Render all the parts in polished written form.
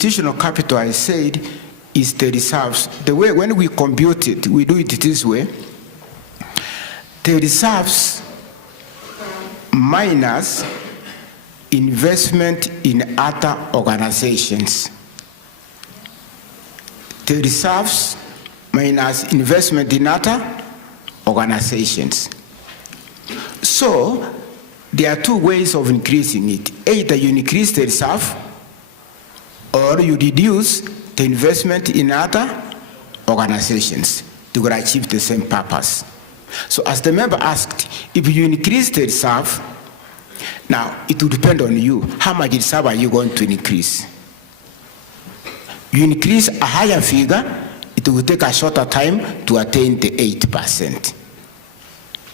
Additional capital, I said, is the reserves. The way when we compute it, we do it this way. The reserves minus investment in other organizations. The reserves minus investment in other organizations. So there are two ways of increasing it. Either you increase the reserve or you reduce the investment in other organizations to achieve the same purpose. So as the member asked, if you increase the reserve, now it will depend on you. How much reserve are you going to increase? You increase a higher figure, it will take a shorter time to attain the 8%.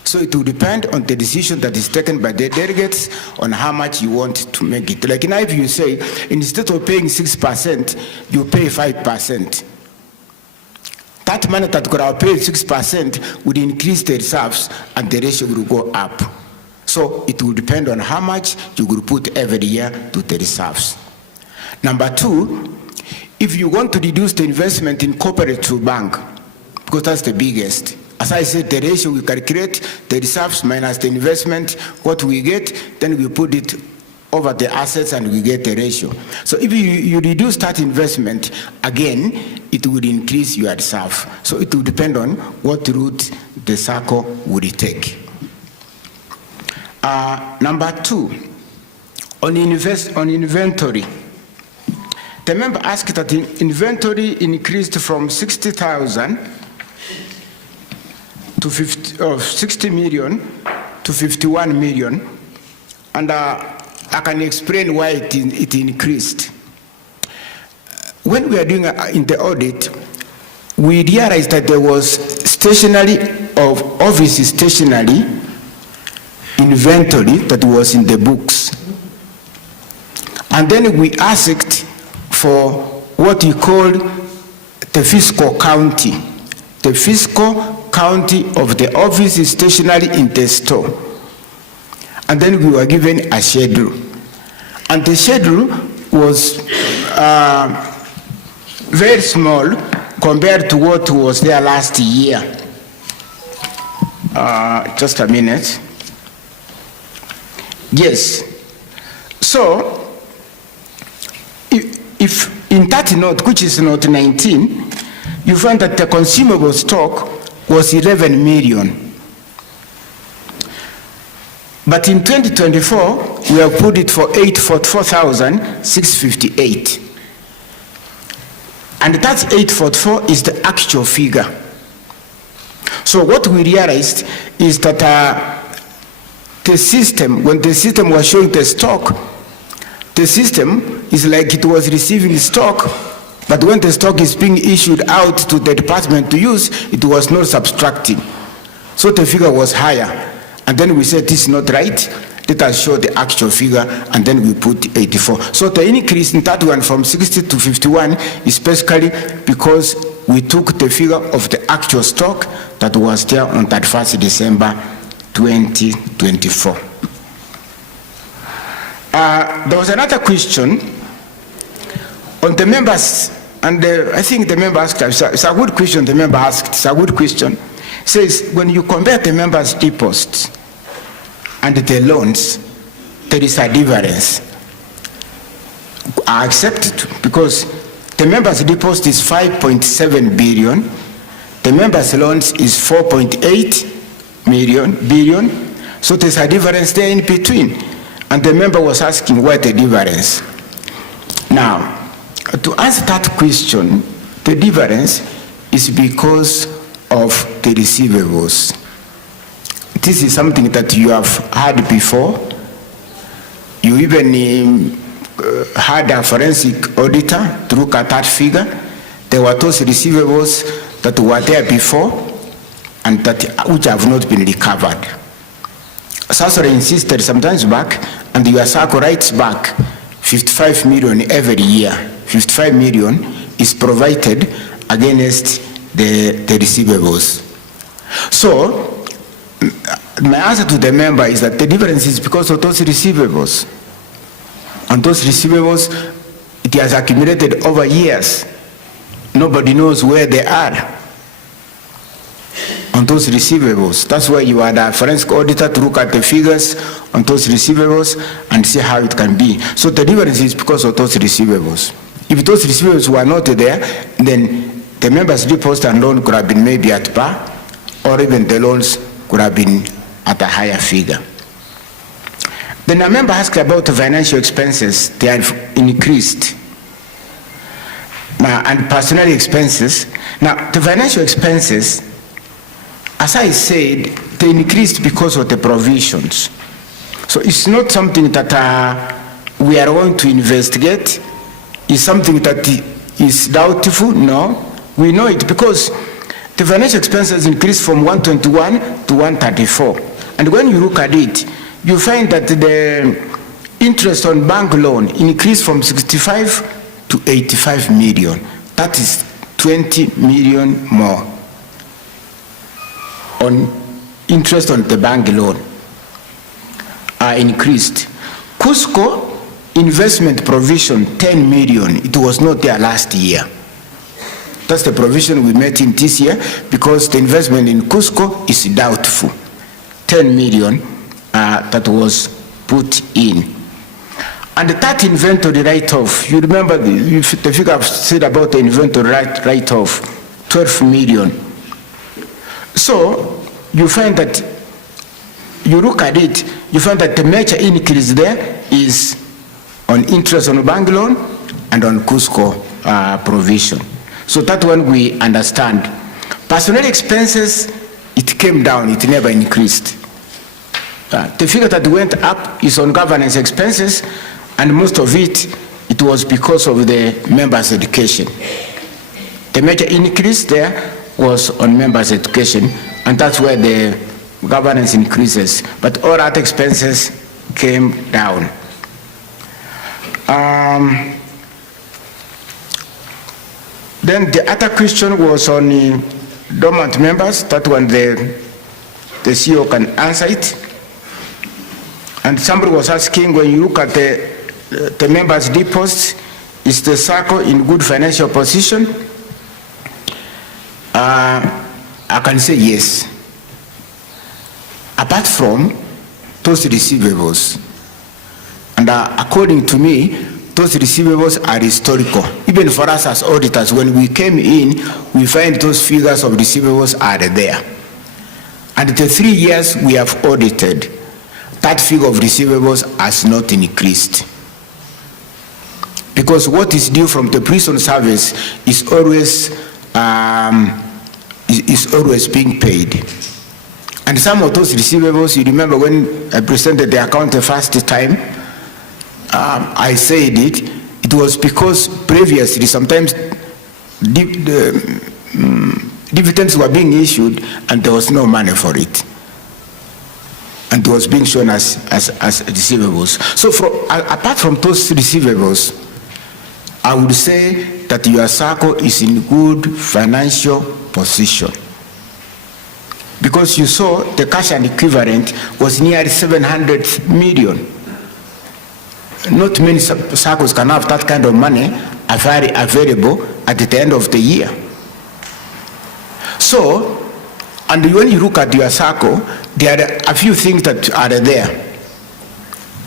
So it will depend on the decision that is taken by the delegates on how much you want to make it. Like now if you say, instead of paying 6%, you pay 5%. That money that could have paid 6% would increase the reserves and the ratio will go up. So it will depend on how much you will put every year to the reserves. Number two, if you want to reduce the investment in cooperative bank, because that's the biggest, as I said, the ratio we calculate, the reserves minus the investment, what we get, then we put it over the assets and we get the ratio. So if you reduce that investment, again, it would increase your reserve. So it will depend on what route the Sacco would take. Number two, on inventory. The member asked that inventory increased from 60,000 to 60 million to 51 million, and I can explain why it increased. When we are doing in the audit, we realized that there was stationery of office stationery inventory that was in the books, and then we asked for what we call the fiscal county. The fiscal county of the office stationery in the store. And then we were given a schedule. And the schedule was very small compared to what was there last year. Just a minute. Yes. So, if in that note, which is note 19, you find that the consumable stock was 11 million. But in 2024, we have put it for 844,658. And that 844 is the actual figure. So what we realized is that the system, when the system was showing the stock, the system is like it was receiving stock, but when the stock is being issued out to the department to use, it was not subtracting. So the figure was higher. And then we said, this is not right. Let us show the actual figure, and then we put 84. So the increase in that one from 60 to 51 is basically because we took the figure of the actual stock that was there on that 1st December 2024. There was another question on the members, and I think the member asked, it's a good question the member asked, it's a good question. It says, when you compare the members' deposits and the loans, there is a difference. I accept it because the members' deposit is 5.7 billion, the members' loans is 4.8 billion, so there's a difference there in between. And the member was asking why the difference. Now, to answer that question, the difference is because of the receivables. This is something that you have heard before. You even had a forensic auditor to look at that figure. There were those receivables that were there before and that which have not been recovered. Sasori insisted sometimes back, and the Sacco writes back 55 million every year. 55 million is provided against the receivables. So, my answer to the member is that the difference is because of those receivables. And those receivables It has accumulated over years. Nobody knows where they are on those receivables. That's why you are the forensic auditor to look at the figures on those receivables and see how it can be. So the difference is because of those receivables. If those receivables were not there, then the members' deposit and loan could have been maybe at par, or even the loans could have been at a higher figure. Then a member asked about the financial expenses. They have increased. And personnel expenses. Now, the financial expenses, as I said, they increased because of the provisions. So it's not something that we are going to investigate. It's something that is doubtful. No, we know it because the financial expenses increased from 121 to 134. And when you look at it, you find that the interest on bank loan increased from 65 to 85 million. That is 20 million more on interest on the bank loan increased. Cusco investment provision 10 million. It was not there last year. That's the provision we made in this year because the investment in Cusco is doubtful. 10 million that was put in. And that inventory write-off, you remember the figure I've said about the inventory write-off, 12 million. So you find that, you look at it, you find that the major increase there is on interest on bank loan and on Cusco provision. So that one we understand. Personnel expenses, it came down, it never increased. The figure that went up is on governance expenses, and most of it was because of the members' education. The major increase there was on members' education, and that's where the governance increases. But all other expenses came down. Then the other question was on the dormant members. That one the CEO can answer it. And somebody was asking, when you look at the members' deposits, is the Sacco in good financial position? I can say yes. Apart from those receivables, and according to me, those receivables are historical. Even for us as auditors, when we came in, we find those figures of receivables are there. And the 3 years we have audited, that figure of receivables has not increased. Because what is due from the prison service is always being paid. And some of those receivables, you remember when I presented the account the first time, I said it was because previously sometimes dividends were being issued and there was no money for it. And it was being shown as receivables. So apart from those receivables, I would say that your Sacco is in good financial position. Because you saw the cash and equivalent was nearly 700 million. Not many Saccos can have that kind of money available at the end of the year. So, and when you look at your Sacco, there are a few things that are there.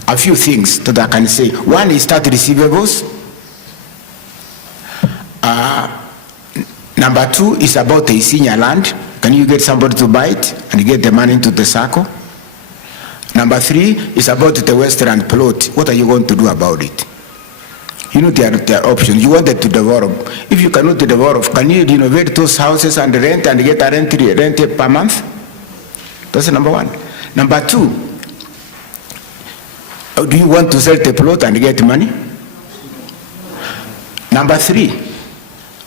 A few things that I can say. One is that receivables. Number two is about the senior land. Can you get somebody to buy it and get the money into the Sacco? Number three is about the western plot. What are you going to do about it? You know there are options. You wanted to develop. If you cannot develop, can you renovate those houses and rent and get a rent per month? That's number one. Number two, do you want to sell the plot and get money? Number three,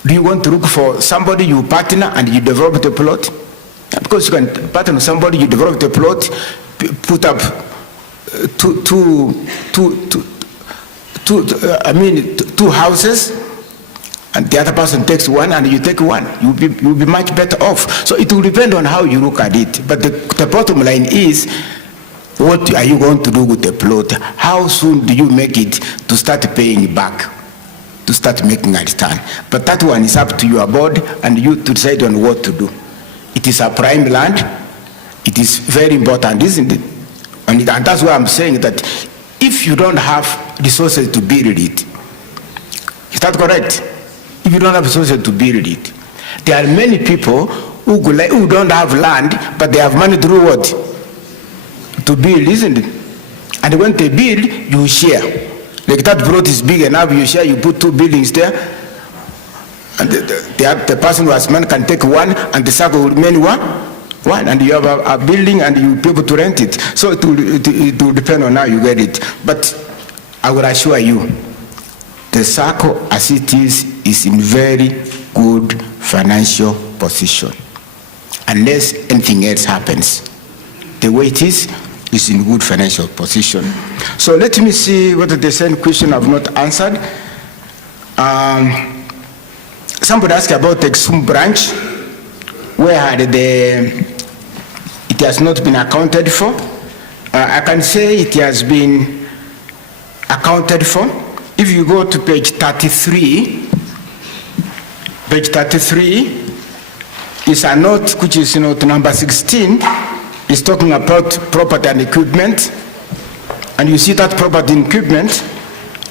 do you want to look for somebody you partner and you develop the plot? Because you can partner with somebody, you develop the plot, put up two houses, and the other person takes one and you take one. You'll be much better off. So it will depend on how you look at it. But the bottom line is, what are you going to do with the plot? How soon do you make it to start paying back? to start making a return. But that one is up to your board and you to decide on what to do. It is a prime land. It is very important, isn't it? And that's why I'm saying that if you don't have resources to build it, is that correct? If you don't have resources to build it, there are many people who don't have land, but they have money to do what? To build, isn't it? And when they build, you share. Like that plot is big enough, you share, you put 2 buildings there, and the person who has money can take one, and the Sacco will remain one, and you have a building, and you be able to rent it. So it will depend on how you get it. But I will assure you, the Sacco as it is in very good financial position, unless anything else happens. The way it is in good financial position. So let me see whether the same question I've not answered. Somebody asked about the Exum branch, where it has not been accounted for. I can say it has been accounted for. If you go to page 33 is a note which is note number 16. It's talking about property and equipment, and you see that property and equipment,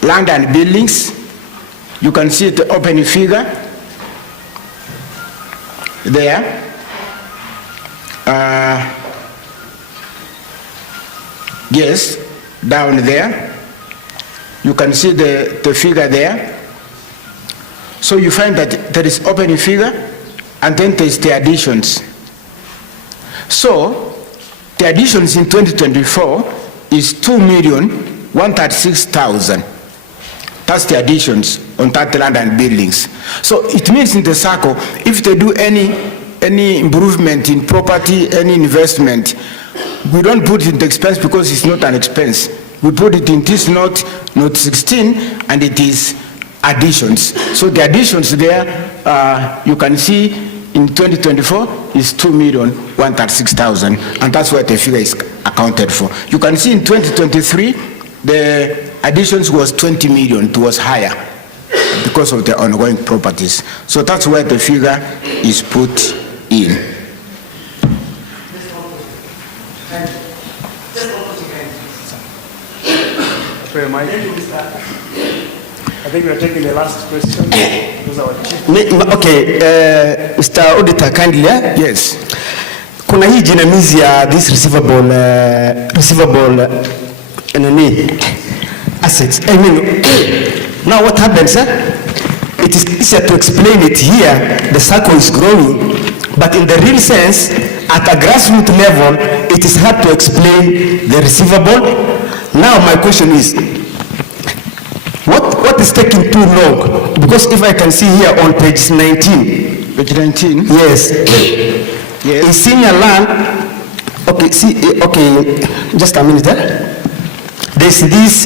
land and buildings. You can see the opening figure there. Yes, down there. You can see the figure there. So you find that there is opening figure, and then there is the additions. So the additions in 2024 is 2,136,000. That's the additions on that land and buildings. So it means in the Sacco, if they do any improvement in property, any investment, we don't put it in the expense because it's not an expense. We put it in this note 16, and it is additions. So the additions there, you can see in 2024 is 2,136,000, and that's where the figure is accounted for. You can see in 2023, the additions was 20 million. It was higher because of the ongoing properties. So that's where the figure is put in. I think we are taking the last question. Okay, Mr. Auditor, kindly. Yes. Kuna hii jinamizi ya this receivable assets. I mean, now what happens? It is easier to explain it here. The Sacco is growing, but in the real sense, at a grassroots level, it is hard to explain the receivable. Now my question is, what is taking too long? Because if I can see here on page 19. Page 19? Yes. Yes. In senior land, okay, just a minute. There's this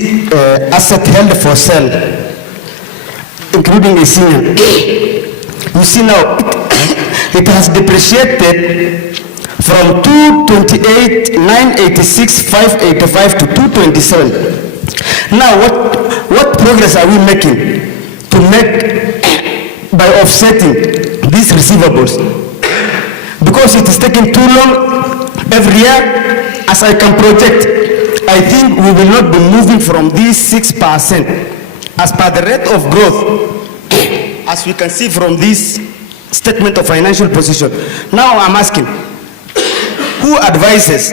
asset held for sale, including a senior. You see now, it has depreciated from 228,986,585 to 227. Now, what progress are we making to make by offsetting these receivables? Because it is taking too long every year, as I can project, I think we will not be moving from these 6% as per the rate of growth, as we can see from this statement of financial position. Now I'm asking, who advises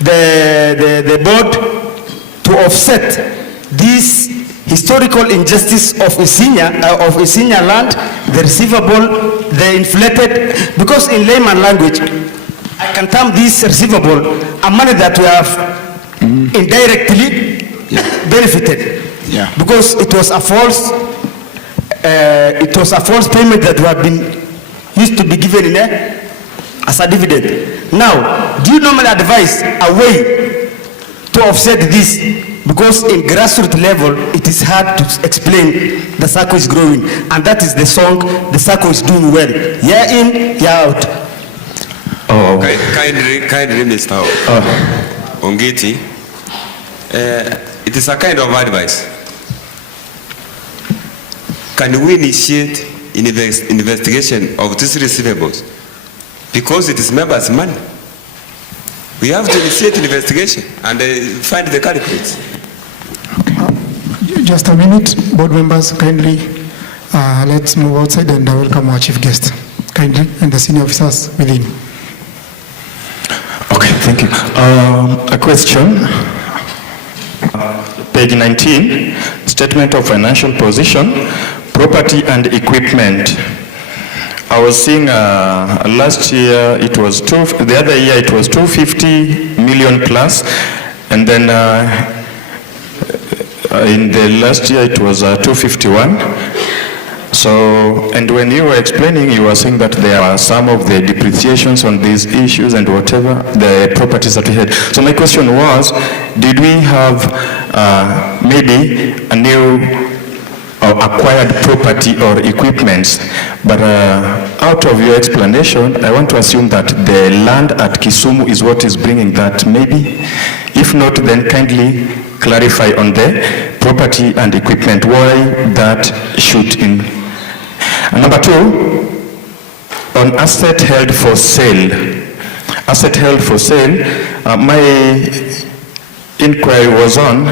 the board to offset this historical injustice of a senior land, the receivable, the inflated, because in layman language, I can term this receivable a money that we have indirectly benefited, because it was a false payment that we have been used to be given in as a dividend. Now, do you normally advise a way to offset this? Because in grassroots level, it is hard to explain the Sacco is growing, and that is the song, the Sacco is doing well. Year in, year out. Oh. Kindly, Mr. Ongeti, it is a kind of advice. can we initiate investigation of these receivables? Because it is members' money. We have to initiate investigation and find the culprits. Just a minute, board members, kindly let's move outside and welcome our chief guest, kindly, and the senior officers within. Okay, thank you. A question. Page 19, statement of financial position, property and equipment. I was seeing last year it was the other year it was 250 million plus, and then in the last year it was 251. So, and when you were explaining, you were saying that there are some of the depreciations on these issues and whatever, the properties that we had. So my question was, did we have maybe a new acquired property or equipments? But out of your explanation, I want to assume that the land at Kisumu is what is bringing that, maybe? If not, then kindly clarify on the property and equipment, why that should in. And number two, on asset held for sale. Asset held for sale, my inquiry was on,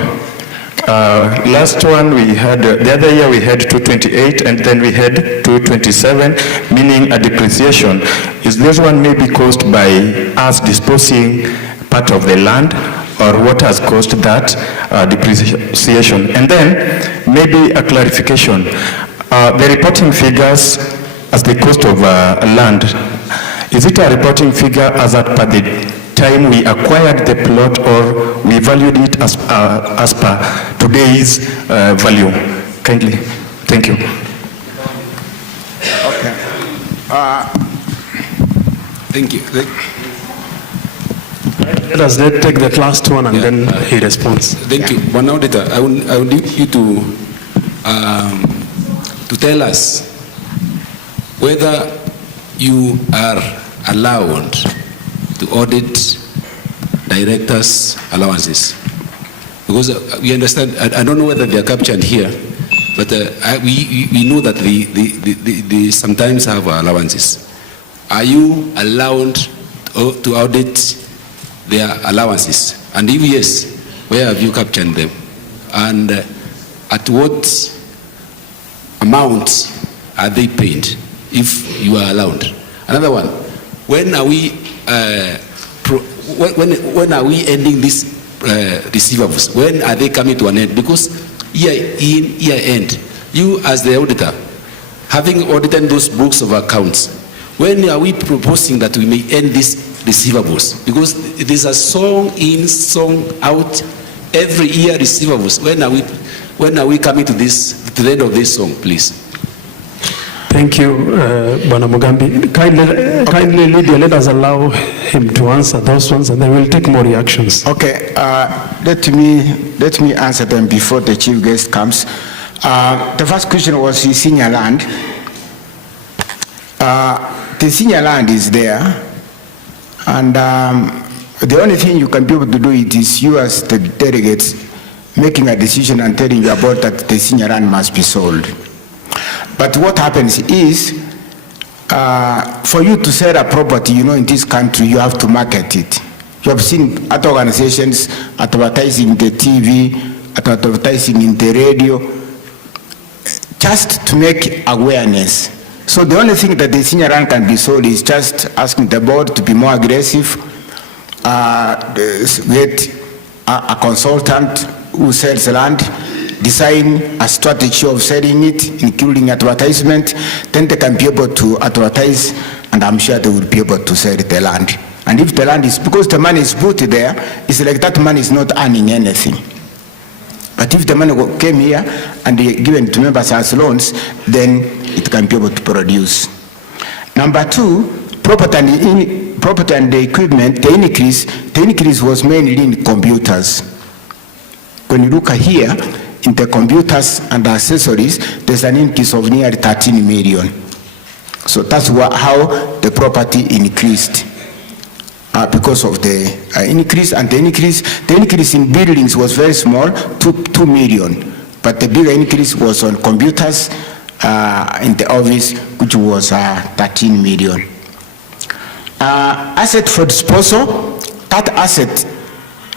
last one we had, the other year we had 228 and then we had 227, meaning a depreciation. Is this one maybe caused by us disposing part of the land, or what has caused that depreciation? And then maybe a clarification. The reporting figures as the cost of land, is it a reporting figure as at per the time we acquired the plot, or we valued it as per today's value? Kindly, thank you. Okay. Thank you. Let us take the last one and then he responds. Thank you. One auditor, I will need you to tell us whether you are allowed to audit directors' allowances. Because we understand, I don't know whether they are captured here, but we know that they sometimes have allowances. Are you allowed to audit their allowances? And if yes, where have you captured them? And at what amount are they paid, if you are allowed? Another one, when are we when are we ending these receivables? When are they coming to an end? Because year in, year end, you as the auditor, having audited those books of accounts, when are we proposing that we may end these receivables? Because it is a song in, song out, every year receivables. When are we coming to the end of this song, please? Thank you, Bwana Mugambi. Kindly, Lydia, let us allow him to answer those ones, and then we'll take more reactions. Okay, let me answer them before the chief guest comes. The first question was the senior land. The senior land is there, and the only thing you can be able to do it is you as the delegates making a decision and telling you about that the senior land must be sold. But what happens is, for you to sell a property, in this country, you have to market it. You have seen other organizations advertising in the TV, advertising in the radio, just to make awareness. So the only thing that the senior land can be sold is just asking the board to be more aggressive, get a consultant who sells land, design a strategy of selling it, including advertisement, then they can be able to advertise, and I'm sure they will be able to sell the land. And if the land is, because the money is put there, it's like that money is not earning anything. But if the money came here and they given to members as loans, then it can be able to produce. Number two, property and the equipment, the increase was mainly in computers. When you look here, in the computers and the accessories, there's an increase of nearly 13 million. So that's how the property increased. Because of the increase, and the increase in buildings was very small, 2 million. But the bigger increase was on computers in the office, which was 13 million. Asset for disposal, that asset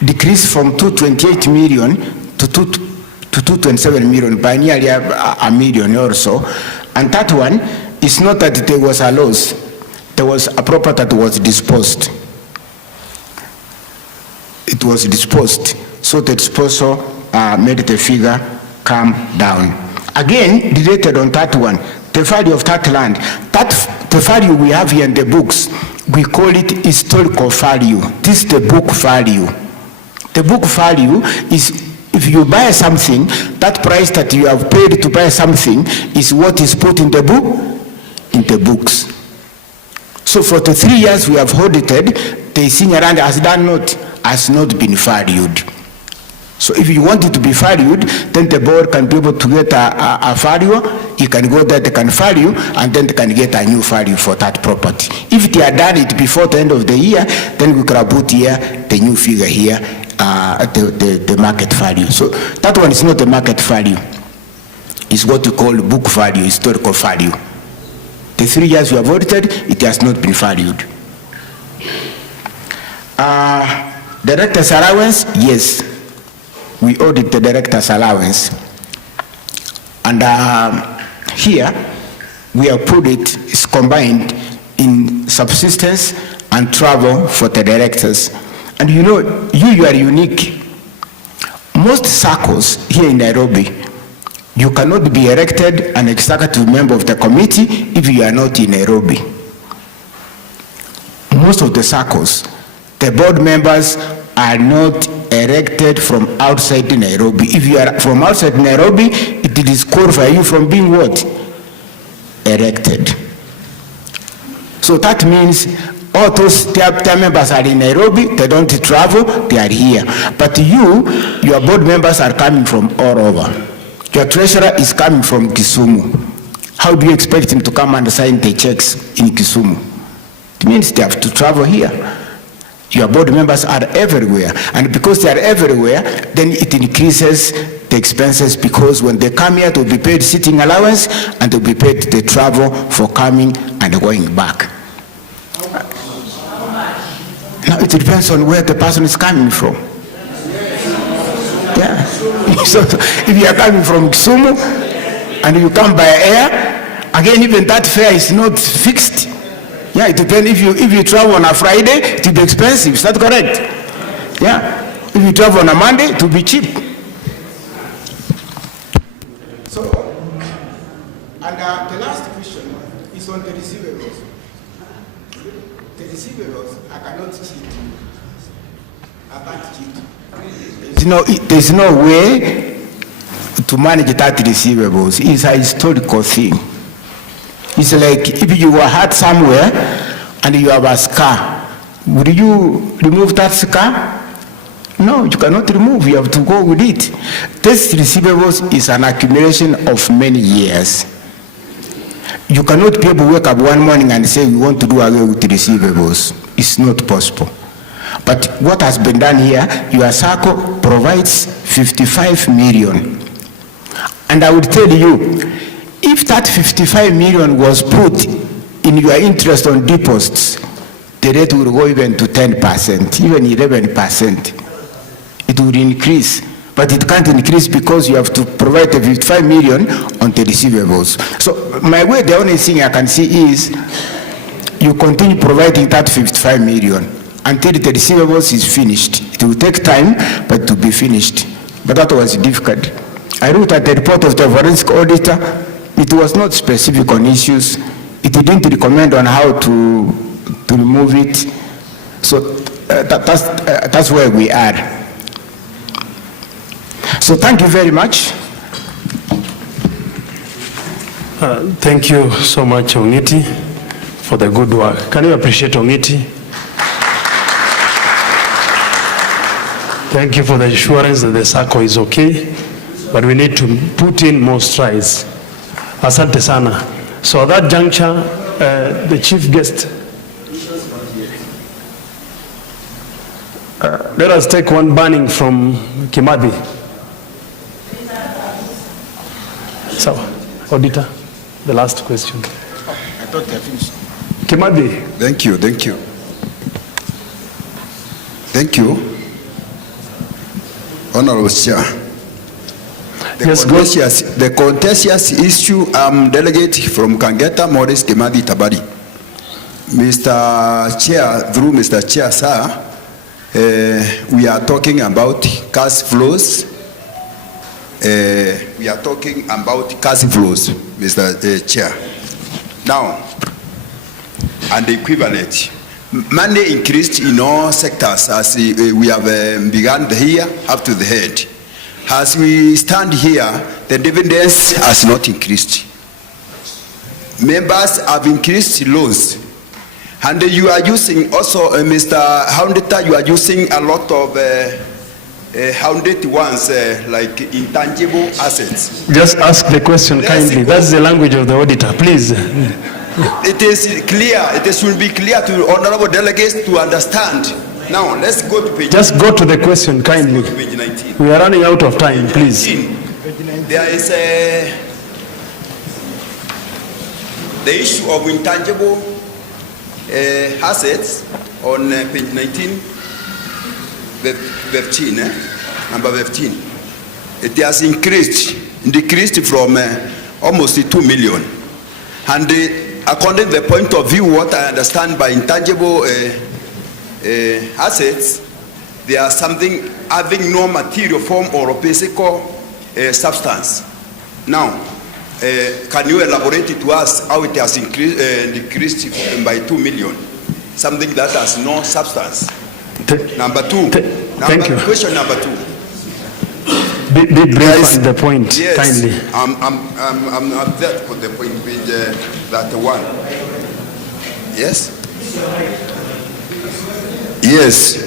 decreased from 228 million to 227 million, by nearly a million or so. And that one is not that there was a loss, there was a property that was disposed. It was disposed, so the disposal made the figure come down. Again, related on that one, the value of that land, the value we have here in the books, we call it historical value. This is the book value. The book value is, if you buy something, that price that you have paid to buy something is what is put in the book, in the books. So for the 3 years we have audited, the senior land has not been valued. So if you want it to be valued, then the board can be able to get a value. You can go there, they can value, and then they can get a new value for that property. If they are done it before the end of the year, then we can put here the new figure here, the market value. So that one is not the market value. It's what we call book value, historical value. The 3 years we have audited, it has not been valued. Director's allowance, yes. We audit the director's allowance. And here, we have put it's combined in subsistence and travel for the directors. And you know, you are unique. Most Saccos here in Nairobi, you cannot be elected an executive member of the committee if you are not in Nairobi. Most of the Saccos, the board members are not elected from outside Nairobi. If you are from outside Nairobi, it disqualifies you from being what? Elected. So that means all those their members are in Nairobi, they don't travel, they are here. But your board members are coming from all over. Your treasurer is coming from Kisumu. How do you expect him to come and sign the checks in Kisumu? It means they have to travel here. Your board members are everywhere, and because they are everywhere, then it increases the expenses, because when they come here, they'll be paid sitting allowance and they'll be paid the travel for coming and going back. Now it depends on where the person is coming from. Yeah. So if you are coming from Kisumu and you come by air, again, even that fare is not fixed. Yeah, it depends. If you travel on a Friday, it will be expensive. Is that correct? Yeah. If you travel on a Monday, it will be cheap. So, and the last question is on the receivables. The receivables, I cannot cheat. I can't cheat. There's no way to manage that receivables. It's a historical thing. It's like if you were hurt somewhere and you have a scar, would you remove that scar? No, you cannot remove. You have to go with it. This receivables is an accumulation of many years. You cannot be able to wake up one morning and say we want to do away with receivables. It's not possible. But what has been done here, your Sacco provides 55 million. And I would tell you, if that 55 million was put in your interest on deposits, the rate will go even to 10%, even 11%. It would increase, but it can't increase because you have to provide the 55 million on the receivables. So my way, the only thing I can see is you continue providing that 55 million until the receivables is finished. It will take time, but it will be finished. But that was difficult. I looked at the report of the forensic auditor. It was not specific on issues. It didn't recommend on how to remove it. So that's where we are. So thank you very much. Thank you so much, Ongiti, for the good work. Can you appreciate Ongiti? Thank you for the assurance that the Sacco is okay, but we need to put in more strides. Asante sana. So at that juncture, the chief guest, let us take one burning from Kimathi. So, auditor. the last question. I thought I finished. Kimadi. Thank you. Thank you. Honorable Chair. The contentious issue, delegate from Kangeta, Morris Kimadi Tabari. Mr. Chair, through Mr. Chair, sir, we are talking about cash flows. Mr. Chair. Now, and the equivalent. Money increased in all sectors as we have begun here up to the head. As we stand here, the dividends has not increased. Members have increased loans. And you are using also, Mr. Houndeta, you are using a lot of hounded ones like intangible assets. Just ask the question kindly. That's the language of the auditor, please. It is clear, it should be clear to honorable delegates to understand. Now, let's go to page. Just go to the question kindly. Let's go to page 19. We are running out of time, please. There is the issue of intangible assets on page 19, number 15. It has decreased from almost 2 million. And according to the point of view, what I understand by intangible assets, they are something having no material form or physical substance. Now, can you elaborate it to us how it has decreased by 2 million? Something that has no substance. Number two. Thank you. Question number 2. Be brief on the point, yes, kindly. I'm there for the point with that one. Yes? Yes.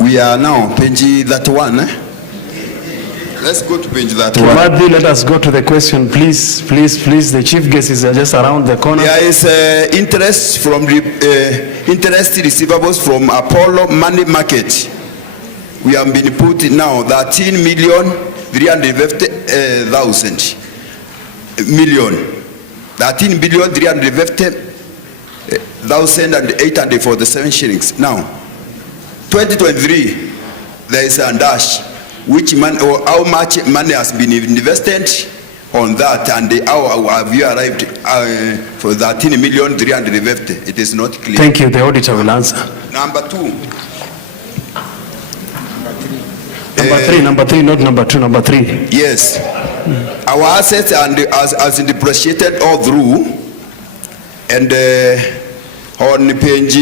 We are now page that one. Let's go to page that one. Kimadi, let us go to the question, please. The chief guest is just around the corner. There is interest from interest receivables from Apollo Money Market. We have been put now 13,350,847 shillings. Now, 2023, there is a dash. Which man or how much money has been invested on that, and how have you arrived for 13,350,000? It is not clear. Thank you. The auditor will answer. Number 2. Number three, not number 2, number 3. Yes. Our assets and as depreciated all through, and on page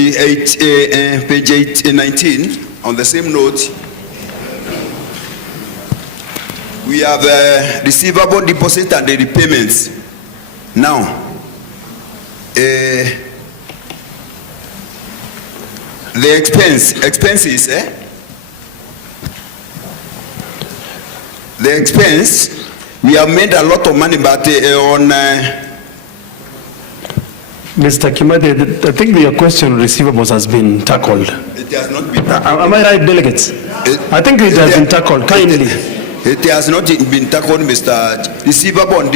19 on the same note, we have receivable deposit and the repayments. Now, the expenses. The expense, we have made a lot of money, but on Mr. Kimadi, I think your question on receivables has been tackled. It has not been tackled. Am I right, delegates? I think it has been tackled. Kindly. It has not been tackled, Mr. Receivable on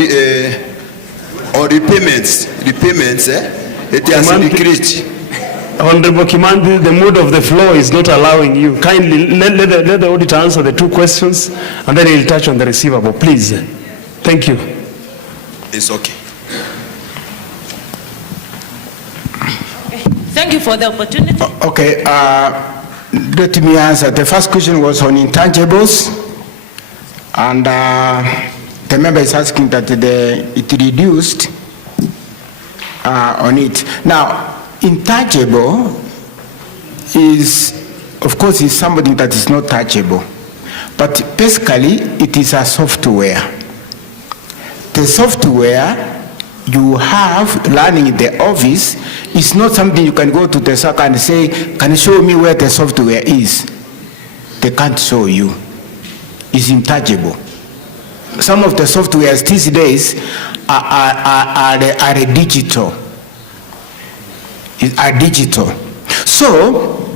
repayments. It has decreased. Honorable Kimandi, the mood of the floor is not allowing you. Kindly let the auditor answer the 2 questions, and then he'll touch on the receivable, please. Thank you. It's okay. Thank you for the opportunity. Okay, let me answer. The first question was on intangibles, and the member is asking that it reduced on it. Now, intangible is, of course, is something that is not touchable, but basically it is a software. The software you have learning in the office is not something you can go to the Sacco and say, can you show me where the software is? They can't show you. It's intangible. Some of the softwares these days are digital. Are digital. So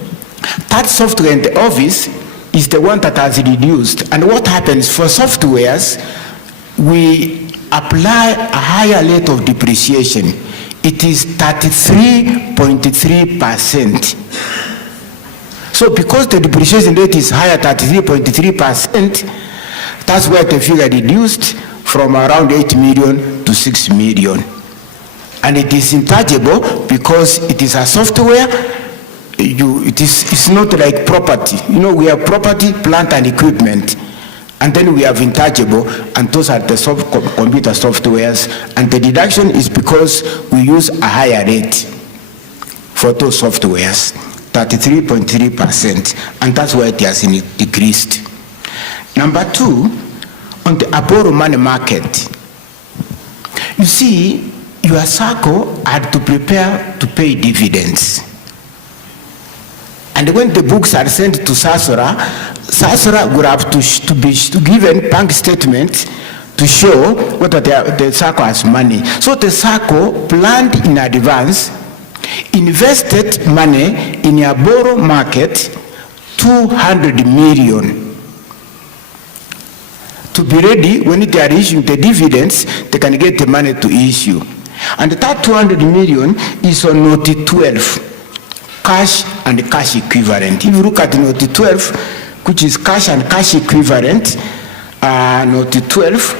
that software in the office is the one that has reduced. And what happens for softwares, we apply a higher rate of depreciation, it is 33.3%. So because the depreciation rate is higher, 33.3%, that's why the figure reduced from around 8 million to 6 million. And it is intangible because it is a software. It's not like property. You know, we have property, plant and equipment. And then we have intangible, and those are the computer softwares. And the deduction is because we use a higher rate for those softwares, 33.3%. And that's why it has decreased. Number two, on the borrow money market, you see, your Sacco had to prepare to pay dividends. And when the books are sent to Sasora, Sasora would have to be given bank statements to show whether the Sacco has money. So the Sacco planned in advance, invested money in a borrow market, 200 million. To be ready, when they are issuing the dividends, they can get the money to issue. And that 200 million is on note 12, cash and cash equivalent. If you look at note 12, which is cash and cash equivalent, note 12,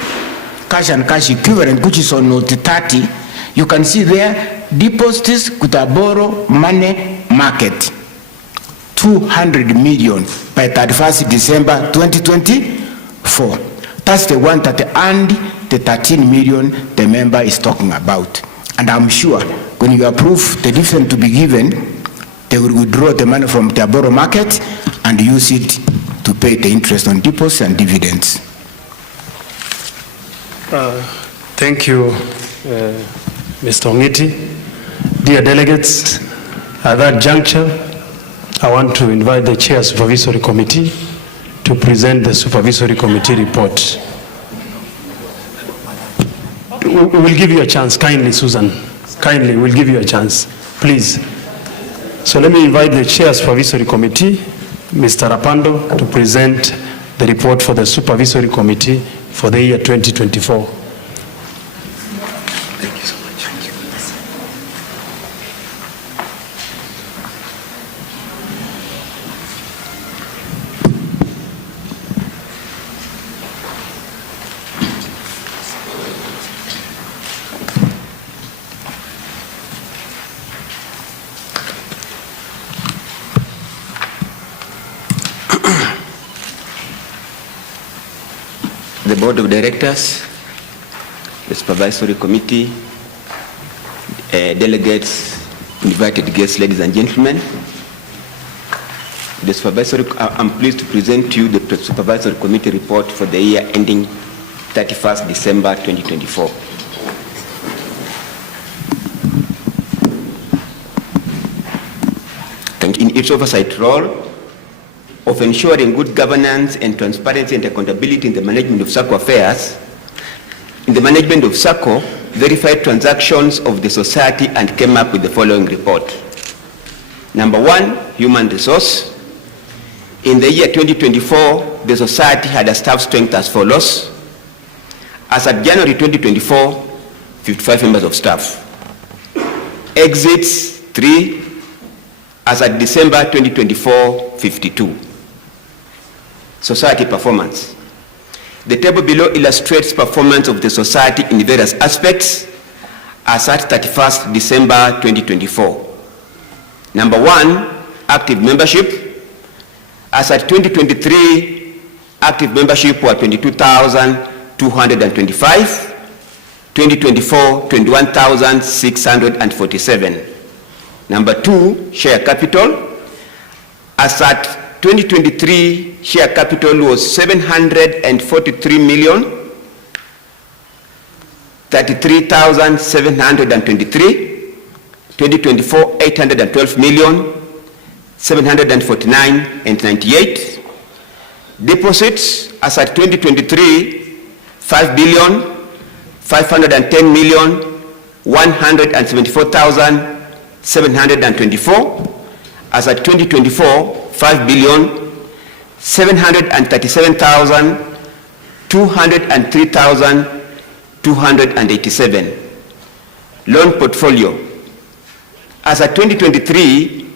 cash and cash equivalent, which is on note 30, you can see there, deposits with a borrow money market, 200 million by 31st December 2024. That's the one that earned the 13 million the member is talking about. And I'm sure when you approve the dividend to be given, they will withdraw the money from their borrow market and use it to pay the interest on deposits and dividends. Thank you, Mr. Ongiti. Dear delegates, at that juncture, I want to invite the Chair Supervisory Committee to present the Supervisory Committee report. We will give you a chance, kindly, Susan. Kindly, we'll give you a chance, please. So let me invite the Chair Supervisory Committee, Mr. Rapando, to present the report for the Supervisory Committee for the year 2024. Thank you so much. Thank you. The Board of Directors, the Supervisory Committee, delegates, invited guests, ladies and gentlemen. I'm pleased to present to you the Supervisory Committee report for the year ending 31st December 2024. In its oversight role of ensuring good governance and transparency and accountability in the management of Sacco affairs, in the management of Sacco, verified transactions of the society and came up with the following report. Number one, human resource. In the year 2024, the society had a staff strength as follows. As at January 2024, 55 members of staff. Exits, 3. As at December 2024, 52. Society performance. The table below illustrates performance of the society in various aspects as at 31st December 2024. Number one, active membership. As at 2023, active membership were 22,225. 2024, 21,647. Number two, share capital. As at 2023, share capital was 740,33,723. 2024, 812,749,98. Deposits as at 2023, 5,510,174,724. As at 2024, 5,737,203,000 287. Loan portfolio. As at 2023,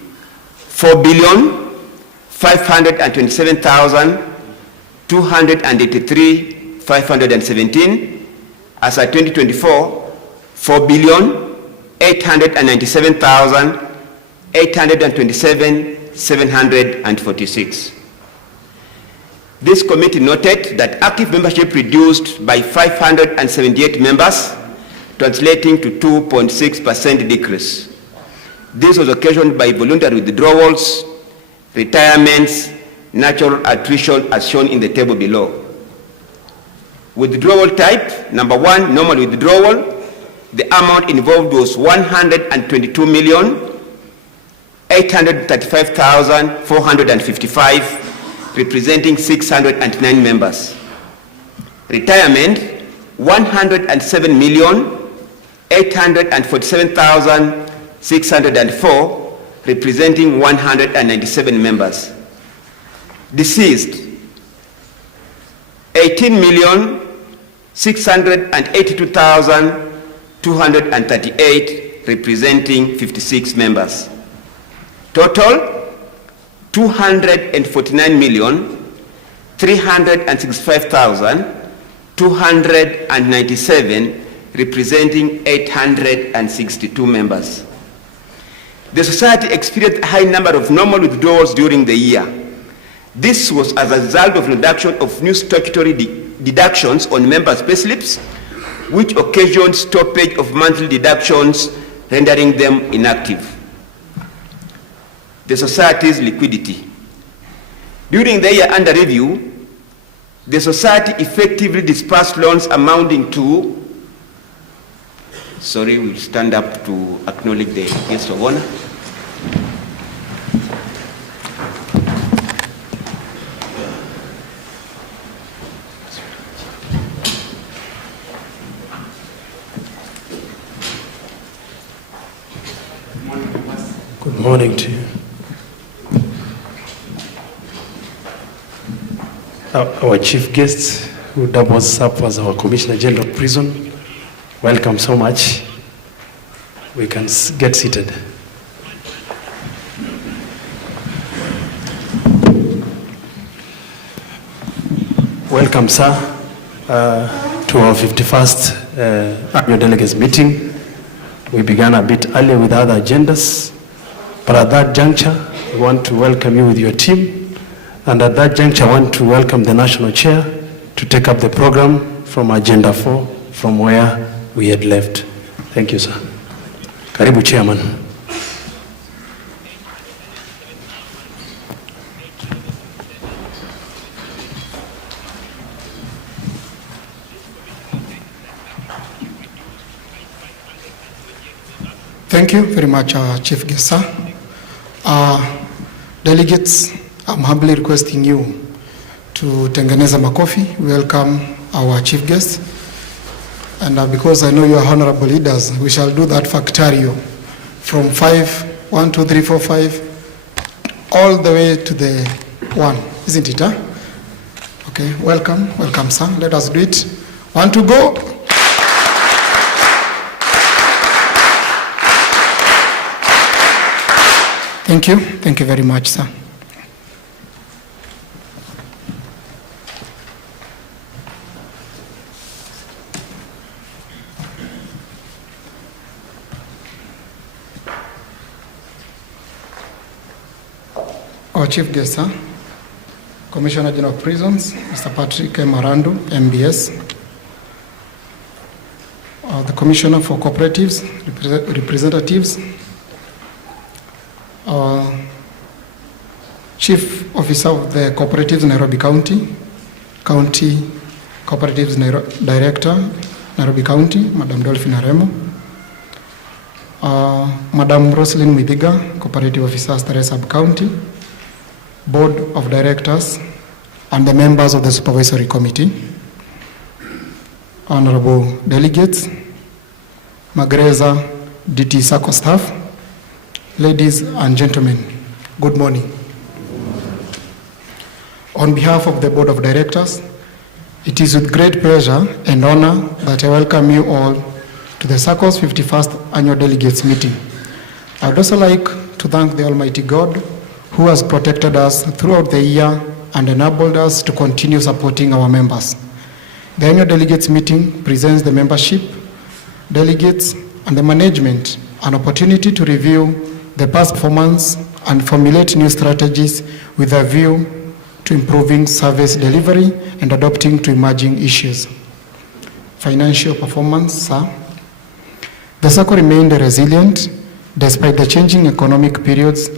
4,527,283,517. As at 2024, 4,897,827,746. This committee noted that active membership reduced by 578 members, translating to 2.6% decrease. This was occasioned by voluntary withdrawals, retirements, natural attrition as shown in the table below. Withdrawal type, number 1, normal withdrawal. The amount involved was 122,835,455, representing 609 members. Retirement, 107,847,604, representing 197 members. Deceased, 18,682,238, representing 56 members. Total, 249,365,297, representing 862 members. The society experienced a high number of normal withdrawals during the year. This was as a result of reduction of new statutory deductions on members' payslips, which occasioned stoppage of monthly deductions, rendering them inactive. The society's liquidity. During the year under review, the society effectively dispersed loans amounting to, we'll stand up to acknowledge the guest of honor. Good morning to you. Our chief guest, who doubles up as our Commissioner General of Prison, welcome so much. We can get seated. Welcome, sir, to our 51st annual delegates meeting. We began a bit earlier with other agendas, but at that juncture, we want to welcome you with your team. And at that juncture, I want to welcome the National Chair to take up the program from Agenda 4, from where we had left. Thank you, sir. Karibu, Chairman. Thank you very much, Chief Guest, sir. Delegates, I'm humbly requesting you to tengeneza makofi. Welcome our chief guest. And because I know you are honorable leaders, we shall do that factorio from 5, 1, 2, 3, 4, 5, all the way to the 1, isn't it? Huh? Okay, welcome, sir. Let us do it. 1, 2, go. Thank you very much, sir. Our chief guest, sir, Commissioner General of Prisons, Mr. Patrick M. Marandu, MBS, the Commissioner for Cooperatives, Representatives, Chief Officer of the Cooperatives Nairobi County, County Cooperatives Director, Nairobi County, Madam Dolphin Aremo, Madam Roslyn Mibiga, Cooperative Officer, Starehe Sub-County, Board of Directors, and the members of the Supervisory Committee, Honorable Delegates, Magereza Dt Sacco staff, ladies and gentlemen, good morning. On behalf of the Board of Directors It is with great pleasure and honor that I welcome you all to the Sacco's 51st Annual Delegates Meeting. I would also like to thank the Almighty God who has protected us throughout the year and enabled us to continue supporting our members. The Annual Delegates Meeting presents the membership, delegates, and the management an opportunity to review the past performance and formulate new strategies with a view to improving service delivery and adapting to emerging issues. Financial performance, sir. The Sacco remained resilient despite the changing economic periods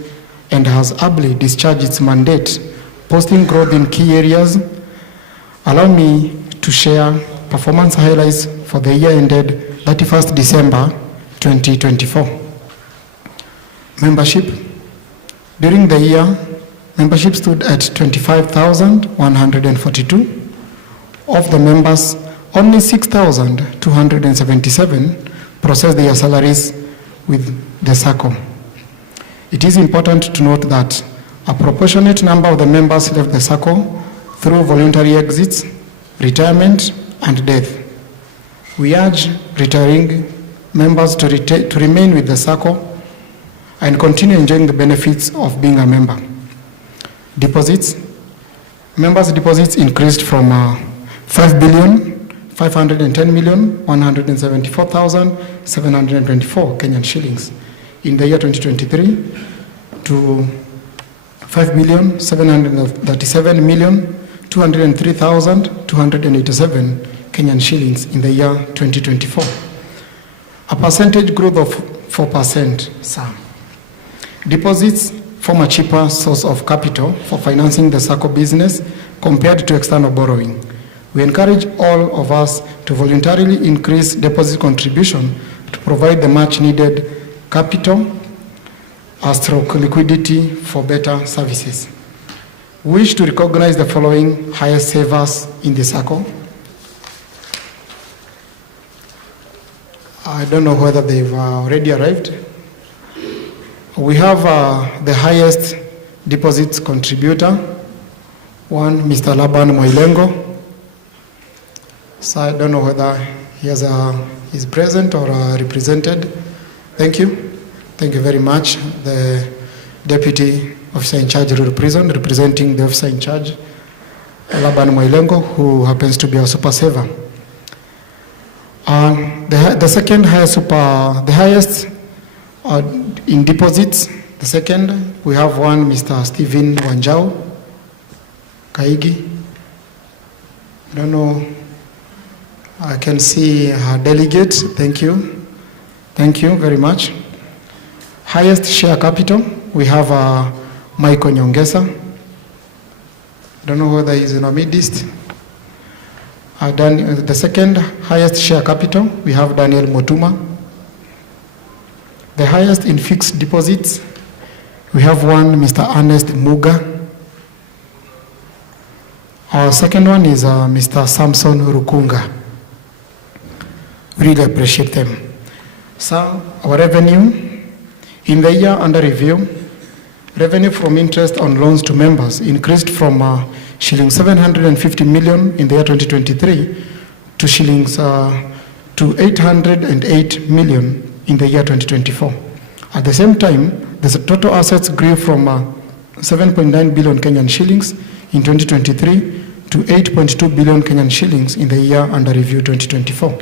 and has ably discharged its mandate, posting growth in key areas. Allow me to share performance highlights for the year ended 31st December 2024. Membership. During the year, membership stood at 25,142. Of the members, only 6,277 processed their salaries with the Sacco. It is important to note that a proportionate number of the members left the Sacco through voluntary exits, retirement, and death. We urge retiring members to remain with the Sacco and continue enjoying the benefits of being a member. Deposits. Members' deposits increased from 5,510,174,724 Kenyan shillings in the year 2023 to 5,737,203,287 Kenyan shillings in the year 2024. A percentage growth of 4%, sir. Deposits form a cheaper source of capital for financing the Sacco business compared to external borrowing. We encourage all of us to voluntarily increase deposit contribution to provide the much needed capital stroke liquidity for better services. We wish to recognize the following highest savers in the Sacco. I don't know whether they've already arrived. We have the highest deposits contributor, one, Mr. Laban Moilengo. So I don't know whether he is present or represented. Thank you. Thank you very much. The Deputy Officer in Charge, Rural Prison, representing the Officer in Charge, Laban Moilengo, who happens to be our super saver. The second highest in deposits, the second, we have one, Mr. Stephen Wanjao Kaigi. I don't know, I can see her delegate. Thank you. Thank you very much. Highest share capital, we have Michael Nyongesa. I don't know whether he's in our midst. The second highest share capital, we have Daniel Motuma. The highest in fixed deposits, we have one, Mr. Ernest Muga. Our second one is Mr. Samson Rukunga. Really appreciate them. So, our revenue, in the year under review, revenue from interest on loans to members increased from shillings 750 million in the year 2023 to shillings to 808 million in the year 2024. At the same time, the total assets grew from 7.9 billion Kenyan shillings in 2023 to 8.2 billion Kenyan shillings in the year under review 2024.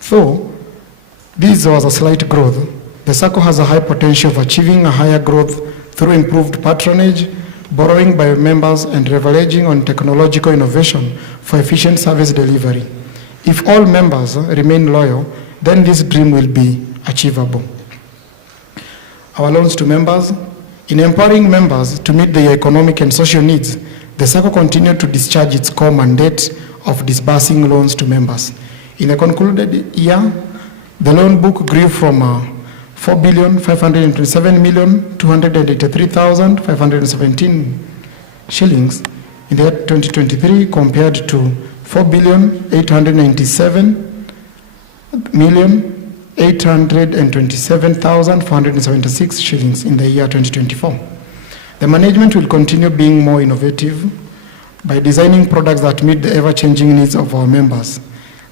So, this was a slight growth. The Sacco has a high potential of achieving a higher growth through improved patronage, borrowing by members, and leveraging on technological innovation for efficient service delivery. If all members remain loyal, then this dream will be achievable. Our loans to members. In empowering members to meet their economic and social needs, the Sacco continued to discharge its core mandate of disbursing loans to members. In the concluded year, the loan book grew from 4,527,283,517 shillings in the year 2023 compared to 4,897,827,476 shillings in the year 2024. The management will continue being more innovative by designing products that meet the ever-changing needs of our members.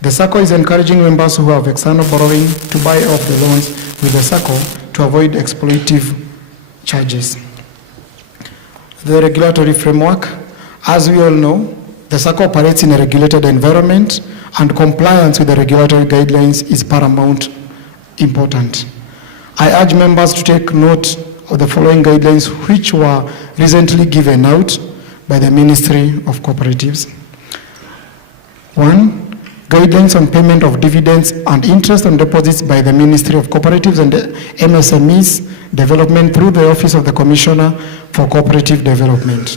The Sacco is encouraging members who have external borrowing to buy off the loans with the Sacco to avoid exploitative charges. The regulatory framework, as we all know, the Sacco operates in a regulated environment, and compliance with the regulatory guidelines is paramount important. I urge members to take note of the following guidelines, which were recently given out by the Ministry of Cooperatives. 1. Guidelines on payment of dividends and interest on deposits by the Ministry of Cooperatives and MSMEs Development through the Office of the Commissioner for Cooperative Development.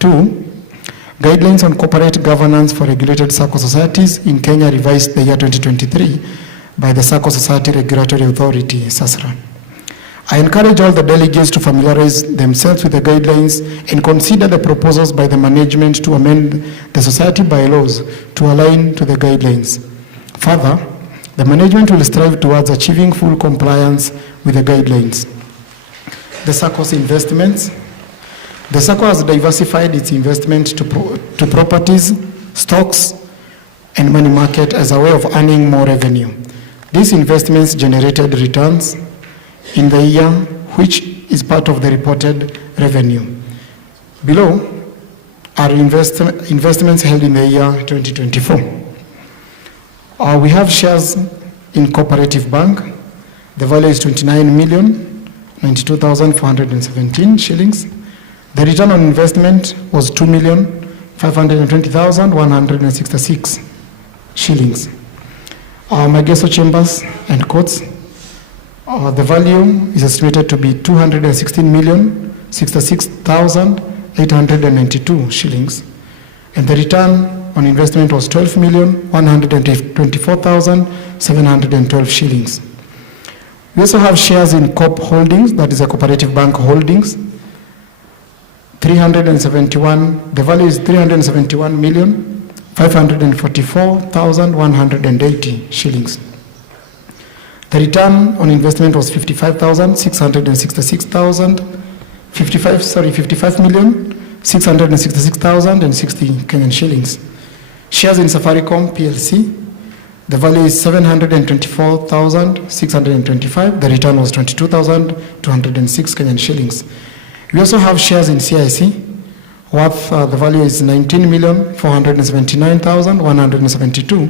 2. Guidelines on corporate governance for regulated Sacco societies in Kenya, revised the year 2023 by the Sacco Society Regulatory Authority, SASRA. I encourage all the delegates to familiarize themselves with the guidelines and consider the proposals by the management to amend the society bylaws to align to the guidelines. Further, the management will strive towards achieving full compliance with the guidelines. The Sacco's investments. The Sacco has diversified its investment to properties, stocks, and money market as a way of earning more revenue. These investments generated returns in the year, which is part of the reported revenue. Below are investments held in the year 2024. We have shares in Cooperative Bank. The value is 29,092,417 shillings. The return on investment was 2,520,166 shillings. Magereza Chambers and Courts. The value is estimated to be 216,066,892 shillings. And the return on investment was 12,124,712 shillings. We also have shares in COP Holdings, that is a Cooperative Bank Holdings. 371, the value is 371,544,180 shillings. The return on investment was 55,666,060 Kenyan shillings. Shares in Safaricom PLC, the value is 724,625. The return was 22,206 Kenyan shillings. We also have shares in CIC, worth the value is 19,479,172,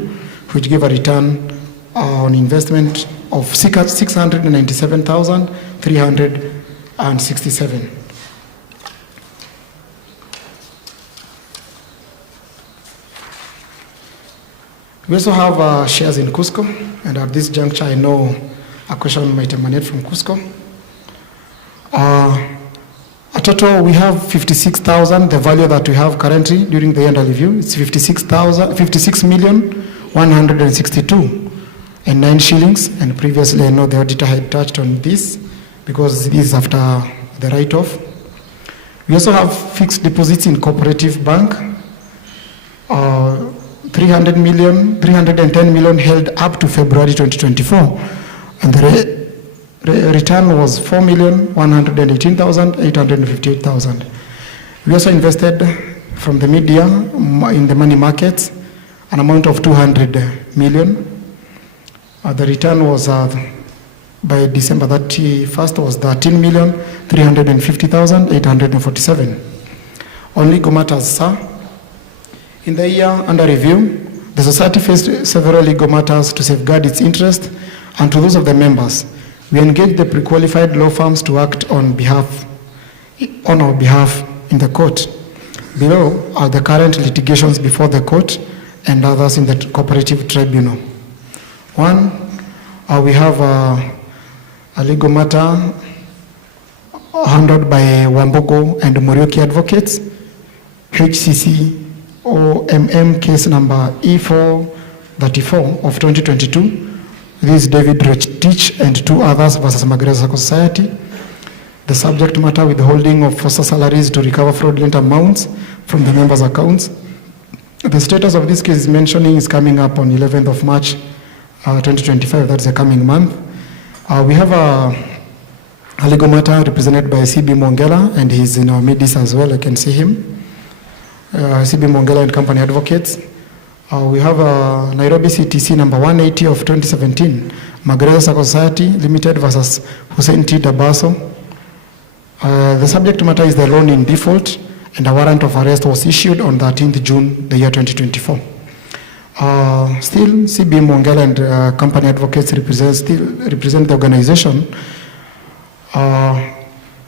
which give a return on investment of 697,367. We also have shares in Cusco, and at this juncture I know a question might emanate from Cusco. A total, we have 56,000. The value that we have currently during the end review, it's 56,162,9 shillings. And previously, I know the auditor had touched on this because this is after the write-off. We also have fixed deposits in Cooperative Bank, 310 million held up to February 2024, and the return was 4,118,858. We also invested from the media in the money markets an amount of 200 million. The return was by December 31st was 13,350,847. On legal matters, sir. In the year under review, the society faced several legal matters to safeguard its interest and to those of the members. We engaged the pre-qualified law firms to act on our behalf in the court. Below are the current litigations before the court and others in the cooperative tribunal. One, we have a legal matter handled by Wambogo and Morioki Advocates, HCC OMM case number E434 of 2022. This is David Rotich and two others versus Magereza Society. The subject matter, withholding of foster salaries to recover fraudulent amounts from the members' accounts. The status of this case is mentioning is coming up on 11th of March 2025, that's the coming month. We have a legal matter represented by CB Mongela, and he's in our midst as well, I can see him. CB Mongela and Company Advocates. We have Nairobi CTC number 180 of 2017, Magereza Sacco Society Limited versus Hussein T. Dabaso. The subject matter is the loan in default, and a warrant of arrest was issued on 13th June, the year 2024. Still, CB Mongela and Company Advocates represent the organization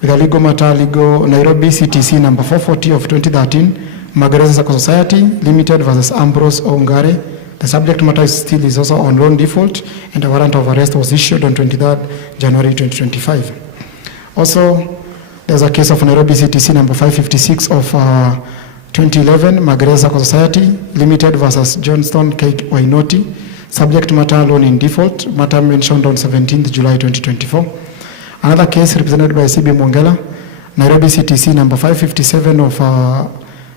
with a legal matter, Nairobi CTC number 440 of 2013, Magereza Sacco Society Limited versus Ambrose Ongare. The subject matter is also on loan default, and a warrant of arrest was issued on 23rd January 2025. Also, there's a case of Nairobi CTC number 556 of 2011, Magereza Sacco Society Limited versus Johnston K. Wainoti. Subject matter loan in default, matter mentioned on 17th July 2024. Another case represented by CB Mongela, Nairobi CTC number 557 of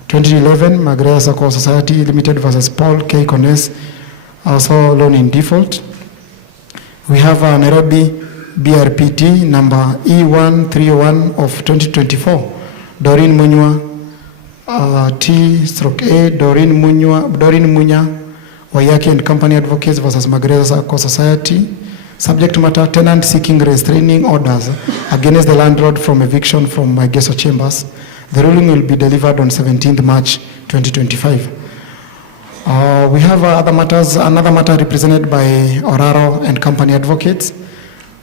2011, Magereza Sacco Society Limited versus Paul K. Kones, also loan in default. We have Nairobi BRPT number E131 of 2024, Doreen Munywa, T/A, Doreen Munya, Wayaki and Company Advocates versus Magereza Sacco Society. Subject matter, tenant seeking restraining orders against the landlord from eviction from Magereza Chambers. The ruling will be delivered on 17th March 2025. We have other matters, another matter represented by Oraro and Company Advocates,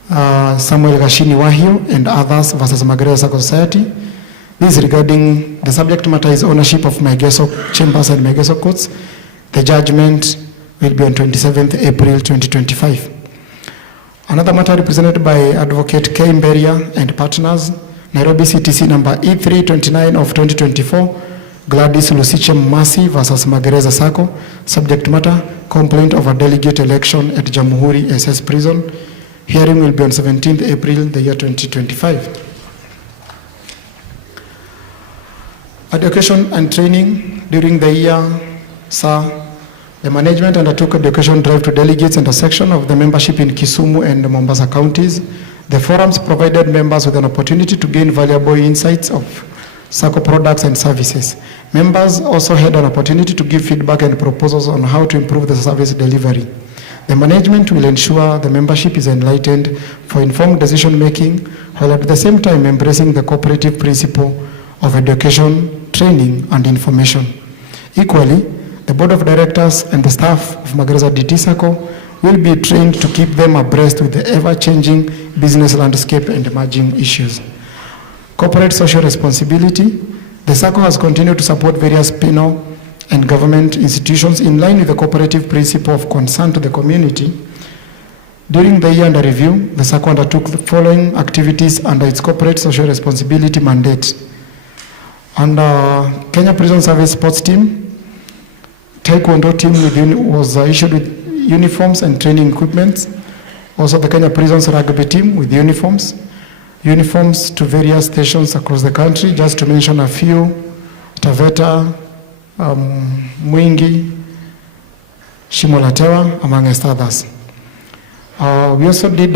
Samuel Gashini Wahio and others versus Magereza Sacco Society. This is regarding, the subject matter is ownership of Magereza Chambers and Magereza Courts. The judgment will be on 27th April 2025. Another matter represented by Advocate K. Mberia and partners, Nairobi CTC number E329 of 2024, Gladys Lusichem Masi versus Magereza Sacco. Subject matter, complaint of a delegate election at Jamhuri SS Prison. Hearing will be on 17th April, the year 2025. Education and training during the year, sir. The management undertook education drive to delegates and a section of the membership in Kisumu and Mombasa counties. The forums provided members with an opportunity to gain valuable insights of Sacco products and services. Members also had an opportunity to give feedback and proposals on how to improve the service delivery. The management will ensure the membership is enlightened for informed decision making, while at the same time embracing the cooperative principle of education, training, and information. Equally, the board of directors and the staff of Magereza Dt Sacco will be trained to keep them abreast with the ever-changing business landscape and emerging issues. Corporate social responsibility. The Sacco has continued to support various penal and government institutions in line with the cooperative principle of concern to the community. During the year under review, the Sacco undertook the following activities under its corporate social responsibility mandate. Under Kenya Prison Service Sports Team, Taekwondo team was issued with uniforms and training equipment. Also the Kenya Prisons Rugby team with uniforms to various stations across the country, just to mention a few: Taveta, Mwingi, Shimolatewa, amongst others. We also did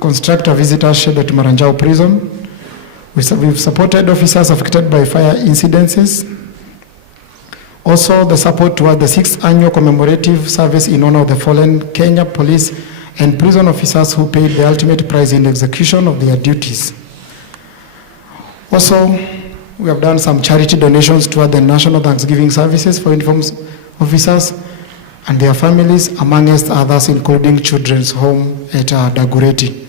construct a visitor shed at Maranjao Prison. We've supported officers affected by fire incidences. Also, the support toward the 6th annual commemorative service in honor of the fallen Kenya police and prison officers who paid the ultimate price in execution of their duties. Also, we have done some charity donations toward the National Thanksgiving services for uniformed officers and their families, amongst others, including Children's Home at Dagureti.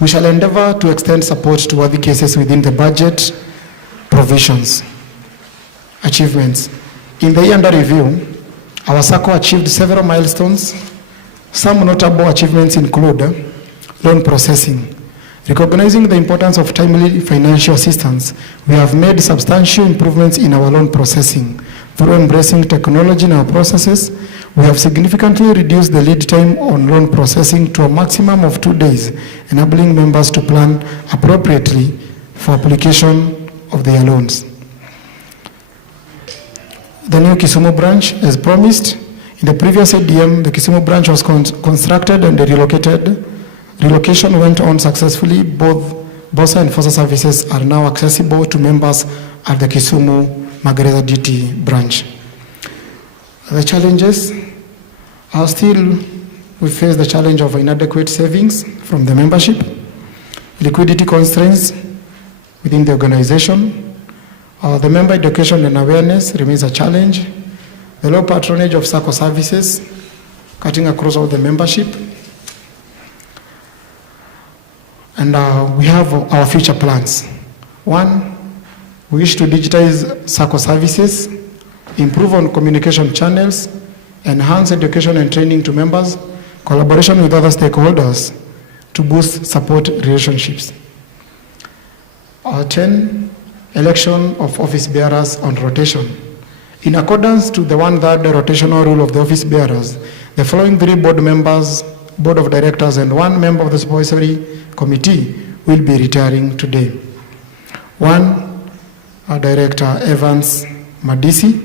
We shall endeavor to extend support to worthy cases within the budget provisions. Achievements. In the year under review, our Sacco achieved several milestones. Some notable achievements include loan processing. Recognizing the importance of timely financial assistance, we have made substantial improvements in our loan processing. Through embracing technology in our processes, we have significantly reduced the lead time on loan processing to a maximum of 2 days, enabling members to plan appropriately for application of their loans. The new Kisumu branch, as promised, in the previous ADM, the Kisumu branch was constructed and relocated. Relocation went on successfully. Both BOSA and FOSA services are now accessible to members at the Kisumu Magereza Dt branch. The challenges are still, we face the challenge of inadequate savings from the membership, liquidity constraints within the organization. The member education and awareness remains a challenge. The low patronage of Sacco services, cutting across all the membership. And we have our future plans. One, we wish to digitize Sacco services, improve on communication channels, enhance education and training to members, collaboration with other stakeholders to boost support relationships. 10, election of office bearers on rotation. In accordance to the 1/3 rotational rule of the office bearers, the following 3 board members, board of directors, and 1 member of the supervisory committee will be retiring today. 1, Director Evans Madisi,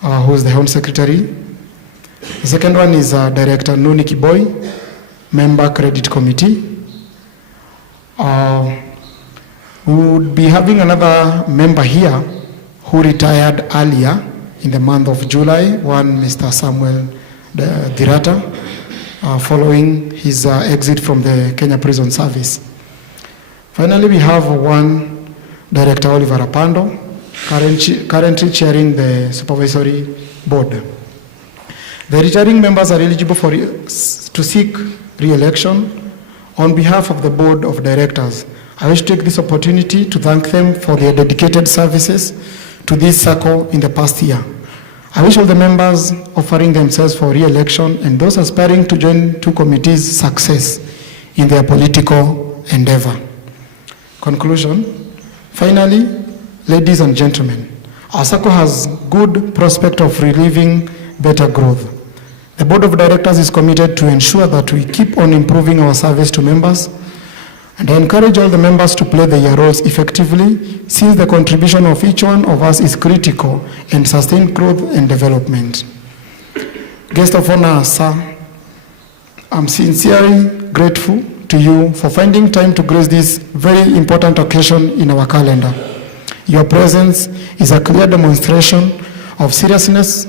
who is the Home Secretary. The second one is Director Nuni Kiboy, member Credit Committee. We would be having another member here who retired earlier in the month of July, one Mr. Samuel Dirata, following his exit from the Kenya Prison Service. Finally, we have 1 Director Oliver Apando, currently chairing the supervisory board. The retiring members are eligible to seek re-election. On behalf of the board of directors, I wish to take this opportunity to thank them for their dedicated services to this Sacco in the past year. I wish all the members offering themselves for re-election and those aspiring to join 2 committees success in their political endeavor. Conclusion. Finally, ladies and gentlemen, our Sacco has good prospect of relieving better growth. The board of directors is committed to ensure that we keep on improving our service to members, and I encourage all the members to play their roles effectively, since the contribution of each one of us is critical in sustained growth and development. Guest of honor, sir, I'm sincerely grateful to you for finding time to grace this very important occasion in our calendar. Your presence is a clear demonstration of seriousness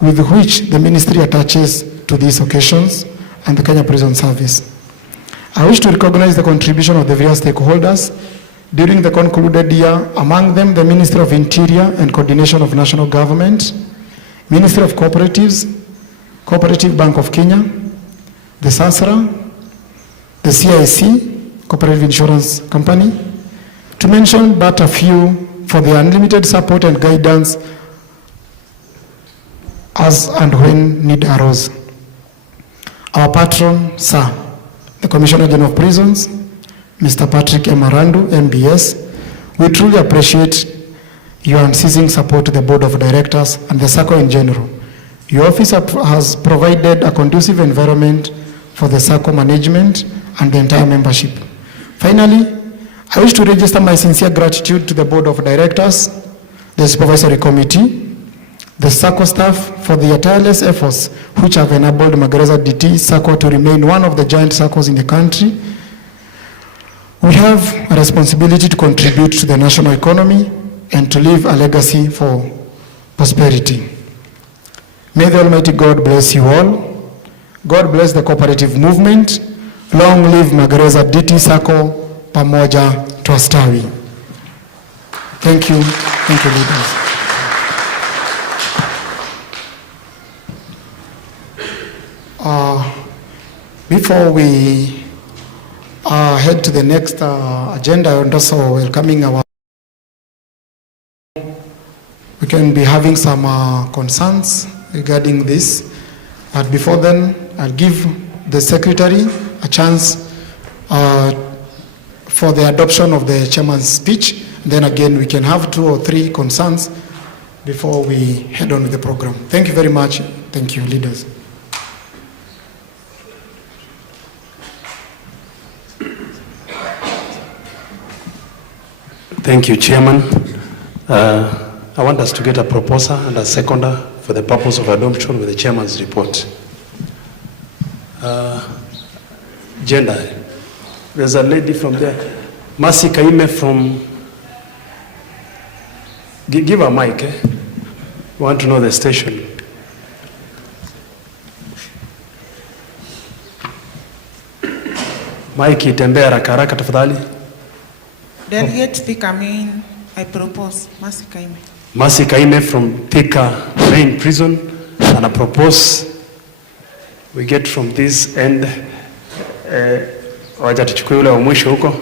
with which the ministry attaches to these occasions and the Kenya Prison Service. I wish to recognize the contribution of the various stakeholders during the concluded year, among them the Ministry of Interior and Coordination of National Government, Ministry of Cooperatives, Cooperative Bank of Kenya, the SASRA, the CIC, Cooperative Insurance Company, to mention but a few, for the unlimited support and guidance as and when need arose. Our patron, sir, the Commissioner General of Prisons, Mr. Patrick Emarandu, MBS, we truly appreciate your unceasing support to the Board of Directors and the Sacco in general. Your office has provided a conducive environment for the Sacco management and the entire membership. Finally, I wish to register my sincere gratitude to the Board of Directors, the Supervisory Committee, the Sacco staff for their tireless efforts which have enabled Magereza Dt Sacco to remain one of the giant Saccos in the country. We have a responsibility to contribute to the national economy and to leave a legacy for prosperity. May the Almighty God bless you all. God bless the cooperative movement. Long live Magereza Dt Sacco, pamoja twastawi. Thank you. Thank you, leaders. Before we head to the next agenda, and also welcoming our, we can be having some concerns regarding this. But before then, I'll give the secretary a chance for the adoption of the chairman's speech. Then again, we can have 2 or 3 concerns before we head on with the program. Thank you very much. Thank you, leaders. Thank you, Chairman. I want us to get a proposer and a seconder for the purpose of adoption with the Chairman's report. Gender. There's a lady from there. Mercy Kaime from Give a mic. We want to know the station. Mike, itembea haraka haraka tafadhali. Delegate Speaker, I propose Mercy Kaime. Mercy Kaime from Thika Main Prison, and I propose we get from this end. Waja tuchukue ule wa mwisho huko.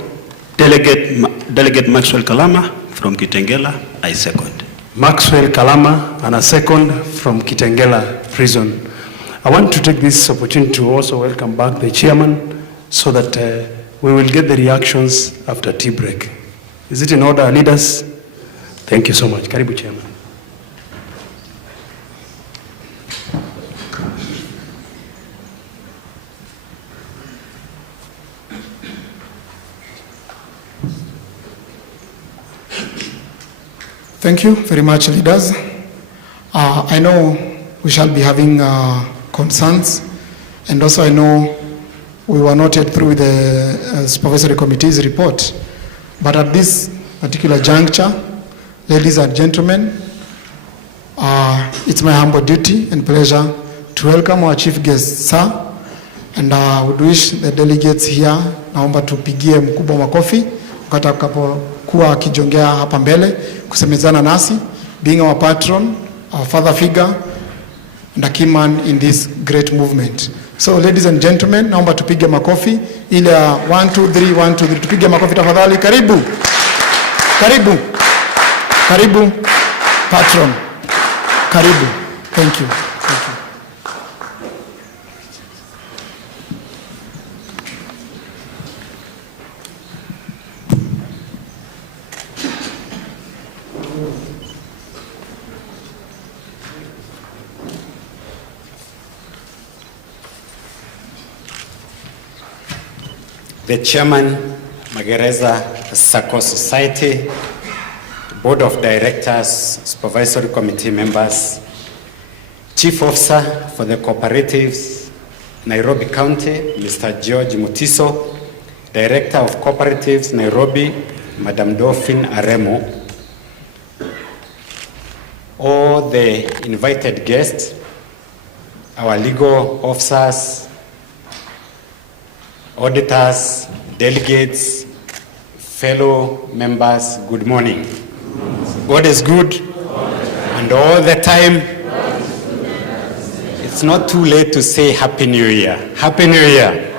Delegate Maxwell Kalama from Kitengela, I second. Maxwell Kalama and a second from Kitengela Prison. I want to take this opportunity to also welcome back the chairman so that we will get the reactions after tea break. Is it in order, leaders? Thank you so much. Karibu, chairman. Thank you very much, leaders. I know we shall be having concerns, and also I know we were not yet through the supervisory committee's report. But at this particular juncture, ladies and gentlemen, it's my humble duty and pleasure to welcome our chief guest, sir, and I would wish the delegates here, naomba tupigie mkubwa makofi wakati atakapokuwa akijongea hapa mbele kusemezana nasi, being our patron, our father figure, and a key man in this great movement. So ladies and gentlemen, naomba tupige makofi ile 1 2 3 1 2 3, tupige makofi tafadhali. Karibu, karibu, karibu patron, karibu. Thank you. Thank you. The chairman, Magereza Sacco Society, board of directors, supervisory committee members, chief officer for the cooperatives, Nairobi County, Mr. George Mutiso, director of cooperatives, Nairobi, Madam Dauphine Aremo, all the invited guests, our legal officers, auditors, delegates, fellow members, good morning. God is good, and all the time. It's not too late to say Happy New Year. Happy New Year.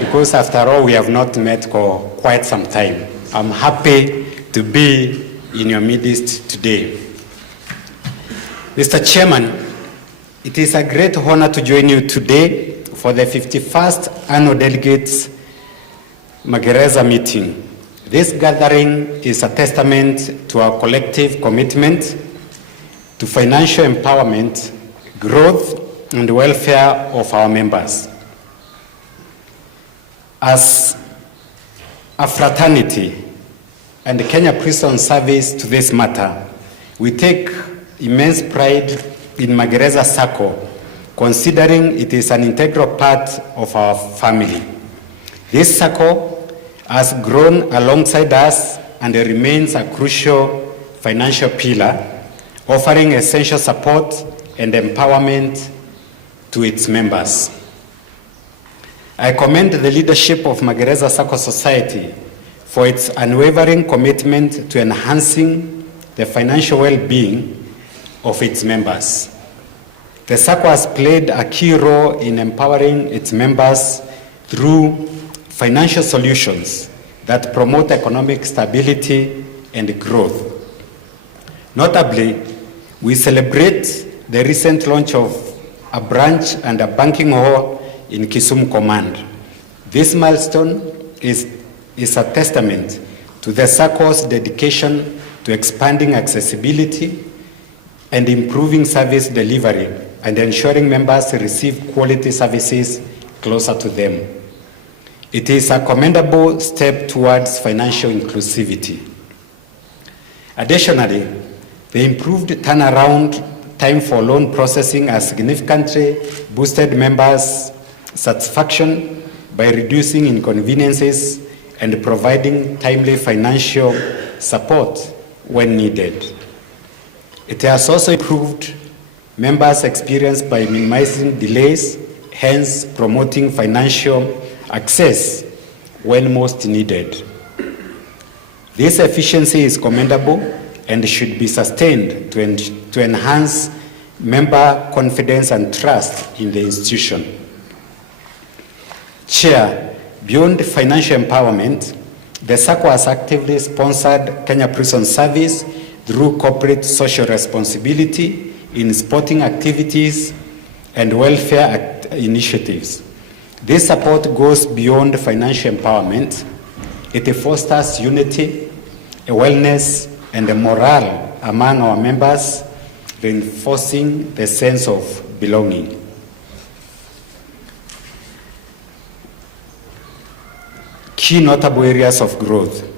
Because after all, we have not met for quite some time. I'm happy to be in your midst today. Mr. Chairman, it is a great honor to join you today for the 51st Annual Delegates Magereza meeting. This gathering is a testament to our collective commitment to financial empowerment, growth, and welfare of our members. As a fraternity and Kenya Prison Service to this matter, we take immense pride in Magereza Sacco, considering it is an integral part of our family. This Sacco has grown alongside us and remains a crucial financial pillar, offering essential support and empowerment to its members. I commend the leadership of Magereza Sacco Society for its unwavering commitment to enhancing the financial well-being of its members. The Sacco has played a key role in empowering its members through financial solutions that promote economic stability and growth. Notably, we celebrate the recent launch of a branch and a banking hall in Kisumu Command. This milestone is a testament to the Sacco's dedication to expanding accessibility and improving service delivery and ensuring members receive quality services closer to them. It is a commendable step towards financial inclusivity. Additionally, the improved turnaround time for loan processing has significantly boosted members' satisfaction by reducing inconveniences and providing timely financial support when needed. It has also improved members' experience by minimizing delays, hence promoting financial access when most needed. This efficiency is commendable and should be sustained to enhance member confidence and trust in the institution. Chair, beyond financial empowerment, the Sacco has actively sponsored Kenya Prison Service through corporate social responsibility in sporting activities and welfare initiatives. This support goes beyond financial empowerment. It fosters unity, wellness, and morale among our members, reinforcing the sense of belonging. Key notable areas of growth.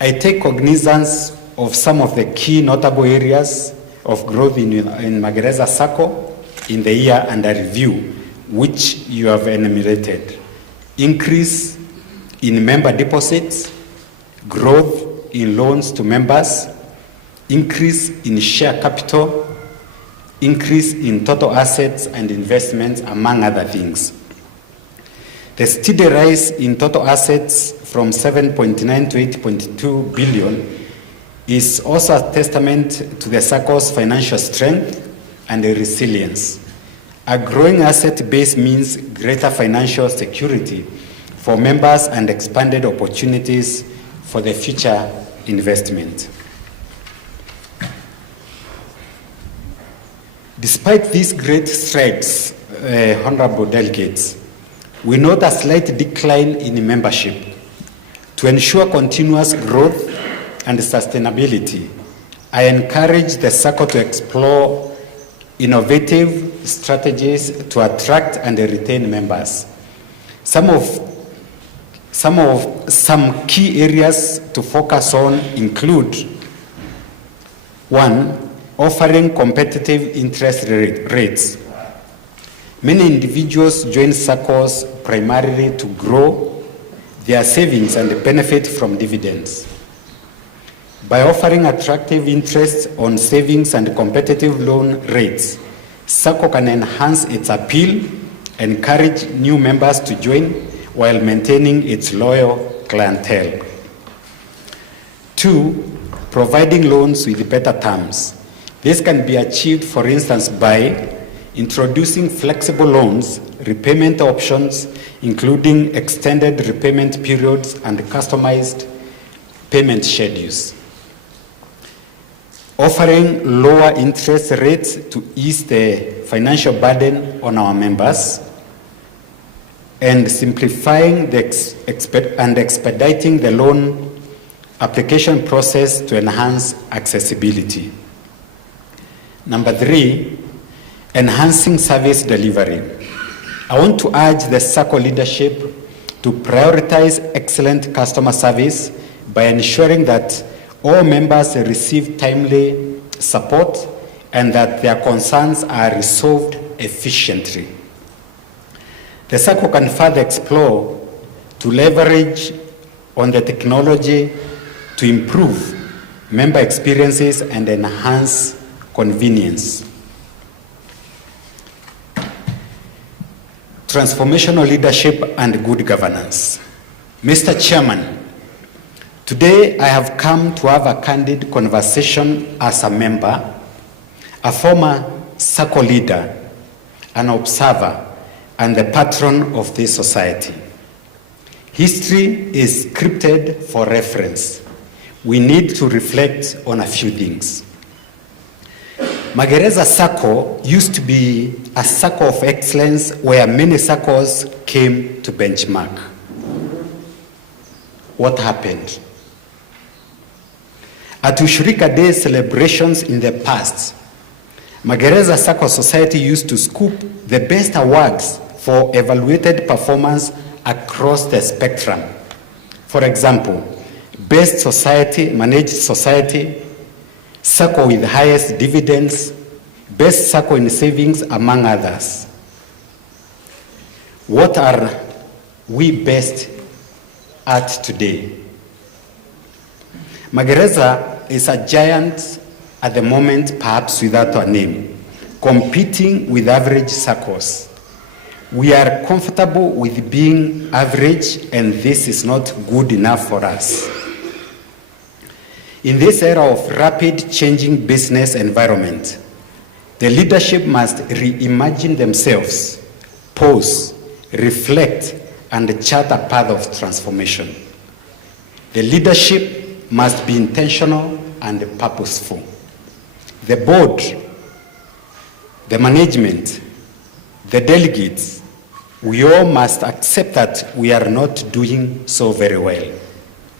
I take cognizance of some of the key notable areas of growth in Magereza Sacco in the year under review, which you have enumerated. Increase in member deposits, growth in loans to members, increase in share capital, increase in total assets and investments, among other things. The steady rise in total assets from 7.9 to 8.2 billion is also a testament to the Sacco's financial strength and resilience. A growing asset base means greater financial security for members and expanded opportunities for the future investment. Despite these great strides, honorable delegates, we note a slight decline in membership. To ensure continuous growth and sustainability, I encourage the Sacco to explore innovative strategies to attract and retain members. Some key areas to focus on include: 1, offering competitive interest rates. Many individuals join SACCOs primarily to grow their savings and benefit from dividends. By offering attractive interest on savings and competitive loan rates, SACCO can enhance its appeal, encourage new members to join while maintaining its loyal clientele. 2, providing loans with better terms. This can be achieved, for instance, by introducing flexible loans, repayment options, including extended repayment periods and customized payment schedules. Offering lower interest rates to ease the financial burden on our members, and simplifying and expediting the loan application process to enhance accessibility. Number 3, enhancing service delivery. I want to urge the Sacco leadership to prioritize excellent customer service by ensuring that all members receive timely support and that their concerns are resolved efficiently. The Sacco can further explore to leverage on the technology to improve member experiences and enhance convenience. Transformational leadership and good governance. Mr. Chairman, today I have come to have a candid conversation as a member, a former Sacco leader, an observer, and the patron of this society. History is scripted for reference. We need to reflect on a few things. Magereza Sacco used to be a Sacco of excellence where many Saccos came to benchmark. What happened? At Ushirika Day celebrations in the past, Magereza Sacco Society used to scoop the best awards for evaluated performance across the spectrum. For example, Best Society, Managed Society, Sacco with highest dividends, Best Sacco in savings, among others. What are we best at today? Magereza is a giant at the moment, perhaps without a name, competing with average SACCOs. We are comfortable with being average, and this is not good enough for us. In this era of rapid changing business environment, the leadership must reimagine themselves, pause, reflect, and chart a path of transformation. The leadership must be intentional and purposeful. The board, the management, the delegates, we all must accept that we are not doing so very well.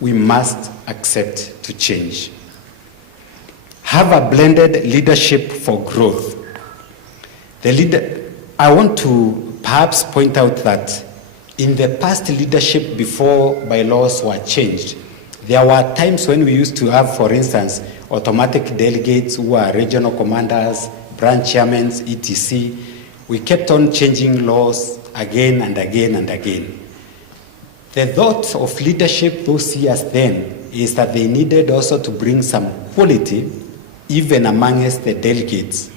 We must accept to change. Have a blended leadership for growth. I want to perhaps point out that in the past leadership before bylaws were changed, there were times when we used to have, for instance, automatic delegates who are regional commanders, branch chairmen, etc. We kept on changing laws again and again and again. The thought of leadership those years then is that they needed also to bring some quality even amongst the delegates,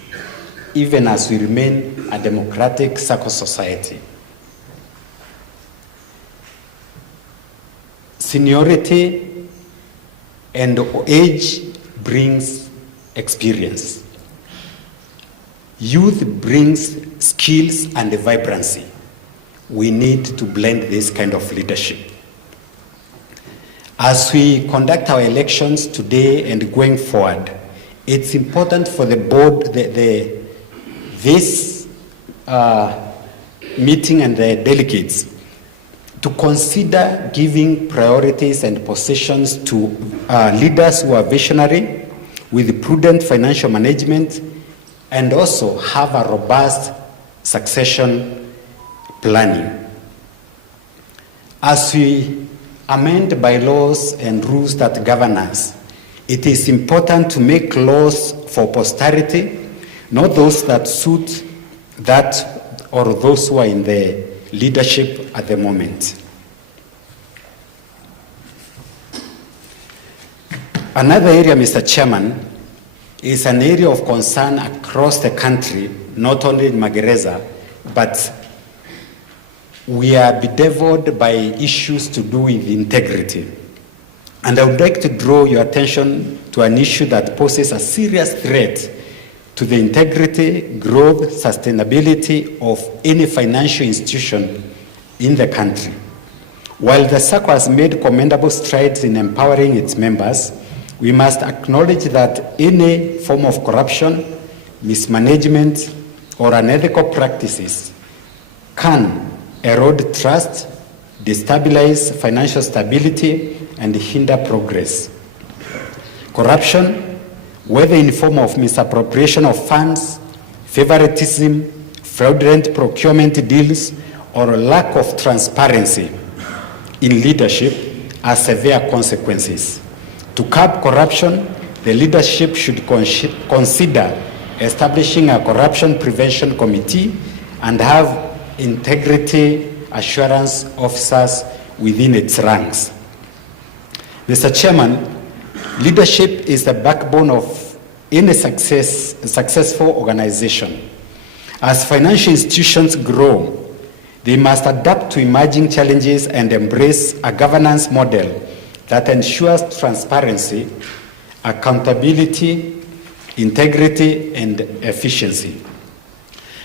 even as we remain a democratic Sacco society. Seniority and age brings experience. Youth brings skills and vibrancy. We need to blend this kind of leadership. As we conduct our elections today and going forward, it's important for the board, this meeting and the delegates to consider giving priorities and positions to leaders who are visionary with prudent financial management and also have a robust succession planning. As we amend bylaws and rules that govern us, it is important to make laws for posterity, not those that suit that or those who are in the leadership at the moment. Another area, Mr. Chairman, is an area of concern across the country, not only in Magereza, but we are bedeviled by issues to do with integrity. And I would like to draw your attention to an issue that poses a serious threat to the integrity, growth, sustainability of any financial institution in the country. While the Sacco has made commendable strides in empowering its members, we must acknowledge that any form of corruption, mismanagement, or unethical practices can erode trust, destabilize financial stability, and hinder progress. Corruption, whether in form of misappropriation of funds, favoritism, fraudulent procurement deals, or lack of transparency in leadership, has severe consequences. To curb corruption, the leadership should consider establishing a corruption prevention committee and have integrity assurance officers within its ranks. Mr. Chairman, leadership is the backbone of any successful organization. As financial institutions grow, they must adapt to emerging challenges and embrace a governance model that ensures transparency, accountability, integrity, and efficiency.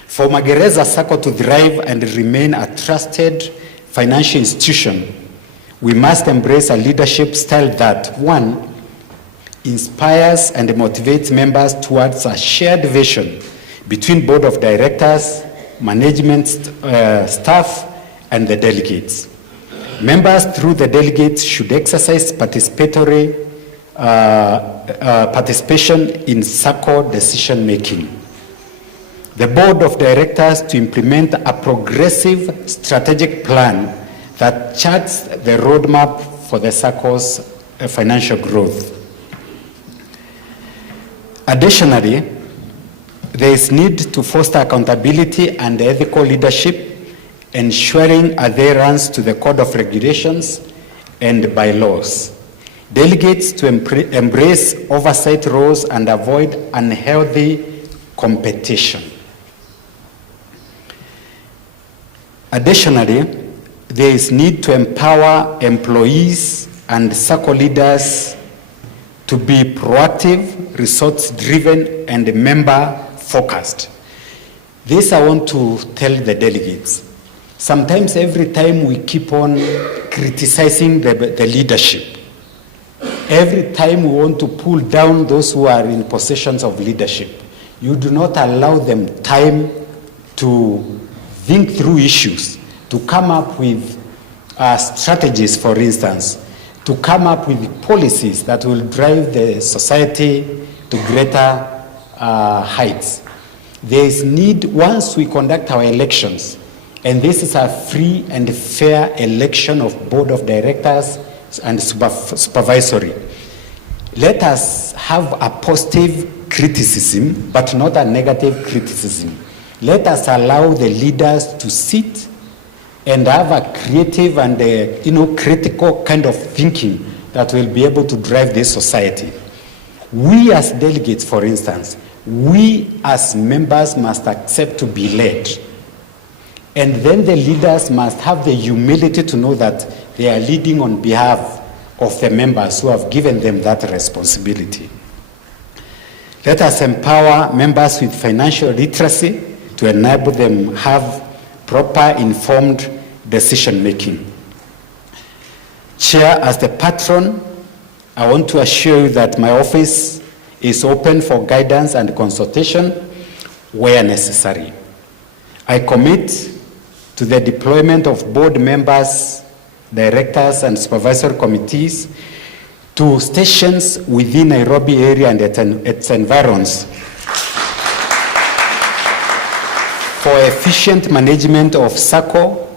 For Magereza Sacco to thrive and remain a trusted financial institution, we must embrace a leadership style that, one, inspires and motivates members towards a shared vision between board of directors, management staff, and the delegates. Members through the delegates should exercise participation in Sacco decision making. The board of directors to implement a progressive strategic plan that charts the roadmap for the Sacco's financial growth. Additionally, there is need to foster accountability and ethical leadership, ensuring adherence to the Code of Regulations and bylaws. Delegates to embrace oversight roles and avoid unhealthy competition. Additionally, there is need to empower employees and Sacco leaders to be proactive, resource-driven, and member-focused. This I want to tell the delegates. Sometimes every time we keep on criticizing the leadership, every time we want to pull down those who are in positions of leadership, you do not allow them time to think through issues, to come up with strategies, for instance, to come up with policies that will drive the society to greater heights. There is need, once we conduct our elections, and this is a free and fair election of board of directors and supervisory, let us have a positive criticism, but not a negative criticism. Let us allow the leaders to sit and have a creative and critical kind of thinking that will be able to drive this society. We as delegates, for instance, we as members must accept to be led. And then the leaders must have the humility to know that they are leading on behalf of the members who have given them that responsibility. Let us empower members with financial literacy to enable them have proper informed decision making. Chair, as the patron, I want to assure you that my office is open for guidance and consultation where necessary. I commit to the deployment of board members, directors, and supervisory committees to stations within Nairobi area and its environs for efficient management of Sacco,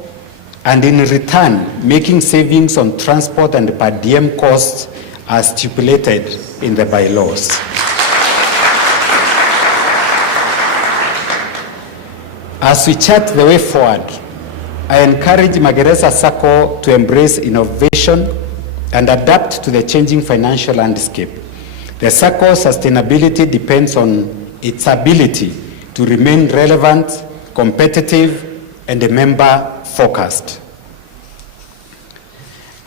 and in return, making savings on transport and per diem costs as stipulated in the bylaws. As we chart the way forward, I encourage Magereza Sacco to embrace innovation and adapt to the changing financial landscape. The Sacco's sustainability depends on its ability to remain relevant, competitive, and member-focused.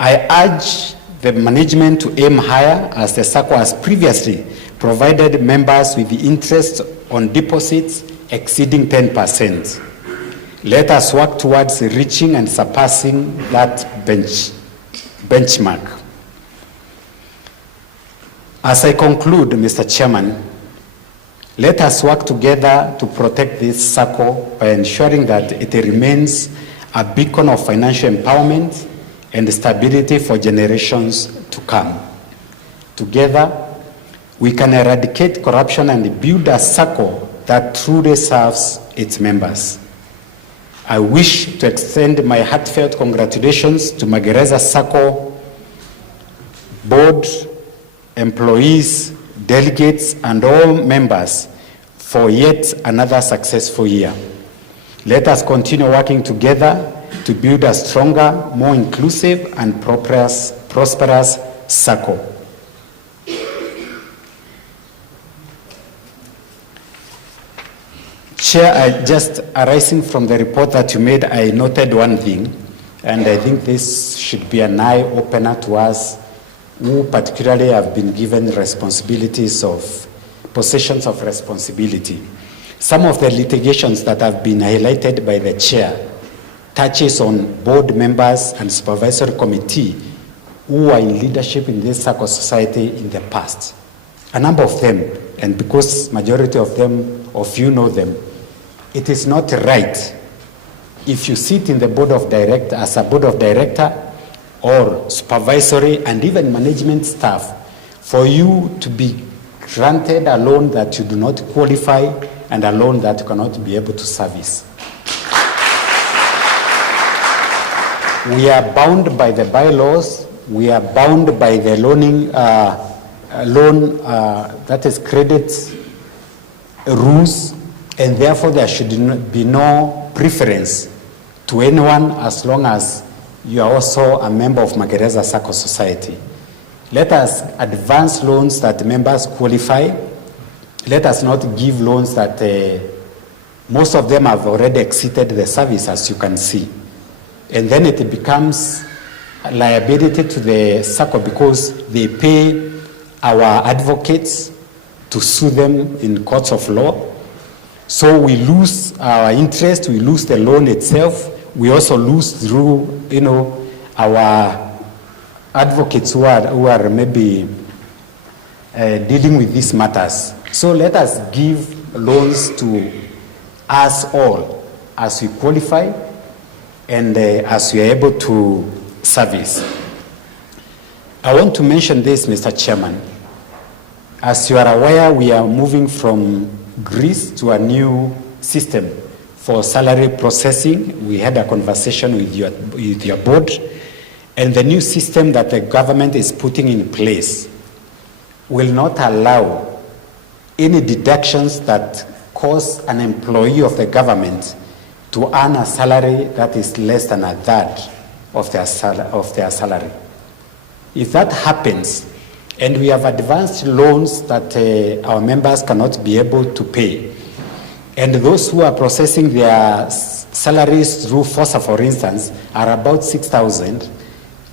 I urge the management to aim higher, as the Sacco has previously provided members with the interest on deposits exceeding 10%. Let us work towards reaching and surpassing that benchmark. As I conclude, Mr. Chairman, let us work together to protect this Sacco by ensuring that it remains a beacon of financial empowerment and stability for generations to come. Together, we can eradicate corruption and build a Sacco that truly serves its members. I wish to extend my heartfelt congratulations to Magereza Sacco board, employees, delegates, and all members for yet another successful year. Let us continue working together to build a stronger, more inclusive, and prosperous Sacco. Chair, just arising from the report that you made, I noted one thing, and I think this should be an eye-opener to us who particularly have been given responsibilities of, positions of responsibility. Some of the litigations that have been highlighted by the chair touches on board members and supervisory committee who are in leadership in this Sacco society in the past. A number of them, and because majority of them, of you know them, it is not right if you sit in the board of director as a board of director or supervisory and even management staff for you to be granted a loan that you do not qualify and a loan that you cannot be able to service. We are bound by the bylaws, we are bound by the loan that is credit rules, and therefore there should be no preference to anyone as long as you are also a member of Magereza Sacco Society. let us advance loans that members qualify. Let us not give loans that most of them have already exceeded the service, as you can see. And then it becomes a liability to the Sacco because they pay our advocates to sue them in courts of law. So we lose our interest, we lose the loan itself. We also lose through, our advocates who are maybe dealing with these matters. So let us give loans to us all as we qualify and as we are able to service. I want to mention this, Mr. Chairman. As you are aware, we are moving from Greece to a new system for salary processing. We had a conversation with your board, and the new system that the government is putting in place will not allow any deductions that cause an employee of the government to earn a salary that is less than a third of their salary. If that happens, and we have advanced loans that our members cannot be able to pay, and those who are processing their salaries through FOSA, for instance, are about 6,000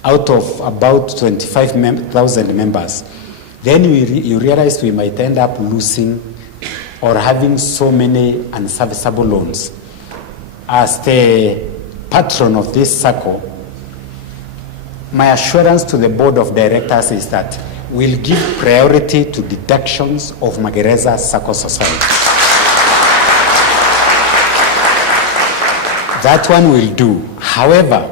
out of about 25,000 members, then you realize we might end up losing or having so many unserviceable loans. As the patron of this Sacco, my assurance to the board of directors is that we'll give priority to deductions of Magereza Sacco Society. That one will do. However,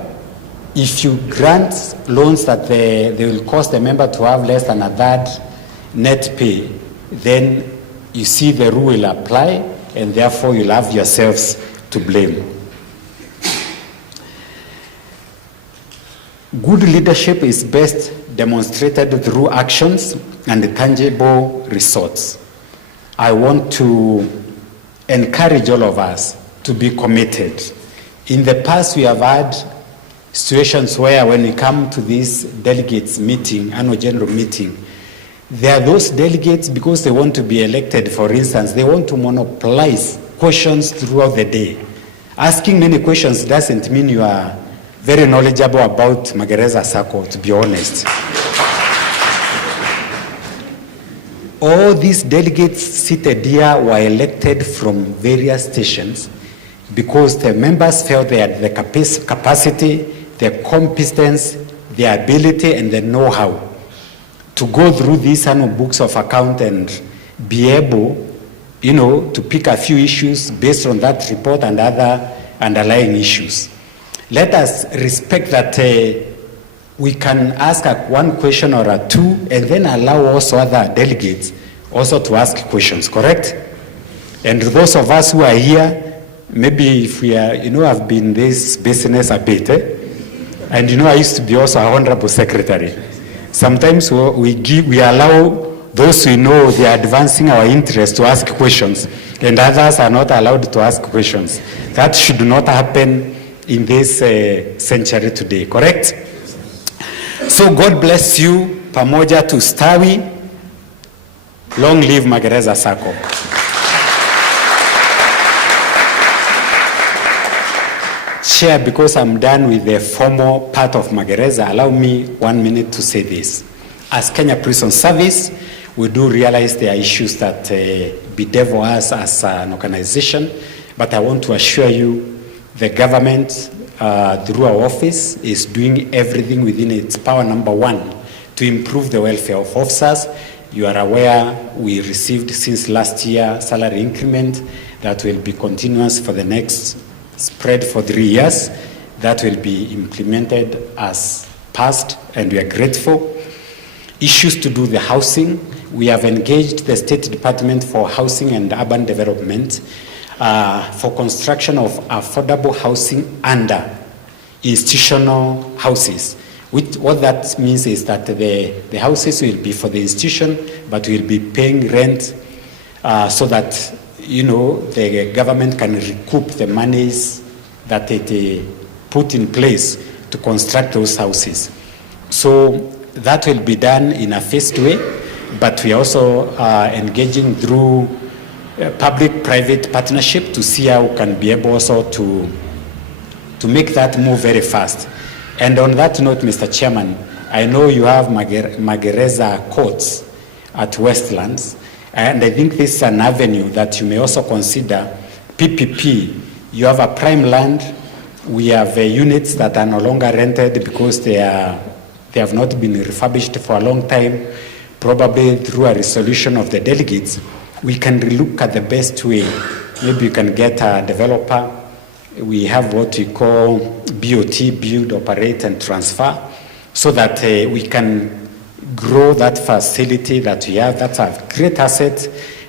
if you grant loans that they will cost the member to have less than a third net pay, then you see the rule will apply, and therefore you'll have yourselves to blame. Good leadership is best demonstrated through actions and tangible results. I want to encourage all of us to be committed. In the past, we have had situations where when we come to this delegates meeting, annual general meeting, there are those delegates, because they want to be elected, for instance, they want to monopolize questions throughout the day. Asking many questions doesn't mean you are very knowledgeable about Magereza Sacco, to be honest. All these delegates seated here were elected from various stations because the members felt they had the capacity, the competence, the ability, and the know-how to go through these annual books of account and be able, to pick a few issues based on that report and other underlying issues. Let us respect that we can ask one question or two, and then allow also other delegates also to ask questions, correct? And those of us who are here, maybe if we are, have been in this business a bit, and I used to be also a honorable secretary. Sometimes we allow those who know they are advancing our interest to ask questions, and others are not allowed to ask questions. That should not happen in this century today, correct? So God bless you, pamoja tustawi. Long live Magereza Sacco. Chair, because I'm done with the formal part of Magereza, allow me 1 minute to say this. As Kenya Prison Service, we do realize there are issues that bedevil us as an organization, but I want to assure you the government, through our office, is doing everything within its power, number one, to improve the welfare of officers. You are aware we received since last year salary increment that will be continuous for the next spread for 3 years. That will be implemented as passed, and we are grateful. Issues to do the housing. We have engaged the State Department for Housing and Urban Development for construction of affordable housing under institutional houses. What that means is that the houses will be for the institution, but will be paying rent so that the government can recoup the monies that it put in place to construct those houses. So that will be done in a phased way, but we are also engaging through public-private partnership to see how we can be able also to make that move very fast. And on that note, Mr. Chairman, I know you have Magereza courts at Westlands, and I think this is an avenue that you may also consider. PPP, you have a prime land. We have units that are no longer rented because they have not been refurbished for a long time. Probably through a resolution of the delegates, we can relook at the best way. Maybe you can get a developer. We have what we call BOT, build, operate, and transfer, so that we can grow that facility that we have. That's a great asset,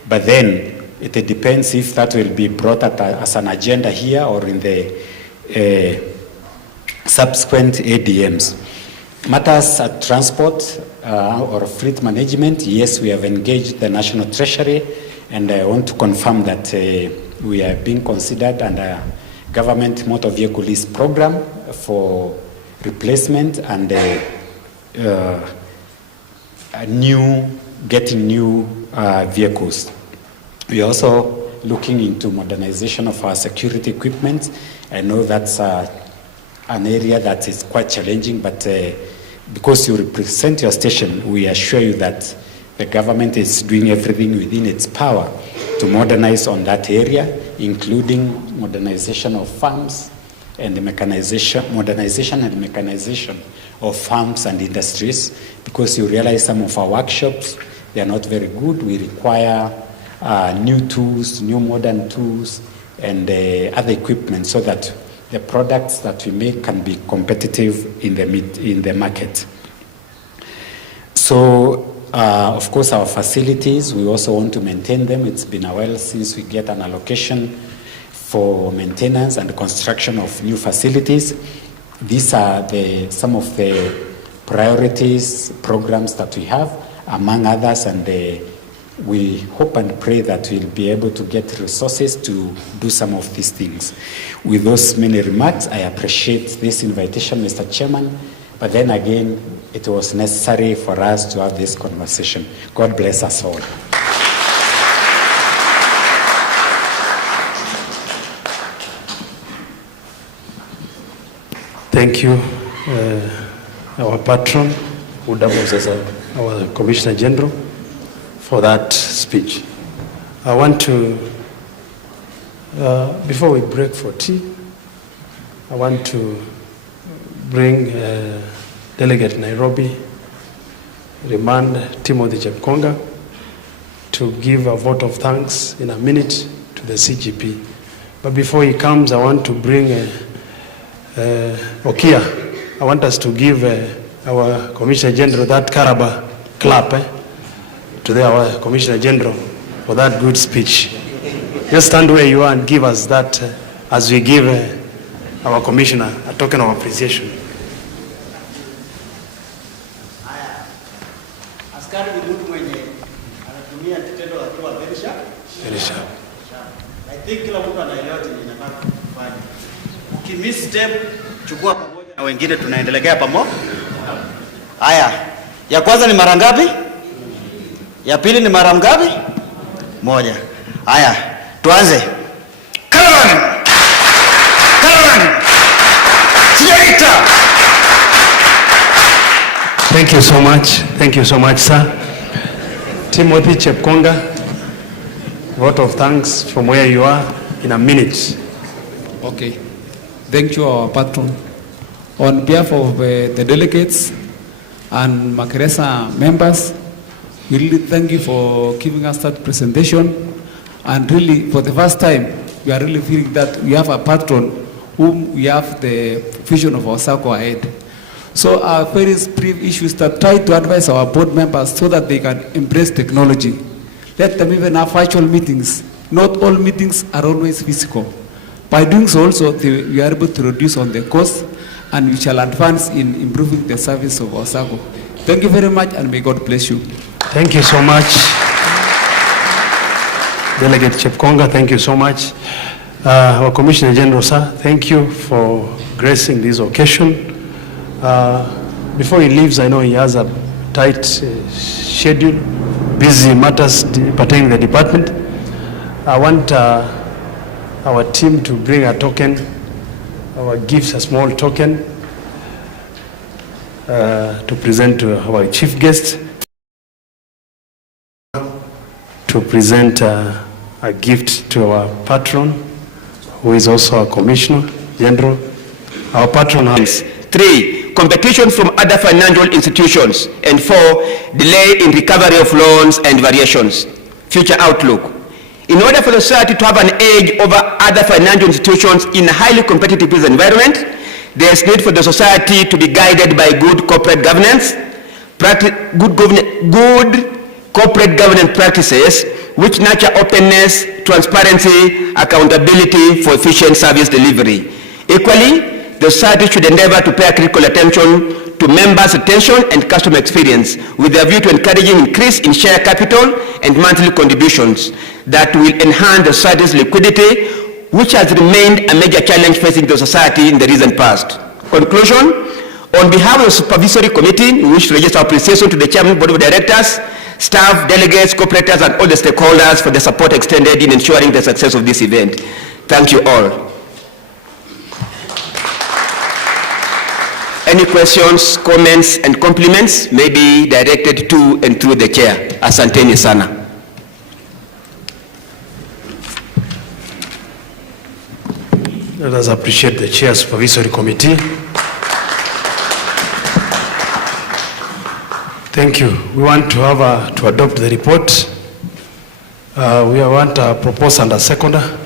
but then it depends if that will be brought at as an agenda here or in the subsequent ADMs. Matters at transport or fleet management, yes, we have engaged the National Treasury, and I want to confirm that we are being considered under government motor vehicle lease program for replacement and getting new vehicles. We are also looking into modernization of our security equipment. I know that's an area that is quite challenging, but because you represent your station, we assure you that the government is doing everything within its power to modernize on that area, including modernization of farms and the modernization and mechanization of farms and industries, because you realize some of our workshops, they are not very good. We require new tools, new modern tools, and other equipment so that the products that we make can be competitive in the market. So, of course, our facilities, we also want to maintain them. It's been a while since we get an allocation for maintenance and construction of new facilities. These are some of the priorities, programs that we have, among others, and we hope and pray that we'll be able to get resources to do some of these things. With those many remarks, I appreciate this invitation, Mr. Chairman, but then again, it was necessary for us to have this conversation. God bless us all. Thank you, our patron, who doubles as our Commissioner General, for that speech. I want to, before we break for tea, I want to bring Delegate Nairobi, remand Timothy Chepkonga, to give a vote of thanks in a minute to the CGP. But before he comes, I want to bring Okia. I want us to give our Commissioner General that Karaba clap to our Commissioner General for that good speech. Just stand where you are and give us that as we give our Commissioner a token of appreciation. Very sharp. I think kila mtu anaelewa chenye nataka kufanya. Ukimiss step, chukua pamoja na wengine tunaendelea pamoja. Haya. Ya kwanza ni mara ngapi? Ya pili ni mara ngapi? Moja. Haya, tuanze. Caravan. Theater. Thank you so much. Thank you so much, sir. Timothy Chepkonga, vote of thanks from where you are in a minute. Okay. Thank you, our patron. On behalf of the delegates and Magereza members, we really thank you for giving us that presentation. And really, for the first time, we are really feeling that we have a patron whom we have the vision of our Sacco ahead. So our very brief issues that try to advise our board members so that they can embrace technology. Let them even have virtual meetings. Not all meetings are always physical. By doing so also, we are able to reduce on the cost, and we shall advance in improving the service of our Sacco. Thank you very much, and may God bless you. Thank you so much. Delegate Chepkonga, thank you so much. Our Commissioner General, sir, thank you for gracing this occasion. before he leaves, I know he has a tight schedule, busy matters pertaining to the department. I want our team to bring a token, our gifts, a small token, to present to our chief guest, to present a gift to our patron, who is also a commissioner general. Our patron has 3, competition from other financial institutions, and 4, delay in recovery of loans and variations. Future outlook. In order for the society to have an edge over other financial institutions in a highly competitive business environment, there is need for the society to be guided by good corporate governance, good corporate governance practices which nurture openness, transparency, accountability for efficient service delivery. Equally, the society should endeavor to pay critical attention to members' retention and customer experience with a view to encouraging increase in share capital and monthly contributions that will enhance the society's liquidity, which has remained a major challenge facing the society in the recent past. Conclusion, on behalf of the Supervisory Committee, we wish to register our appreciation to the Chairman, Board of Directors, staff, delegates, cooperators, and all the stakeholders for the support extended in ensuring the success of this event. Thank you all. Any questions, comments, and compliments may be directed to and through the chair. Asanteni sana. Let us appreciate the Chair Supervisory Committee. Thank you. We want to have to adopt the report. We want a proposer and a seconder.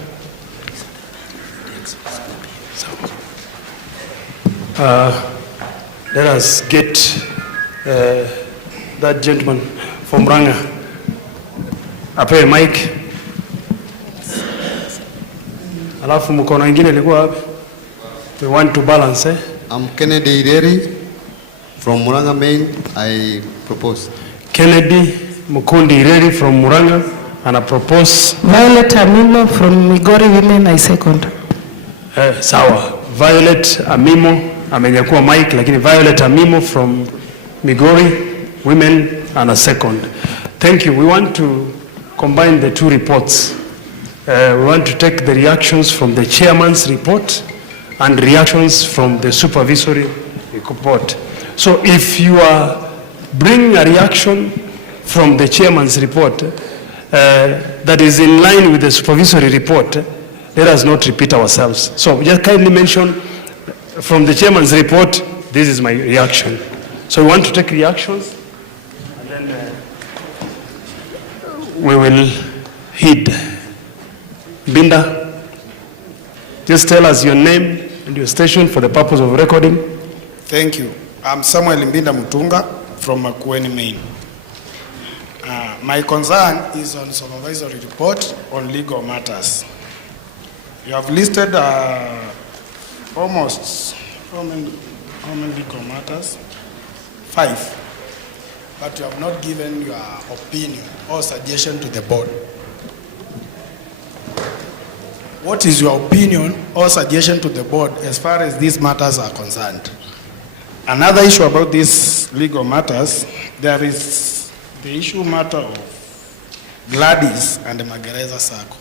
Let us get that gentleman from Ranga. Ape mic. Alafu mkono ingine ilikuwa wapi? We want to balance, eh? I'm Kennedy Ireri from Muranga Main. I propose. Kennedy Mukundi Ireri from Muranga, and I propose. Violet Amimo from Migori Women, I second. Sawa. Violet Amimo amenyakuwa mic, lakini Violet Amimo from Migori Women, and a second. Thank you. We want to combine the two reports. We want to take the reactions from the chairman's report and reactions from the supervisory report. So if you are bringing a reaction from the chairman's report that is in line with the supervisory report, let us not repeat ourselves. So just kindly mention from the chairman's report, this is my reaction. So we want to take reactions, and then we will heed. Binda, just tell us your name and your station for the purpose of recording. Thank you. I'm Samuel Mbinda Mutunga from Makueni, Maine. My concern is on supervisory report on legal matters. You have listed almost how many legal matters? 5. But you have not given your opinion or suggestion to the board. What is your opinion or suggestion to the board as far as these matters are concerned? Another issue about these legal matters, there is the issue matter of Gladys and the Magereza Sacco.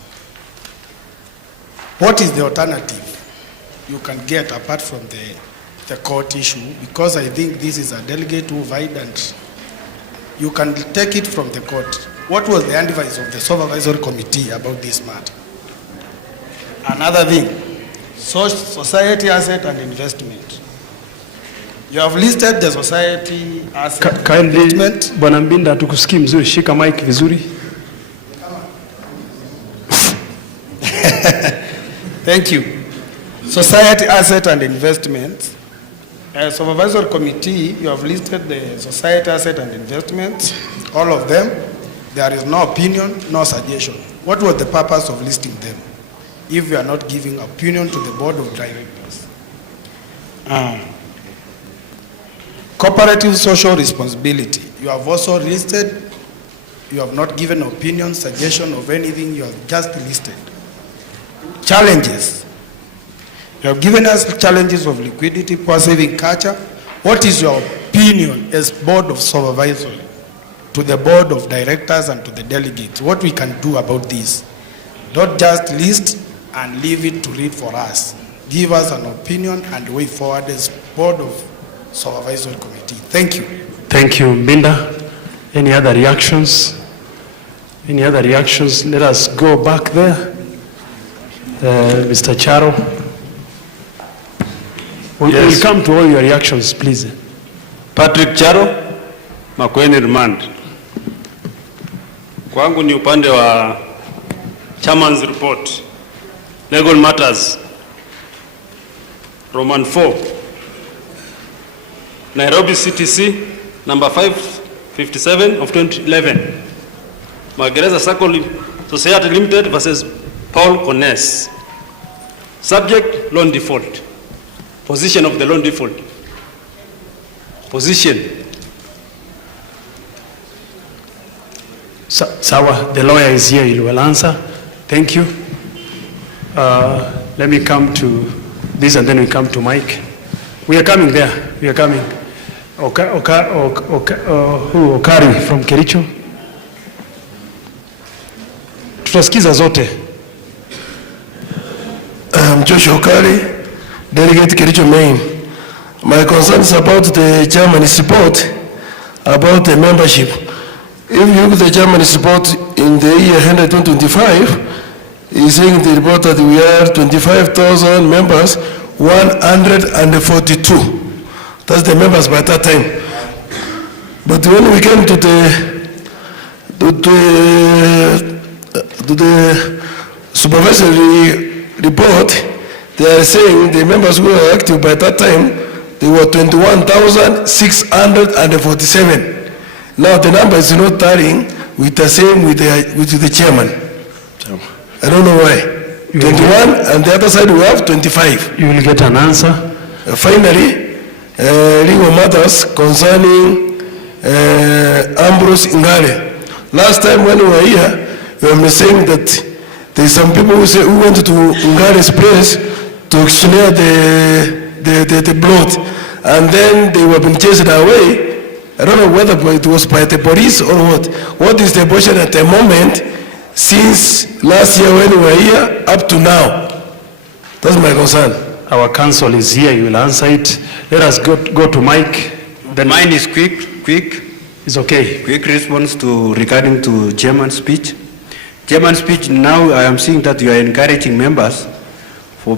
What is the alternative you can get apart from the court issue? Because I think this is a delegate who vied, and you can take it from the court. What was the advice of the supervisory committee about this matter? Another thing, society asset and investment. You have listed the society asset kindly, investment. Bwana Mbinda, tukusikii mzuri, shika mic vizuri. Thank you. Society asset and investment. As supervisory committee, you have listed the society asset and investments, all of them. There is no opinion, no suggestion. What was the purpose of listing them if you are not giving opinion to the board of directors? Cooperative social responsibility. You have also listed, you have not given opinion, suggestion of anything, you have just listed. Challenges. You have given us challenges of liquidity, poor saving culture. What is your opinion as board of supervisory to the board of directors and to the delegates, what we can do about this. Not just list and leave it to read for us. Give us an opinion and way forward as board of supervisory committee. Thank you. Thank you, Mbinda. Any other reactions? Any other reactions? Let us go back there. Mr. Charo. We'll come to all your reactions, please. Patrick Charo, Makueni Remand. Kwangu ni upande wa Chairman's Report. Legal Matters. Roman 4. Nairobi CTC, number 557 of 2011. Magereza Sacco Society Limited versus Paul Cones. Subject, loan default. Position of the loan default. Position. Sawa, the lawyer is here, he will answer. Thank you. Let me come to this and then we come to Mike. We are coming there, we are coming. Okari from Kericho. Tutasikiza zote. Joshua Okari, Delegate Kericho Main. My concern is about the chairman's report about the membership. If you look at the chairman's report in the year 2025, he's saying in the report that we are 25,000 members, 142. That's the members by that time. But when we came to the supervisory report, they are saying the members who were active by that time, they were 21,647. Now the number is not tallying with the same with the chairman. I don't know why. 21 and the other side we have 25. You will get an answer. Finally, legal matters concerning Ambrose Ngale. Last time when we were here, we were saying that there are some people who went to Ngale's place to auctioneer the blood, and then they were being chased away. I don't know whether it was by the police or what. What is the position at the moment since last year when we were here up to now? That's my concern. Our counsel is here, you will answer it. Let us go to Mike. Then mine is quick. It's okay. Quick response regarding to Chairman's speech. Chairman's speech, now I am seeing that you are encouraging members to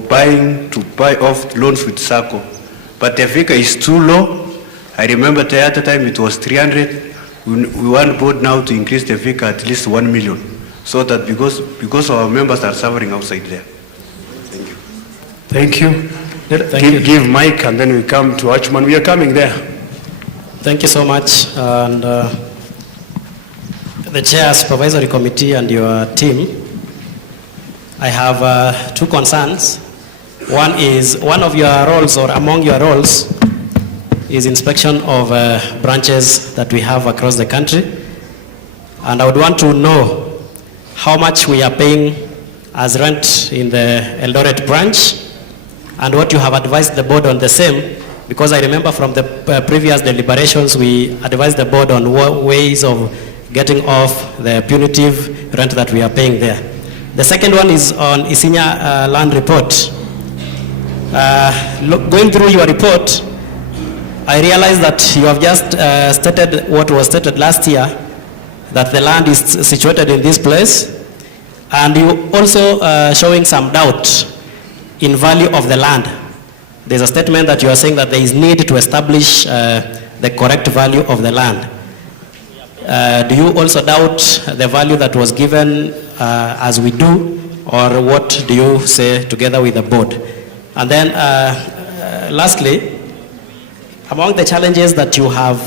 buy off loans with Sacco. But the figure is too low. I remember the other time it was 300. We want board now to increase the figure at least 1 million. So that because our members are suffering outside there. Thank you. Give Mike and then we come to Archman. We are coming there. Thank you so much. And the Chair, Supervisory Committee and your team, I have two concerns. One is, one of your roles or among your roles is inspection of branches that we have across the country. And I would want to know how much we are paying as rent in the Eldoret branch and what you have advised the board on the same, because I remember from the previous deliberations we advised the board on ways of getting off the punitive rent that we are paying there. The second one is on Isinya land report. Going through your report, I realized that you have just stated what was stated last year, that the land is situated in this place, and you also showing some doubt in value of the land. There's a statement that you are saying that there is need to establish the correct value of the land. Do you also doubt the value that was given as we do, or what do you say together with the board? And then lastly, among the challenges that you have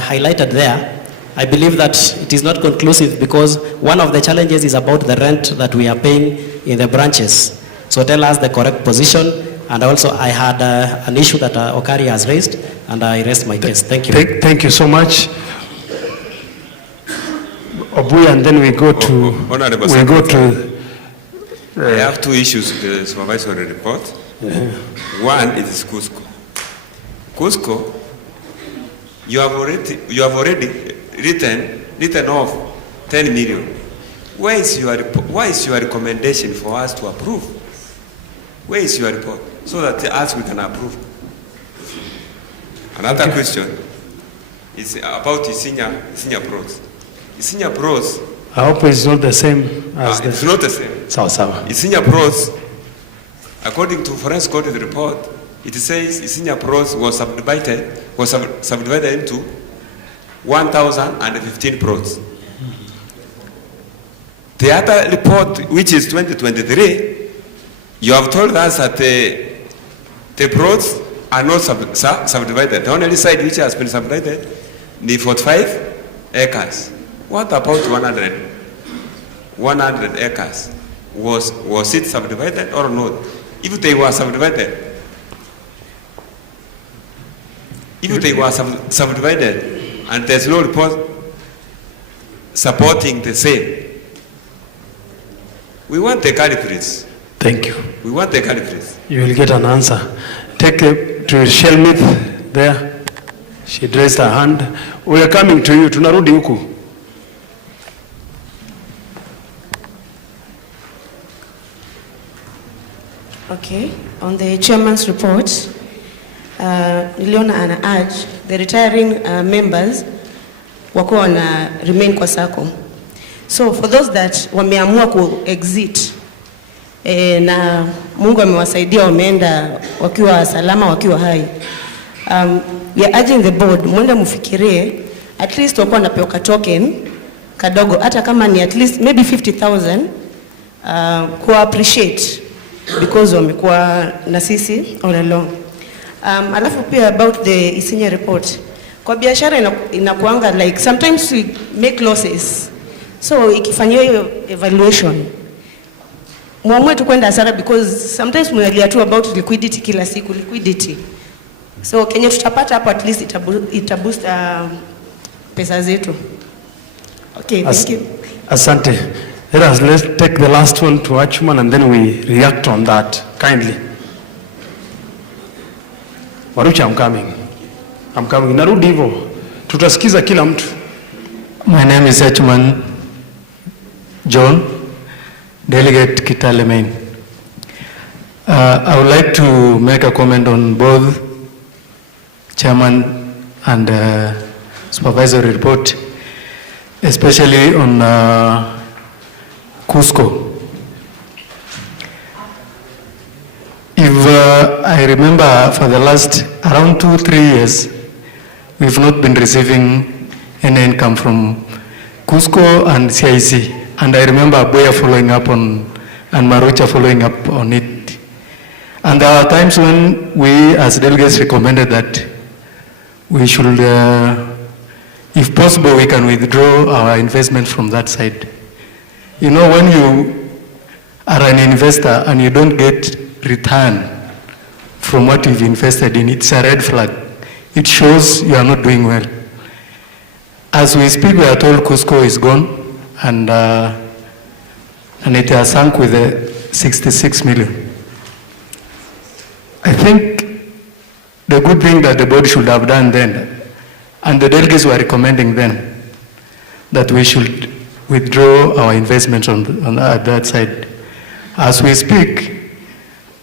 highlighted there, I believe that it is not conclusive, because one of the challenges is about the rent that we are paying in the branches. So tell us the correct position. And also I had an issue that Okari has raised, and I raised my case. Thank you. Thank you so much. Obuya, and then we go to... I have two issues with the supervisory report. One is Cusco. Cusco, You have already written off 10 million. Where is your recommendation for us to approve? Where is your report? So that us we can approve. Another question is about Isinya Pros. Isinya Pros. I hope it's not the same as It's not the same. Sawa. Isinya Pros, according to forensic audit report, it says Isinya Pros was subdivided into 1,015 plots. The other report, which is 2023, you have told us that the plots are not subdivided. The only side which has been subdivided is 45 acres. What about 100 acres? Was it subdivided or not? If they were subdivided, subdivided and there's no report supporting the same, we want the culprits. Thank you. We want the culprits. You will get an answer. Take it to Shelmith there. She raised her hand. We are coming to you. Tunarudi huku. Okay, on the chairman's report, niliona ana urge the retiring members wakuwa wana remain kwa Sacco. So for those that wameamua ku exit na Mungu amewasaidia wameenda wakiwa salama wakiwa hai, we are urging the board mwende mufikirie at least wakuwa napewa token kadogo hata kama ni at least maybe 50,000 ku appreciate because wamekuwa na sisi all along. Alafu pia about the Isinya report, kwa biashara inakuanga like sometimes we make losses, so ikifanywa hiyo evaluation muamue tu kwenda hasara because sometimes mnalia tu about liquidity kila siku liquidity, so kenye tutapata hapo at least itaboost pesa zetu. Okay, thank you. Asante. Let's take the last one to Achman and then we react on that kindly. Marucha, I'm coming. Narudi hivyo. Tutasikiza kila mtu. My name is Achman John, Delegate Kitale Main. I would like to make a comment on both chairman and supervisory report, especially on Cusco. If I remember, for the last around 2-3 years, we've not been receiving any income from Cusco and CIC. And I remember Abuya following up on, and Marucha following up on it. And there are times when we as delegates recommended that we should, if possible, we can withdraw our investment from that side. You know, when you are an investor and you don't get return from what you've invested in, it's a red flag. It shows you are not doing well. As we speak, we are told Cusco is gone and it has sunk with 66 million. I think the good thing that the board should have done then, and the delegates were recommending then, that we should withdraw our investments on that side. As we speak,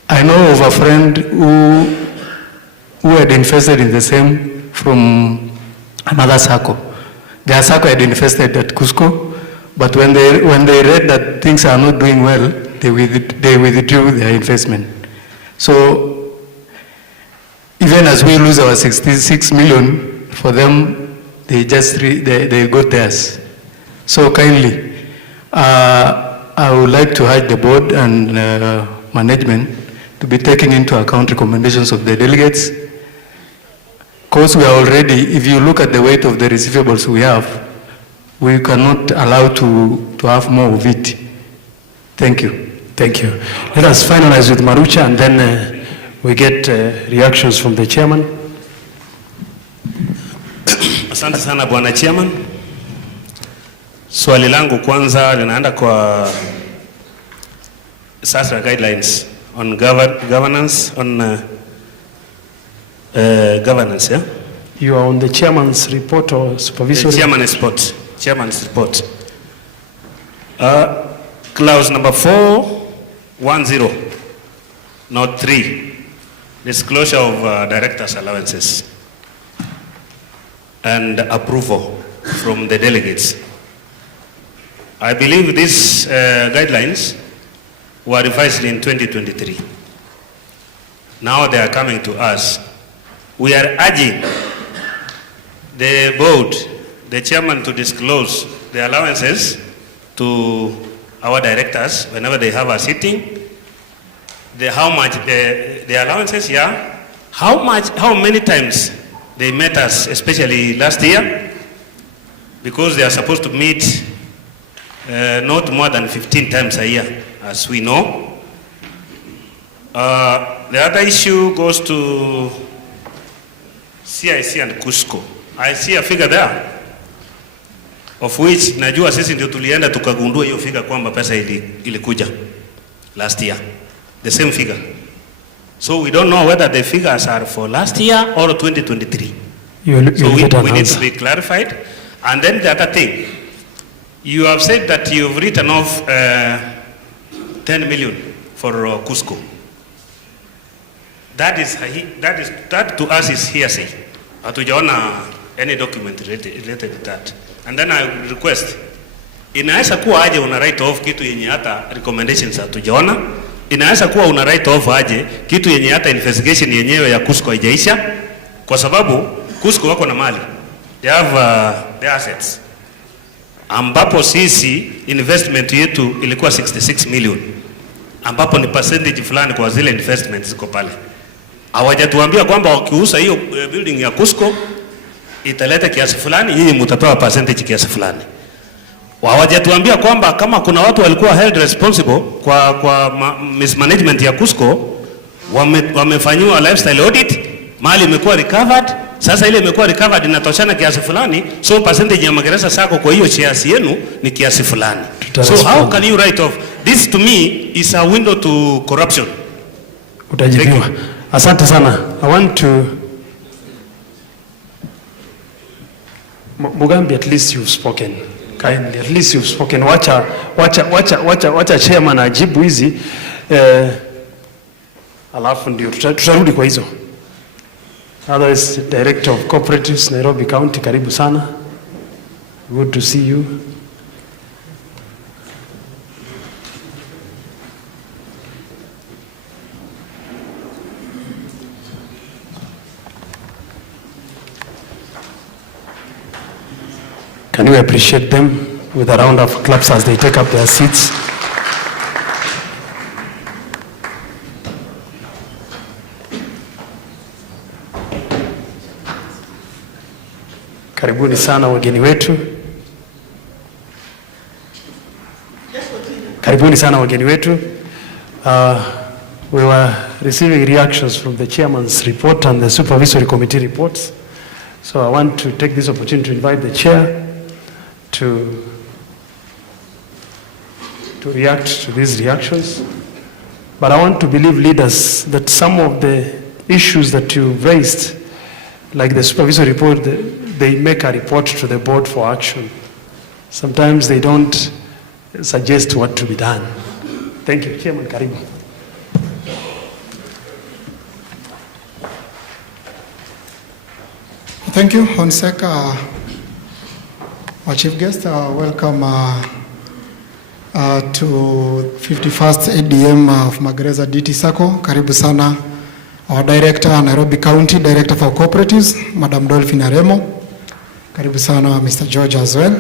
I know of a friend who had invested in the same from another Sacco. Their Sacco had invested at Cusco, but when they read that things are not doing well, they withdrew their investment. So even as we lose our 66 million, for them, they got theirs. So kindly, I would like to urge the board and management to be taking into account recommendations of the delegates, because we are already, if you look at the weight of the receivables we have, we cannot allow to have more of it. Thank you. Thank you. Let us finalize with Marucha and then we get reactions from the chairman. Asante sana Bwana Chairman. Swali langu kwanza linaenda kwa SASRA guidelines on governance, yeah? You are on the chairman's report or supervisory? The chairman's report. Chairman's report. Clause number 410, note 3, disclosure of directors' allowances and approval from the delegates. I believe these guidelines were revised in 2023. Now they are coming to us. We are urging the board, the chairman, to disclose the allowances to our directors whenever they have a sitting. How much the allowances, yeah. How many times they met us, especially last year, because they are supposed to meet not more than 15 times a year, as we know. The other issue goes to CIC and Cusco. I see a figure there, of which najua sisi ndio tulienda tukagundua hiyo figure kwamba pesa ilikuja last year, the same figure. So we don't know whether the figures are for last year or 2023. So we need to be clarified. And then the other thing, you have said that you've written off 10 million for Cusco. That to us is hearsay. Hatujaona any document related to that. And then I request, inaweza kuwa aje una write off kitu yenye hata recommendations hatujaona. Inaweza kuwa una write off aje kitu yenye hata investigation yenyewe ya Cusco haijaisha, kwa sababu Cusco wako na mali. They have their assets. Ambapo sisi investment yetu ilikuwa 66 million. Ambapo ni percentage fulani kwa zile investments ziko pale. Hawajatuambia kwamba wakiuza hiyo building ya Cusco italeta kiasi fulani, nyinyi mtapewa percentage kiasi fulani. Hawajatuambia kwamba kama kuna watu walikuwa held responsible kwa mismanagement ya Cusco, wamefanywa lifestyle audit, mali imekuwa recovered, sasa ile imekuwa recovered inatoshana kiasi fulani, so percentage ya Magereza Sacco kwa hiyo shares yenu ni kiasi fulani. So how can you write off? This to me is a window to corruption. Utajibiwa. Asante sana. I want to Mugambi, at least you've spoken. Kindly, at least you've spoken. Wacha chairman ajibu hizi. Alafu ndio tutarudi kwa hizo. Otherwise, Director of Cooperatives, Nairobi County, karibu sana. Good to see you. Can we appreciate them with a round of claps as they take up their seats? Karibuni sana wageni wetu. Karibuni sana wageni wetu. We were receiving reactions from the chairman's report and the supervisory committee reports. So I want to take this opportunity to invite the chair to react to these reactions. But I want to believe, leaders, that some of the issues that you raised, like the supervisory report, they make a report to the board for action. Sometimes they don't suggest what to be done. Thank you. Chairman, karibu. Thank you, Honseka. Our chief guest, welcome to 51st ADM of Magereza Dt Sacco. Karibu sana. Our director, Nairobi County, Director for Cooperatives, Madam Dolphin Aremo. Karibu sana, Mr. George as well.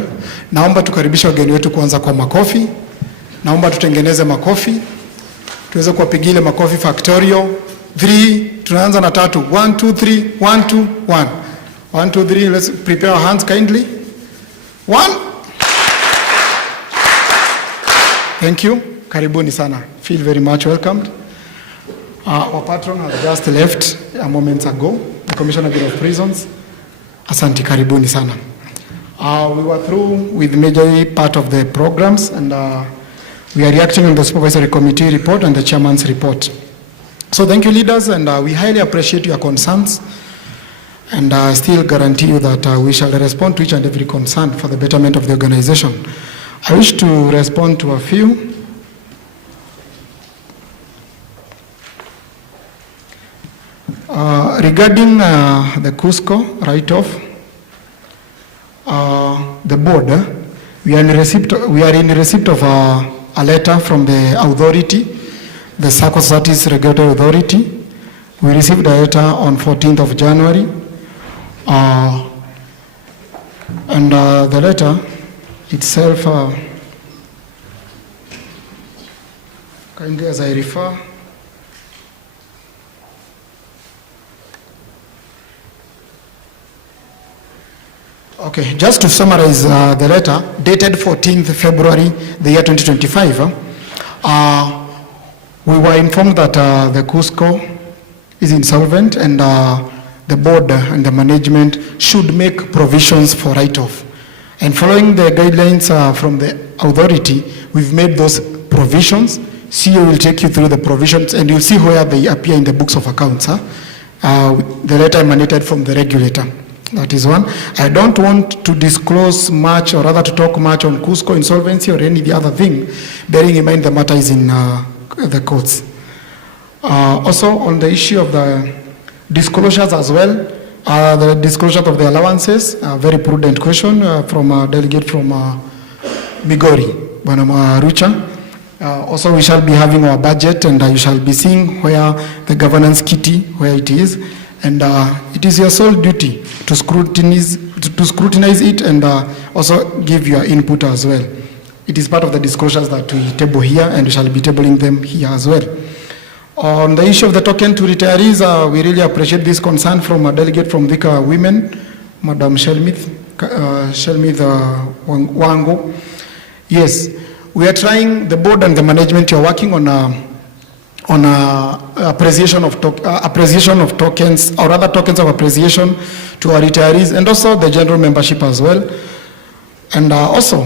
Naomba tukaribisha wageni wetu kuanza kwa makofi. Naomba tutengeneze makofi. Tuweze kuwapigia makofi factorial. 3, tunaanza na 3. 1, 2, 3, 1, 2, 1. 1, 2, 3, let's prepare our hands kindly. 1. Thank you. Karibuni sana. Feel very much welcomed. Our patron has just left a moment ago, the Commissioner Bureau of Prisons. Asante, karibuni sana. We were through with major part of the programs, and we are reacting on the Supervisory Committee report and the Chairman's report. So thank you, leaders, and we highly appreciate your concerns. And I still guarantee you that we shall respond to each and every concern for the betterment of the organization. I wish to respond to a few. Regarding the Cusco write-off, the board, we are in receipt of a letter from the authority, the Sacco Societies Regulatory Authority. We received a letter on 14th of January. And the letter itself, kindly as I refer, okay, just to summarize the letter, dated 14th February, the year 2025, we were informed that the Cusco is insolvent and the board and the management should make provisions for write-off. And following the guidelines from the authority, we've made those provisions. CEO will take you through the provisions and you'll see where they appear in the books of accounts. The letter emanated from the regulator. That is one. I don't want to disclose much or rather to talk much on Cusco insolvency or any other thing, bearing in mind the matter is in the courts. Also on the issue of the disclosures as well, the disclosure of the allowances, a very prudent question from a delegate from Migori, Bwana Rucha. Also we shall be having our budget and you shall be seeing where the governance kitty, where it is. And it is your sole duty to scrutinize it and also give your input as well. It is part of the disclosures that we table here and we shall be tabling them here as well. On the issue of the token to retirees, we really appreciate this concern from a delegate from Vika Women, Madam Shelmith Wango. Yes, we are trying, the board and the management are working on appreciation of tokens, or other tokens of appreciation to our retirees and also the general membership as well. And also,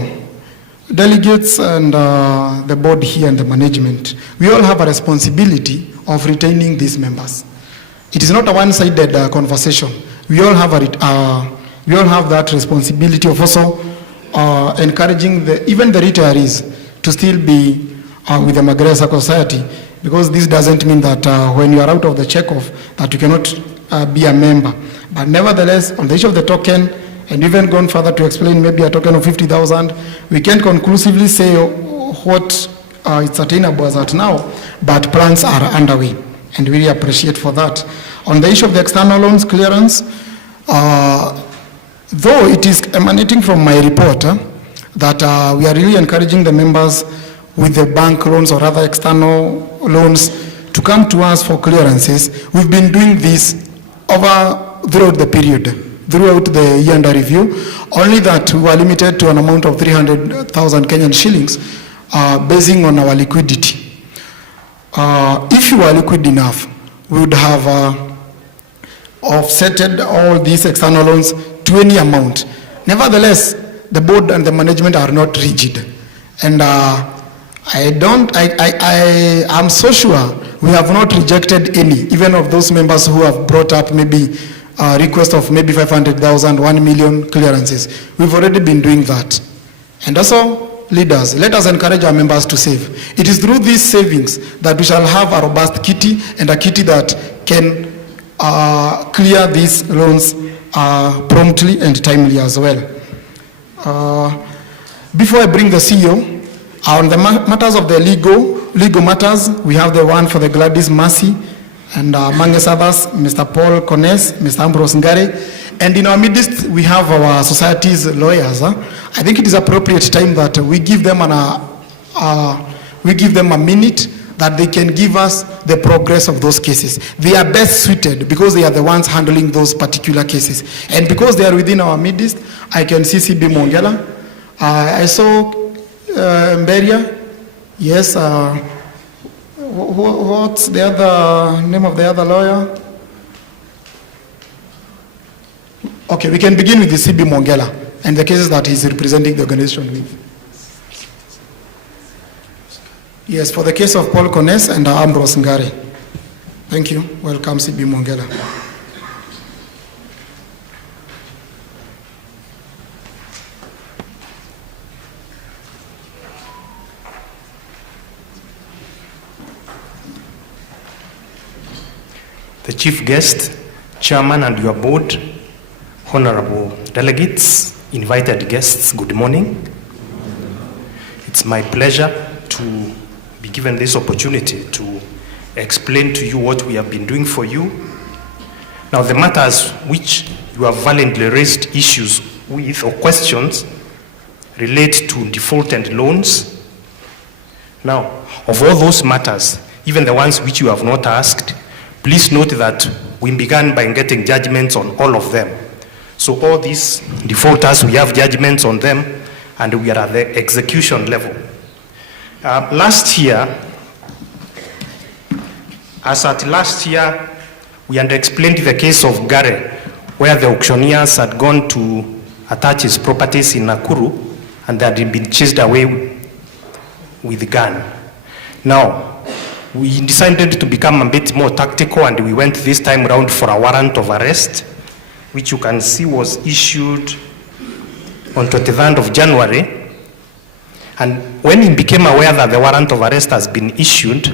delegates and the board here and the management, we all have a responsibility of retaining these members. It is not a one-sided conversation. We all have that responsibility of also encouraging even the retirees to still be with the Magereza Society, because this doesn't mean that when you are out of the checkoff that you cannot be a member. But nevertheless, on the issue of the token, and even gone further to explain maybe a token of 50,000, we can't conclusively say what it's attainable as at now, but plans are underway, and we really appreciate for that. On the issue of the external loans clearance, though it is emanating from my report that we are really encouraging the members with the bank loans or other external loans to come to us for clearances. We've been doing this throughout the period, throughout the year under review, only that we were limited to an amount of 300,000 Kenyan shillings basing on our liquidity. If you were liquid enough, we would have offsetted all these external loans to any amount. Nevertheless, the board and the management are not rigid. And I'm so sure we have not rejected any, even of those members who have brought up maybe a request of maybe 500,000, 1 million clearances. We've already been doing that. And also, leaders, let us encourage our members to save. It is through these savings that we shall have a robust kitty and a kitty that can clear these loans promptly and timely as well. Before I bring the CEO, on the matters of the legal matters, we have the one for the Gladys Mercy, and amongst others, Mr. Paul Kones, Mr. Ambrose Ngare, and in our midst, we have our society's lawyers. I think it is appropriate time that we give them a minute that they can give us the progress of those cases. They are best suited because they are the ones handling those particular cases. And because they are within our midst, I can see CB Mongela. I saw Mberia. Yes. What's the other name of the other lawyer? Okay, we can begin with the CB Mongela and the cases that he's representing the organization with. Yes, for the case of Paul Kones and Ambrose Ngare. Thank you. Welcome, CB Mongela. the chief guest, chairman and your board, honorable delegates, invited guests, good morning. It's my pleasure to be given this opportunity to explain to you what we have been doing for you. Now, the matters which you have valiantly raised issues with or questions relate to defaulted loans. Now, of all those matters, even the ones which you have not asked, please note that we began by getting judgments on all of them. So all these defaulters, we have judgments on them, and we are at the execution level. Last year, we had explained the case of Gare, where the auctioneers had gone to attach his properties in Nakuru, and they had been chased away with a gun. Now, we decided to become a bit more tactical, and we went this time around for a warrant of arrest, which you can see was issued on 23rd of January. And when he became aware that the warrant of arrest has been issued,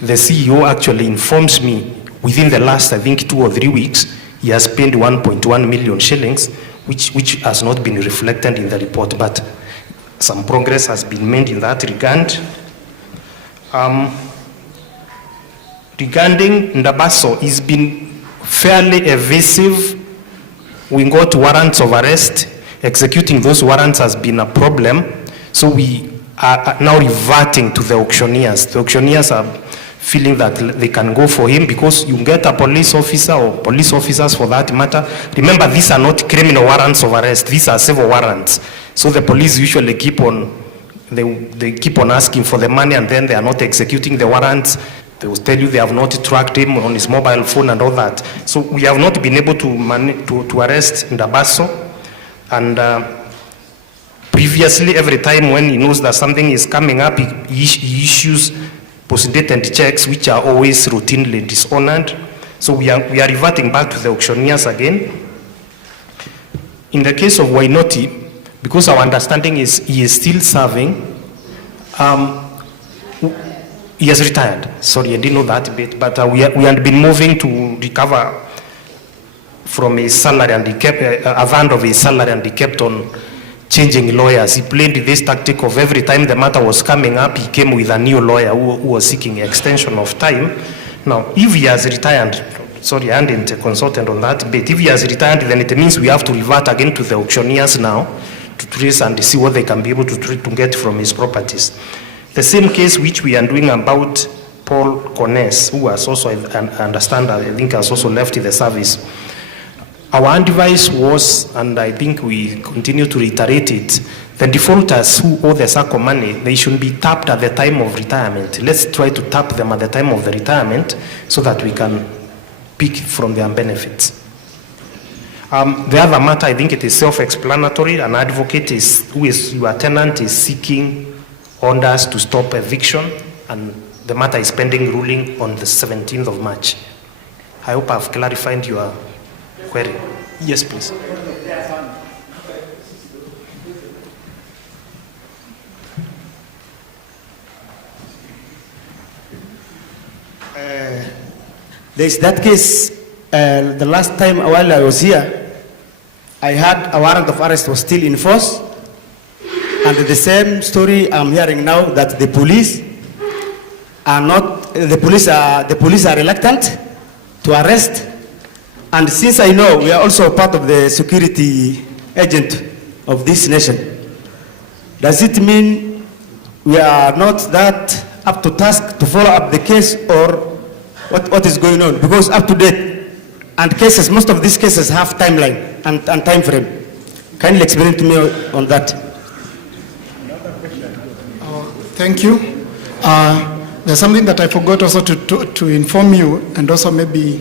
the CEO actually informs me within the last, I think, 2 or 3 weeks, he has spent 1.1 million shillings, which has not been reflected in the report, but some progress has been made in that regard. Regarding Ndabaso, he's been fairly evasive. We got warrants of arrest. Executing those warrants has been a problem. So we are now reverting to the auctioneers. The auctioneers are feeling that they can go for him because you get a police officer or police officers for that matter. Remember, these are not criminal warrants of arrest. These are civil warrants. So the police usually keep on, they keep on asking for the money, and then they are not executing the warrants. They will tell you they have not tracked him on his mobile phone and all that. So we have not been able to arrest Ndabaso. And previously, every time when he knows that something is coming up, he issues post-dated checks, which are always routinely dishonored. So we are reverting back to the auctioneers again. In the case of Wainoti, because our understanding is he is still serving, he has retired. Sorry, I didn't know that bit, but we had been moving to recover from his salary, and he kept a band of his salary, and he kept on changing lawyers. He played this tactic of every time the matter was coming up, he came with a new lawyer who was seeking extension of time. Now, if he has retired, sorry, I hadn't a consultant on that bit. If he has retired, then it means we have to revert again to the auctioneers now to trace and see what they can be able to get from his properties. The same case which we are doing about Paul Cones, who has also, I understand, I think has also left the service. Our advice was, and I think we continue to reiterate it, the defaulters who owe the Sacco money, they should be tapped at the time of retirement. Let's try to tap them at the time of the retirement so that we can pick from their benefits. The other matter, I think it is self-explanatory. An advocate who is your tenant is seeking orders to stop eviction, and the matter is pending ruling on the 17th of March. I hope I've clarified your query. Yes, please. There's that case, the last time while I was here, I had a warrant of arrest was still in force, and the same story I'm hearing now, that the police are not, the police are reluctant to arrest. And since I know we are also part of the security agent of this nation, does it mean we are not that up to task to follow up the case, or what is going on? Because up to date, and cases, most of these cases have timeline and time frame. Can you explain to me on that? Thank you. There's something that I forgot also to inform you, and also maybe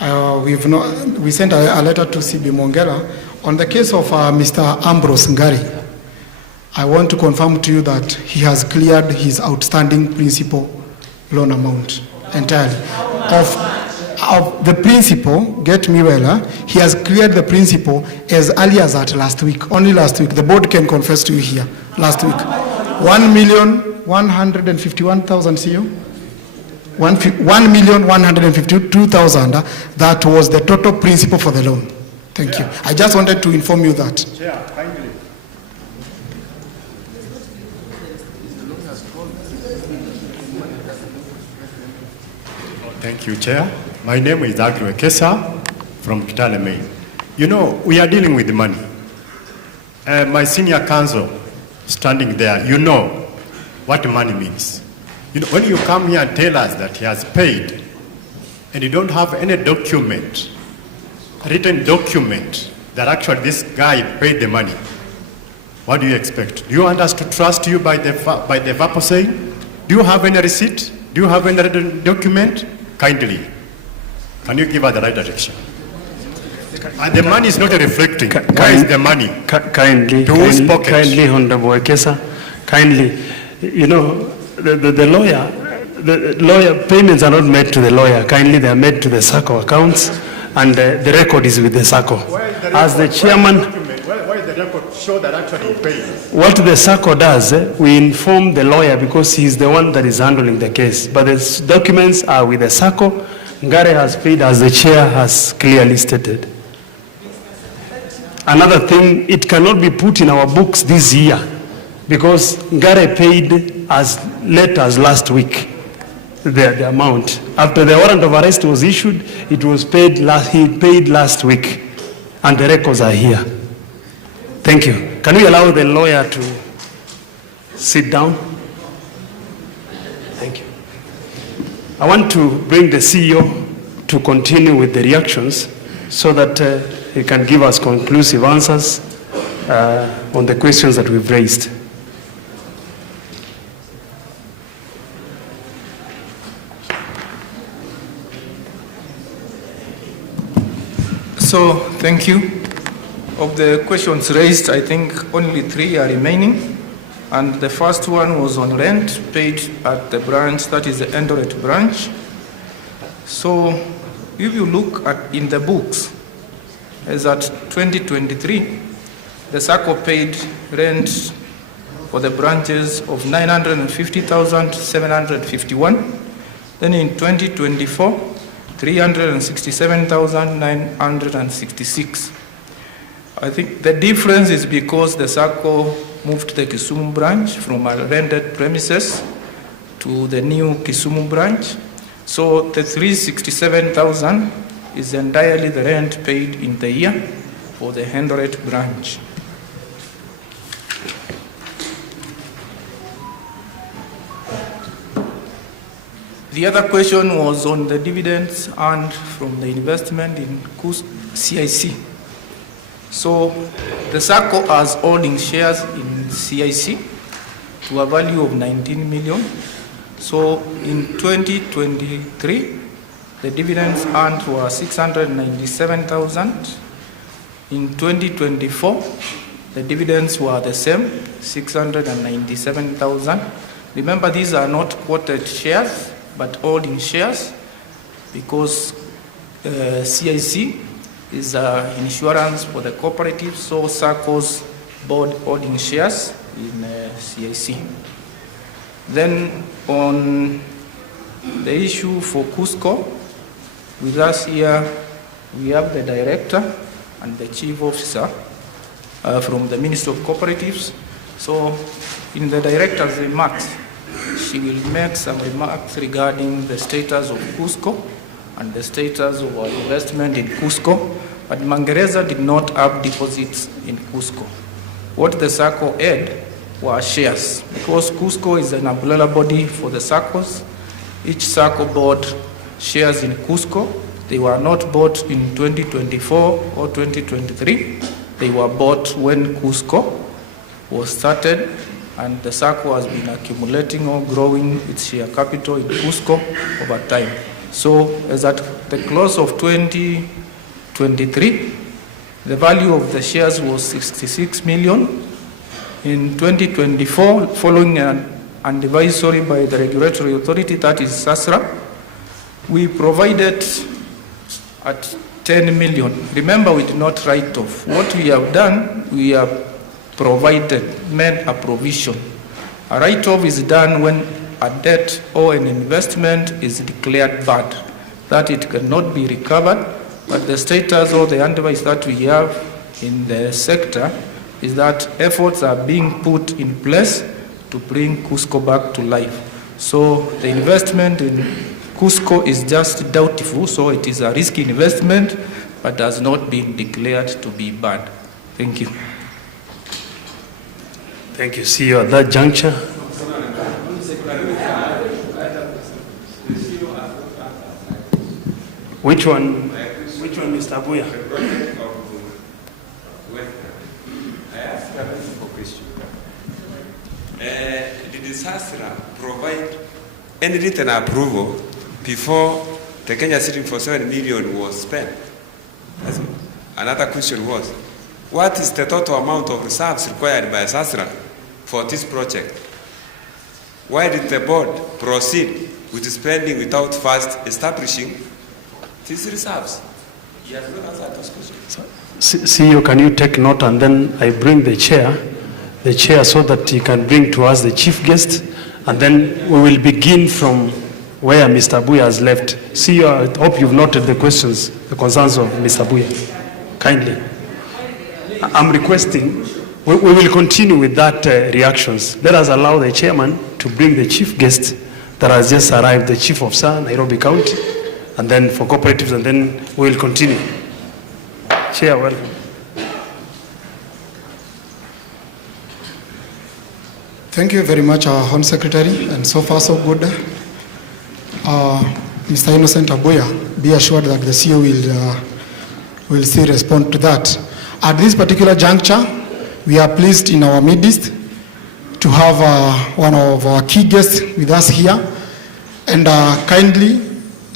we sent a letter to CB Mongera on the case of Mr. Ambrose Ngari. I want to confirm to you that he has cleared his outstanding principal loan amount entirely. Of the principal, get me well, he has cleared the principal as early as that last week, only last week. The board can confess to you here, last week. 1,151,000 CO. 1,152,000. That was the total principal for the loan. Thank you. I just wanted to inform you that. Chair, kindly. Thank you, Chair. My name is Agri Kesa from Kitale, Maine. You know, we are dealing with money. My senior counsel standing there, you know what money means. You know, when you come here and tell us that he has paid and you don't have any document, written document that actually this guy paid the money, what do you expect? Do you want us to trust you by the verbal saying? Do you have any receipt? Do you have any written document? Kindly, can you give us the right direction? And the money is not reflecting. Where is the money? Kindly, Honorable Ekesa, kindly, you know, the lawyer, payments are not made to the lawyer. Kindly, they are made to the Sacco accounts, and the record is with the Sacco. As the chairman, where is the record show that actually he paid? what the Sacco does, we inform the lawyer because he's the one that is handling the case. But the documents are with the Sacco. Ngare has paid as the chair has clearly stated. Another thing, it cannot be put in our books this year because Ngare paid as late as last week the amount. After the warrant of arrest was issued, it was paid he paid last week, and the records are here. Thank you. Can we allow the lawyer to sit down? Thank you. I want to bring the CEO to continue with the reactions so that he can give us conclusive answers on the questions that we've raised. So, thank you. Of the questions raised, I think only 3 are remaining. And the first one was on rent paid at the branch, that is the Eldoret branch. So, if you look at in the books, as at 2023, the Sacco paid rent for the branches of 950,751. Then in 2024, 367,966. I think the difference is because the Sacco moved the Kisumu branch from a rented premises to the new Kisumu branch. So the 367,000 is entirely the rent paid in the year for the Eldoret branch. The other question was on the dividends earned from the investment in CIC. So the Sacco has holding shares in CIC to a value of 19 million. So in 2023, the dividends earned were 697,000. In 2024, the dividends were the same, 697,000. Remember, these are not quoted shares, but holding shares, because CIC is insurance for the cooperative, so Saccos board holding shares in CIC. Then on the issue for Cusco, with us here, we have the director and the chief officer from the Ministry of Cooperatives. So in the director's remarks, she will make some remarks regarding the status of Cusco and the status of our investment in Cusco, but Magereza did not have deposits in Cusco. What the Sacco had were shares, because Cusco is an umbrella body for the Saccos. Each Sacco bought shares in Cusco. They were not bought in 2024 or 2023. They were bought when Cusco was started, and the Sacco has been accumulating or growing its share capital in Cusco over time. So as at the close of 2023, the value of the shares was 66 million. In 2024, following an advisory by the regulatory authority, that is SASRA, we provided at 10 million. Remember, we did not write off. What we have done, we have provided, made a provision. A write-off is done when a debt or an investment is declared bad, that it cannot be recovered, but the status or the advice that we have in the sector is that efforts are being put in place to bring Cusco back to life. So the investment in Cusco is just doubtful, so it is a risky investment, but has not been declared to be bad. Thank you. Thank you. See you at that juncture. Which one, Mr. Abuya? I asked a simple question. Did the SASRA provide any written approval before the Kenya City for 7 million was spent? Another question was, what is the total amount of reserves required by SASRA for this project? Why did the board proceed with spending without first establishing these reserves? He has not answered those questions. CEO, can you take note, and then I bring the chair so that he can bring to us the chief guest, and then we will begin from where Mr. Abuya has left. CEO, I hope you've noted the questions, the concerns of Mr. Abuya. Kindly. I'm requesting, we will continue with that reactions. Let us allow the chairman to bring the chief guest that has just arrived, the chief of SAR, Nairobi County, and then for cooperatives, and then we will continue. Chair, welcome. Thank you very much, our Home Secretary, and so far so good. Mr. Innocent Abuya, be assured that the CEO will still respond to that. At this particular juncture, we are pleased in our midst to have one of our key guests with us here. And kindly,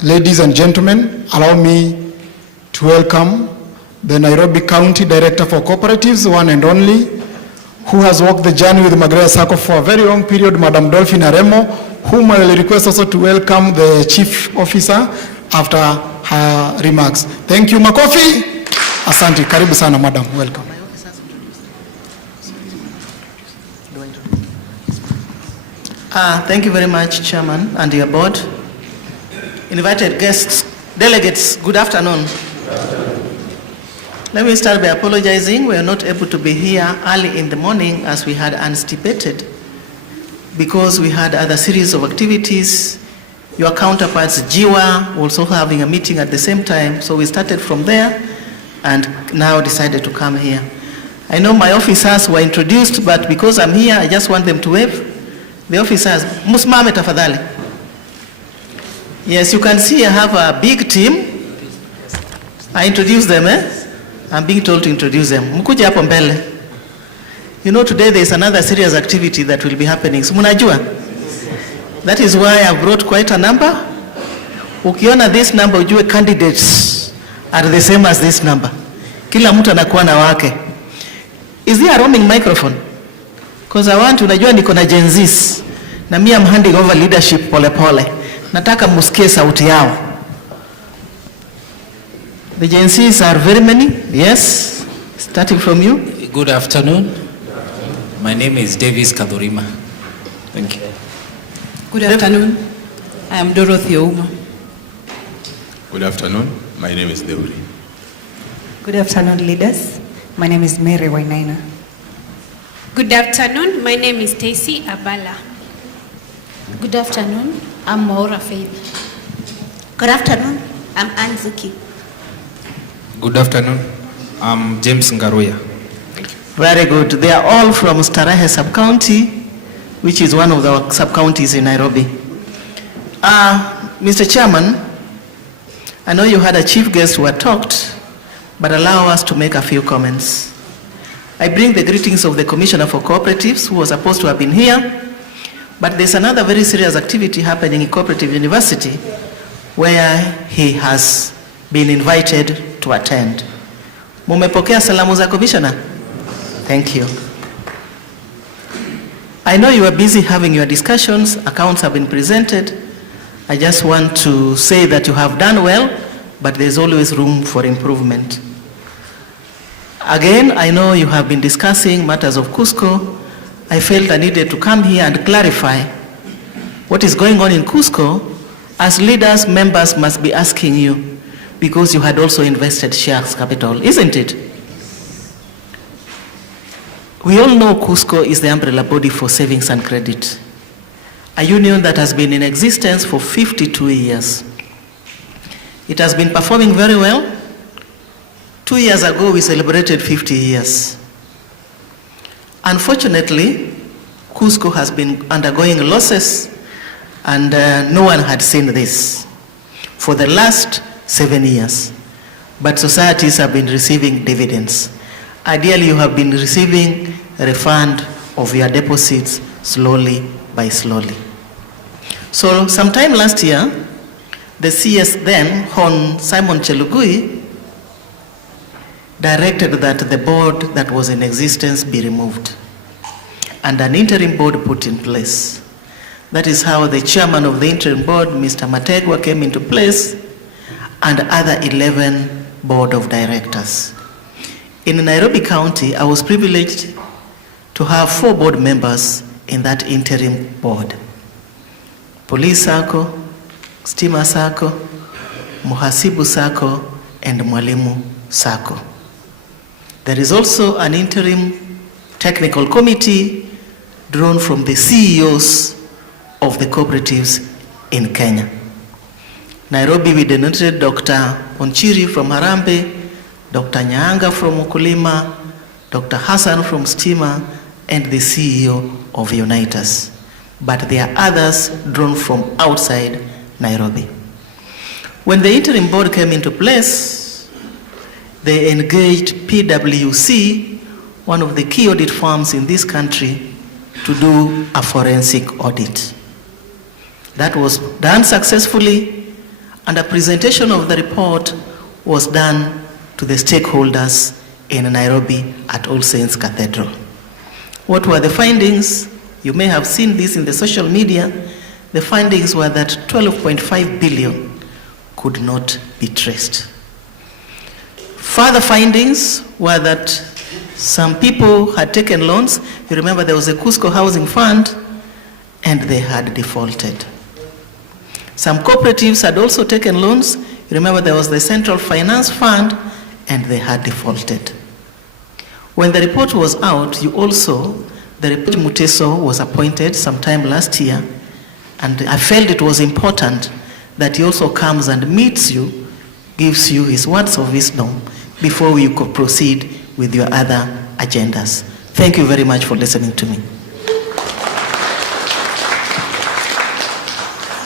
ladies and gentlemen, allow me to welcome the Nairobi County Director for Cooperatives, one and only, who has walked the journey with Magereza Sacco for a very long period, Madam Dolphin Aremo, whom I will request also to welcome the Chief Officer after her remarks. Thank you, Makofi. Asante, karibu sana, Madam. Welcome. Thank you very much, Chairman and your board. Invited guests, delegates, good afternoon. Let me start by apologizing. We are not able to be here early in the morning as we had anticipated because we had other series of activities. Your counterparts, Jiwa, also having a meeting at the same time. So we started from there and now decided to come here. I know my officers were introduced, but because I'm here, I just want them to wave. The officers, Musmame tafadhali. Yes, you can see I have a big team. I introduce them, I'm being told to introduce them. Mkuja hapo mbele. You know, today there is another serious activity that will be happening. So munajua? That is why I brought quite a number. Ukiona this number, ujue candidates are the same as this number. Kila mtu anakuwa na wake. Is there a roaming microphone? Because I want, unajua niko na Gen Zs. Na mimi I'm handing over leadership pole pole. Nataka musikie sauti yao. The Gen Zs are very many. Yes. Starting from you. Good afternoon. My name is Davis Kadurima. Thank you. Good afternoon. I am Dorothy Ouma. Good afternoon. My name is Deuri. Good afternoon, leaders. My name is Mary Wainaina. Good afternoon. My name is Stacy Abala. Good afternoon. I'm Maura Faith. Good afternoon. I'm Anzuki. Good afternoon. I'm James Ngaruya. Very good. They are all from Starehe sub-county, which is one of the sub-counties in Nairobi. Mr. Chairman, I know you had a chief guest who had talked, but allow us to make a few comments. I bring the greetings of the Commissioner for Cooperatives, who was supposed to have been here, but there's another very serious activity happening in Cooperative University where he has been invited to attend. Mumepokea salamu za Commissioner? Thank you. I know you are busy having your discussions, accounts have been presented. I just want to say that you have done well, but there's always room for improvement. Again, I know you have been discussing matters of Cusco. I felt I needed to come here and clarify what is going on in Cusco, as leaders, members must be asking you, because you had also invested shares capital, isn't it? We all know Cusco is the umbrella body for savings and credit, a union that has been in existence for 52 years. It has been performing very well. 2 years ago, we celebrated 50 years. Unfortunately, Cusco has been undergoing losses, and no one had seen this for the last 7 years. But societies have been receiving dividends. Ideally, you have been receiving a refund of your deposits slowly by slowly. So sometime last year, the CS then, Hon Simon Chelugui, directed that the board that was in existence be removed and an interim board put in place. That is how the chairman of the interim board, Mr. Mategwa, came into place, and other 11 board of directors. In Nairobi County, I was privileged to have 4 board members in that interim board. Police Sacco, Stima Sacco, Muhasibu Sacco, and Mwalimu Sacco. There is also an interim technical committee drawn from the CEOs of the cooperatives in Kenya. Nairobi, we denoted Dr. Onchiri from Harambee, Dr. Nyaanga from Ukulima, Dr. Hassan from Stima, and the CEO of Unitas. But there are others drawn from outside Nairobi. When the interim board came into place, they engaged PwC, one of the key audit firms in this country, to do a forensic audit. That was done successfully, and a presentation of the report was done to the stakeholders in Nairobi at All Saints Cathedral. What were the findings? You may have seen this in the social media. The findings were that 12.5 billion could not be traced. Further findings were that some people had taken loans. You remember there was a Cusco Housing Fund, and they had defaulted. Some cooperatives had also taken loans. You remember there was the Central Finance Fund, and they had defaulted. When the report was out, the report Muteso was appointed sometime last year, and I felt it was important that he also comes and meets you, gives you his words of wisdom before we could proceed with your other agendas. Thank you very much for listening to me.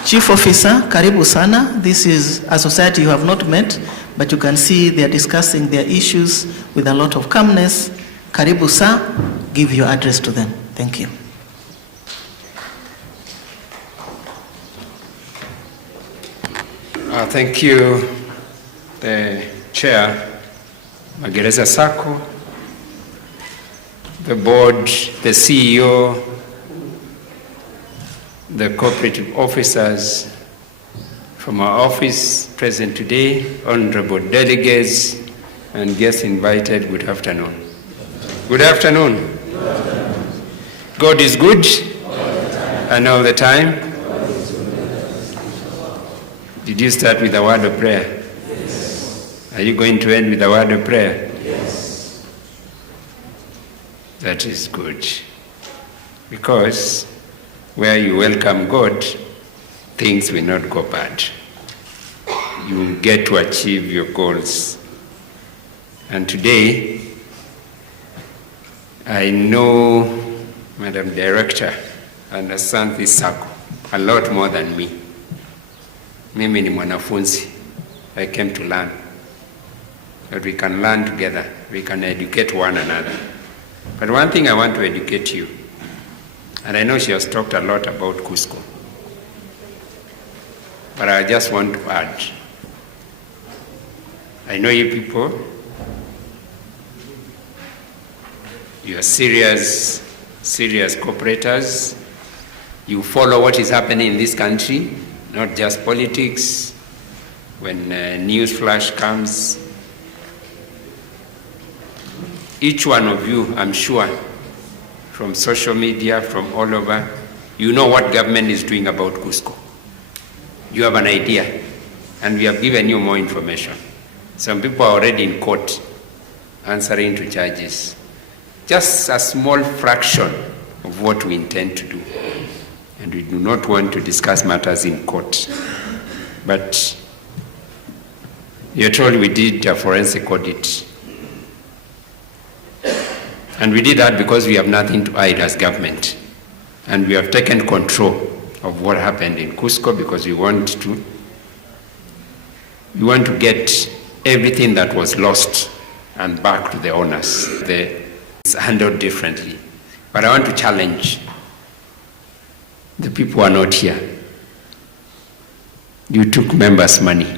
Chief Officer, karibu sana. This is a society you have not met, but you can see they are discussing their issues with a lot of calmness. Karibu sa, give your address to them. Thank you. Thank you, the Chair, Magereza Sacco, the board, the CEO, the cooperative officers from our office present today, honorable delegates, and guests invited, good afternoon. Good afternoon. God is good, and all the time. Did you start with a word of prayer? Yes. Are you going to end with a word of prayer? Yes. That is good. Because where you welcome God, things will not go bad. You will get to achieve your goals. And today, I know Madam Director understands this Sacco a lot more than me. Mimi ni mwanafunzi. I came to learn. But we can learn together. We can educate one another. But one thing I want to educate you, and I know she has talked a lot about Cusco, but I just want to add. I know you people, you are serious cooperators. You follow what is happening in this country, not just politics. When news flash comes, each one of you, I'm sure, from social media, from all over, You know what government is doing about Cusco. You have an idea, and we have given you more information. Some people are already in court answering to charges. Just a small fraction of what we intend to do. And we do not want to discuss matters in court. But you're told we did a forensic audit. And we did that because we have nothing to hide as government. And we have taken control of what happened in Cusco because we want to get everything that was lost and back to the owners. It's handled differently. But I want to challenge the people who are not here. You took members' money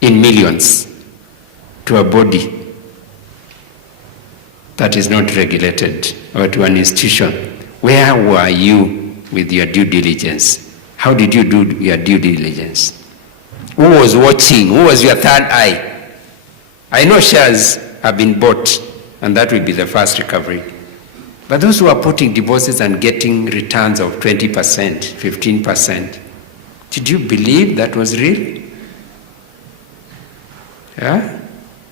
in millions to a body that is not regulated, or to an institution. Where were you with your due diligence? How did you do your due diligence? Who was watching? Who was your third eye? I know shares have been bought, and that will be the first recovery. But those who are putting deposits and getting returns of 20%, 15%, did you believe that was real? Yeah?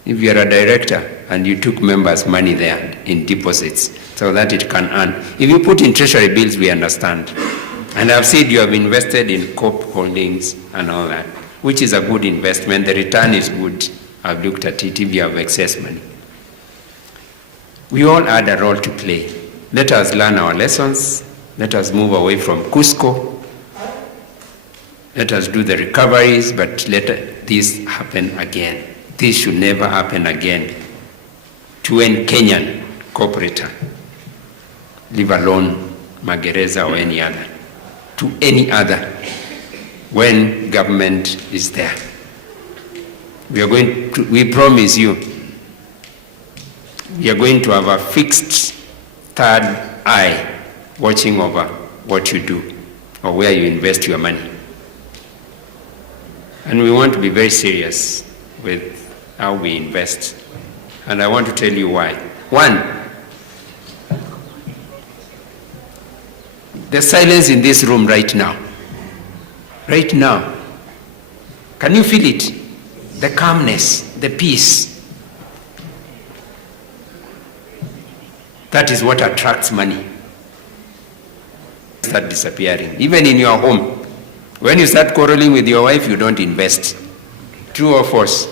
If you are a director and you took members' money there in deposits so that it can earn. If you put in treasury bills, we understand. And I've said you have invested in COP holdings and all that, which is a good investment. The return is good. I've looked at it if you have excess money. We all had a role to play. Let us learn our lessons. Let us move away from Cusco. Let us do the recoveries, but let this happen again. This should never happen again to any Kenyan corporator, leave alone Magereza or any other, to any other when government is there. We promise you, we are going to have a fixed third eye watching over what you do or where you invest your money. And we want to be very serious with how we invest. And I want to tell you why. One, the silence in this room right now. Right now. Can you feel it? The calmness, the peace. That is what attracts money. Start disappearing. Even in your home. When you start quarreling with your wife, you don't invest. True or false?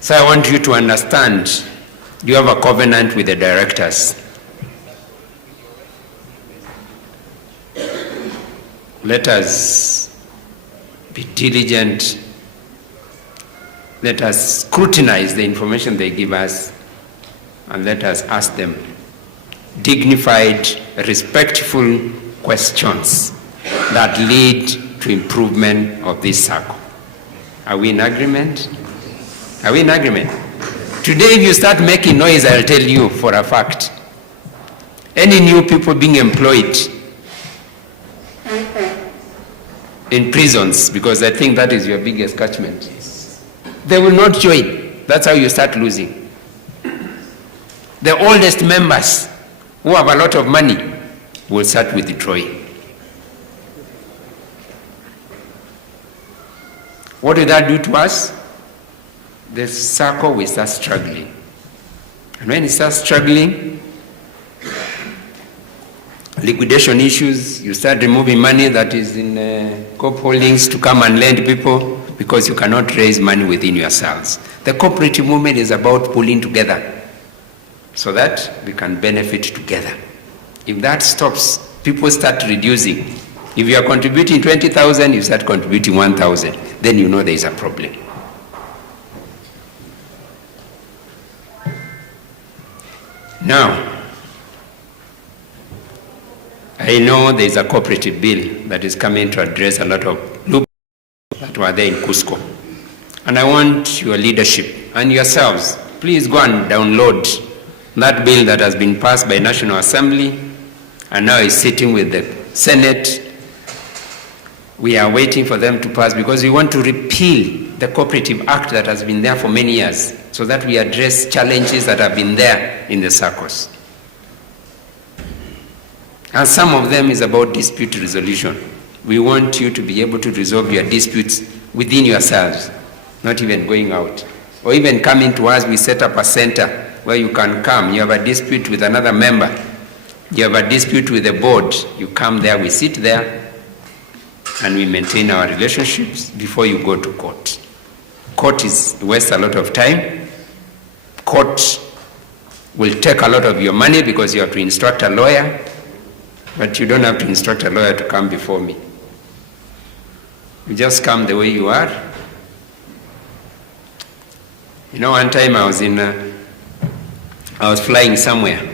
So I want you to understand, you have a covenant with the directors. Let us be diligent. Let us scrutinize the information they give us, and let us ask them dignified, respectful questions that lead to improvement of this Sacco. Are we in agreement? Are we in agreement? Today, if you start making noise, I'll tell you for a fact. Any new people being employed in prisons, because I think that is your biggest catchment, they will not join. That's how you start losing. The oldest members who have a lot of money will start withdrawing. What did that do to us? The Sacco will start struggling. And when it starts struggling, liquidation issues, you start removing money that is in COP holdings to come and lend people because you cannot raise money within yourselves. The cooperative movement is about pulling together so that we can benefit together. If that stops, people start reducing. If you are contributing 20,000, you start contributing 1,000, then you know there is a problem. Now, I know there is a cooperative bill that is coming to address a lot of loopholes that were there in Cusco. And I want your leadership and yourselves, please go and download that bill that has been passed by National Assembly and now is sitting with the Senate. We are waiting for them to pass because we want to repeal the Cooperative Act that has been there for many years so that we address challenges that have been there in the Saccos. And some of them is about dispute resolution. We want you to be able to resolve your disputes within yourselves, not even going out. Or even coming to us, we set up a center where you can come. You have a dispute with another member. You have a dispute with the board. You come there, we sit there, and we maintain our relationships before you go to court. Court wastes a lot of time. Court will take a lot of your money because you have to instruct a lawyer, but you don't have to instruct a lawyer to come before me. You just come the way you are. You know, one time I was flying somewhere.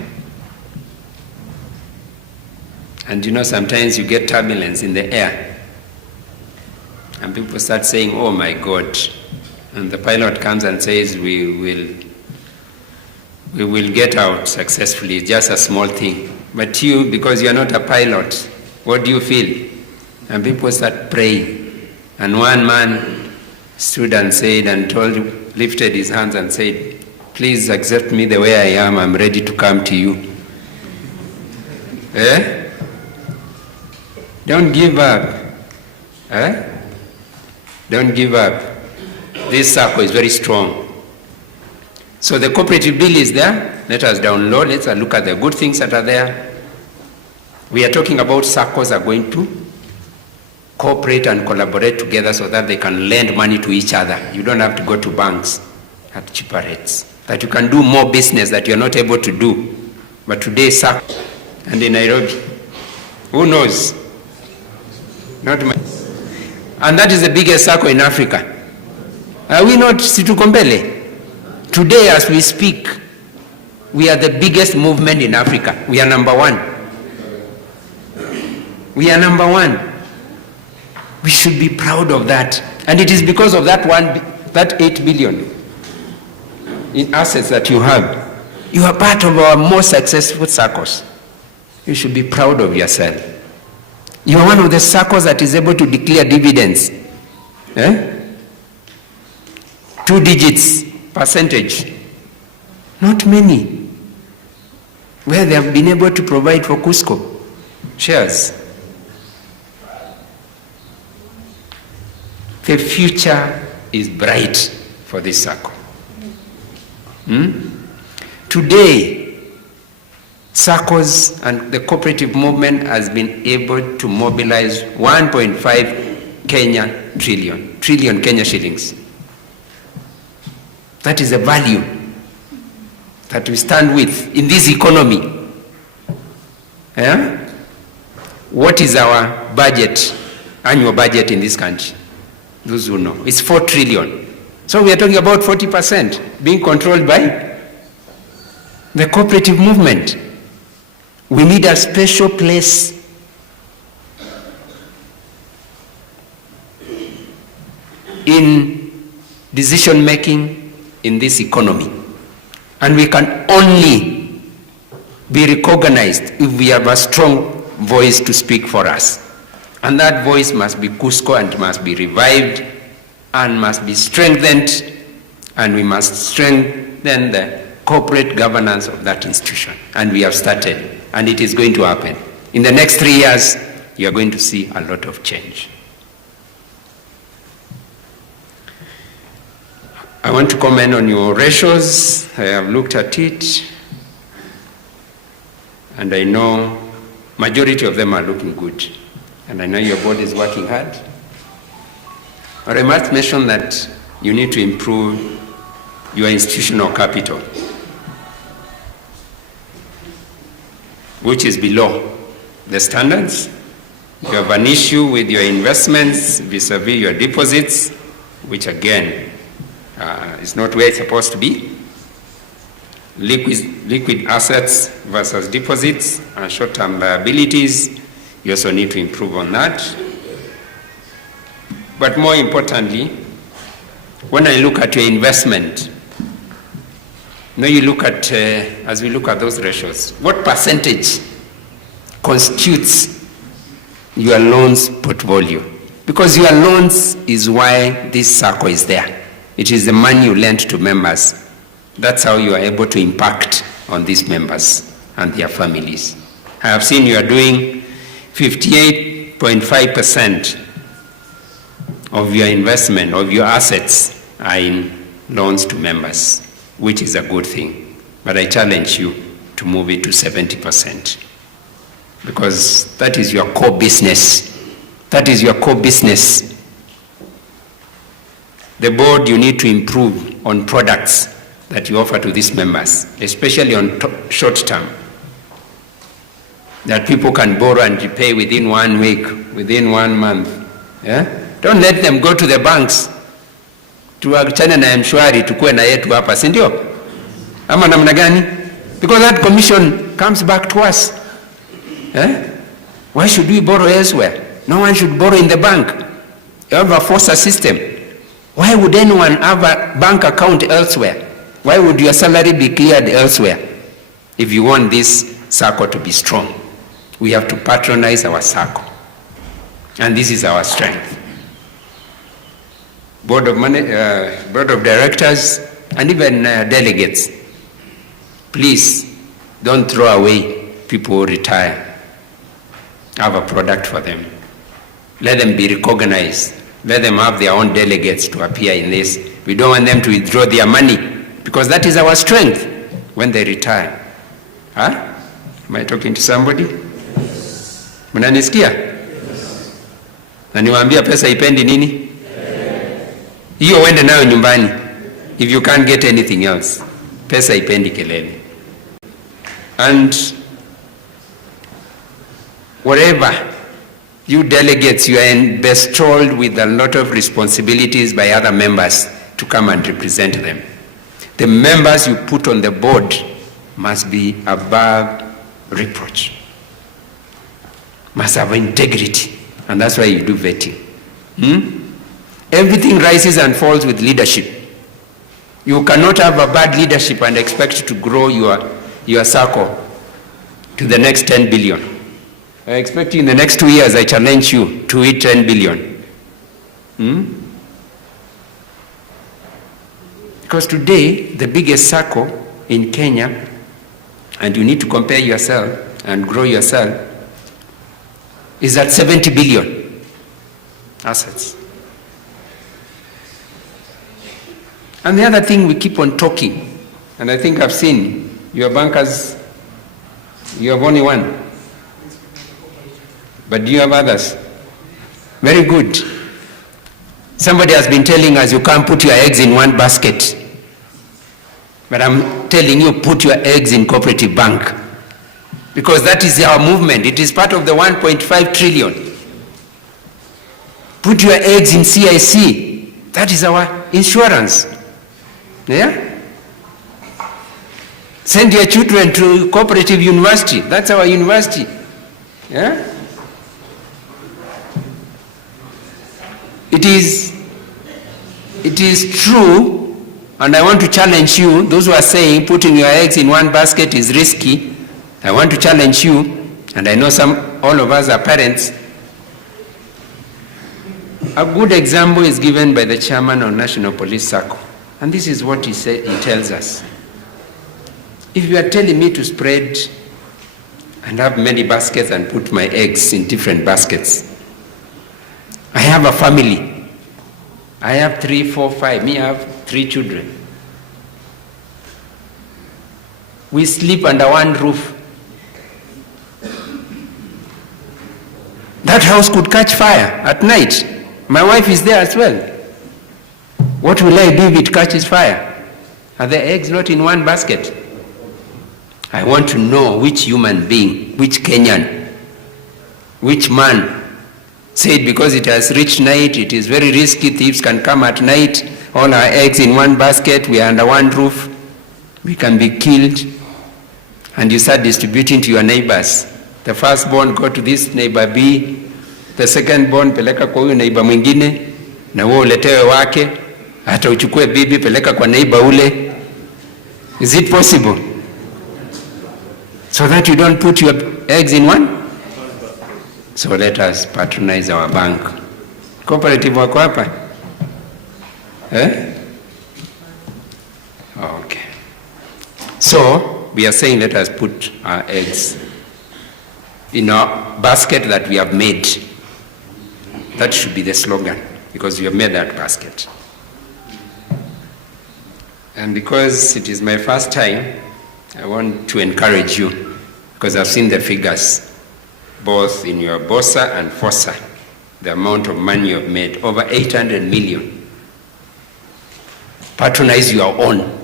And you know, sometimes you get turbulence in the air. And people start saying, oh my God. And the pilot comes and says, we will get out successfully. It's just a small thing. But you, because you're not a pilot, what do you feel? And people start praying. And one man stood and said and lifted his hands and said, please accept me the way I am. I'm ready to come to you. Don't give up. Don't give up. This Sacco is very strong. So the cooperative bill is there. Let us download. Let's look at the good things that are there. We are talking about Saccos are going to cooperate and collaborate together so that they can lend money to each other. You don't have to go to banks at cheaper rates. That you can do more business that you're not able to do. But today, Sacco, and in Nairobi, who knows? Not my. And that is the biggest Sacco in Africa. Are we not Situkombele? Today, as we speak, we are the biggest movement in Africa. We are number one. We are number one. We should be proud of that. And it is because of that 8 billion in assets that you have. You are part of our most successful Saccos. You should be proud of yourself. You are one of the Saccos that is able to declare dividends. 2 digits percentage. Not many. Where they have been able to provide for Cusco shares. The future is bright for this Sacco. Today, Saccos and the cooperative movement has been able to mobilize 1.5 trillion Kenya shillings. That is a value that we stand with in this economy. What is our budget, annual budget in this country? Those who know. It's 4 trillion. So we are talking about 40% being controlled by the cooperative movement. We need a special place in decision making in this economy. And we can only be recognized if we have a strong voice to speak for us. And that voice must be Cusco and must be revived and must be strengthened, and we must strengthen the corporate governance of that institution. And we have started, and it is going to happen. In the next 3 years, you are going to see a lot of change. I want to comment on your ratios. I have looked at it, and I know majority of them are looking good. And I know your board is working hard. But I must mention that you need to improve your institutional capital, which is below the standards. You have an issue with your investments vis-a-vis your deposits, which again is not where it's supposed to be. Liquid assets versus deposits and short-term liabilities. You also need to improve on that. But more importantly, when I look at your investment, now you look at, as we look at those ratios, what percentage constitutes your loans portfolio? Because your loans is why this Sacco is there. It is the money you lend to members. That's how you are able to impact on these members and their families. I have seen you are doing 58.5% of your investment, of your assets are in loans to members, which is a good thing. But I challenge you to move it to 70%, because that is your core business. That is your core business. The board, you need to improve on products that you offer to these members, especially on short term, that people can borrow and repay within 1 week, within 1 month. Yeah? Don't let them go to the banks. Tuachane na mshwari tukue na yetu hapa, si ndio? Ama namna gani? Because that commission comes back to us. Why should we borrow elsewhere? No one should borrow in the bank. You have a forcer system. Why would anyone have a bank account elsewhere? Why would your salary be cleared elsewhere? If you want this Sacco to be strong, we have to patronize our Sacco. And this is our strength. Board of Directors, and even delegates, please don't throw away people who retire. Have a product for them. Let them be recognized. Let them have their own delegates to appear in this. We don't want them to withdraw their money, because that is our strength when they retire. Huh? Am I talking to somebody? Mnanisikia? Na niwaambia pesa ipendi nini? Hiyo uende nayo nyumbani. If you can't get anything else. Pesa ipendi kelele. And whatever you delegates, you are bestowed with a lot of responsibilities by other members to come and represent them. The members you put on the board must be above reproach, must have integrity, and that's why you do vetting. Everything rises and falls with leadership. You cannot have a bad leadership and expect to grow your Sacco to the next 10 billion. I expect you in the next 2 years, I challenge you to hit 10 billion. Because today, the biggest Sacco in Kenya, and you need to compare yourself and grow yourself, is at 70 billion assets. And the other thing, we keep on talking, and I think I've seen your bankers, you have only one. But do you have others? Very good. Somebody has been telling us you can't put your eggs in one basket. But I'm telling you, put your eggs in Cooperative Bank. Because that is our movement. It is part of the 1.5 trillion. Put your eggs in CIC. That is our insurance. Yeah? Send your children to Cooperative University. That's our university. Yeah? It is true, and I want to challenge you, those who are saying putting your eggs in one basket is risky. I want to challenge you, and I know all of us are parents. A good example is given by the chairman of National Police Sacco, and this is what he tells us. If you are telling me to spread and have many baskets and put my eggs in different baskets, I have a family. I have 3, 4, 5. Me, I have 3 children. We sleep under one roof. That house could catch fire at night. My wife is there as well. What will I do if it catches fire? Are the eggs not in one basket? I want to know which human being, which Kenyan, which man said because it has reached night, it is very risky, thieves can come at night, all our eggs in one basket, we are under one roof, we can be killed, and you start distributing to your neighbors. The firstborn go to this neighbor B, the secondborn peleka kwa huyu neighbor mwingine, na wewe uletewe wake, hata uchukue bibi peleka kwa neighbor ule. Is it possible? So that you don't put your eggs in one? So let us patronize our bank. Cooperative wako hapa? Okay. So we are saying let us put our eggs basket that we have made. That should be the slogan, because we have made that basket. And because it is my first time, I want to encourage you, because I've seen the figures, both in your BOSA and FOSA, the amount of money you've made, over 800 million. Patronize your own.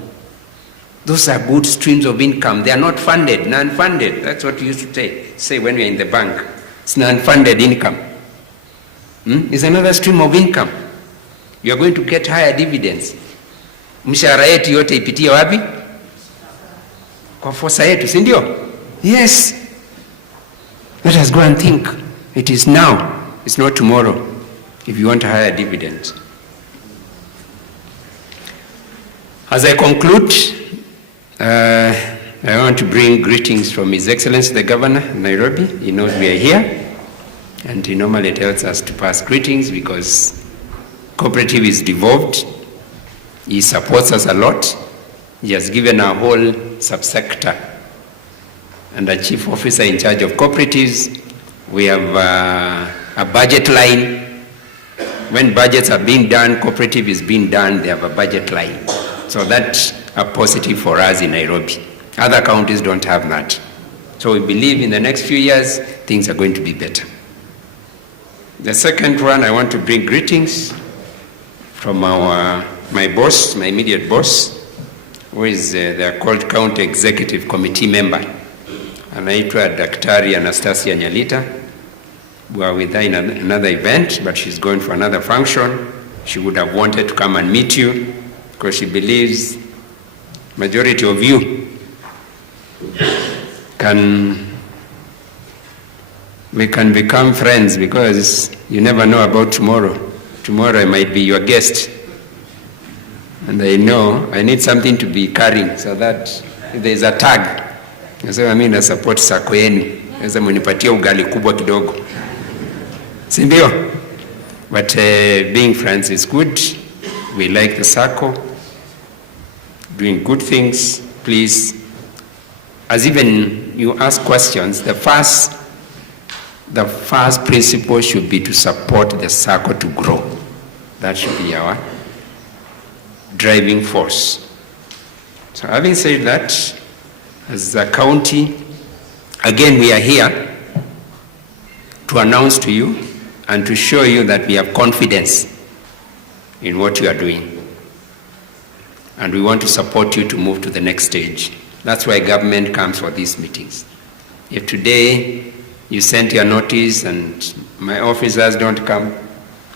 Those are good streams of income. They are not funded, non-funded. That's what you used to say when you're in the bank. It's non-funded income. It's another stream of income. You are going to get higher dividends. Mshahara yetu yote ipitie wapi? Kwa FOSA yetu, si ndio? Yes. Let us go and think. It is now. It's not tomorrow. If you want a higher dividend. As I conclude, I want to bring greetings from His Excellency the Governor of Nairobi. He knows we are here, and he normally tells us to pass greetings because cooperative is devolved. He supports us a lot. He has given our whole subsector and a chief officer in charge of cooperatives. We have a budget line. When budgets are being done, cooperative is being done, they have a budget line. So that's a positive for us in Nairobi. Other counties don't have that. So we believe in the next few years, things are going to be better. The second one, I want to bring greetings from my boss, my immediate boss, who is the called County Executive Committee member. Anaitwa Daktari Anastasia Nyalita. We are with her in another event, but she's going for another function. She would have wanted to come and meet you because she believes majority of you we can become friends, because you never know about tomorrow. Tomorrow I might be your guest. And I know I need something to be carrying so that if there's a tag, nasema mimi na support Sacco yenu. Naweza mnipatie ugali kubwa kidogo. Si ndio? But being friends is good. We like the Sacco. Doing good things. Please, as even you ask questions, the first principle should be to support the Sacco to grow. That should be our driving force. So having said that, as a county, again we are here to announce to you and to show you that we have confidence in what you are doing. And we want to support you to move to the next stage. That's why government comes for these meetings. If today you sent your notice and my officers don't come,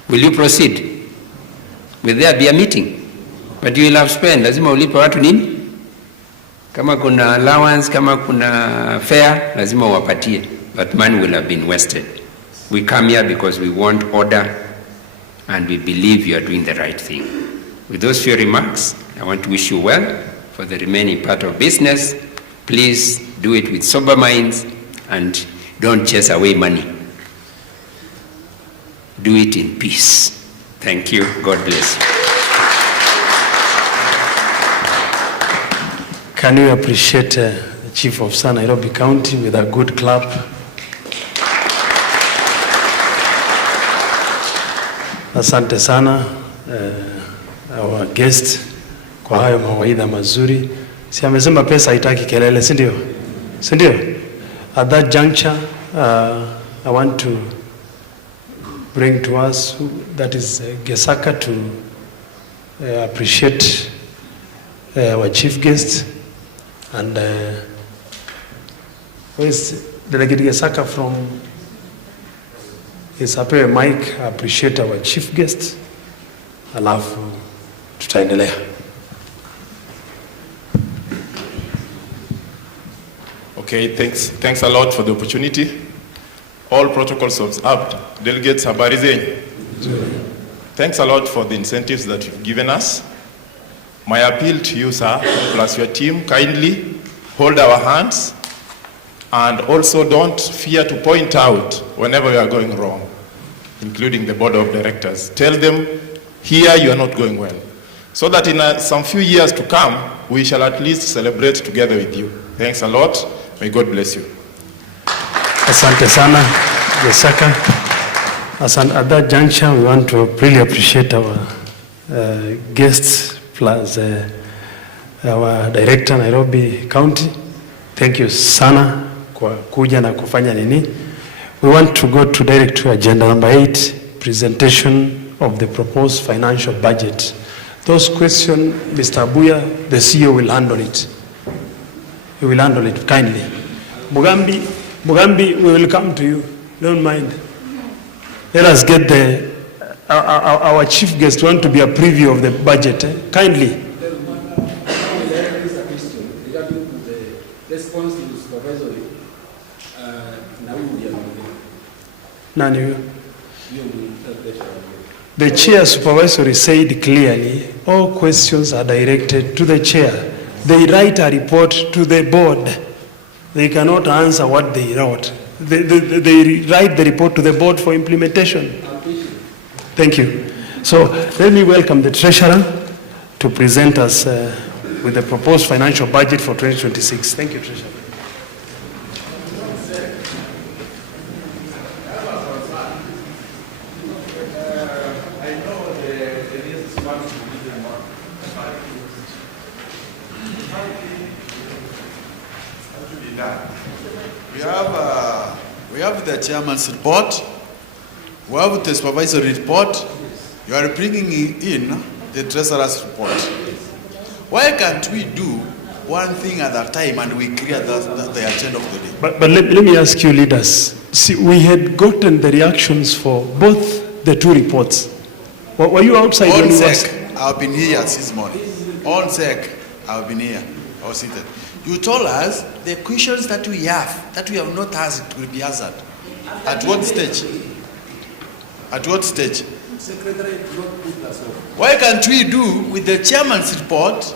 will you proceed? Will there be a meeting? But you will have spent, lazima ulipe watu nini? Kama kuna allowance, kama kuna fare, lazima uwapatie. But money will have been wasted. We come here because we want order and we believe you are doing the right thing. With those few remarks, I want to wish you well for the remaining part of business. Please do it with sober minds and don't chase away money. Do it in peace. Thank you. God bless you. Can you appreciate the Chief of Nairobi County with a good clap? Asante sana our guest kwa hayo mawaidha mazuri. Si amesema pesa haitaki kelele, si ndio? Si ndio? At that juncture, I want to bring to us, that is Gesaka, to appreciate our chief guest. And where is Delegate Gesaka from? Is apewe mic, appreciate our chief guest. Alafu tutaendelea. Okay, thanks a lot for the opportunity. All protocols observed. Delegates, habari zenyu. Thanks a lot for the incentives that you've given us. My appeal to you, sir, plus your team, kindly hold our hands and also don't fear to point out whenever we are going wrong, including the board of directors. Tell them, here you are not going well. So that in some few years to come, we shall at least celebrate together with you. Thanks a lot. May God bless you. Asante sana, Sacco. At that juncture, we want to really appreciate our guests plus our director Nairobi County. Thank you sana kwa kuja na kufanya nini. We want to go to direct to agenda number 8, presentation of the proposed financial budget. Those questions, Mr. Abuya, the CEO will handle it. He will handle it kindly. Mugambi, we will come to you. Don't mind. Let us get our chief guest want to be a preview of the budget. Kindly. Nani? The chair supervisory said clearly, all questions are directed to the chair. They write a report to the board. They cannot answer what they wrote. They write the report to the board for implementation. Thank you. So let me welcome the treasurer to present us with the proposed financial budget for 2026. Thank you, treasurer. We have the chairman's report, we have the supervisory report, you are bringing in the treasurer's report. Why can't we do one thing at a time and we clear the agenda of the day? But let me ask you, leaders. See, we had gotten the reactions for both the two reports. Were you outside? On SEC, I've been here since morning. On SEC, I've been here. I was seated. You told us the questions that we have not asked will be answered. At what stage? At what stage? Why can't we do with the chairman's report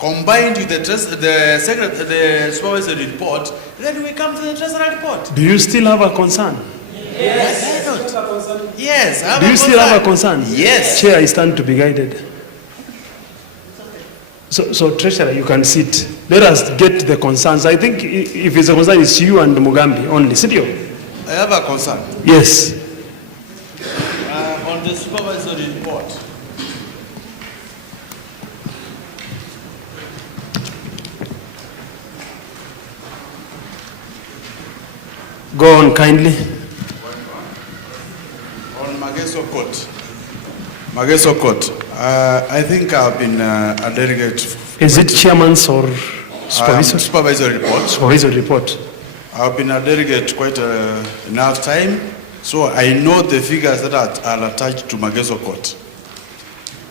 combined with the supervisory report, then we come to the treasury report? Do you still have a concern? Yes. Yes. Do you still have a concern? Yes. Chair, I stand to be guided. So treasurer, you can sit. Let us get the concerns. I think if it's a concern, it's you and Mugambi only. Sit here. I have a concern. Yes. On the supervisory report. Go on kindly. On Magereza Court. I think I've been a delegate. Is it chairman's or supervisory? Supervisory report. Supervisory report. I've been a delegate quite enough time, so I know the figures that are attached to Magereza Court.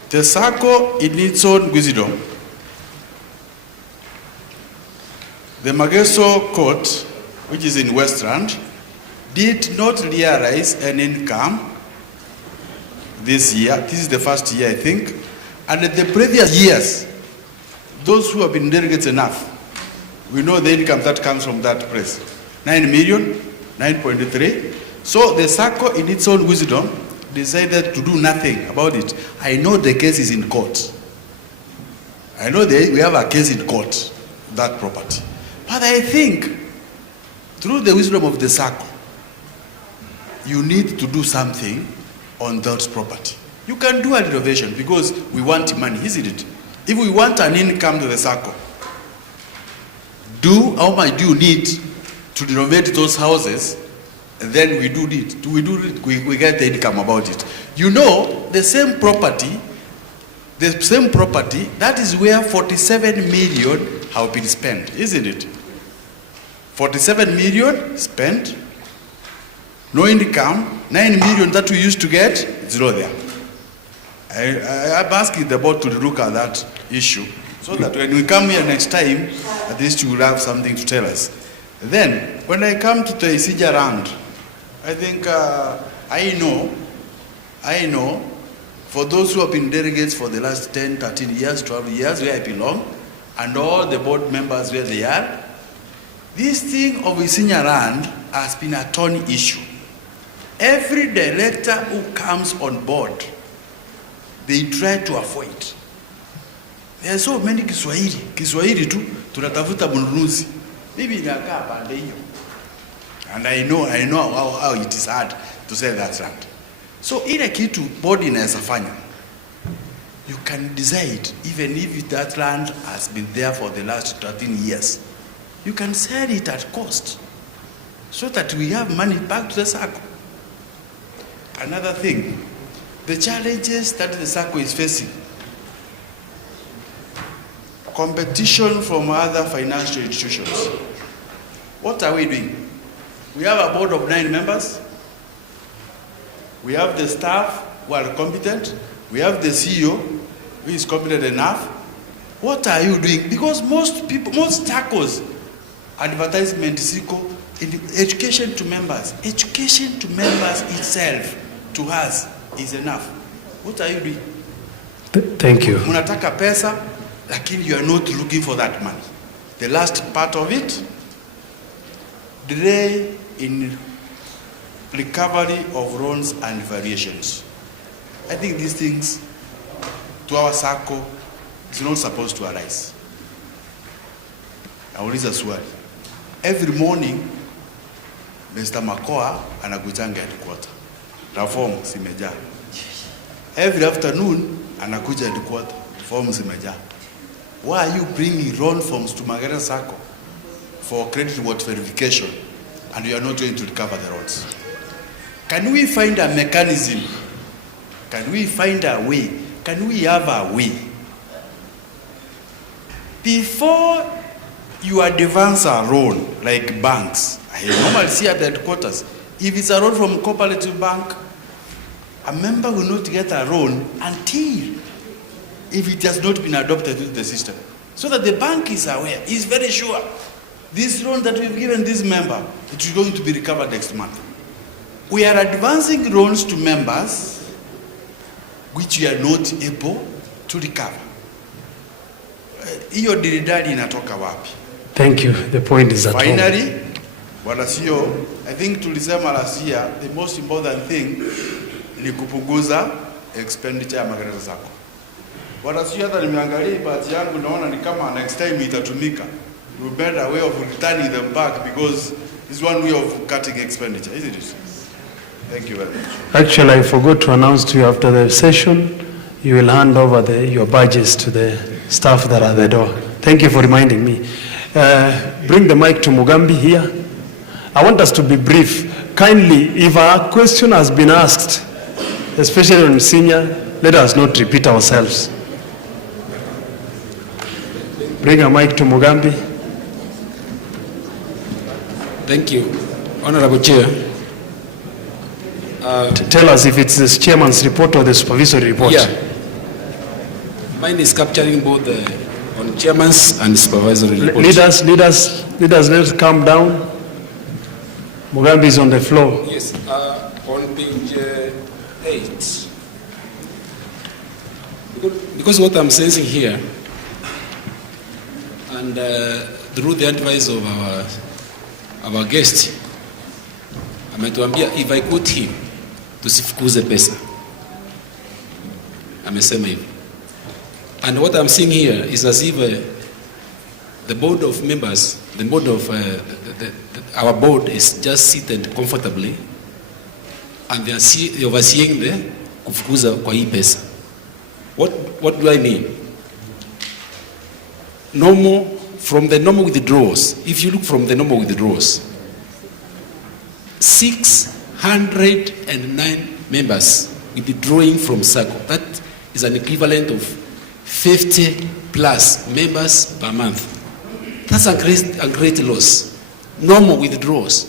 The Sacco, in its own wisdom, the Magereza Court, which is in Westland, did not realize an income this year. This is the first year, I think. And the previous years, those who have been delegates enough, we know the income that comes from that place. 9 million, 9.3. So the Sacco, in its own wisdom, decided to do nothing about it. I know the case is in court. I know we have a case in court, that property. But I think, through the wisdom of the Sacco, you need to do something on that property. You can do a renovation because we want money, isn't it? If we want an income to the Sacco, how much do you need to renovate those houses? And then we get the income about it. You know, the same property, that is where 47 million have been spent, isn't it? 47 million spent, no income, 9 million that we used to get, zero there. I'm asking the board to look at that issue so that when we come here next time, at least you will have something to tell us. Then, when I come to the Isija land, I think I know, for those who have been delegates for the last 10, 13 years, 12 years, where I belong, and all the board members where they are, this thing of Isinya land has been a thorny issue. Every director who comes on board, they try to avoid. There are so many Kiswahili tu, tunatafuta mnunuzi. Mimi inakaa pande hiyo. And I know how it is hard to sell that land. So ile kitu body inaweza fanya, you can decide, even if that land has been there for the last 13 years, you can sell it at cost so that we have money back to the Sacco. Another thing, the challenges that the Sacco is facing, competition from other financial institutions. What are we doing? We have a board of 9 members. We have the staff who are competent. We have the CEO who is competent enough. What are you doing? Because most people, most Saccos, advertisement, education to members. Education to members itself, to us, is enough. What are you doing? Thank you. Munataka pesa, lakini you are not looking for that money. The last part of it, delay in recovery of loans and variations. I think these things to our Sacco is not supposed to arise. Nauliza swali. Every morning, Mr. Makoa anakujanga headquarter. Reform zimejaa. Every afternoon anakuja headquarter. Reform zimejaa. Why are you bringing loan forms to Magereza Sacco for credit report verification and you are not going to recover the loans? Can we find a mechanism? Can we find a way? Can we have a way? Before you advance a loan, like banks, I normally see at the headquarters, if it's a loan from cooperative bank, a member will not get a loan until if it has not been adopted into the system. So that the bank is aware, is very sure, this loan that we've given this member, it is going to be recovered next month. We are advancing loans to members which we are not able to recover. Hiyo diridadi inatoka wapi? Thank you. The point is at Finally, home. wala sio, I think tulisema last year, the most important thing ni kupunguza expenditure ya Magereza Sacco. Wala sio, hata nimeangalia budget yangu naona ni kama next time itatumika. We better way of returning them back because it's one way of cutting expenditure, isn't it? Thank you very much. Actually, I forgot to announce to you after the session, you will hand over your badges to the staff that are at the door. Thank you for reminding me. Bring the mic to Mugambi here. I want us to be brief. Kindly, if a question has been asked, especially on senior, let us not repeat ourselves. Bring a mic to Mugambi. Thank you. Honorable Chair. Tell us if it's the chairman's report or the supervisory report. Yeah. Mine is capturing both the on chairman's and supervisory report. Leaders, let's calm down. Mugambi is on the floor. Yes, on page 8. Because what I'm sensing here, and through the advice of our guest, ametuambia if I quote him, tusifukuze pesa. Amesema hivyo. And what I'm seeing here is as if the board of members, the board of our board is just seated comfortably, and they are overseeing the kufukuza kwa hii pesa. What do I mean? From the normal withdrawals, if you look from the normal withdrawals, 609 members withdrawing from Sacco. That is an equivalent of 50 plus members per month. That's a great loss. Normal withdrawals.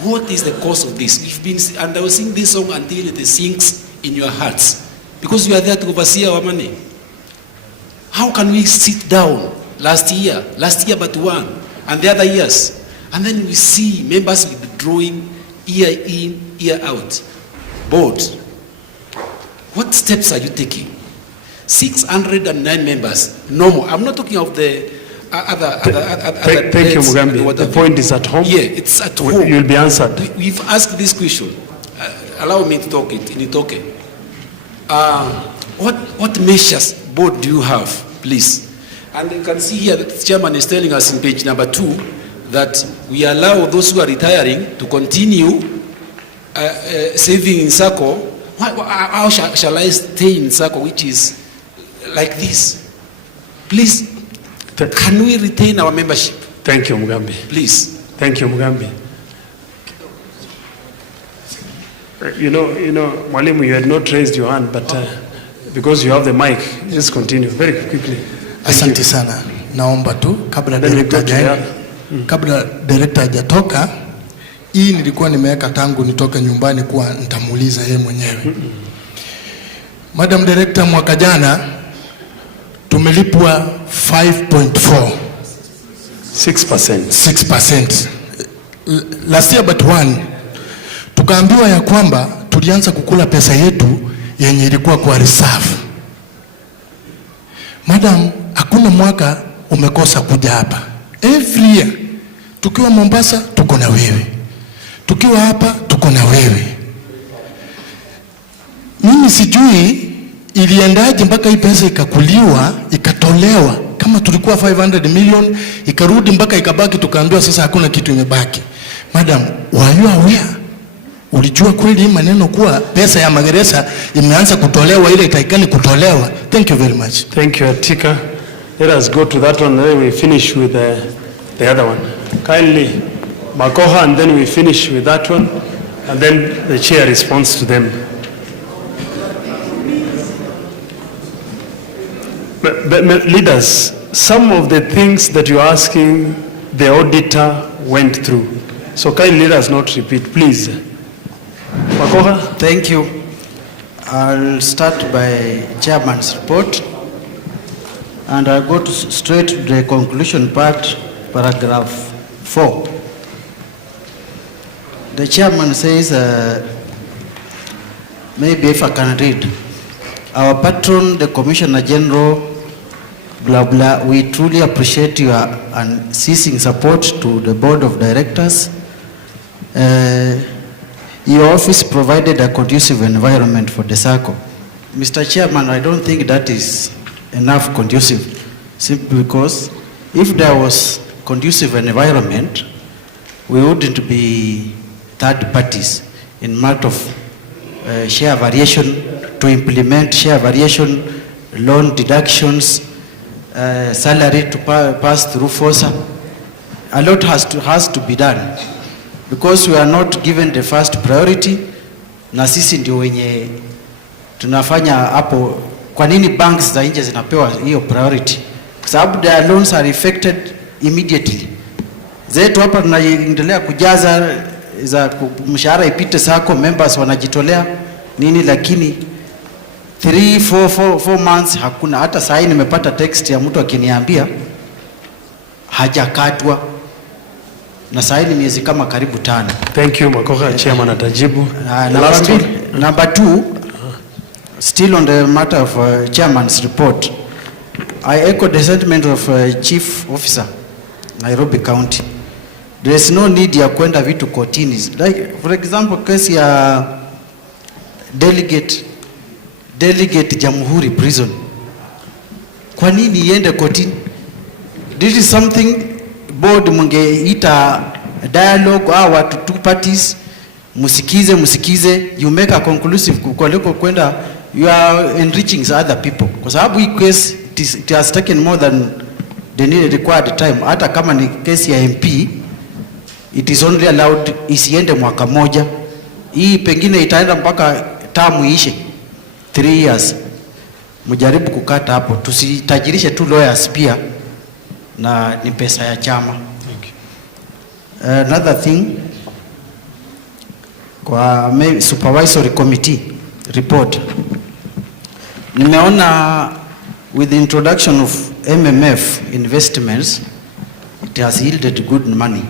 What is the cause of this? You've been, and I was singing this song until it sinks in your hearts, because you are there to oversee our money. How can we sit down last year but one, and the other years, and then we see members withdrawing year in, year out? Board, what steps are you taking? 609 members, normal. I'm not talking of the other Thank you, Mugambi. The point is at home. Yeah, it's at home. You'll be answered. We've asked this question. Allow me to talk it in Itoke. What measures board do you have, please? And you can see here that the chairman is telling us in page number 2 that we allow those who are retiring to continue saving in Sacco. How shall I stay in Sacco, which is like this? Please, can we retain our membership? Thank you, Mugambi. Please. Thank you, Mugambi. You know, Mwalimu, you had not raised your hand, but because you have the mic, just continue very quickly. Asante sana. Naomba tu kabla director hajatoka, hii nilikuwa nimeweka tangu nitoke nyumbani kuwa nitamuuliza yeye mwenyewe. Madam Director, mwaka jana tumelipwa 5.4 6%. Last year but one, tukaambiwa ya kwamba tulianza kukula pesa yetu yenye ilikuwa kwa reserve. Madam, hakuna mwaka umekosa kuja hapa. Every year tukiwa Mombasa tuko na wewe, tukiwa hapa tuko na wewe. Mimi sijui iliendaje mpaka hii pesa ikakuliwa, ikatolewa. Kama tulikuwa 500 million ikarudi mpaka ikabaki, tukaambiwa sasa hakuna kitu imebaki. Madam, were you aware? Ulijua kweli maneno kuwa pesa ya Magereza imeanza kutolewa ile itaikani kutolewa? Thank you very much. Thank you, Atika. Let us go to that one, then we finish with the other one. Kindly, Makoha, and then we finish with that one, and then the chair responds to them. But leaders, some of the things that you're asking, the auditor went through. So kindly let us not repeat, please. Makoha? Thank you. I'll start by chairman's report, and I'll go straight to the conclusion part, paragraph 4. The chairman says, maybe if I can read, our patron, the Commissioner General, blah, blah, we truly appreciate your unceasing support to the Board of Directors. Your office provided a conducive environment for the Sacco. Mr. Chairman, I don't think that is enough conducive, simply because if there was conducive environment, we wouldn't be third parties in matter of share variation, to implement share variation, loan deductions, salary to pass through FOSA. A lot has to be done because we are not given the first priority, na sisi ndio wenye tunafanya hapo. Kwa nini banks za nje zinapewa hiyo priority? Kwa sababu their loans are affected immediately. Zetu hapa tunaendelea kujaza za mshahara ipite Sacco, members wanajitolea nini, lakini 3-4 months hakuna. Hata saa hii nimepata text ya mtu akiniambia hajakatwa, na saa hii ni miezi kama karibu 5. Thank you, Makoha. Chairman atajibu. Number 2, still on the matter of chairman's report, I echo the sentiment of Chief Officer, Nairobi County. There is no need ya kwenda vitu kotini. Like, for example, case ya delegate Jamhuri prison. Kwa nini iende kotini? This is something board mungeita dialogue, watu two parties, musikize, you make a conclusive kuliko kwenda you are enriching other people. Kwa sababu hii case it has taken more than the required time. Hata kama ni case ya MP, it is only allowed isiende mwaka moja. Hii pengine itaenda mpaka term iishe 3 years. Mujaribu kukata hapo, tusitajirishe tu lawyers pia, na ni pesa ya chama. Another thing, kwa supervisory committee report, nimeona with the introduction of MMF investments, it has yielded good money.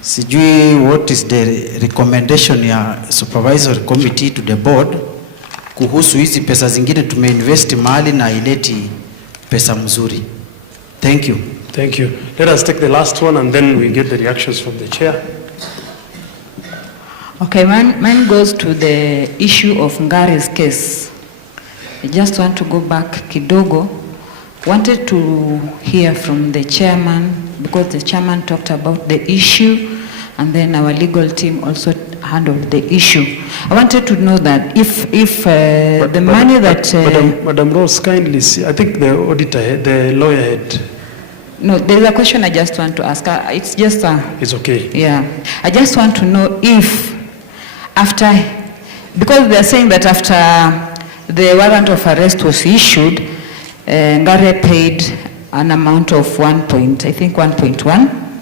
Sijui what is the recommendation ya supervisory committee to the board kuhusu hizi pesa zingine tumeinvest mahali na ileti pesa mzuri. Thank you. Thank you. Let us take the last one and then we get the reactions from the chair. Okay, mine goes to the issue of Ngari's case. I just want to go back kidogo. Wanted to hear from the chairman because the chairman talked about the issue and then our legal team also handled the issue. I wanted to know that if the money that... Madam Rose, kindly see, I think the auditor, the lawyer had... No, there's a question I just want to ask. It's just It's okay. Yeah. I just want to know if after... Because they're saying that after the warrant of arrest was issued, Ngare paid an amount of 1.1.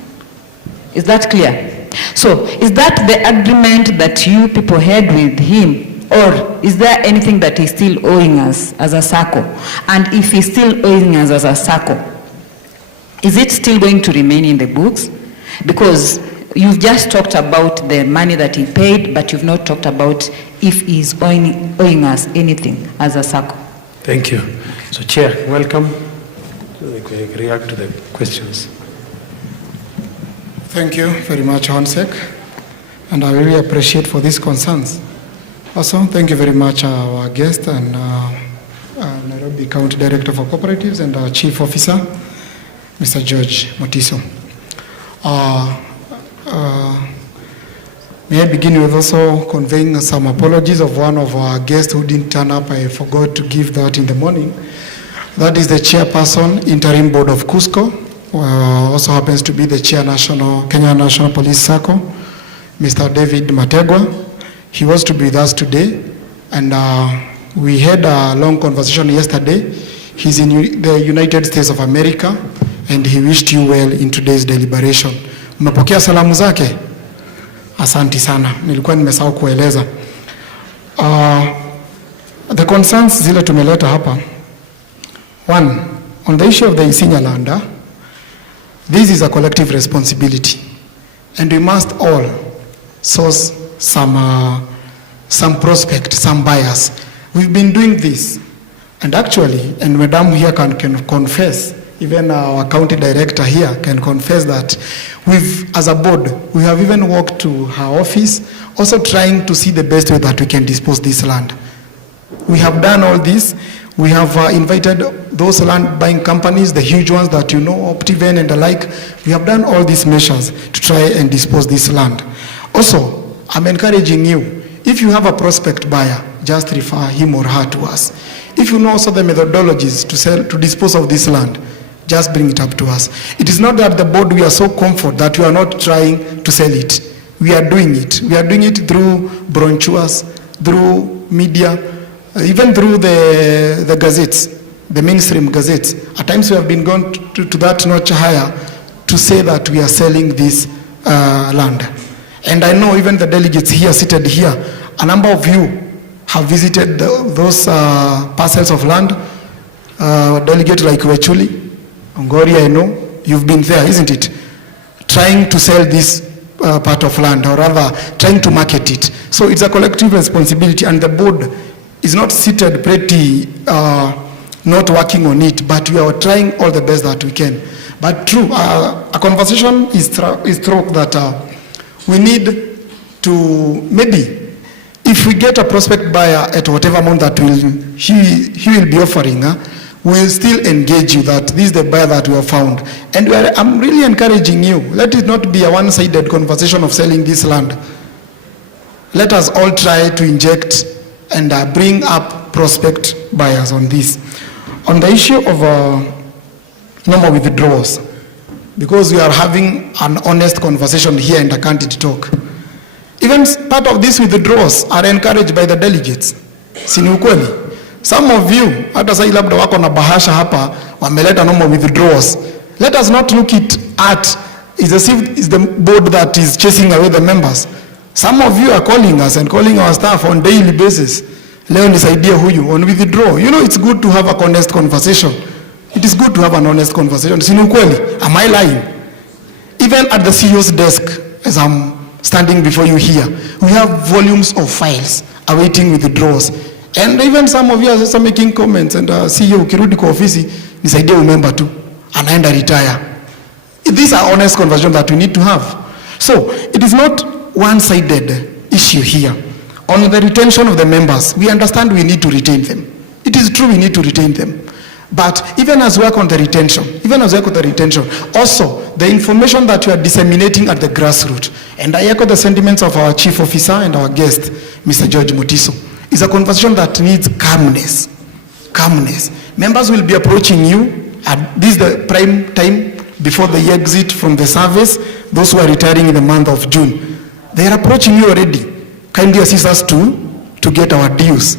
Is that clear? So, is that the agreement that you people had with him, or is there anything that he's still owing us as a Sacco? And if he's still owing us as a Sacco, is it still going to remain in the books? Because you've just talked about the money that he paid, but you've not talked about if he's owing us anything as a Sacco. Thank you. So, Chair, welcome. We can react to the questions. Thank you very much, Honsek, and I really appreciate for these concerns. Also, thank you very much, our guest and Nairobi County Director for Cooperatives and our Chief Officer, Mr. George Motiso. May I begin with also conveying some apologies of one of our guests who didn't turn up. I forgot to give that in the morning. That is the chairperson, Interim Board of Cusco, also happens to be the chair Kenya National Police Sacco, Mr. David Mategwa. He was to be with us today, and we had a long conversation yesterday. He's in the United States of America, and he wished you well in today's deliberation. Mmepokea salamu zake? Asanti sana, nilikuwa nimesahau kueleza. The concerns zile tumeleta hapa. One, on the issue of the Isinya land, this is a collective responsibility, and we must all source some prospect, some buyers. We've been doing this, and actually, and Madam here can confess, even our county director here can confess that as a board, we have even walked to her office, also trying to see the best way that we can dispose this land. We have done all this. We have invited those land buying companies, the huge ones that you know, Optiven and the like. We have done all these measures to try and dispose this land. Also, I'm encouraging you, if you have a prospect buyer, just refer him or her to us. If you know also the methodologies to dispose of this land, just bring it up to us. It is not that the board, we are so comfort that we are not trying to sell it. We are doing it. We are doing it through brochures, through media, even through the gazettes, the mainstream gazettes. At times we have been gone to that notch higher to say that we are selling this land. And I know even the delegates here, seated here, a number of you have visited those parcels of land. Delegate like Wechuli, Ongori, I know, you've been there, isn't it? Trying to sell this part of land, or rather trying to market it. So it's a collective responsibility, and the board is not seated pretty, not working on it, but we are trying all the best that we can. But true, a conversation is struck that we need to, maybe, if we get a prospect buyer at whatever amount that he will be offering, we'll still engage you that this is the buyer that we have found. And I'm really encouraging you, let it not be a one-sided conversation of selling this land. Let us all try to inject and bring up prospect buyers on this. On the issue of normal withdrawals, because we are having an honest conversation here and I can't talk. Even part of these withdrawals are encouraged by the delegates. Si ni ukweli? Some of you, hata sai labda wako na bahasha hapa, wameleta normal withdrawals. Let us not look it at as if it's the board that is chasing away the members. Some of you are calling us and calling our staff on daily basis. Leo nisaidie huyu on withdraw. You know, it's good to have a honest conversation. It is good to have an honest conversation. Si ni ukweli? Am I lying? Even at the CEO's desk, as I'm standing before you here, we have volumes of files awaiting withdrawals. And even some of you are also making comments, and CEO ukirudi kwa ofisi nisaidie umemba tu anaenda retire. These are honest conversations that we need to have. So it is not one-sided issue here. On the retention of the members, we understand we need to retain them. It is true we need to retain them. But even as we work on the retention, also the information that you are disseminating at the grassroots, and I echo the sentiments of our chief officer and our guest, Mr. George Mutiso, is a conversation that needs calmness. Members will be approaching you at this the prime time before the exit from the service, those who are retiring in the month of June. They are approaching you already. Kindly assist us to get our dues.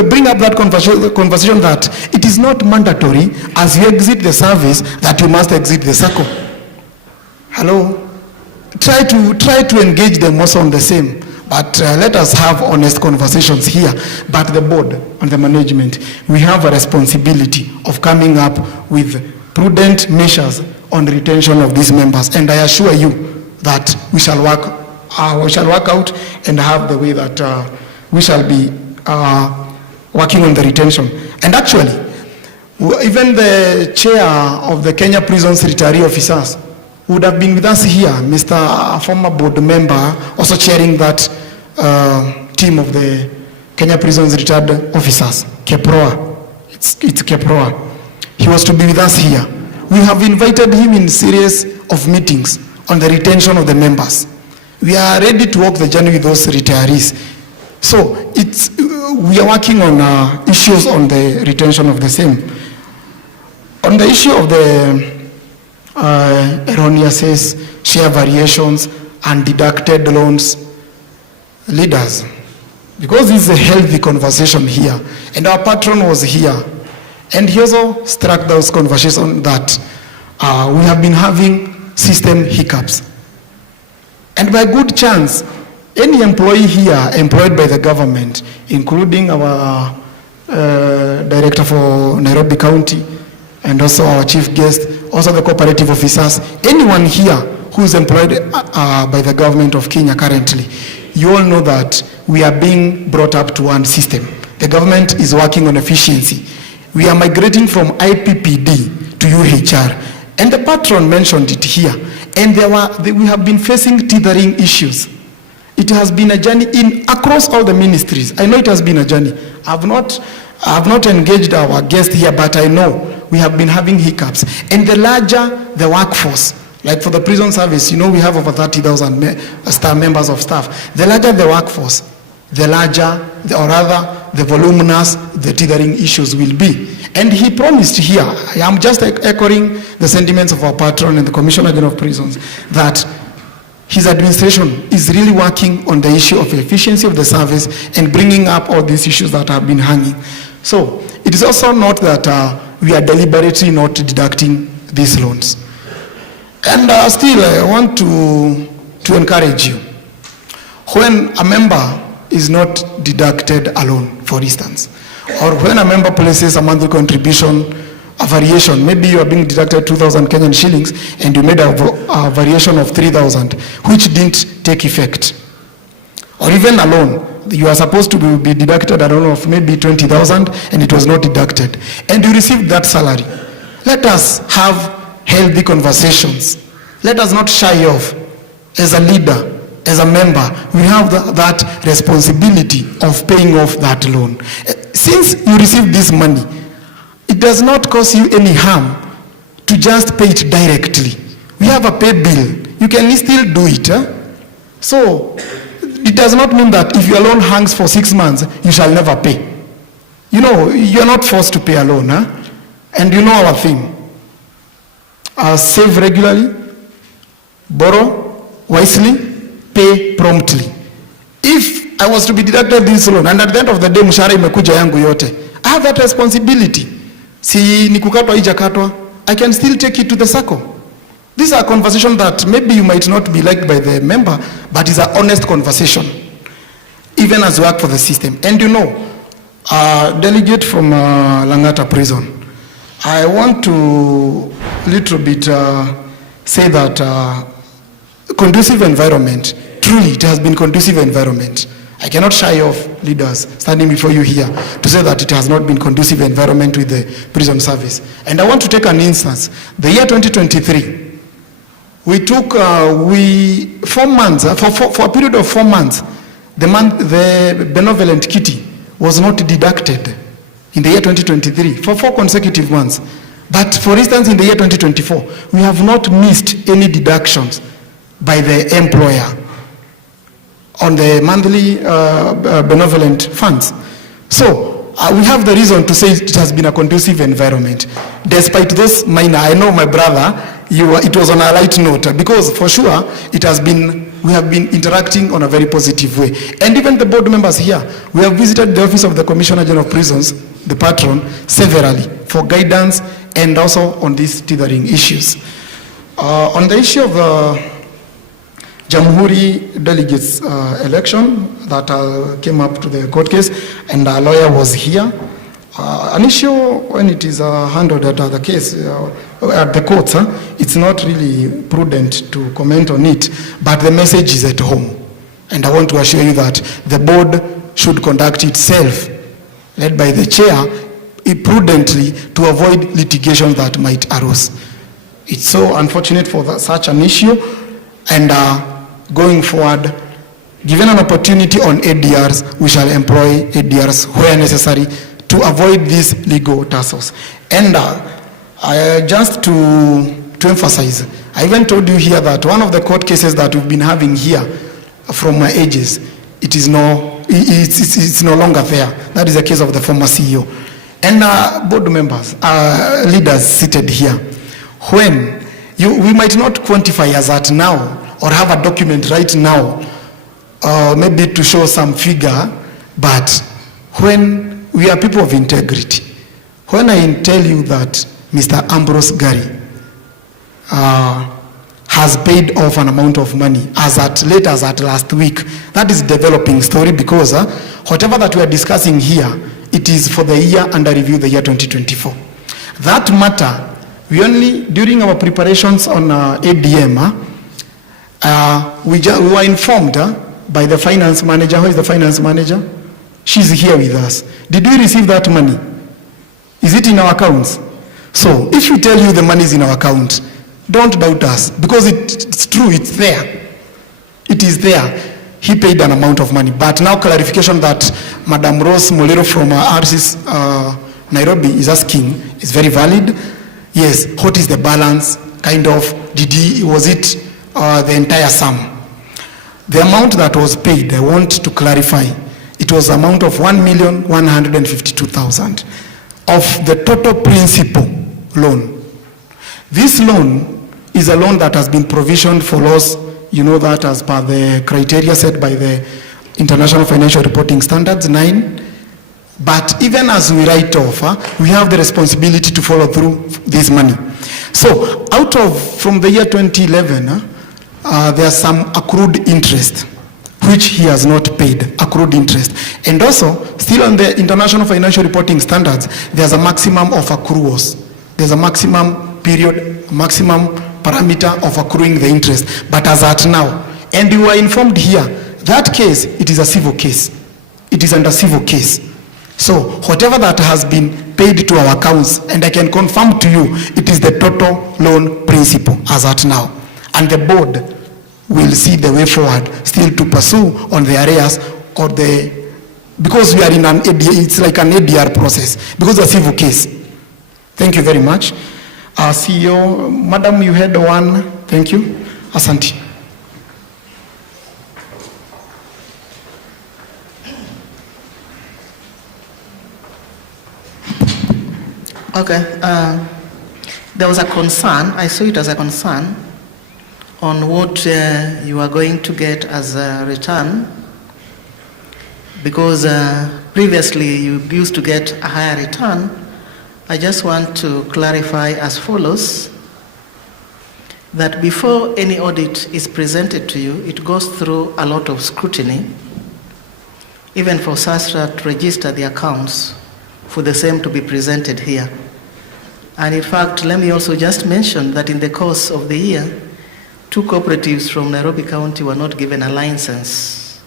Bring up that conversation that it is not mandatory as you exit the service that you must exit the Sacco. Hello? Try to engage them also on the same. But let us have honest conversations here. But the board and the management, we have a responsibility of coming up with prudent measures on retention of these members. And I assure you that we shall work out and have the way that we shall be working on the retention. And actually, even the chair of the Kenya Prisons Retiree Officers would have been with us here, Mr. former board member, also chairing that team of the Kenya Prisons Retired Officers, Keproa. It's Keproa. He was to be with us here. We have invited him in series of meetings on the retention of the members. We are ready to walk the journey with those retirees. So we are working on issues on the retention of the same. On the issue of the erroneous share variations and deducted loans, leaders, because this is a healthy conversation here, and our patron was here, and he also struck those conversations that we have been having system hiccups. And by good chance, any employee here employed by the government, including our director for Nairobi County, and also our chief guest, also the cooperative officers, anyone here who is employed by the government of Kenya currently, you all know that we are being brought up to one system. The government is working on efficiency. We are migrating from IPPD to UHR. And the patron mentioned it here. And we have been facing tethering issues. It has been a journey across all the ministries. I know it has been a journey. I have not engaged our guest here, but I know we have been having hiccups. And the larger the workforce, like for the prison service, you know, we have over 30,000 members of staff. The larger the workforce, the larger, or rather, the voluminous the tethering issues will be. And he promised here, I am just echoing the sentiments of our patron and the Commissioner General of Prisons, that his administration is really working on the issue of efficiency of the service and bringing up all these issues that have been hanging. So it is also not that we are deliberately not deducting these loans. And still, I want to encourage you. When a member is not deducted alone, for instance, or when a member places a monthly contribution, a variation, maybe you are being deducted 2,000 Kenyan shillings and you made a variation of 3,000, which didn't take effect. Or even a loan, you are supposed to be deducted a loan of maybe 20,000 and it was not deducted. And you received that salary. Let us have healthy conversations. Let us not shy off. As a leader, as a member, we have that responsibility of paying off that loan. Since you receive this money, it does not cause you any harm to just pay it directly. We have a pay bill. You can still do it. So it does not mean that if your loan hangs for 6 months, you shall never pay. You know, you're not forced to pay a loan. And you know our theme. Save regularly, borrow wisely, pay promptly. If I was to be deducted this loan, and at the end of the day, mshahara imekuja yangu yote, I have that responsibility. Si nikukatwa ijakatwa, I can still take it to the Sacco. These are conversations that maybe you might not be liked by the member, but it's an honest conversation, even as we work for the system. And you know, delegate from Langata prison, I want to little bit say that conducive environment, truly it has been conducive environment. I cannot shy off leaders standing before you here to say that it has not been conducive environment with the prison service. And I want to take an instance. The year 2023, we took 4 months, for a period of 4 months, the benevolent kitty was not deducted. in the year 2023 for 4 consecutive months. But for instance, in the year 2024, we have not missed any deductions by the employer on the monthly benevolent funds. So we have the reason to say it has been a conducive environment. Despite those minor, I know my brother, it was on a light note, because for sure we have been interacting on a very positive way. And even the board members here, we have visited the office of the Commissioner General of Prisons, the patron, severally for guidance and also on these tethering issues. On the issue of Jamhuri delegates election that came up to the court case, and our lawyer was here. An issue when it is handled at the case at the courts, it's not really prudent to comment on it, but the message is at home. And I want to assure you that the board should conduct itself, led by the chair, prudently to avoid litigation that might arise. It's so unfortunate for such an issue, and going forward, given an opportunity on ADRs, we shall employ ADRs where necessary to avoid these legal tussles. And just to emphasize, I even told you here that one of the court cases that we've been having here from my ages, it's no longer there. That is the case of the former CEO. And board members, leaders seated here, when we might not quantify as at now or have a document right now, maybe to show some figure, but when we are people of integrity, when I tell you that Mr. Ambrose Gary has paid off an amount of money as late as last week, that is a developing story, because whatever that we are discussing here, it is for the year under review, the year 2024. That matter, we only, during our preparations on ADM, we were informed by the finance manager. Who is the finance manager? She's here with us. Did we receive that money? Is it in our accounts? So if we tell you the money is in our account, don't doubt us, because it's true, it's there. It is there. He paid an amount of money. But now clarification that Madam Rose Molero from RC's Nairobi is asking is very valid. Yes, what is the balance? Kind of, was it the entire sum? The amount that was paid, I want to clarify, it was an amount of 1,152,000 of the total principal loan. This loan is a loan that has been provisioned for loss, you know that as per the criteria set by the International Financial Reporting Standards 9. But even as we write off, we have the responsibility to follow through this money. So from the year 2011, there's some accrued interest, which he has not paid, accrued interest. And also, still on the International Financial Reporting Standards, there's a maximum of accruals. There's a maximum period, maximum parameter of accruing the interest. But as at now, and you were informed here, that case, it is a civil case. It is under civil case. So whatever that has been paid to our accounts, and I can confirm to you, it is the total loan principal as at now. And the board will see the way forward still to pursue on the areas or because we are in an ADR, it's like an ADR process, because it's a civil case. Thank you very much. CEO, Madam, you had one. Thank you. Asante. Okay. There was a concern, I saw it as a concern, on what you are going to get as a return, because previously you used to get a higher return. I just want to clarify as follows, that before any audit is presented to you, it goes through a lot of scrutiny, even for SASTRA to register the accounts for the same to be presented here. And in fact, let me also just mention that in the course of the year, 2 cooperatives from Nairobi County were not given a license.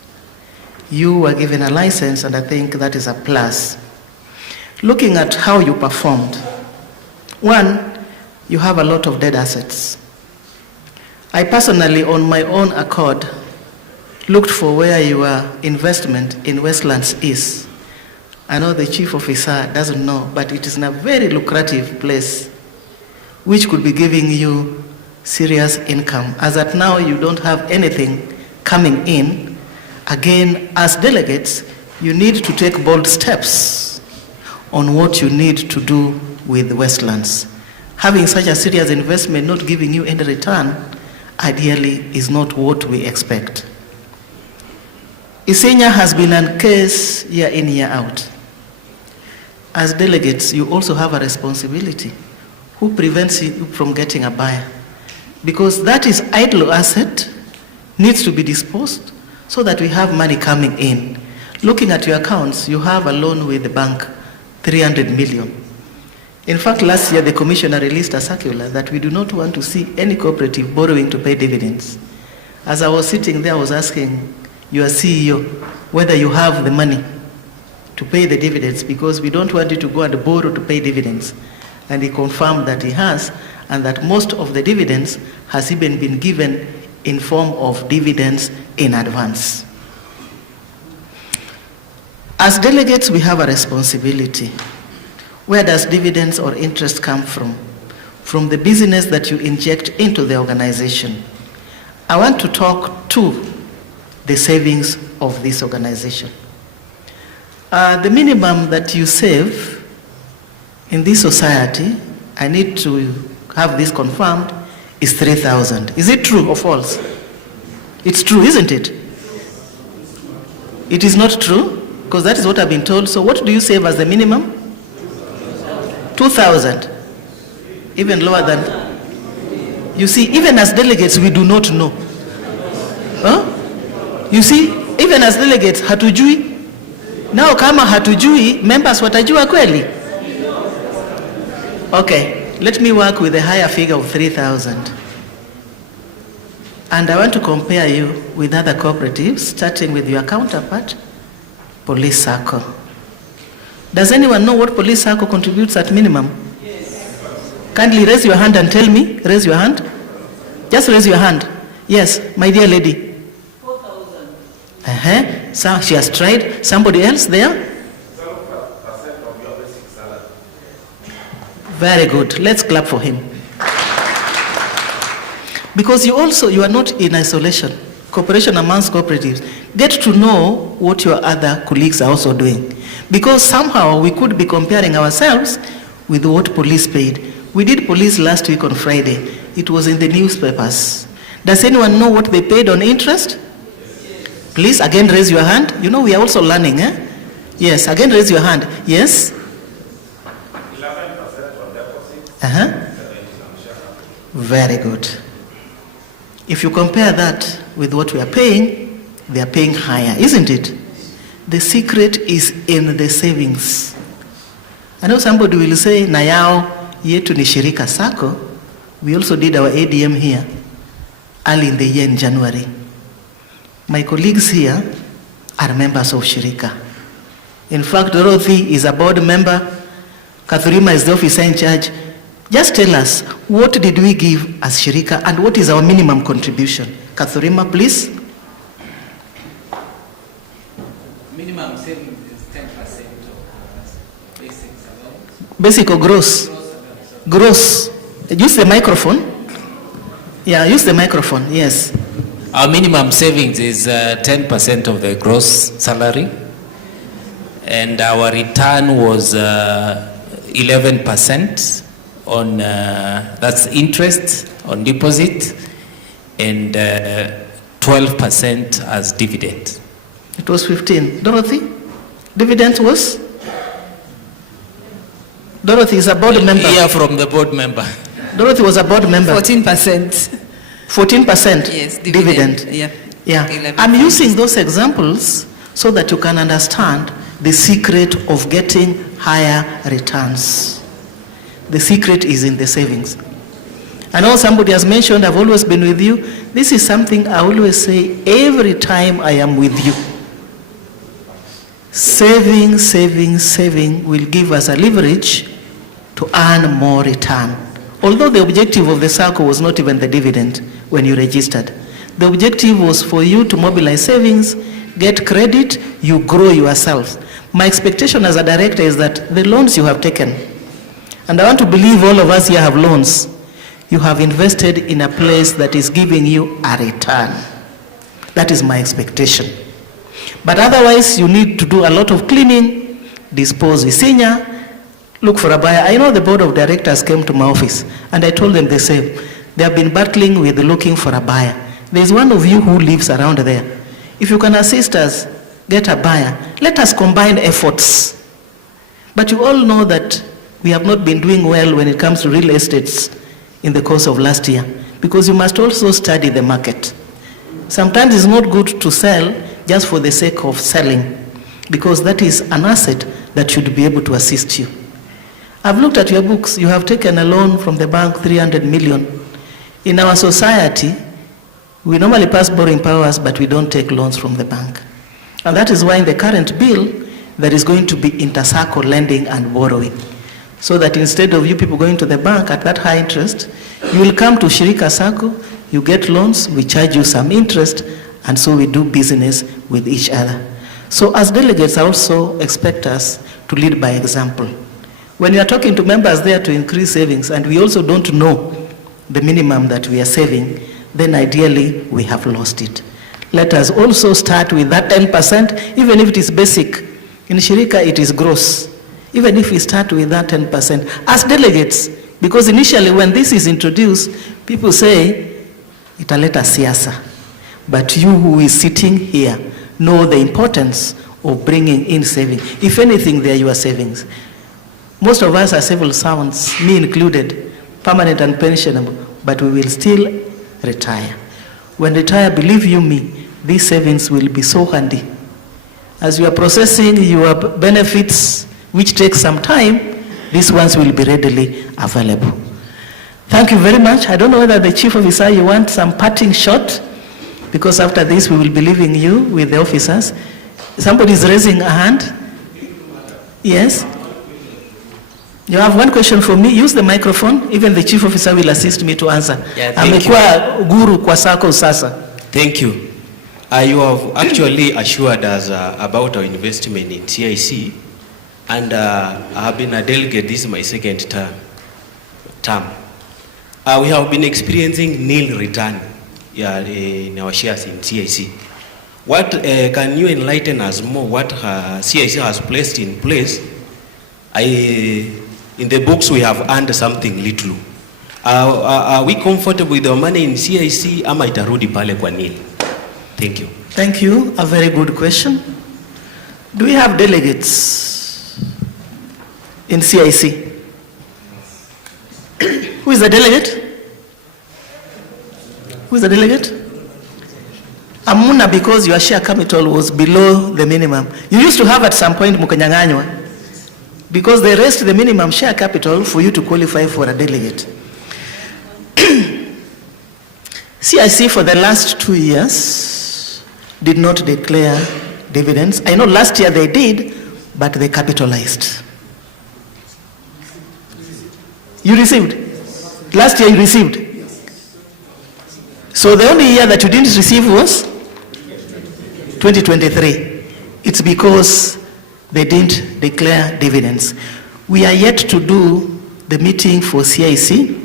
You were given a license, and I think that is a plus. Looking at how you performed, one, you have a lot of dead assets. I personally, on my own accord, looked for where your investment in Westlands is. I know the chief officer doesn't know, but it is in a very lucrative place, which could be giving you serious income. As at now, you don't have anything coming in. Again, as delegates, you need to take bold steps on what you need to do with Westlands. Having such a serious investment not giving you any return, ideally, is not what we expect. Isinya has been a case year in, year out. As delegates, you also have a responsibility. Who prevents you from getting a buyer? Because that is idle asset, needs to be disposed so that we have money coming in. Looking at your accounts, you have a loan with the bank, 300 million. In fact, last year, the commissioner released a circular that we do not want to see any cooperative borrowing to pay dividends. As I was sitting there, I was asking your CEO whether you have the money to pay the dividends, because we don't want you to go and borrow to pay dividends. And he confirmed that he has, and that most of the dividends has even been given in form of dividends in advance. As delegates, we have a responsibility. Where does dividends or interest come from? From the business that you inject into the organization. I want to talk to the savings of this organization. The minimum that you save in this society, I need to have this confirmed, is 3,000. Is it true or false? It's true, isn't it? It is not true, because that is what I've been told. So what do you save as the minimum? 2,000. Even lower than. You see, even as delegates, we do not know. Huh? You see, even as delegates, hatujui. Now kama hatujui, members watajua kweli? Okay, let me work with a higher figure of 3,000. And I want to compare you with other cooperatives, starting with your counterpart, Police Sacco. Does anyone know what Police Sacco contributes at minimum? Yes. Kindly raise your hand and tell me. Raise your hand. Just raise your hand. Yes, my dear lady. 4,000. So she has tried. Somebody else there? 12% of your basic salary. Very good. Let's clap for him. Because you are not in isolation. Cooperation amongst cooperatives. Get to know what your other colleagues are also doing. Because somehow we could be comparing ourselves with what police paid. We did police last week on Friday. It was in the newspapers. Does anyone know what they paid on interest? Please, again, raise your hand. You know, we are also learning, eh? Yes, again, raise your hand. Yes? 11% on deposit. Very good. If you compare that with what we are paying, they are paying higher, isn't it? The secret is in the savings. I know somebody will say, na yao yetu ni shirika Sacco. We also did our ADM here early in the year in January. My colleagues here are members of Shirika. In fact, Dorothy is a board member. Kathurima is the officer in charge. Just tell us, what did we give as Shirika and what is our minimum contribution? Kathurima, please. Minimum savings is 10% of basic salary. Basic or gross? Gross. Use the microphone. Yeah, use the microphone, yes. Our minimum savings is 10% of the gross salary. And our return was 11% on, that's interest on deposit, and 12% as dividend. It was 15. Dorothy, dividend was? Dorothy is a board member. Yeah, from the board member. Dorothy was a board member. 14%. 14%? Yes, dividend. Yeah. Yeah. I'm using those examples so that you can understand the secret of getting higher returns. The secret is in the savings. I know somebody has mentioned, I've always been with you. This is something I always say every time I am with you. Saving, saving, saving will give us a leverage to earn more return. Although the objective of the Sacco was not even the dividend when you registered. The objective was for you to mobilize savings, get credit, you grow yourself. My expectation as a director is that the loans you have taken, and I want to believe all of us here have loans, you have invested in a place that is giving you a return. That is my expectation. But otherwise, you need to do a lot of cleaning, dispose Isinya, look for a buyer. I know the board of directors came to my office, and I told them the same. They have been battling with looking for a buyer. There's one of you who lives around there. If you can assist us, get a buyer. Let us combine efforts. But you all know that we have not been doing well when it comes to real estates in the course of last year, because you must also study the market. Sometimes it's not good to sell just for the sake of selling, because that is an asset that should be able to assist you. I've looked at your books. You have taken a loan from the bank, 300 million. In our society, we normally pass borrowing powers, but we don't take loans from the bank. And that is why in the current bill, there is going to be inter-Sacco lending and borrowing. So that instead of you people going to the bank at that high interest, you will come to Shirika Sacco, you get loans, we charge you some interest, and so we do business with each other. So as delegates, I also expect us to lead by example. When you are talking to members there to increase savings, and we also don't know the minimum that we are saving, then ideally we have lost it. Let us also start with that 10%, even if it is basic. In Shirika, it is gross. Even if we start with that 10%, as delegates, because initially when this is introduced, people say, italeta siasa. But you who is sitting here know the importance of bringing in savings. If anything, they are your savings. Most of us are civil servants, me included, permanent and pensionable, but we will still retire. When retire, believe you me, these savings will be so handy. As you are processing your benefits, which takes some time, these ones will be readily available. Thank you very much. I don't know whether the chief officer, you want some parting shot, because after this we will be leaving you with the officers. Somebody is raising a hand. Yes? You have one question for me. Use the microphone. Even the chief officer will assist me to answer. Amekuwa guru kwa Sacco sasa. Thank you. You have actually assured us about our investment in CIC, and I have been a delegate. This is my second term. We have been experiencing nil return in our shares in CIC. What can you enlighten us more? What CIC has placed in place? In the books we have earned something little. Are we comfortable with the money in CIC? Ama itarudi pale kwa nil? Thank you. Thank you. A very good question. Do we have delegates in CIC? Who is the delegate? Who is the delegate? Amuna, because your share capital was below the minimum. You used to have at some point mukanyanganywa, because they raised the minimum share capital for you to qualify for a delegate. CIC for the last 2 years did not declare dividends. I know last year they did, but they capitalized. You received? Last year you received? So the only year that you didn't receive was 2023. It's because they didn't declare dividends. We are yet to do the meeting for CIC.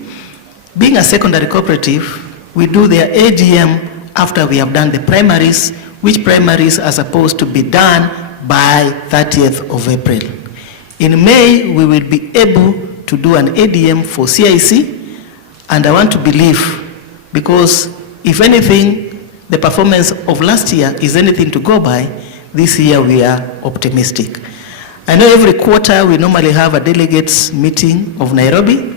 Being a secondary cooperative, we do their AGM after we have done the primaries, which primaries are supposed to be done by 30th of April. In May, we will be able to do an ADM for CIC, and I want to believe, because if anything, the performance of last year is anything to go by, this year we are optimistic. I know every quarter we normally have a delegates meeting of Nairobi,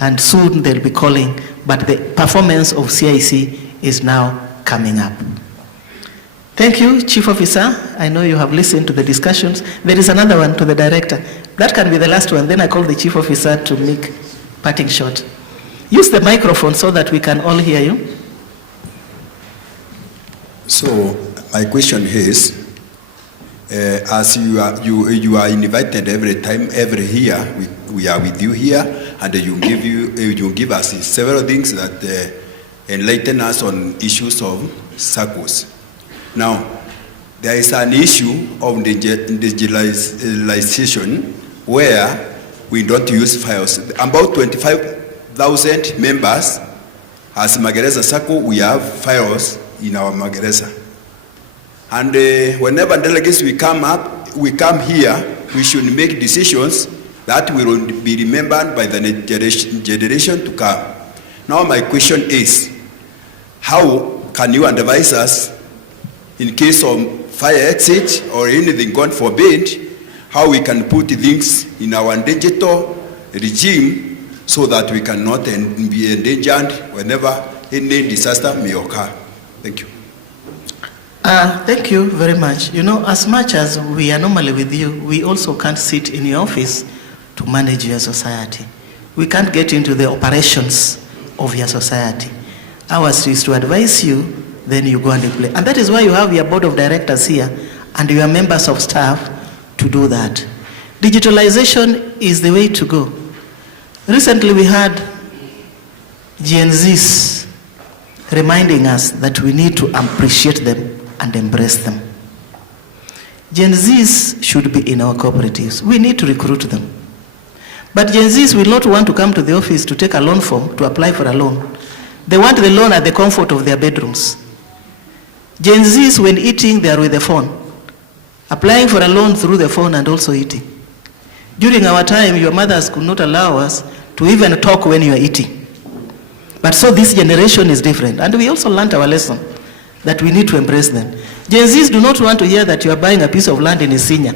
and soon they'll be calling, but the performance of CIC is now coming up. Thank you, Chief Officer. I know you have listened to the discussions. There is another one to the director. That can be the last one. Then I call the Chief Officer to make parting shot. Use the microphone so that we can all hear you. So my question is, as you are invited every time, every year, we are with you here, and you give us several things that enlighten us on issues of Saccos. Now, there is an issue of digitalization where we don't use files. About 25,000 members. As Magereza Sacco, we have files in our Magereza. And whenever delegates we come here, we should make decisions that will be remembered by the generation to come. Now my question is, how can you advise us in case of fire exit or anything, God forbid, how we can put things in our digital regime so that we cannot be endangered whenever any disaster may occur? Thank you. Thank you very much. You know, as much as we are normally with you, we also can't sit in your office to manage your society. We can't get into the operations of your society. Ours is to advise you, then you go and play. And that is why you have your board of directors here and your members of staff to do that. Digitalization is the way to go. Recently we had Gen Zs reminding us that we need to appreciate them and embrace them. Gen Zs should be in our cooperatives. We need to recruit them. But Gen Zs will not want to come to the office to take a loan form, to apply for a loan. They want the loan at the comfort of their bedrooms. Gen Zs, when eating, they are with the phone, applying for a loan through the phone and also eating. During our time, your mothers could not allow us to even talk when you are eating. But so this generation is different. And we also learned our lesson that we need to embrace them. Gen Zs do not want to hear that you are buying a piece of land in Isinya,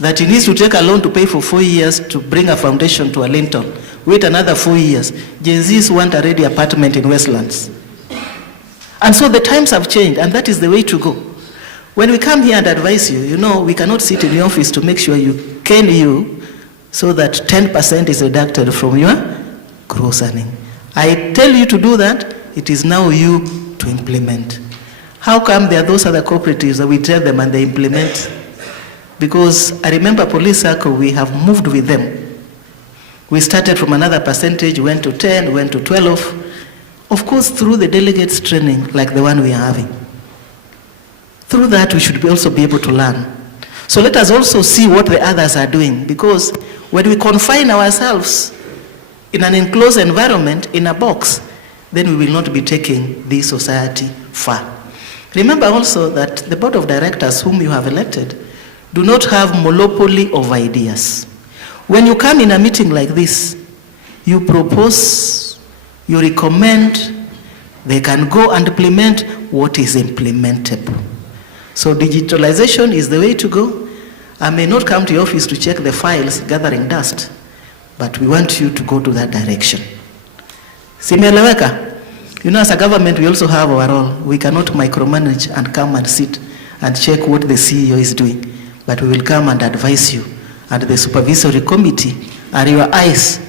that he needs to take a loan to pay for 4 years to bring a foundation to a lintel. Wait another 4 years. Gen Zs want a ready apartment in Westlands. And so the times have changed, and that is the way to go. When we come here and advise you, you know, we cannot sit in the office to make sure you can so that 10% is deducted from your gross earning. I tell you to do that, it is now you to implement. How come there are those other cooperatives that we tell them and they implement? Because I remember Police Sacco, we have moved with them. We started from another percentage, went to 10, went to 12. Of course, through the delegates training like the one we are having. Through that, we should also be able to learn. So let us also see what the others are doing, because when we confine ourselves in an enclosed environment, in a box, then we will not be taking this society far. Remember also that the board of directors whom you have elected do not have monopoly of ideas. When you come in a meeting like this, you propose, you recommend, they can go and implement what is implementable. So digitalization is the way to go. I may not come to your office to check the files gathering dust, but we want you to go to that direction. Simeleweka? You know, as a government, we also have our role. We cannot micromanage and come and sit and check what the CEO is doing, but we will come and advise you. And the supervisory committee are your eyes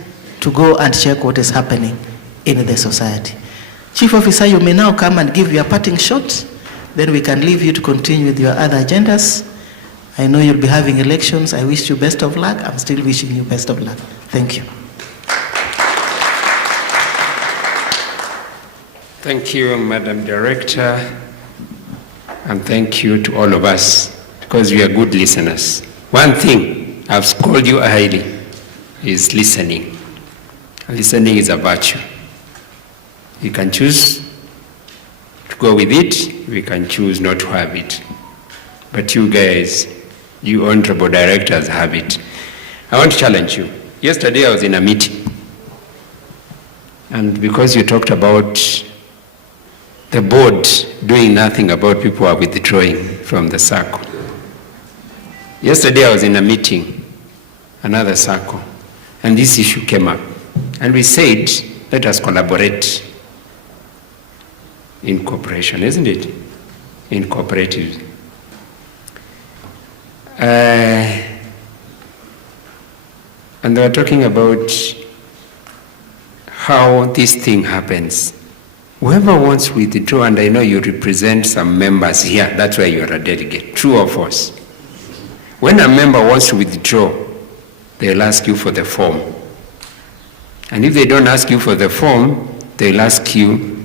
to go and check what is happening in the society. Chief Officer, you may now come and give your parting shot. Then we can leave you to continue with your other agendas. I know you'll be having elections. I wish you best of luck. I'm still wishing you best of luck. Thank you. Thank you, Madam Director, and thank you to all of us, because we are good listeners. One thing I've scolded you highly is listening. Listening is a virtue. You can choose to go with it, we can choose not to have it. But you guys, you honorable directors have it. I want to challenge you. Yesterday I was in a meeting, and because you talked about the board doing nothing about people who are withdrawing from the Sacco. Yesterday I was in a meeting, another Sacco, and this issue came up. And we said, let us collaborate in cooperation, isn't it? In cooperatives. And they were talking about how this thing happens. Whoever wants to withdraw, and I know you represent some members here, that's why you're a delegate, true or false. When a member wants to withdraw, they'll ask you for the form. And if they don't ask you for the form, they'll ask you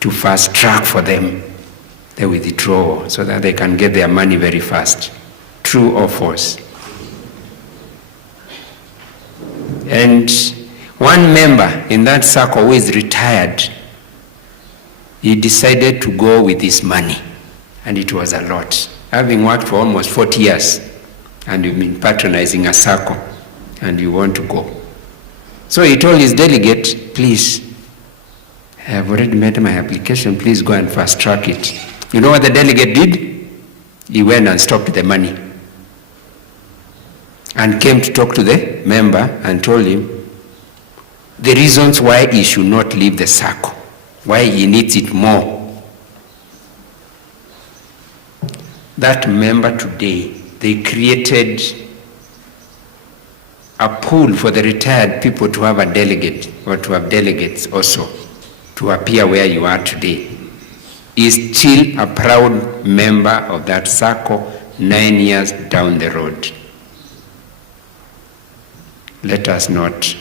to fast track for them. the withdrawal so that they can get their money very fast. True or false? And one member in that Sacco who is retired, he decided to go with his money, and it was a lot. Having worked for almost 40 years, and you've been patronizing a Sacco, and you want to go. So he told his delegate, please, I have already made my application, please go and fast track it. You know what the delegate did? He went and stopped the money and came to talk to the member and told him the reasons why he should not leave the Sacco, why he needs it more. That member today, they created a pool for the retired people to have a delegate, or to have delegates also, to appear where you are today. Is still a proud member of that Sacco 9 years down the road. Let us not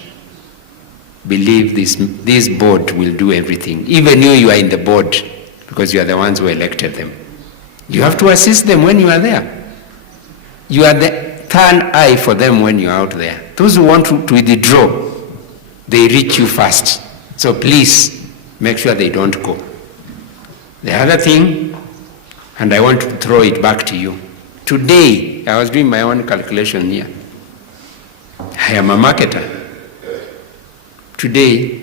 believe this board will do everything. Even you are in the board because you are the ones who elected them. You have to assist them when you are there. You are the third eye for them when you are out there. Those who want to withdraw, they reach you first. So please make sure they don't go. The other thing, and I want to throw it back to you. Today, I was doing my own calculation here. I am a marketer. Today,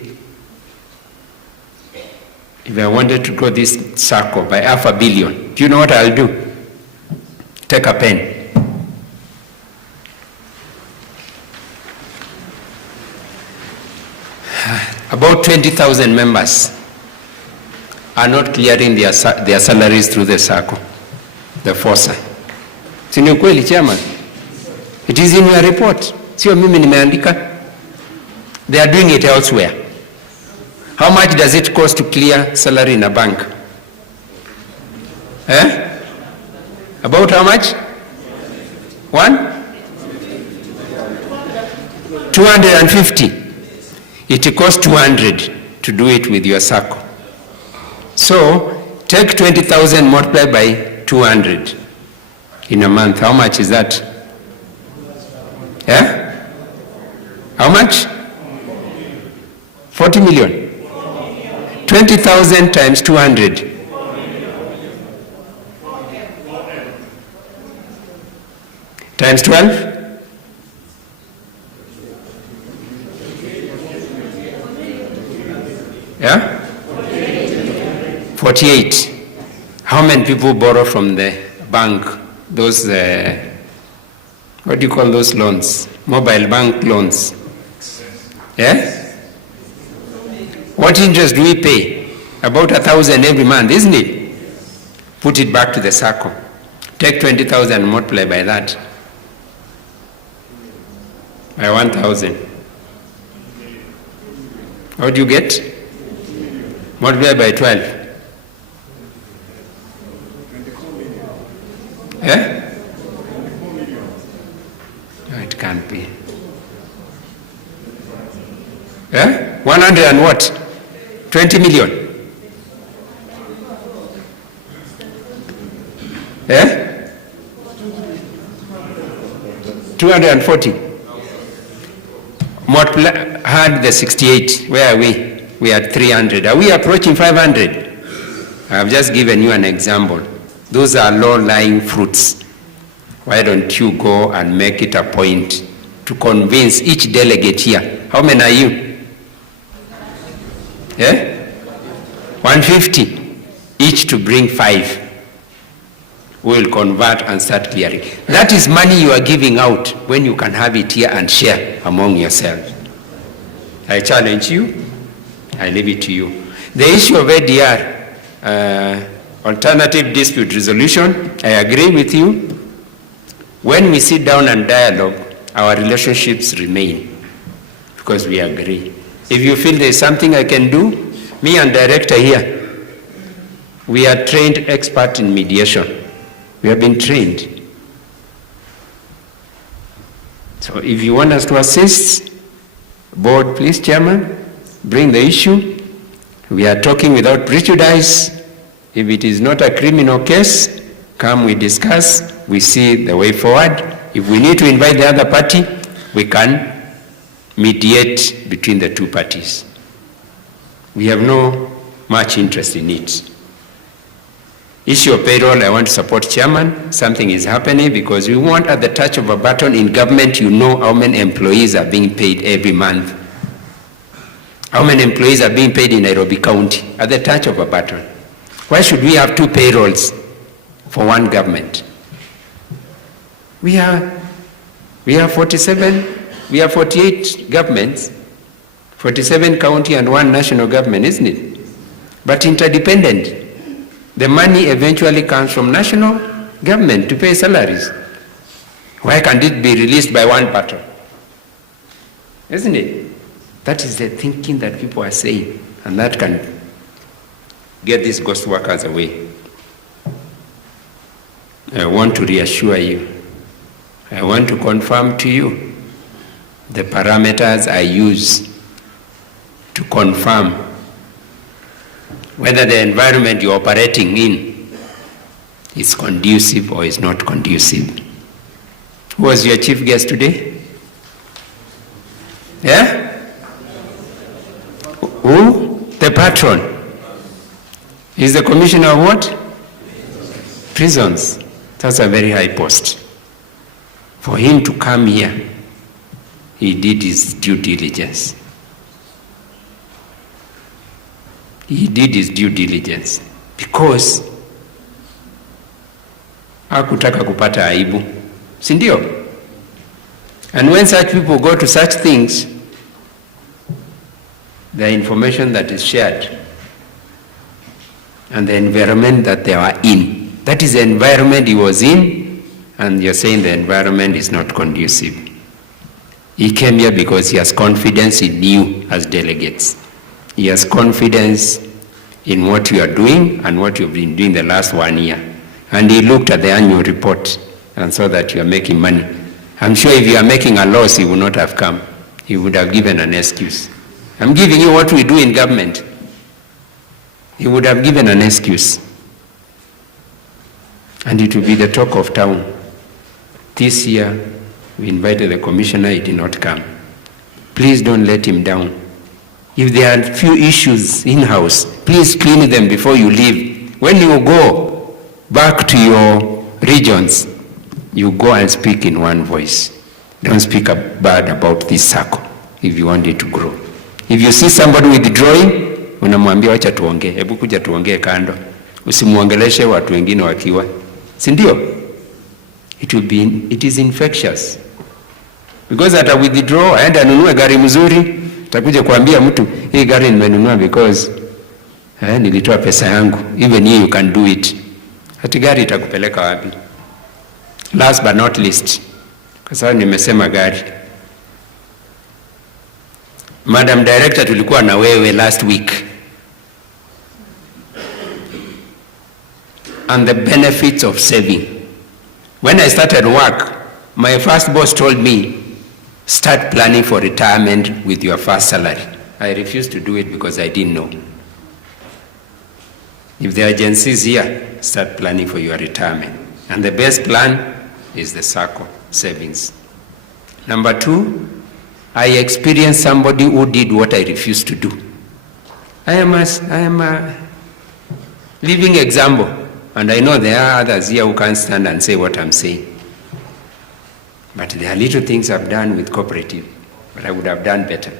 if I wanted to grow this Sacco by $500 million, do you know what I'll do? Take a pen. About 20,000 members are not clearing their salaries through the Sacco, the FOSA. Si ni ukweli, Chairman? It is in your report. Sio mimi nimeandika. They are doing it elsewhere. How much does it cost to clear salary in a bank? About how much? 250. It costs 200 to do it with your Sacco. So take 20,000 multiplied by 200 in a month. How much is that? How much? 40 million. 20,000 times 200. Times 12? Yeah? 48. How many people borrow from the bank? Those, what do you call those loans? Mobile bank loans. Yeah? What interest do we pay? About 1,000 every month, isn't it? Put it back to the Sacco. Take 20,000 and multiply by that. By 1,000. What do you get? Multiply by 12. No, it can't be. 100 and what? 20 million. 240. Multiply, had the 68. Where are we? We are 300. Are we approaching 500? I have just given you an example. Those are low-lying fruits. Why don't you go and make it a point to convince each delegate here? How many are you? 150. Each to bring 5. We will convert and start clearing. That is money you are giving out when you can have it here and share among yourselves. I challenge you. I leave it to you. The issue of ADR, alternative dispute resolution, I agree with you. When we sit down and dialogue, our relationships remain because we agree. If you feel there's something I can do, me and director here, we are trained expert in mediation. We have been trained. So if you want us to assist, board, please, Chairman, bring the issue. We are talking without prejudice. If it is not a criminal case, come we discuss, we see the way forward. If we need to invite the other party, we can mediate between the two parties. We have no much interest in it. Issue of payroll, I want to support chairman. Something is happening because we want at the touch of a button in government, you know how many employees are being paid every month. How many employees are being paid in Nairobi County at the touch of a button. Why should we have two payrolls for one government? We have 48 governments, 47 county and one national government, isn't it? But interdependent. The money eventually comes from national government to pay salaries. Why can't it be released by one button? Isn't it? That is the thinking that people are saying, and that can get these ghost workers away. I want to reassure you. I want to confirm to you the parameters I use to confirm whether the environment you're operating in is conducive or is not conducive. Who was your chief guest today? Yeah? Who? The patron. Is the commissioner of what? Prisons. That's a very high post. For him to come here, he did his due diligence. He did his due diligence because hakutaka kupata aibu, si ndio? And when such people go to such things, the information that is shared and the environment that they are in, that is the environment he was in, and you're saying the environment is not conducive. He came here because he has confidence in you as delegates. He has confidence in what you are doing and what you've been doing the last 1 year. And he looked at the annual report and saw that you are making money. I'm sure if you are making a loss, he would not have come. He would have given an excuse. I'm giving you what we do in government. He would have given an excuse. And it will be the talk of town. This year, we invited the commissioner, he did not come. Please don't let him down. If there are few issues in-house, please clean them before you leave. When you go back to your regions, you go and speak in one voice. Don't speak bad about this Sacco if you want it to grow. If you see somebody withdrawing, unamwambia wacha tuongee, hebu kuja tuongee kando. Usimuongeleshe watu wengine wakiwa. Si ndio? It is infectious. Because ata withdraw, aenda anunue gari mzuri, takuja kuambia mtu, hii gari nimenunua because nilitoa pesa yangu. Even you can do it. Hati gari itakupeleka wapi? Last but not least, kwa sababu nimesema gari. Madam Director, tulikuwa na wewe last week. And the benefits of saving. When I started work, my first boss told me, start planning for retirement with your first salary. I refused to do it because I didn't know. If the agency is here, start planning for your retirement. And the best plan is the Sacco savings. Number 2, I experienced somebody who did what I refused to do. I am a living example. And I know there are others here who can't stand and say what I'm saying. But there are little things I've done with cooperative, but I would have done better.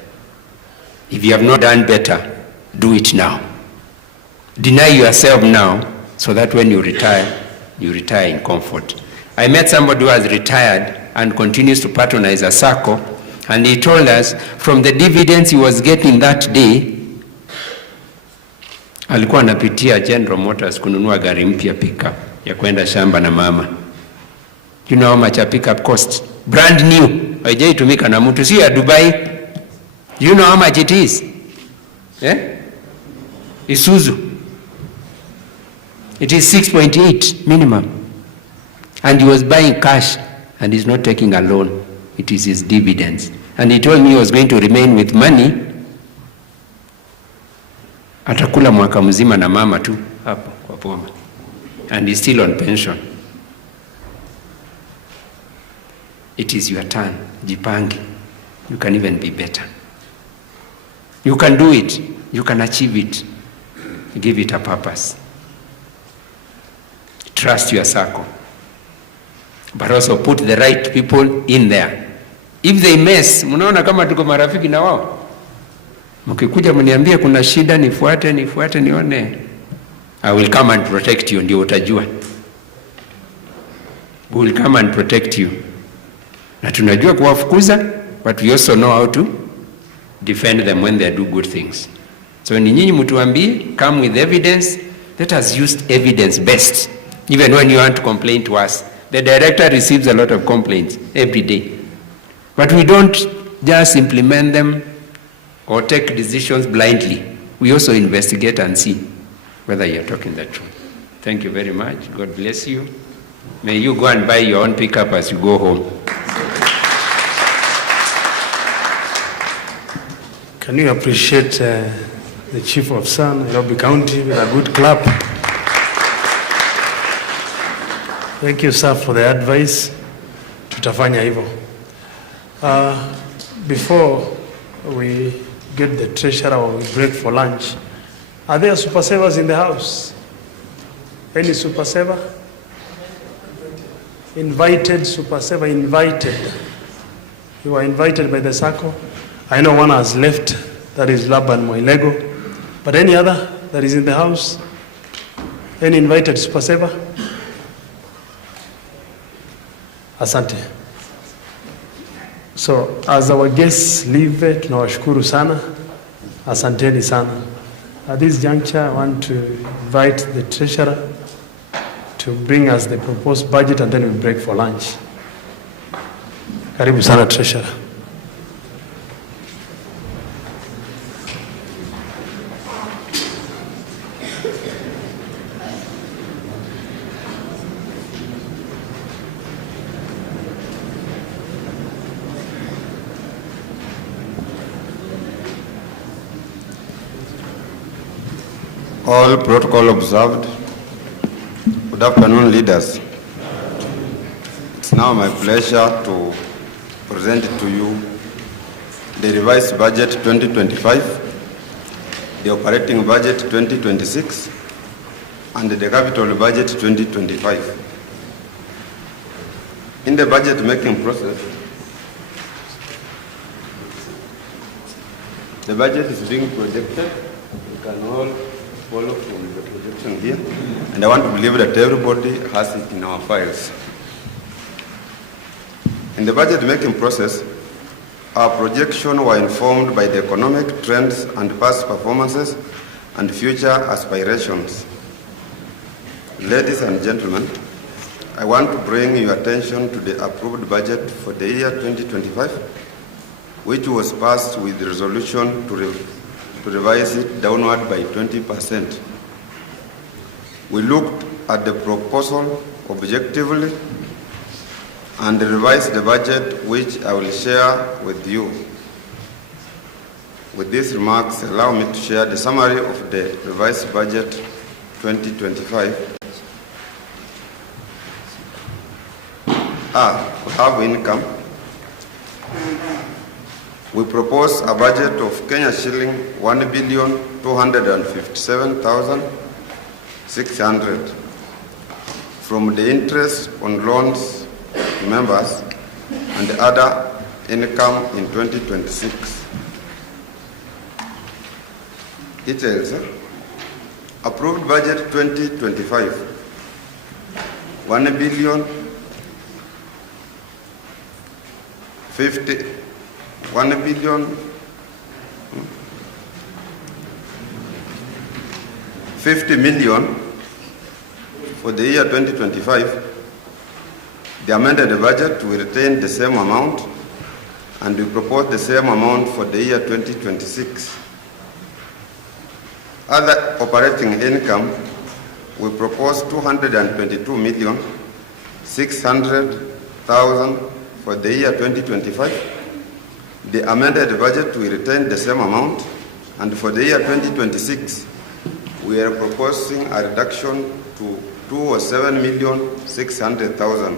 If you have not done better, do it now. Deny yourself now so that when you retire in comfort. I met somebody who has retired and continues to patronize a Sacco, and he told us from the dividends he was getting that day, alikuwa anapitia General Motors kununua gari mpya pickup ya kwenda shamba na mama. You know how much a pickup costs? Brand new. Haijaitumika na mtu, si ya Dubai. You know how much it is? Isuzu. It is 6.8 minimum. And he was buying cash and he's not taking a loan. It is his dividends. And he told me he was going to remain with money. Atakula mwaka mzima na mama tu. hapo kwa Boma, and he's still on pension. It is your turn. Jipange. You can even be better. You can do it. You can achieve it. Give it a purpose. Trust your Sacco. But also put the right people in there. If they mess, mnaona kama tuko marafiki na wao. Mkikuja mniambie kuna shida, nifuate nione. I will come and protect you, ndio utajua. We will come and protect you. Na tunajua kuwafukuza, but we also know how to defend them when they do good things. So ni nyinyi mtuambie, come with evidence. Let us use evidence best. Even when you want to complain to us. The director receives a lot of complaints every day. But we don't just implement them or take decisions blindly. We also investigate and see whether you're talking the truth. Thank you very much. God bless you. May you go and buy your own pickup as you go home. Can you appreciate the Chief of SAN, Nairobi County, with a good clap? Thank you, sir, for the advice. Tutafanya hivyo. Before we get the treasurer or we break for lunch, are there super savers in the house? Any super saver? Invited super saver, invited. You are invited by the Sacco. I know one has left, that is Laban Moilego. But any other that is in the house? Any invited super saver? Asante. So as our guests leave, tunawashukuru sana. Asanteni sana. At this juncture, I want to invite the treasurer to bring us the proposed budget, and then we break for lunch. Karibu sana, treasurer. All protocol observed. Good afternoon, leaders. It's now my pleasure to present to you the revised budget 2025, the operating budget 2026, and the capital budget 2025. In the budget making process, the budget is being projected. You can all follow from the projection here, and I want to believe that everybody has it in our files. In the budget making process, our projections were informed by the economic trends and past performances and future aspirations. Ladies and gentlemen, I want to bring your attention to the approved budget for the year 2025, which was passed with the resolution to revise it downward by 20%. We looked at the proposal objectively and revised the budget, which I will share with you. With these remarks, allow me to share the summary of the revised budget 2025. We have income. We propose a budget of Kenya shilling 1,257,600 from the interest on loans to members and other income in 2026. Details. Approved budget 2025, 50 million for the year 2025. The amended budget will retain the same amount, and we propose the same amount for the year 2026. Other operating income, we propose 222,600,000 for the year 2025. The amended budget will retain the same amount, and for the year 2026, we are proposing a reduction to 207,600,000.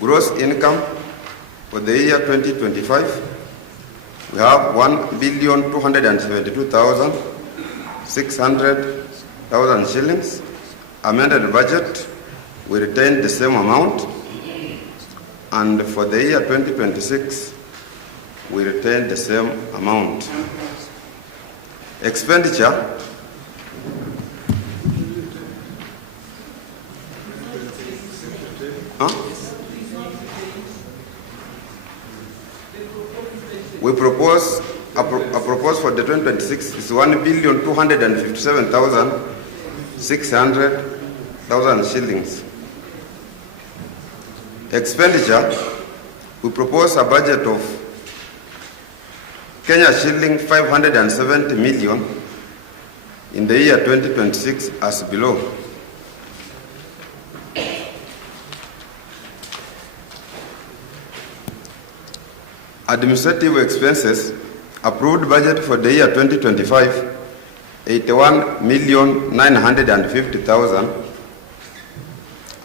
Gross income for the year 2025, we have 1,272,600,000 shillings. Amended budget, we retain the same amount. And for the year 2026, we retain the same amount. Expenditure, we propose for the 2026 is 1,257,600,000 shillings. Expenditure, we propose a budget of Kenya shilling 570 million in the year 2026 as below. Administrative expenses, approved budget for the year 2025, 81,950,000.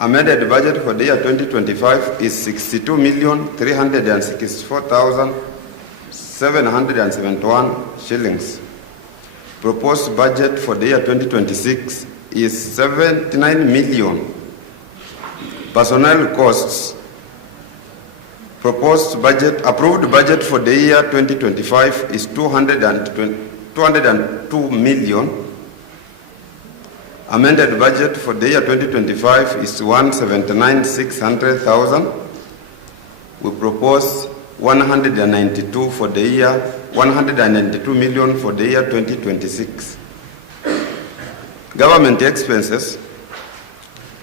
Amended budget for the year 2025 is 62,364,771 shillings. Proposed budget for the year 2026 is 79 million. Personnel costs, approved budget for the year 2025 is 202 million. Amended budget for the year 2025 is 179,600,000. We propose 192 for the year, 192 million for the year 2026. Government expenses,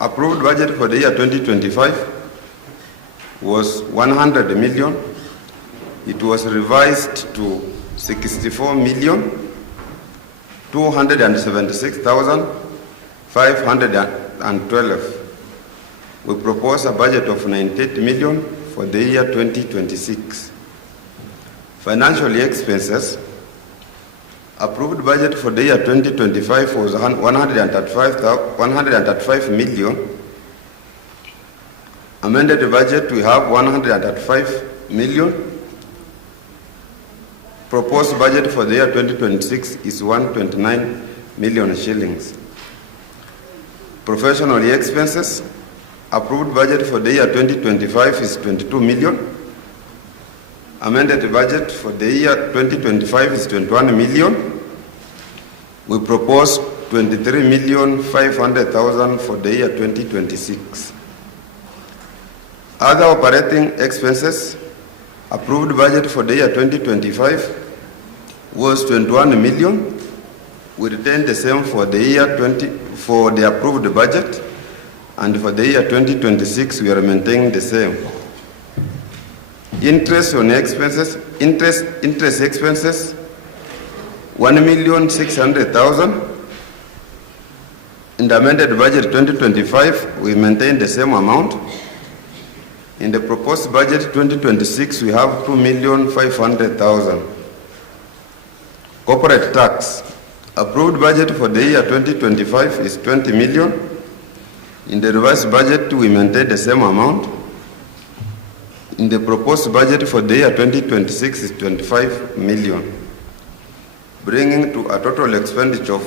approved budget for the year 2025 was 100 million. It was revised to 64,276,512. We propose a budget of 98 million for the year 2026. Financial expenses, approved budget for the year 2025 was 135 million. Amended budget, we have 105 million. Proposed budget for the year 2026 is 129 million shillings. Professional expenses, approved budget for the year 2025 is 22 million. Amended budget for the year 2025 is 21 million. We propose 23,500,000 for the year 2026. Other operating expenses, approved budget for the year 2025 was 21 million. We retain the same for the year for the approved budget, and for the year 2026 we are maintaining the same. Interest expenses, 1,600,000. In the amended budget 2025, we maintain the same amount. In the proposed budget 2026, we have 2,500,000. Corporate tax, approved budget for the year 2025 is 20 million. In the revised budget, we maintain the same amount. In the proposed budget for the year 2026 is 25 million, bringing to a total expenditure of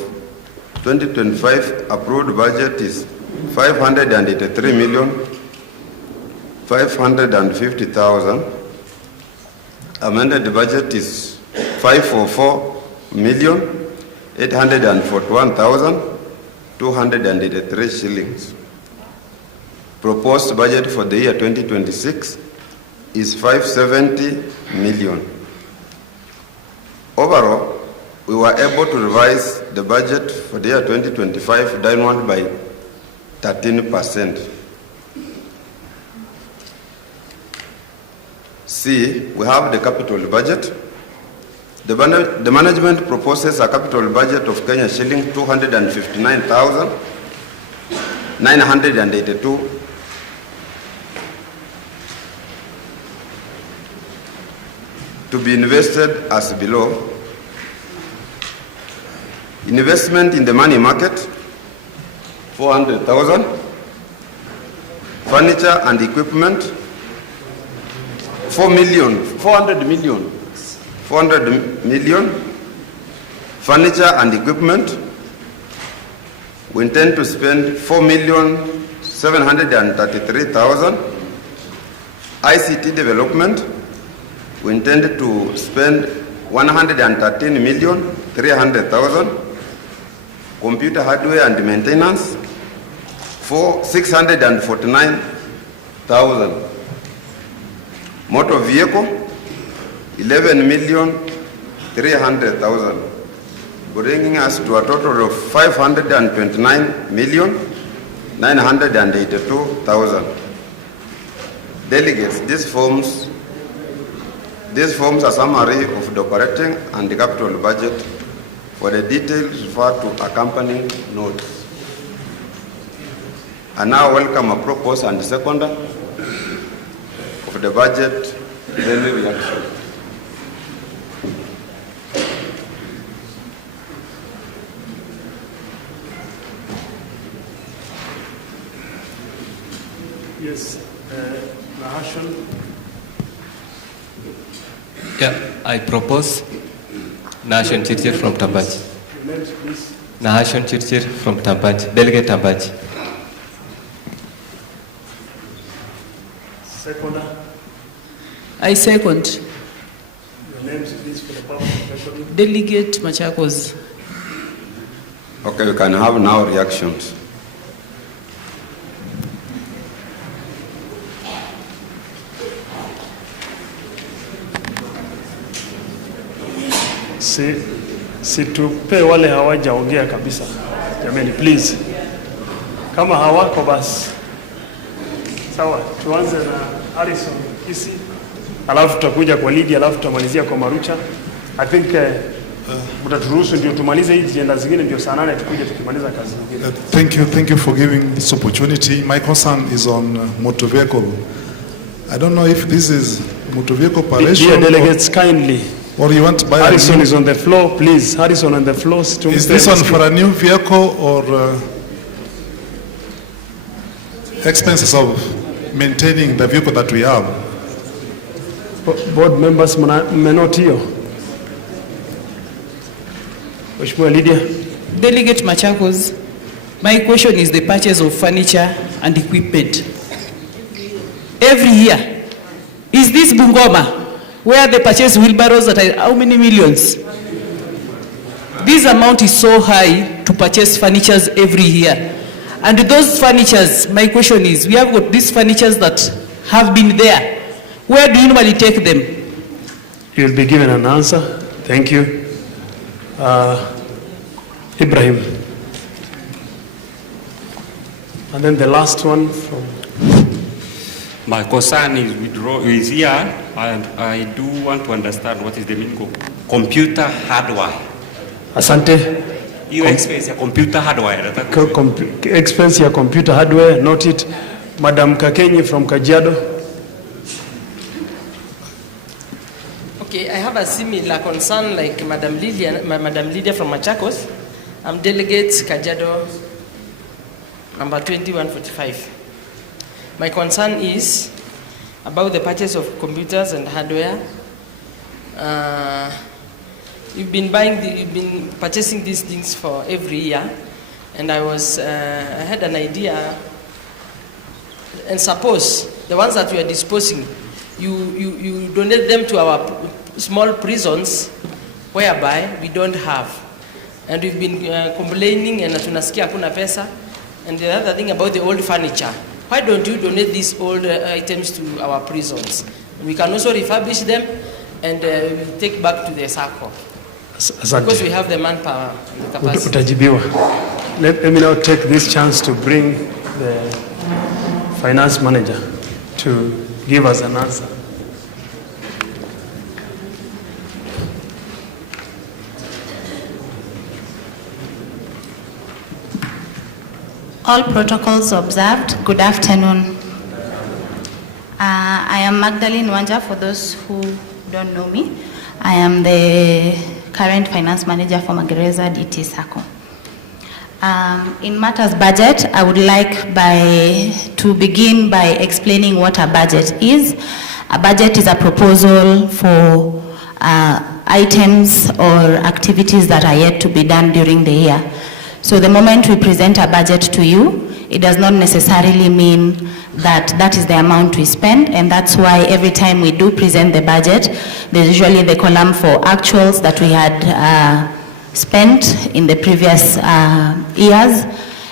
2025 approved budget is 583,550,000. Amended budget is 544,841,283 shillings. Proposed budget for the year 2026 is 570 million. Overall, we were able to revise the budget for the year 2025 downward by 13%. C, we have the capital budget. The management proposes a capital budget of Kenya shilling 259,982 to be invested as below. Investment in the money market, 400,000. Furniture and equipment, 400 million. Furniture and equipment, we intend to spend 4,733,000. ICT development, we intend to spend 113,300,000. Computer hardware and maintenance, for 649,000. Motor vehicle, 11,300,000, bringing us to a total of 529,982,000. Delegates, this forms a summary of the operating and the capital budget. For the details, refer to accompanying notes. I now welcome a propose and seconder of the budget daily reaction. Yes, Nahashon. Yeah, I propose Nahashon Chirchir from Tambachi. Nahashon Chirchir from Tambachi. Delegate Tambachi. Seconder. I second. Your names, please, for the public record. Delegate Machakos. Okay, we can have now reactions. Situpe wale hawajaongea kabisa. Jamani, please. Kama hawako basi. Sawa, tuanze na Harrison Kisi. Alafu tutakuja kwa Lydia, alafu tutamalizia kwa Marucha. I think mtaturuhusu ndio tumalize hii agenda zingine ndio saa 8 tukuje tukimaliza kazi nyingine. Thank you for giving this opportunity. My concern is on motor vehicle. I don't know if this is motor vehicle operation. Dear delegates, kindly. Or you want to buy Harrison is on the floor, please. Harrison on the floor. Is this one for a new vehicle or expenses of maintaining the vehicle that we have? Board members menoti hiyo. Mheshimiwa Lydia. Delegate Machakos, my question is the purchase of furniture and equipment. Every year, is this Bungoma where they purchase wheelbarrows that are how many millions? This amount is so high to purchase furnitures every year. And those furnitures, my question is, we have got these furnitures that have been there. Where do you normally take them? You'll be given an answer. Thank you. Ibrahim. And then the last one from... My concern is here, and I do want to understand what is the meaning of computer hardware. Asante. Your expense ya computer hardware. Expense ya computer hardware, note it. Madam Kakenyi from Kajiado. Okay, I have a similar concern like Madam Lydia from Machakos. I'm Delegate Kajiado, number 2145. My concern is about the purchase of computers and hardware. You've been purchasing these things for every year, and I had an idea. And suppose the ones that we are disposing, you donate them to our small prisons, whereby we don't have, and we've been complaining and tunasikia hakuna pesa. And the other thing about the old furniture. Why don't you donate these old items to our prisons? We can also refurbish them and take back to the Sacco. Because we have the manpower and the capacity. Utajibiwa. Let me now take this chance to bring the finance manager to give us an answer. All protocols observed. Good afternoon. I am Magdalene Wanja, for those who don't know me. I am the current finance manager for Magereza Dt Sacco. In matters budget, I would like to begin by explaining what a budget is. A budget is a proposal for items or activities that are yet to be done during the year. So the moment we present a budget to you, it does not necessarily mean that that is the amount we spend, and that's why every time we do present the budget, there's usually the column for actuals that we had spent in the previous years,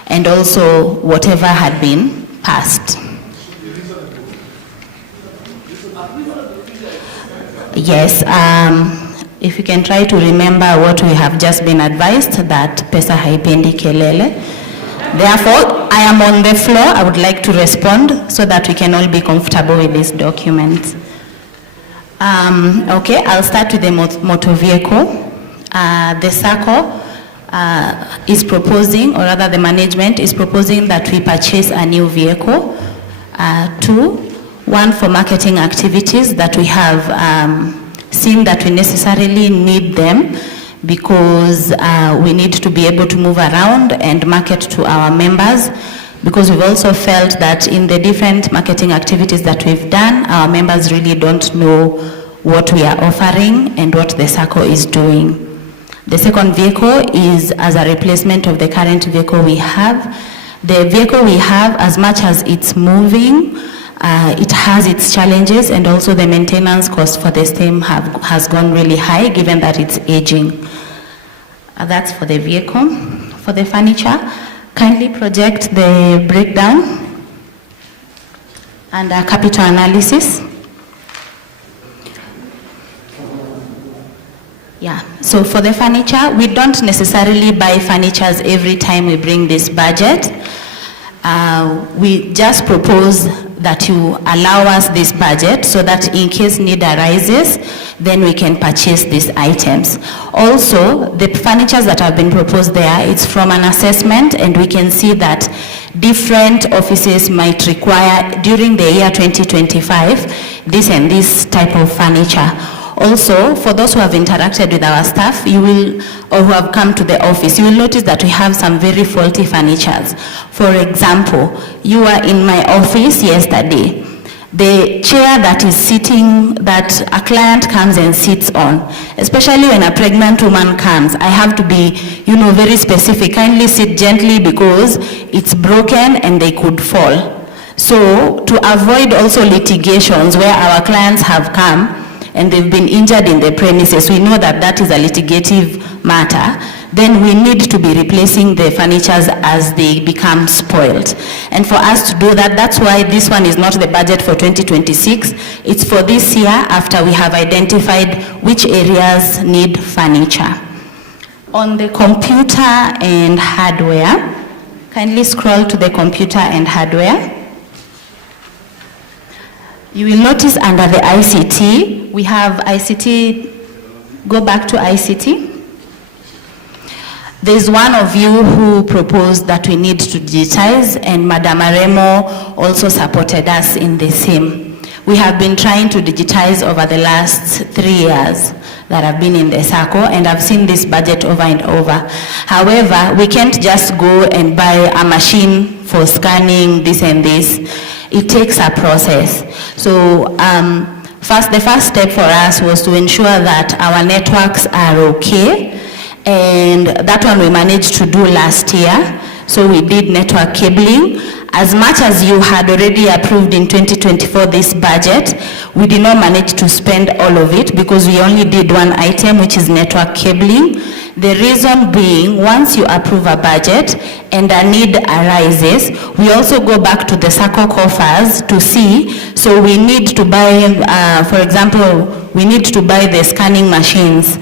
and also whatever had been passed. Yes, if you can try to remember what we have just been advised, that pesa haipendi kelele. Therefore, I am on the floor. I would like to respond so that we can all be comfortable with this document. Okay, I'll start with the motor vehicle. The Sacco is proposing, or rather the management is proposing, that we purchase a new vehicle. One for marketing activities that we have seen that we necessarily need them, because we need to be able to move around and market to our members, because we've also felt that in the different marketing activities that we've done, our members really don't know what we are offering and what the Sacco is doing. The second vehicle is as a replacement of the current vehicle we have. The vehicle we have, as much as it's moving, it has its challenges, and also the maintenance cost for the same has gone really high, given that it's aging. That's for the vehicle. For the furniture, kindly project the breakdown and capital analysis. Yeah, so for the furniture, we don't necessarily buy furnitures every time we bring this budget. We just propose that you allow us this budget so that in case need arises, then we can purchase these items. Also, the furniture that have been proposed there, it's from an assessment, and we can see that different offices might require during the year 2025 this and this type of furniture. Also, for those who have interacted with our staff, you will, or who have come to the office, you will notice that we have some very faulty furnitures. For example, you were in my office yesterday. The chair that is sitting, that a client comes and sits on, especially when a pregnant woman comes, I have to be, very specific. Kindly sit gently because it's broken and they could fall. So, to avoid also litigations where our clients have come and they've been injured in the premises, we know that that is a litigative matter, then we need to be replacing the furnitures as they become spoiled. And for us to do that, that's why this one is not the budget for 2026, it's for this year after we have identified which areas need furniture. On the computer and hardware, kindly scroll to the computer and hardware. You will notice under the ICT, we have ICT, go back to ICT. There's one of you who proposed that we need to digitize, and Madam Aremo also supported us in the same. We have been trying to digitize over the last 3 years that I've been in the Sacco, and I've seen this budget over and over. However, we can't just go and buy a machine for scanning this and this. It takes a process. So the first step for us was to ensure that our networks are okay, and that one we managed to do last year. So we did network cabling. As much as you had already approved in 2024 this budget, we did not manage to spend all of it because we only did one item, which is network cabling. The reason being, once you approve a budget and a need arises, we also go back to the Sacco coffers to see. So we need to buy, for example, we need to buy the scanning machines.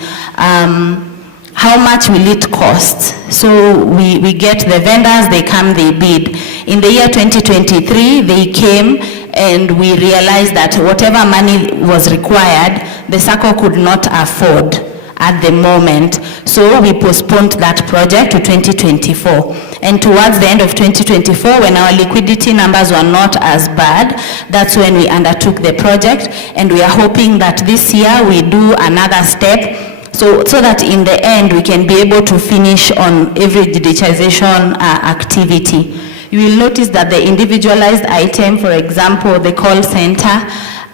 How much will it cost? So we get the vendors, they come, they bid. In the year 2023, they came and we realized that whatever money was required, the Sacco could not afford at the moment. So we postponed that project to 2024. And towards the end of 2024, when our liquidity numbers were not as bad, that's when we undertook the project. And we are hoping that this year we do another step so that in the end we can be able to finish on every digitization activity. You will notice that the individualized item, for example, the call center,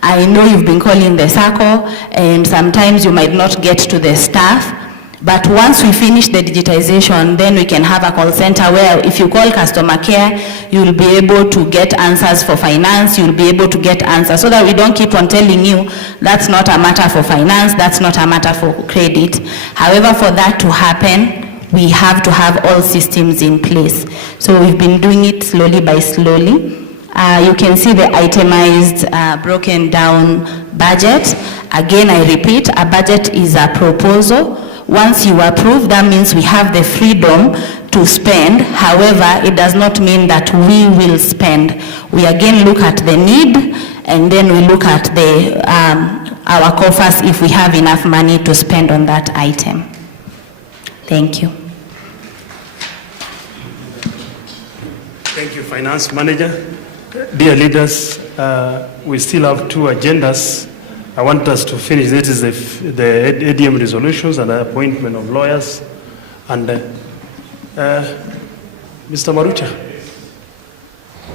I know you've been calling the Sacco, and sometimes you might not get to the staff. But once we finish the digitization, then we can have a call center where if you call customer care, you'll be able to get answers for finance, you'll be able to get answers, so that we don't keep on telling you that's not a matter for finance, that's not a matter for credit. However, for that to happen, we have to have all systems in place. So we've been doing it slowly by slowly. You can see the itemized, broken down budget. Again, I repeat, a budget is a proposal. Once you approve, that means we have the freedom to spend. However, it does not mean that we will spend. We again look at the need, and then we look at the our coffers if we have enough money to spend on that item. Thank you. Thank you, Finance Manager. Dear leaders, we still have 2 agendas. I want us to finish. This is the ADM resolutions and the appointment of lawyers. And Mr. Marucha,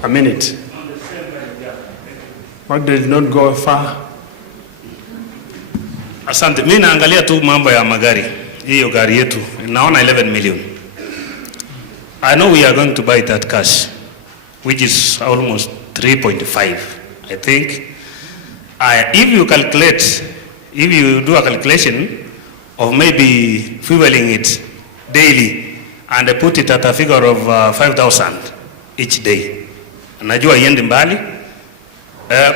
a minute. Magda did not go far. Asante, mimi naangalia tu mambo ya magari. Hiyo gari yetu naona 11 million. I know we are going to buy that cash, which is almost 3.5, I think. If you calculate, if you do a calculation of maybe fueling it daily and put it at a figure of 5,000 each day, najua iende mbali,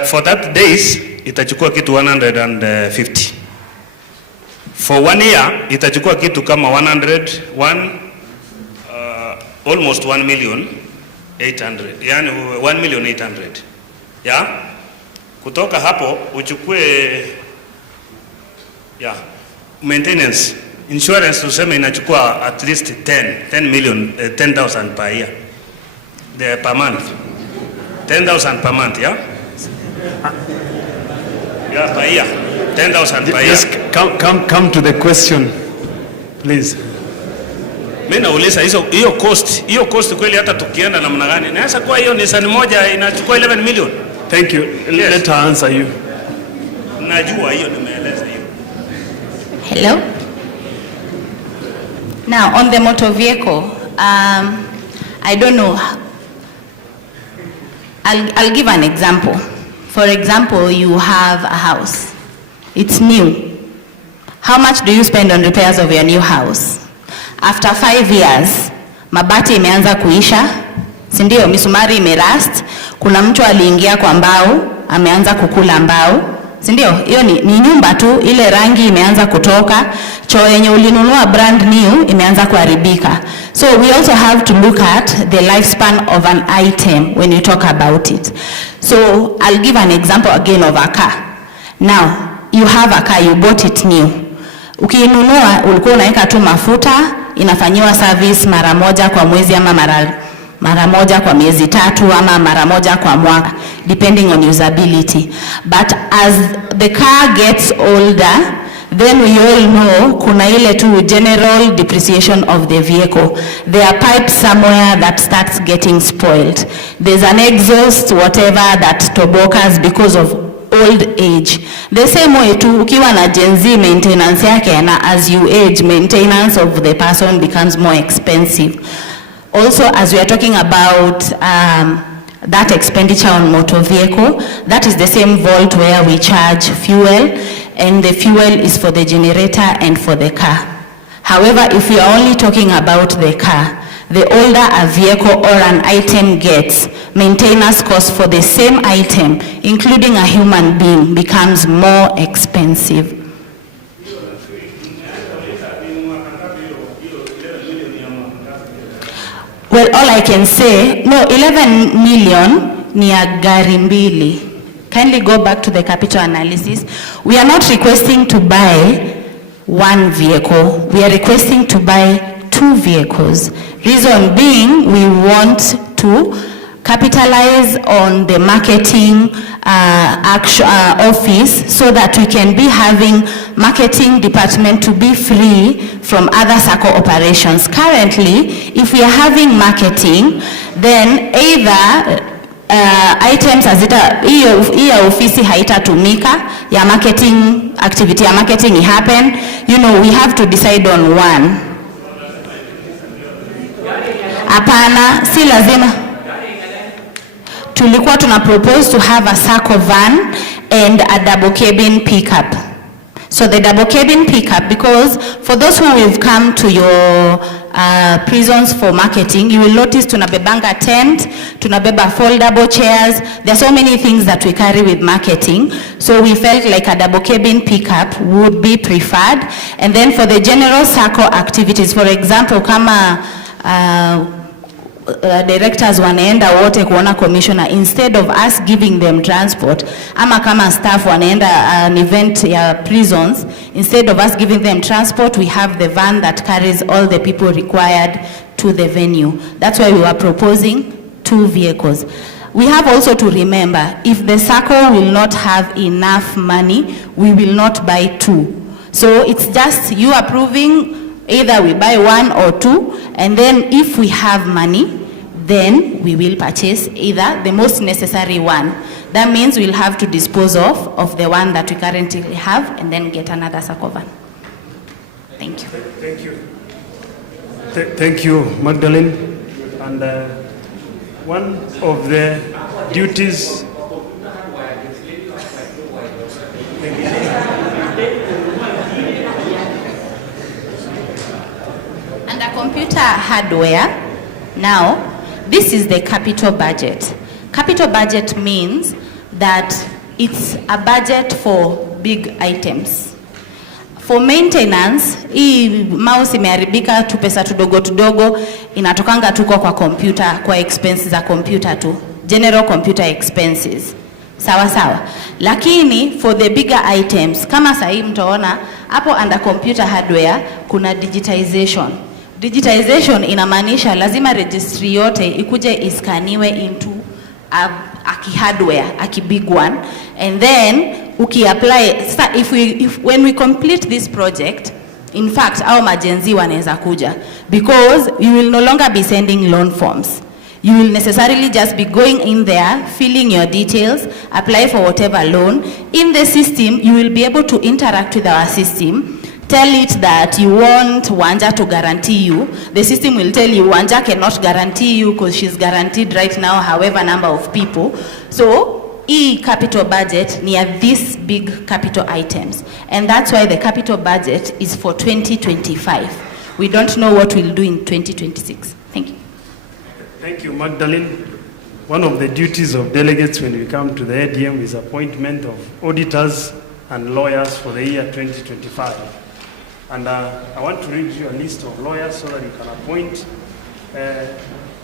for that days itachukua kitu 150. For 1 year itachukua kitu kama 101, almost 1,800,000, yani 1,800,000, yeah? Kutoka hapo uchukue maintenance, insurance tuseme inachukua at least 10,000 per year, per month, 10,000 per month, yeah? Yeah, per year, 10,000 per year. Just come to the question, please. Mimi nauliza hiyo cost kweli hata tukienda namna gani? Naweza kuwa hiyo Nissan moja inachukua 11 million. Thank you. Yes. Let her answer you. Najua hiyo nimeeleza hiyo. Hello. Now on the motor vehicle, I don't know. I'll give an example. For example, you have a house. It's new. How much do you spend on repairs of your new house? After 5 years, mabati imeanza kuisha, si ndio? Misumari imerust, kuna mtu aliingia kwa mbao, ameanza kukula mbao, si ndio? Hiyo ni nyumba tu, ile rangi imeanza kutoka, choo yenye ulinunua brand new imeanza kuharibika. So we also have to look at the lifespan of an item when you talk about it. So I'll give an example again of a car. Now, you have a car, you bought it new. Ukiinunua ulikuwa unaweka tu mafuta, inafanyiwa service mara moja kwa mwezi ama mara moja kwa miezi 3 ama mara moja kwa mwaka, depending on usability. But as the car gets older, then we all know kuna ile tu general depreciation of the vehicle. There are pipes somewhere that starts getting spoiled. There's an exhaust, whatever, that tobokas because of old age. The same way too, ukiwa na Gen Z maintenance yake, na as you age, maintenance of the person becomes more expensive. Also, as we are talking about that expenditure on motor vehicle, that is the same vault where we charge fuel, and the fuel is for the generator and for the car. However, if we are only talking about the car, the older a vehicle or an item gets, maintenance cost for the same item, including a human being, becomes more expensive. Well, all I can say, no, 11 million ni ya gari mbili. Kindly go back to the capital analysis. We are not requesting to buy one vehicle. We are requesting to buy 2 vehicles. Reason being, we want to capitalize on the marketing office so that we can be having marketing department to be free from other Sacco operations. Currently, if we are having marketing, then either items hiyo ofisi haitatumika ya marketing activity ya marketing happen, you know, we have to decide on one. Hapana, si lazima. Tulikuwa tuna propose to have a Sacco van and a double cabin pickup. So the double cabin pickup, because for those who have come to your prisons for marketing, you will notice tunabebanga tent, tunabeba foldable chairs. There are so many things that we carry with marketing. So we felt like a double cabin pickup would be preferred. And then for the general Sacco activities, for example, kama directors wanaenda wote kuona commissioner, instead of us giving them transport, ama kama staff wanaenda an event ya prisons, instead of us giving them transport, we have the van that carries all the people required to the venue. That's why we were proposing 2 vehicles. We have also to remember, if the Sacco will not have enough money, we will not buy 2. So it's just you approving, either we buy 1 or 2, and then if we have money, then we will purchase either the most necessary one. That means we'll have to dispose of the one that we currently have and then get another Sacco van. Thank you. Thank you. Thank you, Magdalene. And one of the duties. And a computer hardware. Now, this is the capital budget. Capital budget means that it's a budget for big items. For maintenance, hii mouse imeharibika, tu pesa tudogo inatokanga tuko kwa computer, kwa expenses za computer tu. General computer expenses. Sawa sawa. Lakini for the bigger items, kama sahi mtaona hapo under computer hardware kuna digitization. Digitization inamaanisha lazima registry yote ikuje iskaniwe into a hardware, a big one, and then ukiapply, when we complete this project, in fact our Magenzi wanaweza kuja, because you will no longer be sending loan forms. You will necessarily just be going in there, filling your details, apply for whatever loan. In the system, you will be able to interact with our system. Tell it that you want Wanja to guarantee you. The system will tell you Wanja cannot guarantee you because she's guaranteed right now however number of people. So, capital budget near these big capital items. And that's why the capital budget is for 2025. We don't know what we'll do in 2026. Thank you. Thank you, Magdalene. One of the duties of delegates when we come to the ADM is appointment of auditors and lawyers for the year 2025. And I want to read you a list of lawyers so that you can appoint.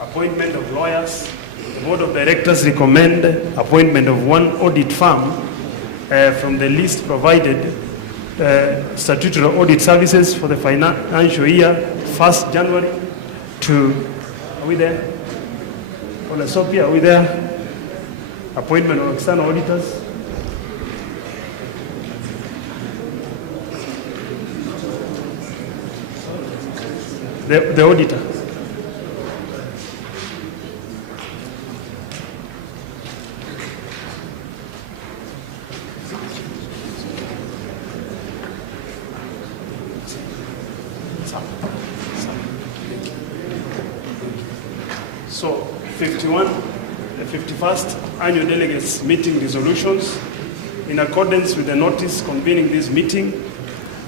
Appointment of lawyers. The Board of Directors recommend appointment of 1 audit firm from the list provided. Statutory audit services for the financial year 1st January to, are we there? Olesopia, are we there? Appointment of external auditors. The auditor. So, 51, the 51st annual delegates meeting resolutions. In accordance with the notice convening this meeting,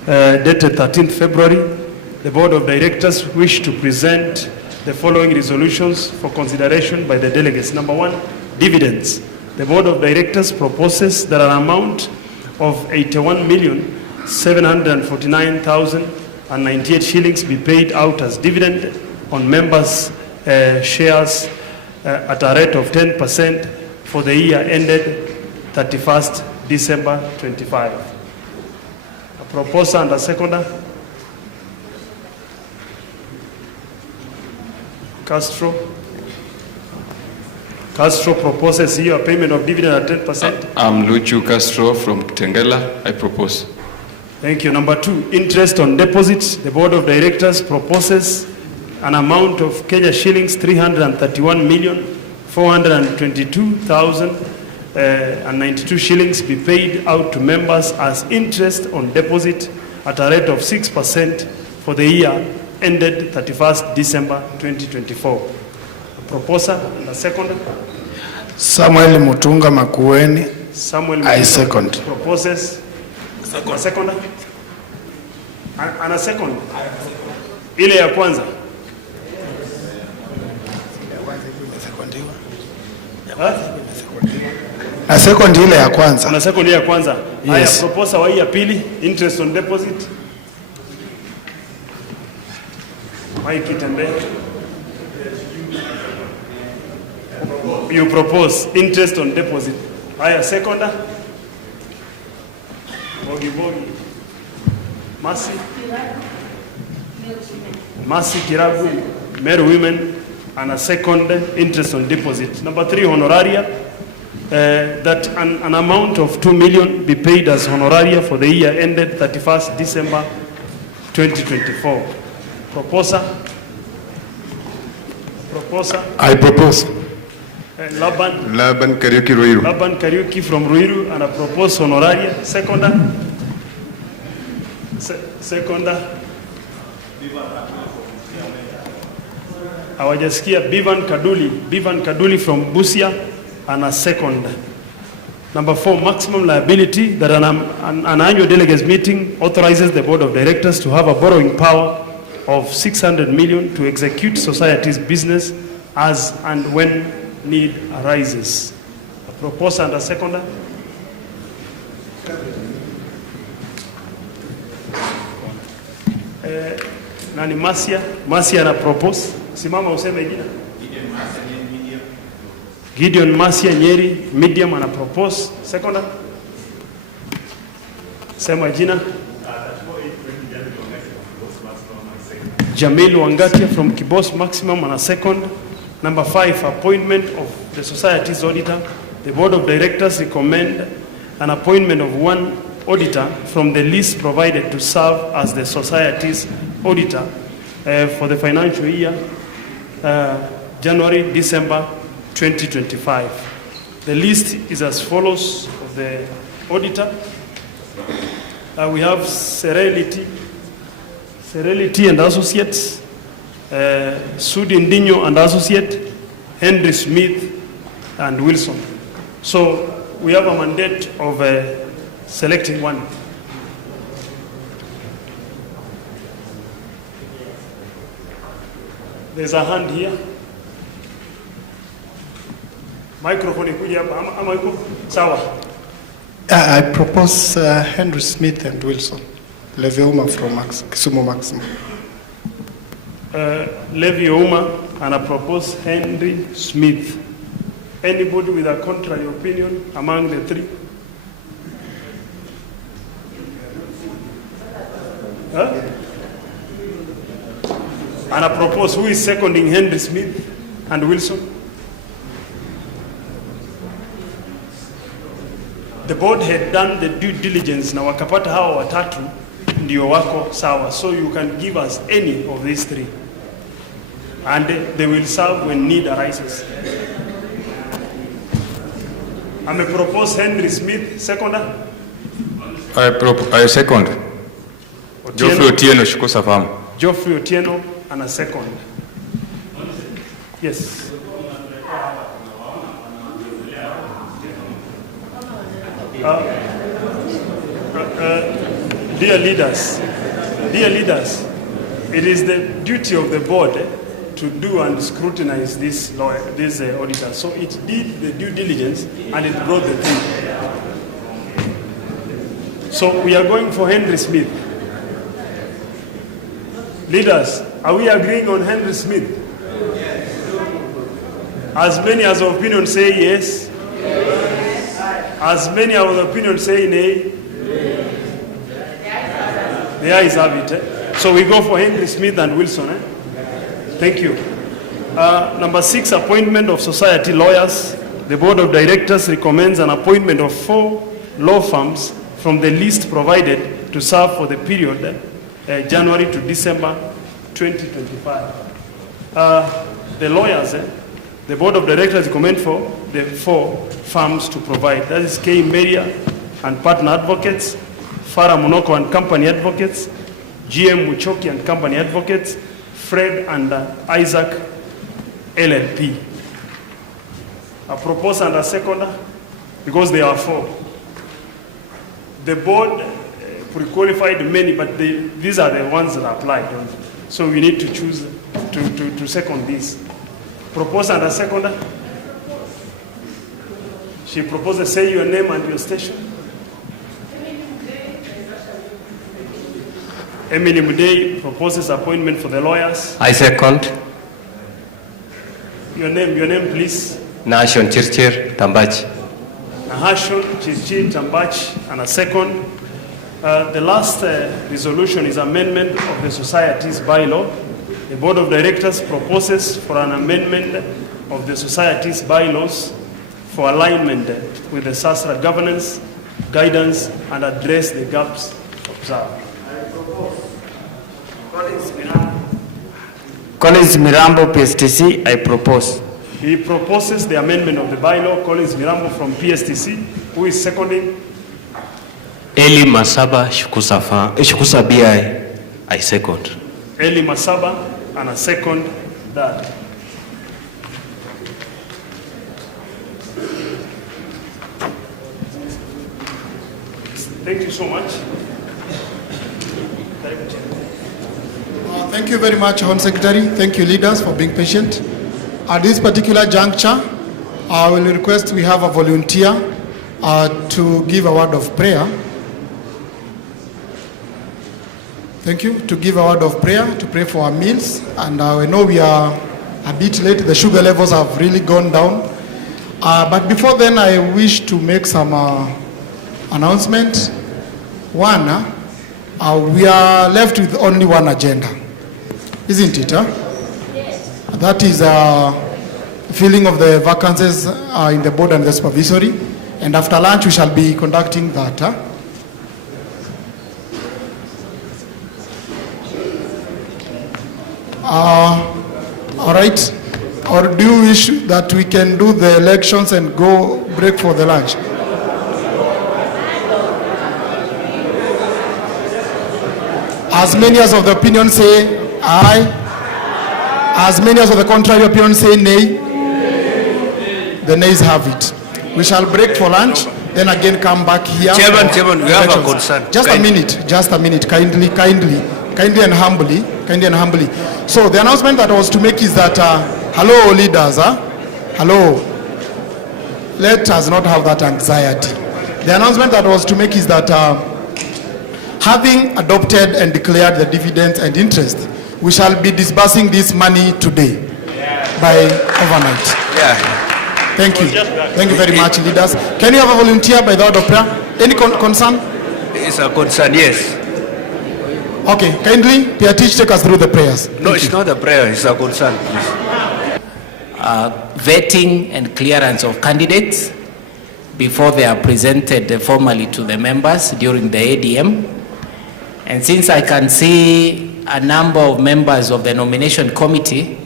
dated 13th February, the Board of Directors wish to present the following resolutions for consideration by the delegates. Number 1, dividends. The Board of Directors proposes that an amount of 81,749,098 shillings be paid out as dividend on members' shares at a rate of 10% for the year ended 31st December 25. A proposer and a seconder. Castro proposes here a payment of dividend at 10%. I'm Luchu Castro from Tengela. I propose. Thank you. Number 2, interest on deposits. The Board of Directors proposes an amount of Kenya shillings 331,422,092 shillings be paid out to members as interest on deposit at a rate of 6% for the year ended 31st December 2024. A proposer and a second. Samuel Mutunga Makueni. Samuel I Mutunga second. proposes. A second. And a second. Ile ya kwanza. Na second ile ya kwanza. Na second ile ya kwanza. Yes. Haya, proposer wa hii ya pili, interest on deposit. Mike Tembe. You propose interest on deposit. Haya, second. Bogi. Mercy Kiragu, Meru Women, and a second interest on deposit. Number 3, honoraria. That an amount of 2 million be paid as honoraria for the year ended 31st December 2024. Proposer. I propose. Laban Kariuki Ruiru. Laban Kariuki from Ruiru and a proposed honoraria. Seconder. Hawajasikia. Bivan Kaduli from Busia and a second. Number 4, maximum liability, that an annual delegates meeting authorizes the Board of Directors to have a borrowing power of 600 million to execute society's business as and when need arises. A proposer and a seconder. Nani Masia na propose. Simama useme jina. Gideon Masia Nyeri, medium, ana propose. Seconder. Sema jina. Jamil Wangatia from Kibos Maximum and a second. Number 5, appointment of the society's auditor. The Board of Directors recommend an appointment of one auditor from the list provided to serve as the society's auditor for the financial year January-December 2025. The list is as follows of the auditor. We have Serenity and Associates, Sudindinho and Associate, Henry Smith and Wilson. So we have a mandate of selecting one. There's a hand here. Microphone ikuja hapa ama iko sawa? I propose Henry Smith and Wilson. Levioma from Kisumu Maximum. Levioma and I propose Henry Smith. Anybody with a contrary opinion among the three? And I propose, who is seconding Henry Smith and Wilson? The board had done the due diligence na wakapata hawa watatu ndio wako sawa. So you can give us any of these three. And they will serve when need arises. I may propose Henry Smith, seconder. I second. Geoffrey Otieno Shikosa Farm. Geoffrey Otieno and a second. Yes. Dear leaders, it is the duty of the board to do and scrutinize this auditor. So it did the due diligence and it brought the thing. So we are going for Henry Smith. Leaders, are we agreeing on Henry Smith? As many as of opinion say yes. As many as of opinion say nay. The ayes have it. So we go for Henry Smith and Wilson. Thank you. Number 6, appointment of society lawyers. The Board of Directors recommends an appointment of 4 law firms from the list provided to serve for the period January to December 2025. The lawyers, the Board of Directors recommend for the 4 firms to provide. That is K. Meria and Partner Advocates, Farah Munoko and Company Advocates, GM Muchoki and Company Advocates, Fred and Isaac LLP. A propose and a seconder, because there are 4. The board pre-qualified many, but these are the ones that applied. So we need to choose to second this. Propose and a seconder. She proposes, say your name and your station. Emily Mudei proposes appointment for the lawyers. I second. Your name please. Nahashon Chirchir Tambach. Nahashon Chirchir Tambach, and a second. The last resolution is amendment of the society's bylaw. The Board of Directors proposes for an amendment of the society's bylaws for alignment with the SASRA governance, guidance, and address the gaps observed. Collins Mirambo, PSTC, I propose. He proposes the amendment of the bylaw. Collins Mirambo from PSTC, who is seconding. Eli Masaba Shukusa BI, I second. Eli Masaba, and a second that. Thank you so much. Thank you very much, Hon Secretary. Thank you, leaders, for being patient. At this particular juncture, I will request we have a volunteer to give a word of prayer. Thank you. To give a word of prayer, to pray for our meals. And I know we are a bit late. The sugar levels have really gone down. But before then, I wish to make some announcement. One, we are left with only one agenda. Isn't it? Yes. That is filling of the vacancies in the board and the supervisory. And after lunch, we shall be conducting that. All right. Or do you wish that we can do the elections and go break for the lunch? As many as of the opinion say aye. As many as of the contrary opinion say nay. The nays have it. We shall break for lunch, then again come back here. Chairman, we have a concern. Just a minute, kindly and humbly. So the announcement that I was to make is that, hello leaders, hello. Let us not have that anxiety. The announcement that I was to make is that having adopted and declared the dividends and interest, we shall be disbursing this money today by overnight. Yeah. Thank you. Thank you very much, leaders. Can you have a volunteer by the order of prayer? Any concern? It's a concern, yes. Okay, kindly, Piatich, take us through the prayers. No, it's not a prayer, it's a concern, please. Vetting and clearance of candidates before they are presented formally to the members during the ADM. And since I can see a number of members of the nomination committee,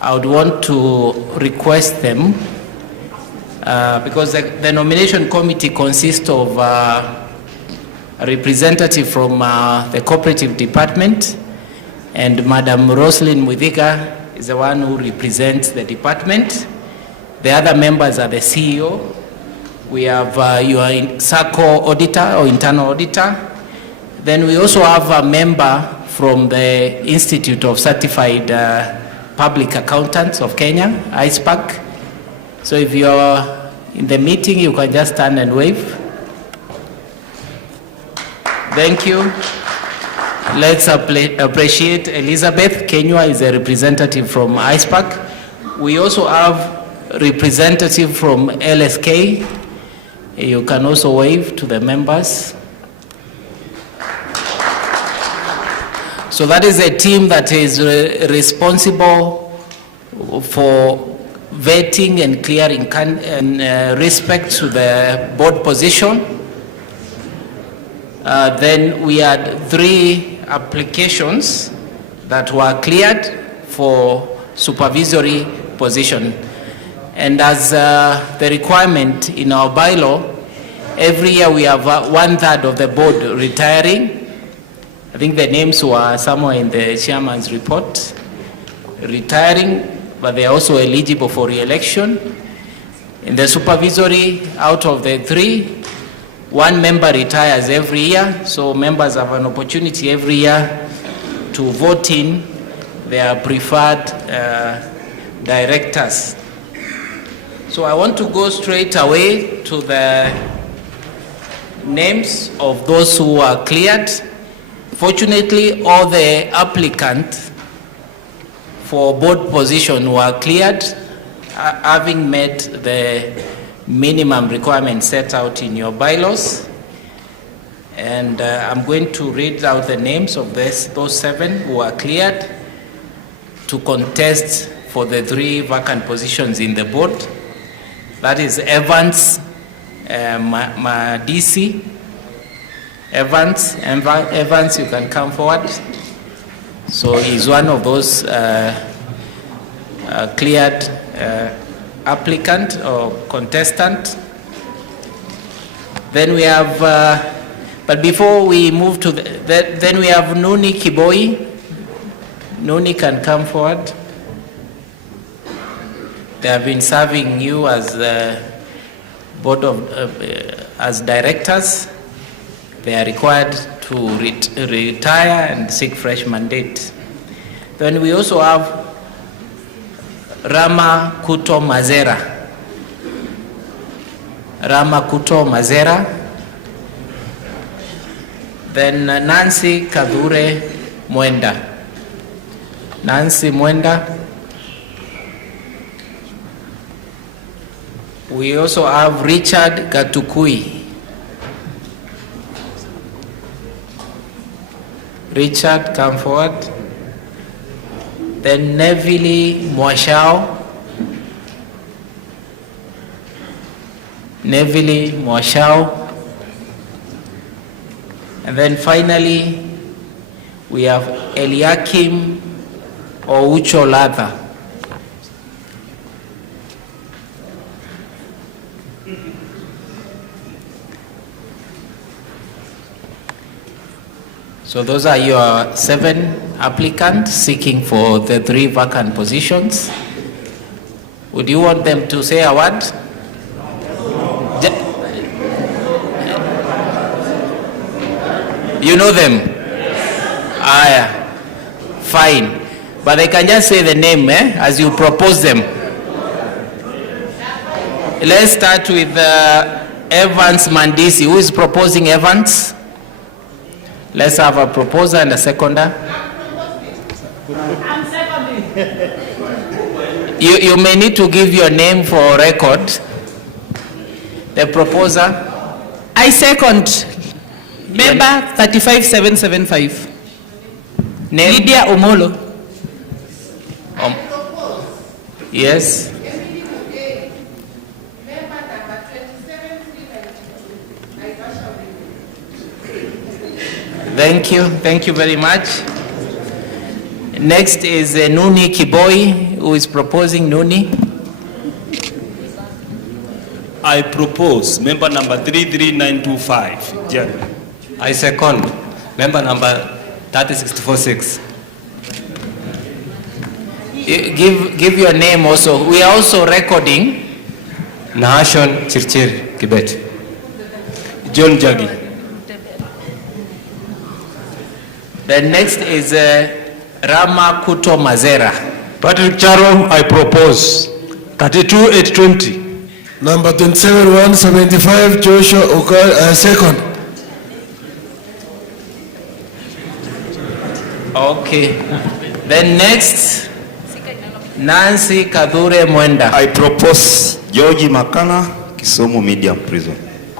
I would want to request them, because the nomination committee consists of a representative from the cooperative department, and Madam Roslyn Muthiga is the one who represents the department. The other members are the CEO. We have your Sacco auditor or internal auditor. Then we also have a member from the Institute of Certified Public Accountants of Kenya, ISPAC. So if you're in the meeting, you can just stand and wave. Thank you. Let's appreciate Elizabeth Kenywa is a representative from ISPAC. We also have representative from LSK. You can also wave to the members. So that is a team that is responsible for vetting and clearing respect to the board position. Then we had 3 applications that were cleared for supervisory position. And as the requirement in our bylaw, every year we have 1/3 of the board retiring. I think the names were somewhere in the chairman's report. Retiring, but they are also eligible for re-election. In the supervisory, out of the 3, 1 member retires every year, so members have an opportunity every year to vote in their preferred directors. So I want to go straight away to the names of those who are cleared. Fortunately, all the applicants for board position were cleared, having met the minimum requirements set out in your bylaws. And I'm going to read out the names of those 7 who are cleared to contest for the 3 vacant positions in the board. That is Evans, Madisi. Evans, you can come forward. So he's one of those cleared applicant or contestant. Then we have, but before we move to then we have Nuni Kiboi. Nuni can come forward. They have been serving you as board of as directors. They are required to retire and seek fresh mandate. Then we also have Rama Kuto Mazera. Rama Kuto Mazera. Then Nancy Kadure Mwenda. Nancy Mwenda. We also have Richard Gatukui. Richard, come forward. Then Neville Mwashao. Neville Mwashao. And then finally, we have Eliakim Oucho Latha. So those are your 7 applicants seeking for the 3 vacant positions. Would you want them to say a word? You know them? Yeah. Fine. But they can just say the name as you propose them. Let's start with Evans Mandisi. Who is proposing Evans? Let's have a proposer and a seconder. I'm seconding. You may need to give your name for record. The proposer. I second. Member 35775. Name? Lydia Omolo. Yes. Thank you very much. Next is Nuni Kiboi, who is proposing. Nuni. I propose member number 33925, Jerry. I second member number 30646. Give your name also. We are also recording. Nahashon Chirchir, Kibet. John Jagi. The next is Rama Kuto Mazera. Patrick Charom, I propose 32820. Number 27175, Joshua Okar, second. Okay. Then next, Nancy Kadure Mwenda. I propose Georgie Makana, Kisumu Medium Prison.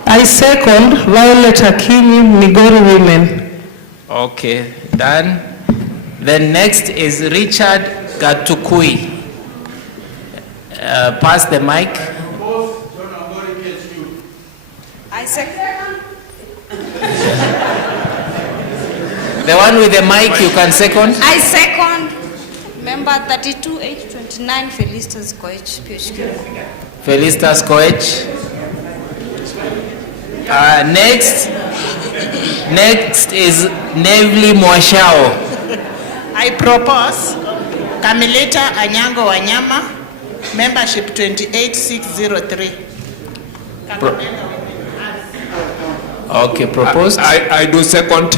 I second Violet Akinyi, Migori Women. Okay, done. Then next is Richard Gatukui. pass the mic. I second. The one with the mic, you can second. I second. Member 32H29, Felicitas Koech, PHQ. Felicitas Koech. Next is Neville Mwashao. I propose Kamileta Anyango Wanyama, membership 28603. Okay, proposed. I do second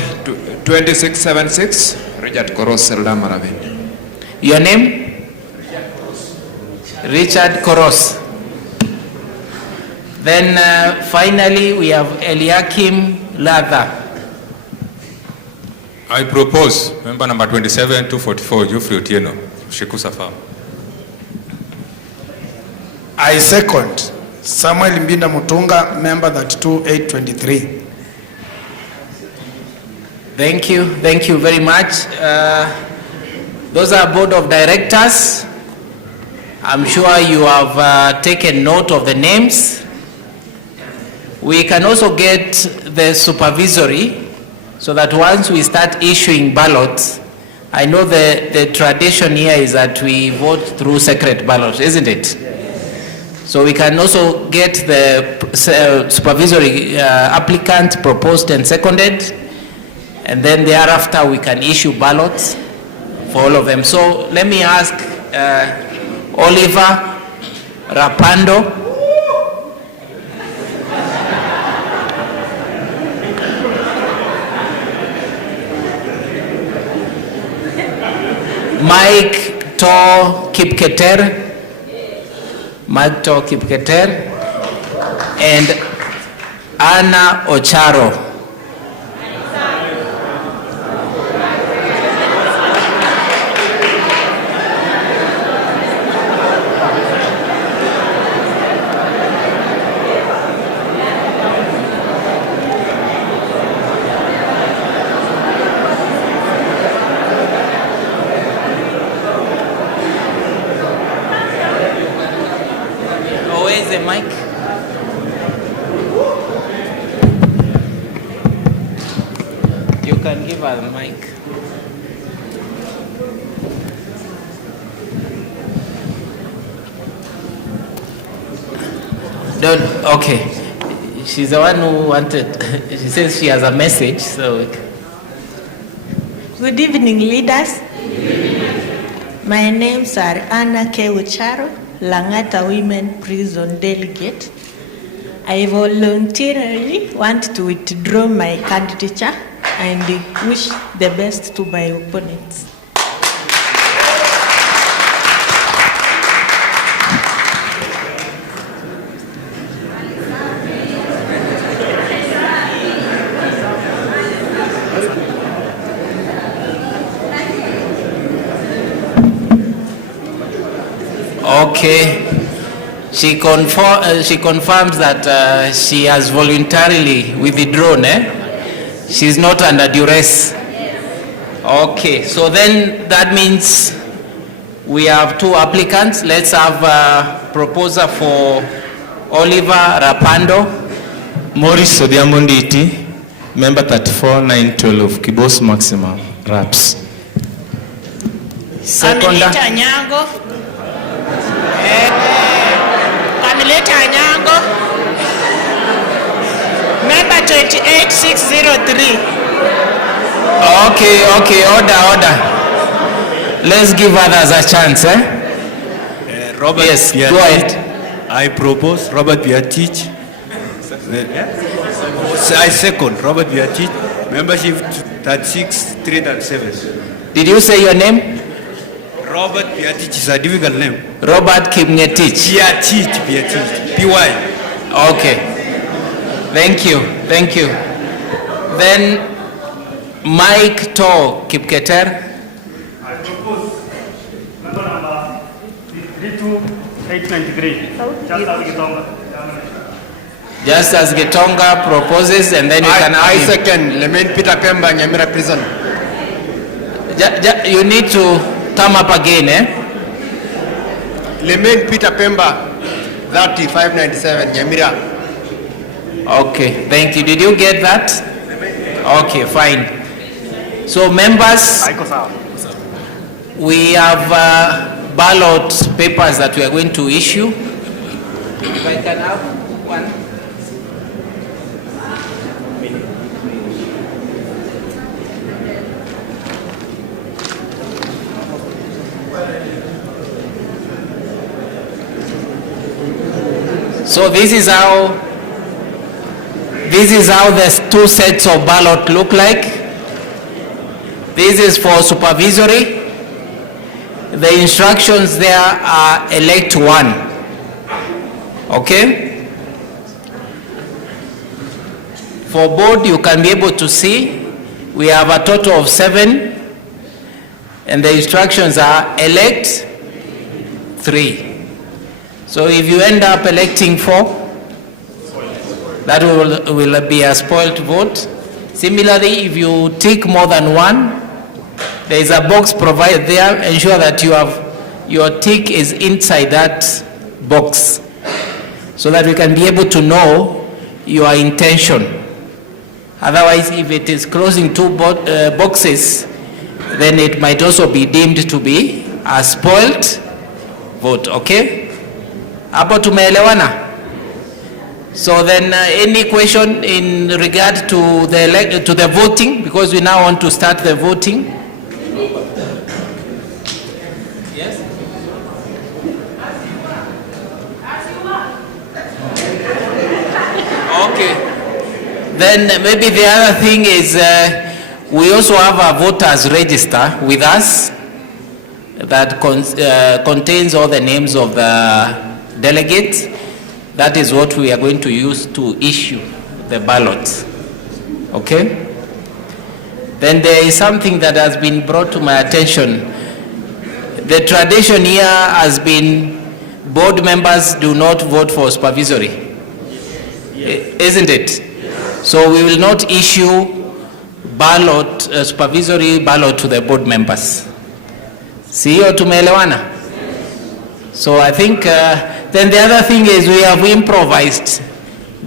2676, Richard Koros Eldamarabe. Your name? Richard Koros. Then finally we have Eliakim Latha. I propose member number 27244, Geoffrey Otieno, Shikusa Farm. I second Samuel Mbinda Mutunga, member 32823. Thank you very much. Those are board of directors. I'm sure you have taken note of the names. We can also get the supervisory, so that once we start issuing ballots, I know the tradition here is that we vote through secret ballot, isn't it? So we can also get the supervisory applicant proposed and seconded, and then thereafter we can issue ballots for all of them. So let me ask Oliver Rapando. Mike To Kipketer, and Anna Ocharo. Mike. You can give her the mic. Okay. She's the one who wanted, she says she has a message, so. Good evening, leaders. My names are Anna K. Ucharo, Langata Women Prison Delegate. I voluntarily want to withdraw my candidature and wish the best to my opponents. Okay. She confirms that she has voluntarily withdrawn. She's not under duress. Okay, so then that means we have two applicants. Let's have a proposer for Oliver Rapando. Maurice Odiambo Dt, member 34912, Kibos Maximum, RAPS. Kamileta Anyango. Kamileta Anyango. Member 28603. Okay, order. Let's give others a chance, Robert yes, Piatich. Go ahead. I propose Robert Piatich. I second Robert Piatich, membership 36337. Did you say your name? Robert Piatich is a difficult name. Robert Kipngetich. Piatich, PY. Okay. Thank you. Then Mike To Kipketer. I propose member number 32893. Just as Gitonga proposes, and then you can have I him. second Lemin Peter Kemba, Nyamira Prison. You need to come up again, Clement Peter Pemba, 3597, Nyamira. Okay, thank you. Did you get that? Okay, fine. So members, we have ballot papers that we are going to issue. If I can have one. So this is how the two sets of ballot look like. This is for supervisory. The instructions there are elect one. Okay? For board, you can be able to see we have a total of 7, and the instructions are elect 3. So if you end up electing 4, that will be a spoiled vote. Similarly, if you tick more than 1, there is a box provided there. Ensure that your tick is inside that box, so that we can be able to know your intention. Otherwise, if it is closing 2 boxes, then it might also be deemed to be a spoiled vote. Okay? Hapo tumeelewana? So then any question in regard to the voting, because we now want to start the voting. Yes? Okay. Then maybe the other thing is we also have a voters register with us that contains all the names of the delegates. That is what we are going to use to issue the ballots. Okay? Then there is something that has been brought to my attention. The tradition here has been board members do not vote for supervisory. Yes. Isn't it? Yes. So we will not issue ballot, supervisory ballot to the board members. Sio tumeelewana? So I think then the other thing is we have improvised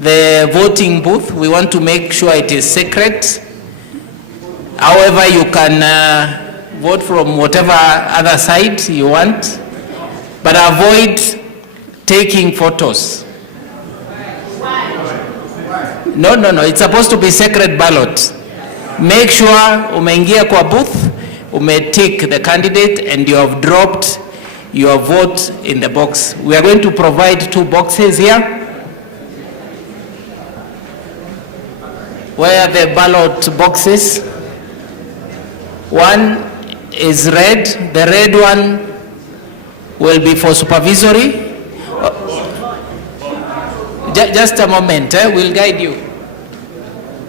the voting booth. We want to make sure it is secret. However, you can vote from whatever other side you want, but avoid taking photos. No, it's supposed to be secret ballot. Make sure umeingia kwa booth, umetick the candidate, and you have dropped your vote in the box. We are going to provide 2 boxes here where the ballot boxes. One is red. The red one will be for supervisory. Just a moment, we'll guide you.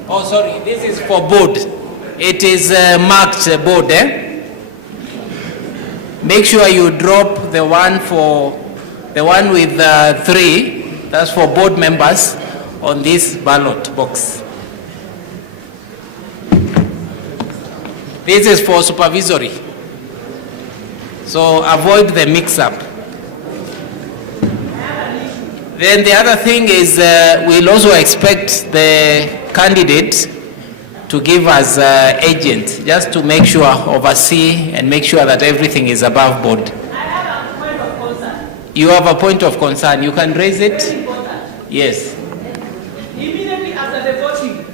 Oh, sorry, this is for board. It is marked board. Make sure you drop the one with 3, that's for board members, on this ballot box. This is for supervisory. So avoid the mix-up. Then the other thing is we'll also expect the candidate to give us agent, just to make sure, oversee and make sure that everything is above board. I have a point of concern. You have a point of concern. You can raise it. Yes. Immediately after the voting,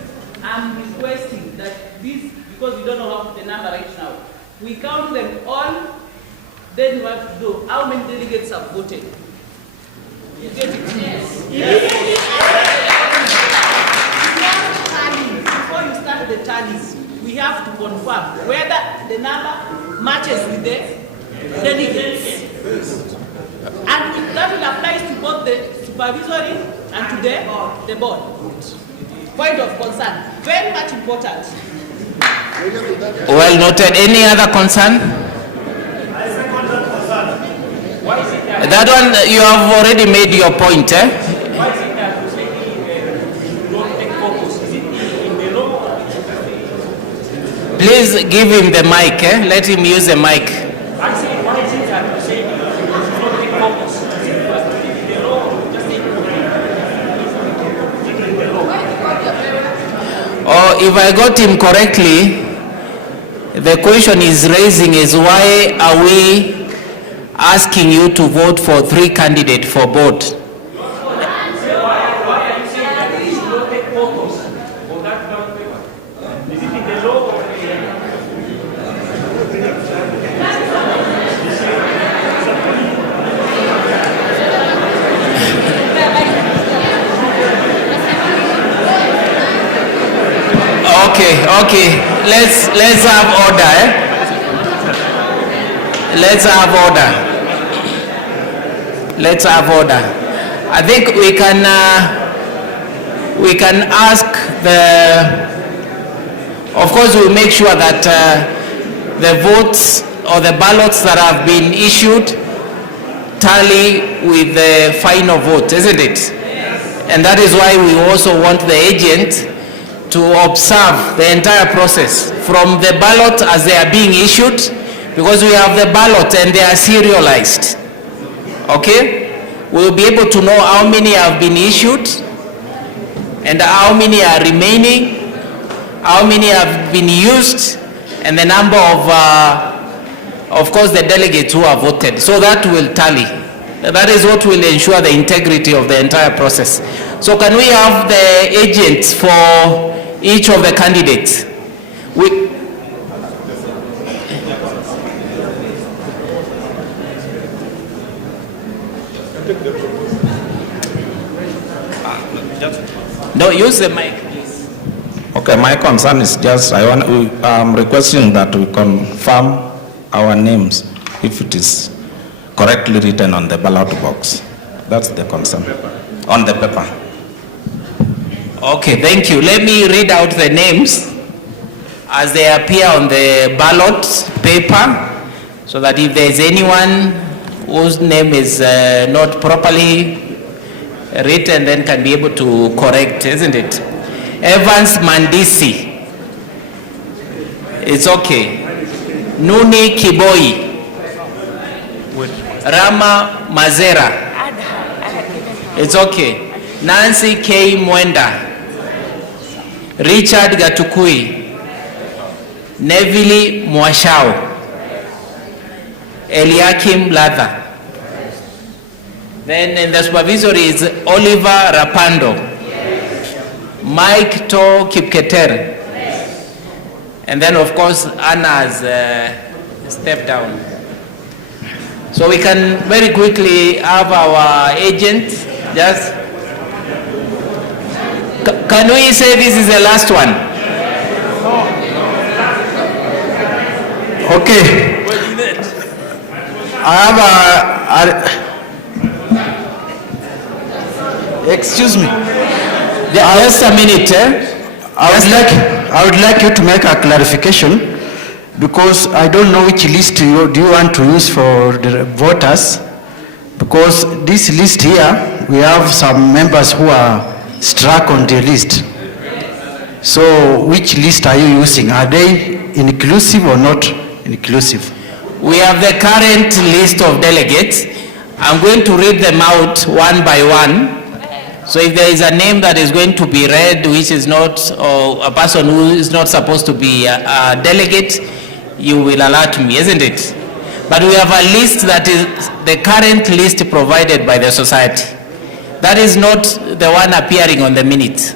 I'm requesting that this, because we don't know the number right now, we count them all, then we have to do how many delegates have voted. You get it? Yes. Before you start the tallies, we have to confirm whether the number matches with the delegates. And that will apply to both the supervisory and to the board. Point of concern, very much important. Well noted. Any other concern? That one, you have already made your point, Why is it that you say don't take photos? Is it in the law? Please give him the mic. Let him use the mic. I say, why is it that you say don't take photos? if I got him correctly, the question is raising is why are we asking you to vote for 3 candidates for board? Okay, let's have order. Let's have order. I think we can ask of course we'll make sure that the votes or the ballots that have been issued tally with the final vote, isn't it? And that is why we also want the agent to observe the entire process from the ballot as they are being issued, because we have the ballot and they are serialized. Okay? We'll be able to know how many have been issued and how many are remaining, how many have been used, and the number of course, the delegates who have voted. So that will tally. That is what will ensure the integrity of the entire process. So can we have the agents for each of the candidates? No, use the mic, please. Okay, my concern is just I'm requesting that we confirm our names if it is correctly written on the ballot box. That's the concern. On the paper. Okay, thank you. Let me read out the names as they appear on the ballot paper, so that if there is anyone whose name is not properly written, then can be able to correct, isn't it? Evans Mandisi. It's okay. Nuni Kiboi. Rama Mazera. It's okay. Nancy K. Mwenda. Richard Gatukui. Neville Mwashao. Eliakim Latha. Then in the supervisory is Oliver Rapando. Mike To Kipketer. And then of course Anna has stepped down. So we can very quickly have our agent just... Can we say this is the last one? Okay. I have excuse me. Just a minute. I would like you to make a clarification, because I don't know which list do you want to use for the voters, because this list here, we have some members who are struck on the list. So which list are you using? Are they inclusive or not inclusive? We have the current list of delegates. I'm going to read them out one by one. So if there is a name that is going to be read which is not, or a person who is not supposed to be a delegate, you will alert me, isn't it? But we have a list that is the current list provided by the society. That is not the one appearing on the minute.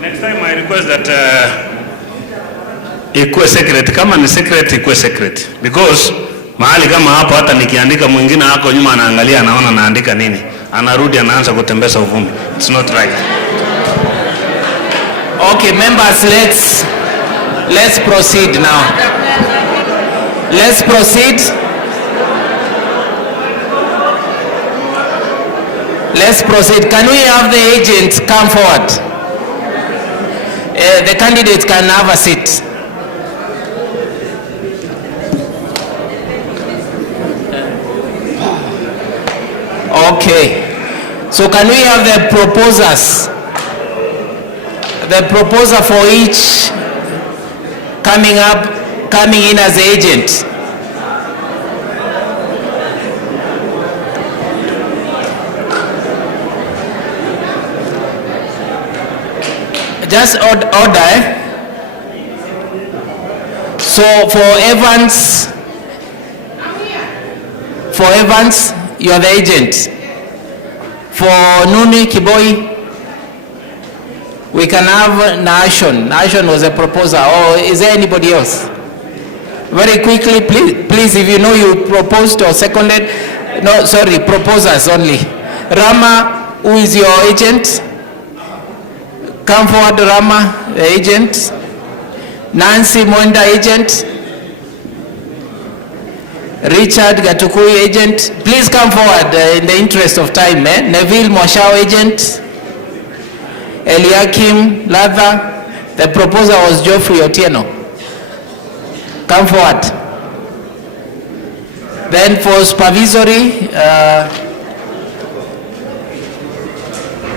Next time I request that ikuwe secret. Kama ni secret, ikuwe secret. Because mahali kama hapo hata nikiandika mwingine hako nyuma anaangalia anaona naandika nini. Anarudi anaanza kutembeza uvumbi. It's not right. Okay, members, let's proceed now. Let's proceed. Let's proceed. Can we have the agents come forward? The candidates can have a seat. Okay. So can we have the proposers? The proposer for each coming in as the agent. Just order. So for Evans, you are the agent. For Nuni Kiboi, we can have Nashon. Nashon was a proposer. Or is there anybody else? Very quickly, please, if you know you proposed or seconded. No, sorry, proposers only. Rama, who is your agent? Come forward, Rama, the agent. Nancy Mwenda, agent. Richard Gatukui, agent. Please come forward in the interest of time. Neville Moshao, agent. Eliakim Latha. The proposer was Geoffrey Otieno. Come forward. Then for supervisory,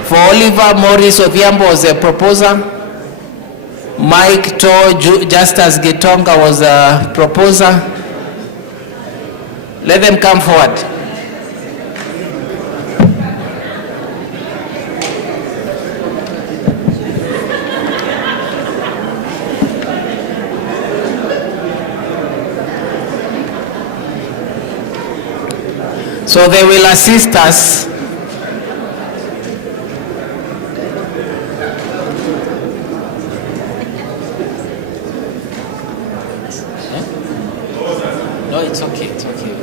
for Oliver Morris Odhiambo was a proposer. Mike To Justus Gitonga was a proposer. Let them come forward. So they will assist us. No, it's okay, it's okay.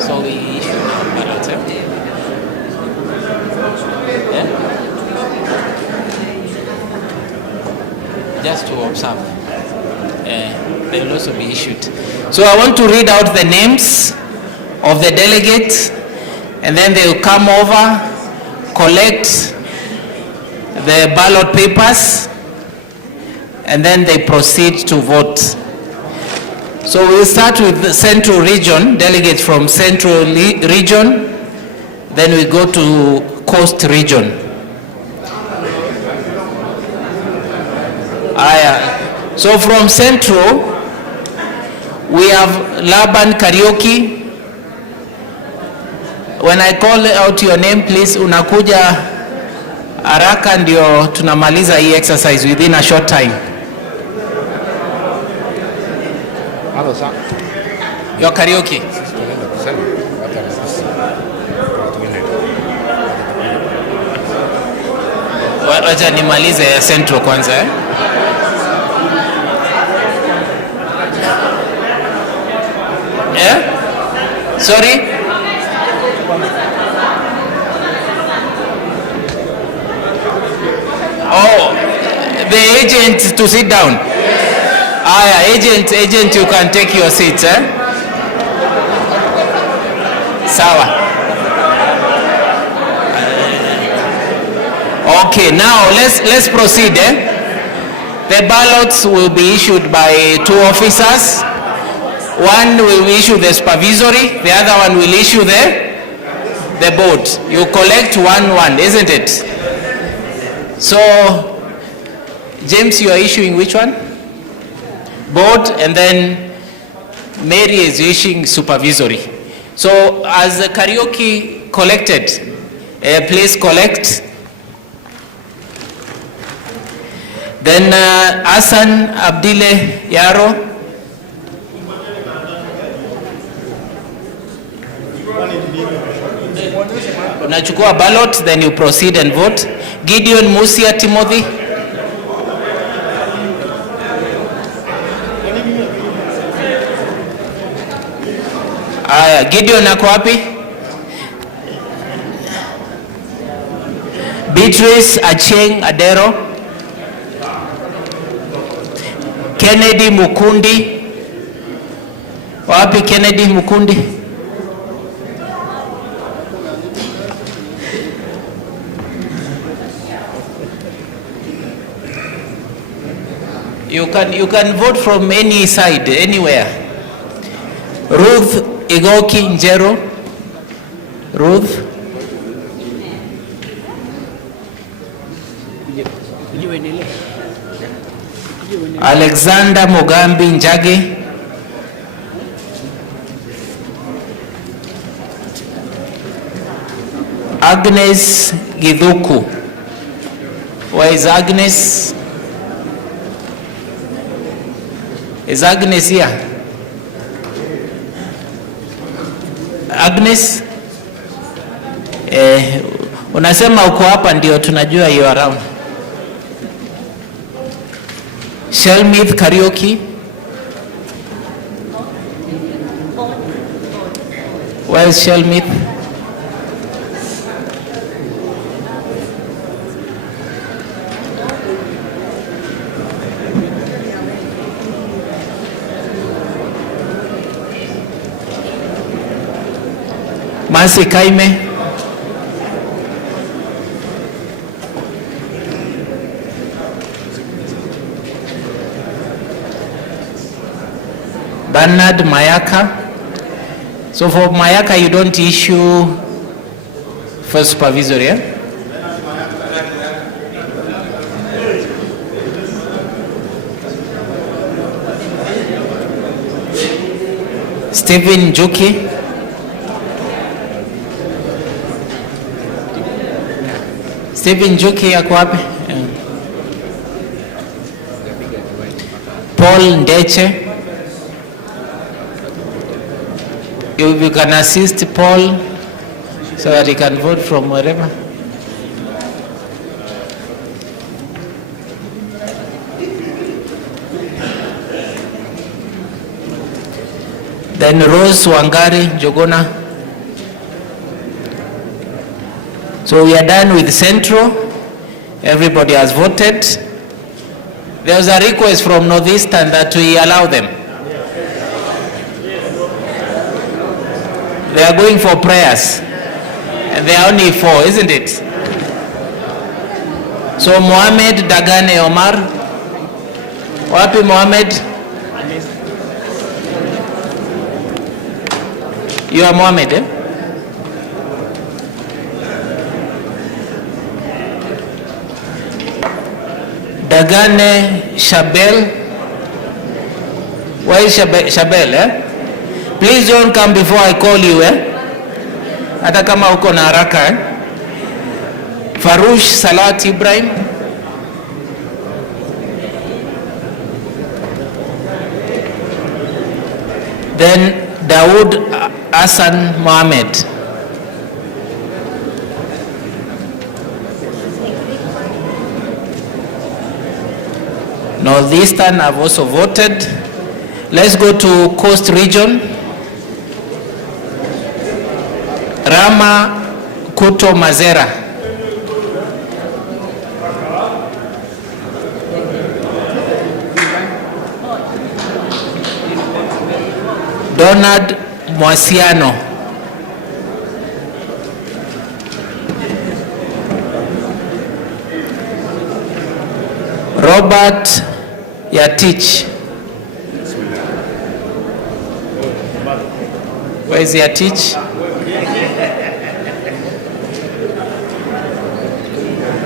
So we issue the ballot. Just to observe. They will also be issued. So I want to read out the names of the delegates, and then they will come over, collect the ballot papers, and then they proceed to vote. So we'll start with the Central Region, delegates from Central Region, then we go to Coast Region. So from Central, we have Laban Karaoke. When I call out your name, please, unakuja haraka ndio tunamaliza hii exercise within a short time. Hello, sir. Your karaoke. Wacha nimalize ya Central kwanza. Sorry? Oh, the agent to sit down. Agent, you can take your seat. Sawa. Okay, now let's proceed. The ballots will be issued by two officers. One will issue the supervisory, the other one will issue the board. You collect one, isn't it? So, James, you are issuing which one? Board, and then Mary is issuing supervisory. So, as the karaoke collected, please collect. Then Hassan Abdile Yaro. Unachukua ballot, then you proceed and vote. Gideon Musia Timothy. Gideon ako wapi? Beatrice Acheng Adero. Kennedy Mukundi. Wapi Kennedy Mukundi? You can vote from any side, anywhere. Ruth Igoki Njero. Ruth. Alexander Mugambi Njage. Agnes Githuku. Where is Agnes? Is Agnes here? Agnes? Unasema uko hapa ndio tunajua you are around. Shelmith Karaoke? Where is Shelmith? Masi Kaime? Bernard Mayaka? So for Mayaka, you don't issue for supervisory, yeah? Stephen Juki? Stephen Juki yako wapi? Yeah. Paul Ndeche? If you can assist Paul so that he can vote from wherever. Then Rose Wangari Jogona. So we are done with Central. Everybody has voted. There was a request from Northeastern that we allow them. They are going for prayers. And they are only 4, isn't it? So Mohamed Dagane Omar. Wapi Mohamed? You are Mohamed, eh? Dagane Shabel. Where is Shabel, eh? Please don't come before I call you, eh? Hata kama uko na haraka, eh? Farush Salat Ibrahim. Then Dawood Hassan Mohammed. Northeastern have also voted. Let's go to Coast Region. Rama Kuto Mazera. Donald Mwasiano. Robert Yatich. Where is Yatich?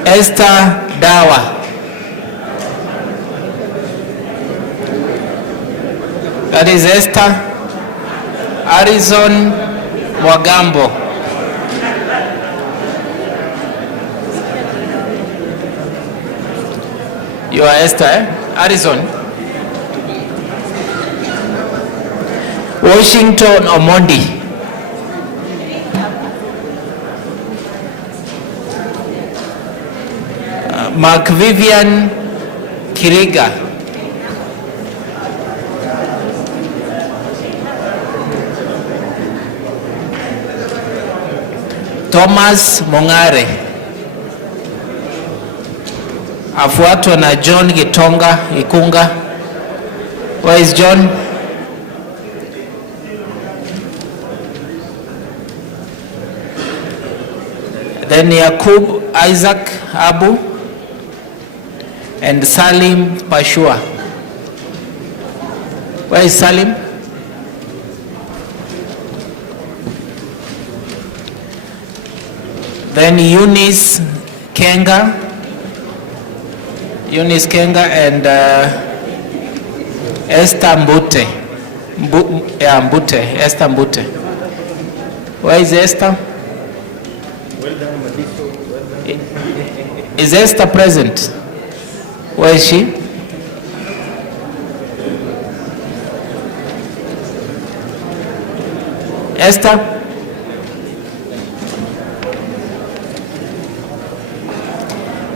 Esther Dawa. That is Esther. Harrison Mwagambo. You are Esther, eh? Harrison. Washington Omondi. Mark Vivian Kiriga. Thomas Mongare. Afuatwa na John Gitonga Ikunga. Where is John? Then Yakub Isaac Abu and Salim Pashua. Where is Salim? Then Eunice Kenga. Eunice Kenga and Esther Mbute. Mbute. Esther Mbute. Where is Esther? Is Esther present? Where is she? Esther?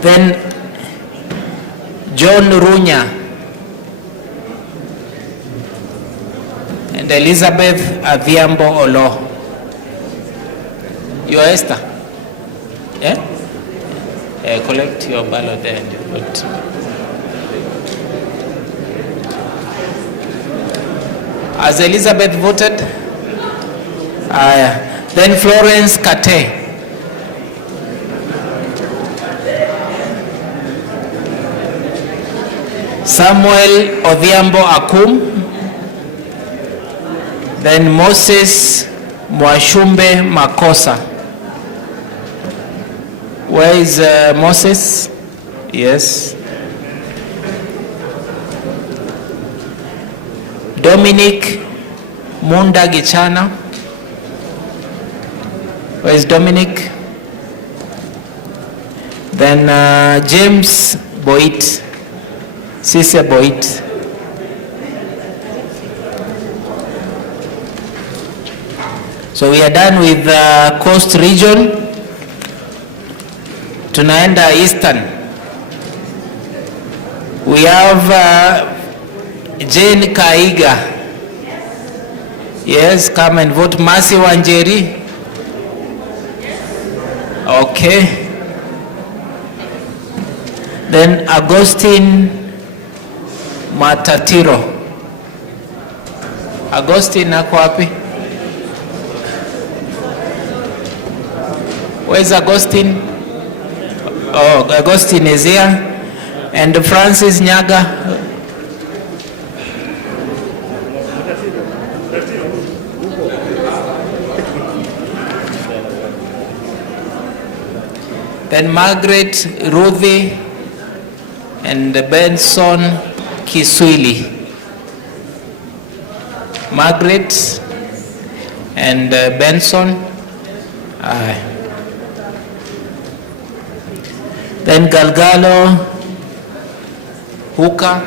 Then John Runya and Elizabeth Adhiambo Olo. You are Esther? Yeah? Collect your ballot there. Has Elizabeth voted? Then Florence Kate. Samuel Odhiambo Akum. Then Moses Mwashumbe Makosa. Where is Moses? Yes. Dominic Munda Gichana. Where is Dominic? Then James Boit. Cisse Boit. So we are done with the Coast region. Tunaenda Eastern. We have Jane Kaiga. Yes, come and vote. Mercy Wanjeri. Okay. Then Agustin Matatiro. Agustin ako wapi? Where's Agustin? Oh, Agustin is here. And Francis Nyaga. Then Margaret Ruthi and Benson Kiswili. Margaret and Benson. Then Galgalo Huka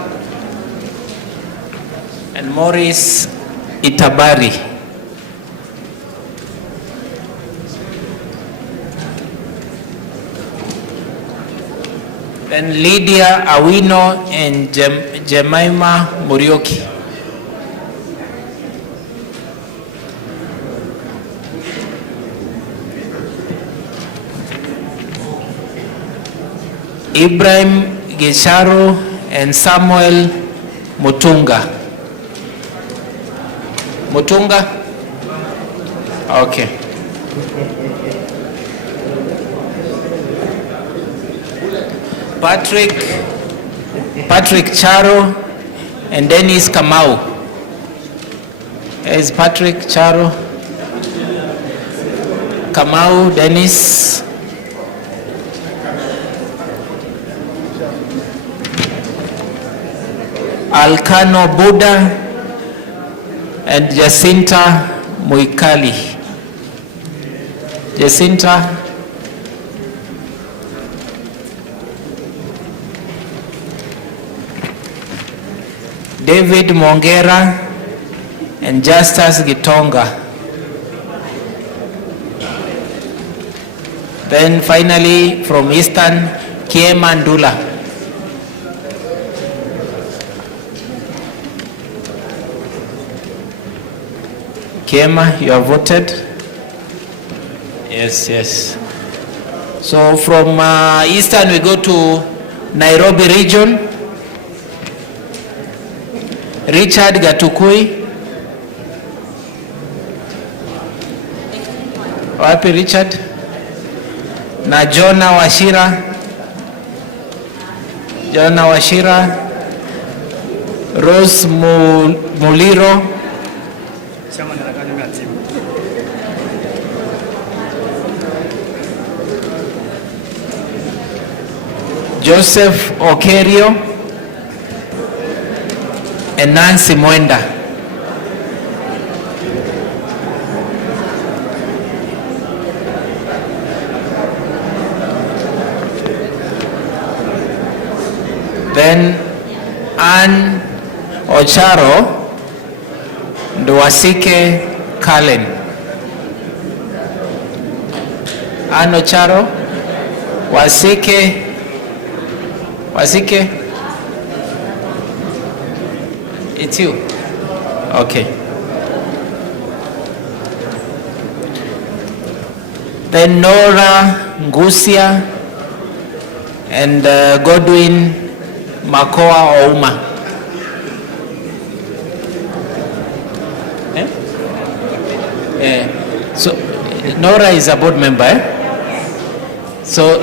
and Morris Itabari. Then Lydia Awino and Jemima Murioki. Ibrahim Gisharo and Samuel Mutunga. Mutunga? Okay. Patrick Charo and Dennis Kamau. Is Patrick Charo? Kamau, Dennis. Alkano Buddha and Jacinta Muikali. Jacinta. David Mongera and Justus Gitonga. Then finally from Eastern, Kiema Ndula. Kiema, you have voted? Yes, yes. So from Eastern we go to Nairobi region. Richard Gatukui. Wapi Richard? Na Jonah Washira. Jonah Washira. Rose Muliro. Joseph Okerio and Nancy Mwenda. Then Ann Ocharo Ndwasike Kalen. Ann Ocharo, Wasike, it's you. Okay. Then Nora Ngusia and Godwin Makoa Ouma. So Nora is a board member. So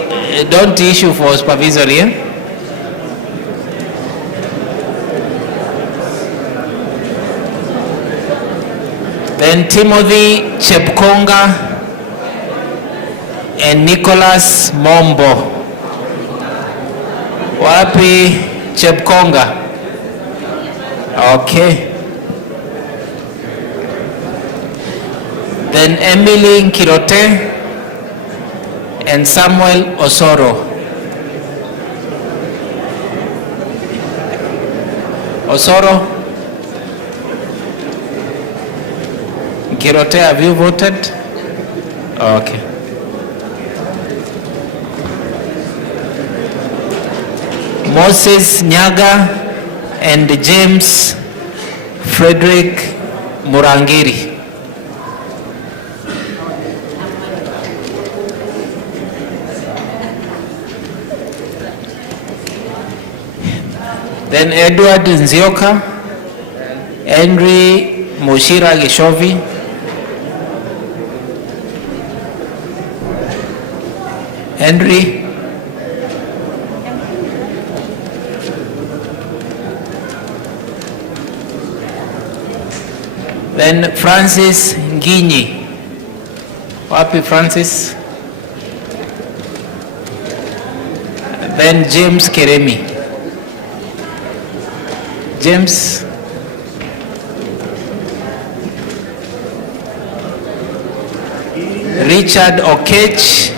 don't issue for supervisory. Then Timothy Chepkonga and Nicholas Mombo. Wapi Chepkonga? Okay. Then Emily Kirote and Samuel Osoro. Osoro? Kirote, have you voted? Okay. Moses Nyaga and James Frederick Murangiri. Then Edward Nzioka, Henry Moshira Gishovi, Henry, then Francis Nginyi. Wapi Francis? Then James Keremi. James. Richard Okech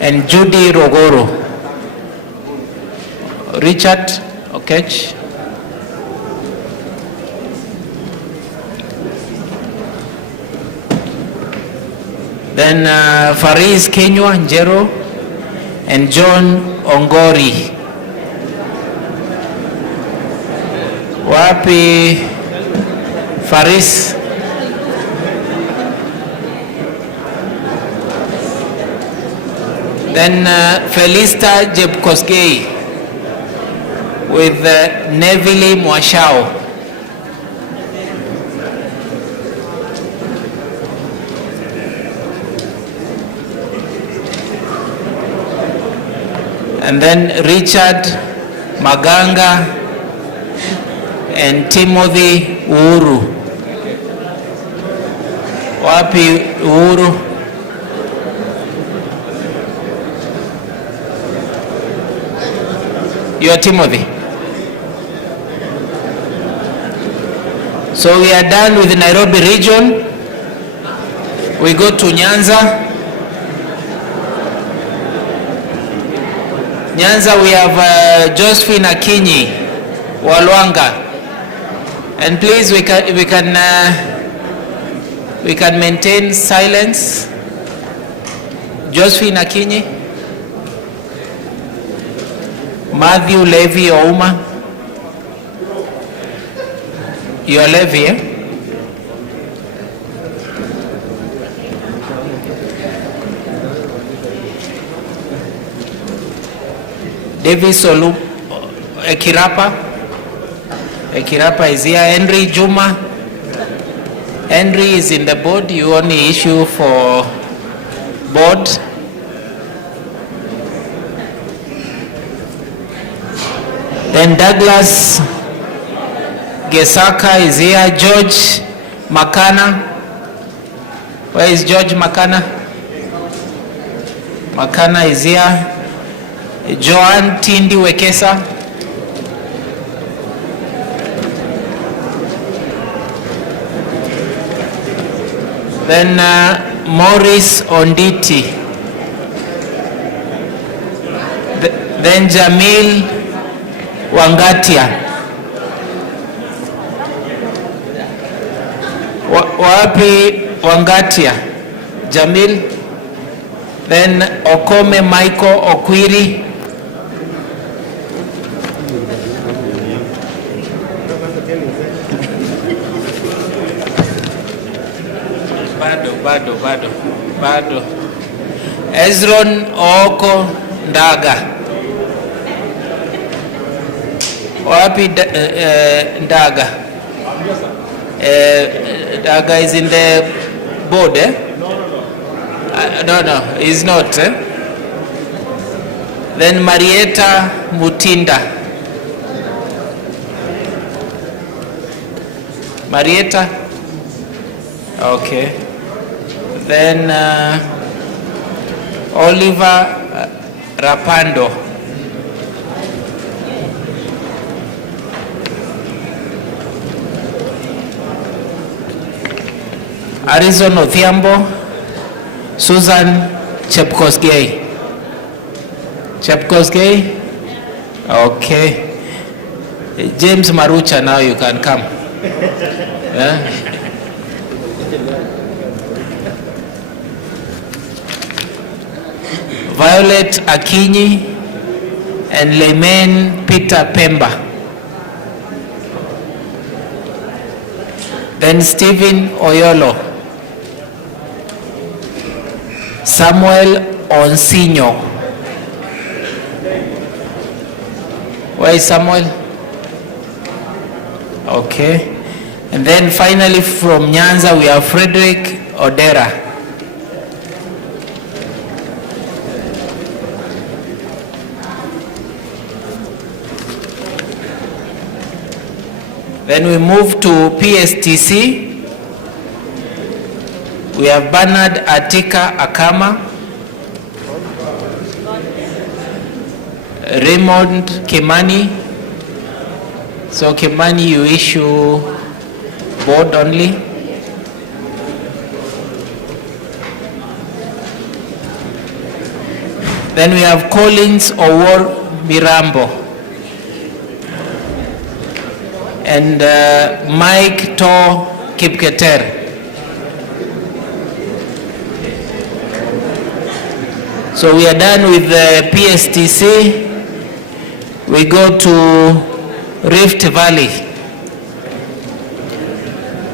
and Judy Rogoro. Richard Okech. Then Fariz Kenywa Njero and John Ongori. Wapi Faris? Then Felista Jebkoskei with Neville Mwashao. And then Richard Maganga and Timothy Uhuru. Wapi Uhuru? You are Timothy. So we are done with the Nairobi region. We go to Nyanza. Nyanza, we have Josephine Akinyi Walwanga. And please, we can maintain silence. Josephine Akinyi. Matthew Levy Ouma. You are Levy, eh? Davis Olu Ekirapa. Ekirapa is here. Henry Juma. Henry is in the board. You only issue for board. Then Douglas Gesaka is here. George Makana. Where is George Makana? Makana is here. Joan Tindi Wekesa. Then Morris Onditi. Then Jamil Wangatia. Wapi Wangatia? Jamil? Then Okome Michael Okwiri. Bado. Ezron Oko Ndaga. Wapi Ndaga? Ndaga is in the board, eh? No, he's not. Eh? Then Marietta Mutinda. Marietta? Okay. Then Oliver Rapando. Arizona Othiambo. Susan Chepkosgei. Okay. James Marucha, now you can come. Yeah? Violet Akinyi and Leman Peter Pemba. Then Stephen Oyolo. Samuel Onsinyo. Where is Samuel? Okay. And then finally from Nyanza we have Frederick Odera. Then we move to PSTC. We have Bernard Atika Akama, Raymond Kimani. So Kimani, you issue board only. Then we have Collins Owor Mirambo and Mike To Kipketer. So we are done with the PSTC. We go to Rift Valley.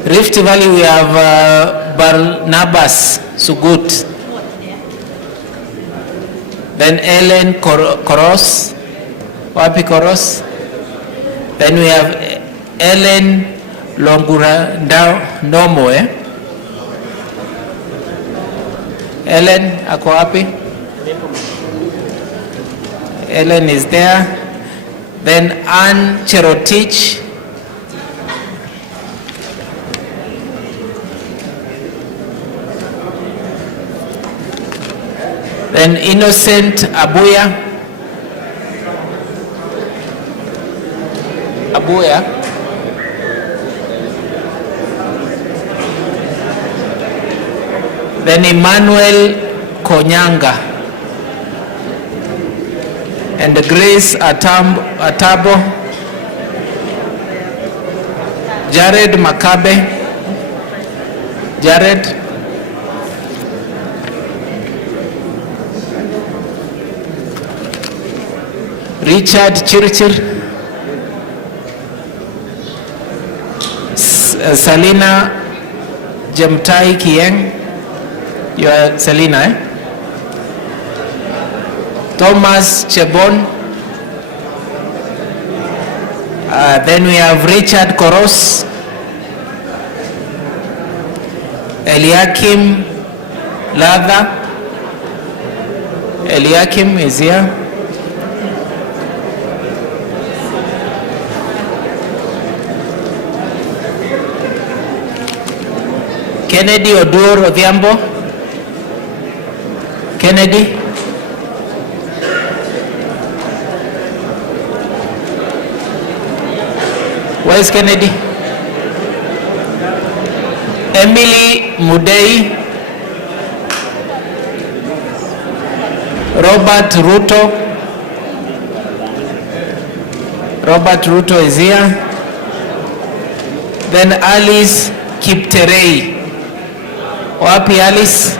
Rift Valley we have Barnabas Sugut. Then Ellen Koros. Wapi Koros? Then we have Ellen Longura Nomo. Ellen ako wapi? Ellen is there. Then Anne Cherotich. Then Innocent Abuya. Then Emmanuel Konyanga. And Grace Atabo. Jared Makabe. Richard Chirchir. Salina Jemtai Kieng. You are Selina, eh? Thomas Chebon. Then we have Richard Koros. Eliakim Latha. Eliakim is here. Kennedy Odur Odhiambo. Kennedy. Where is Kennedy? Emily Mudei. Robert Ruto is here. Then Alice Kipterei. Wapi Alice?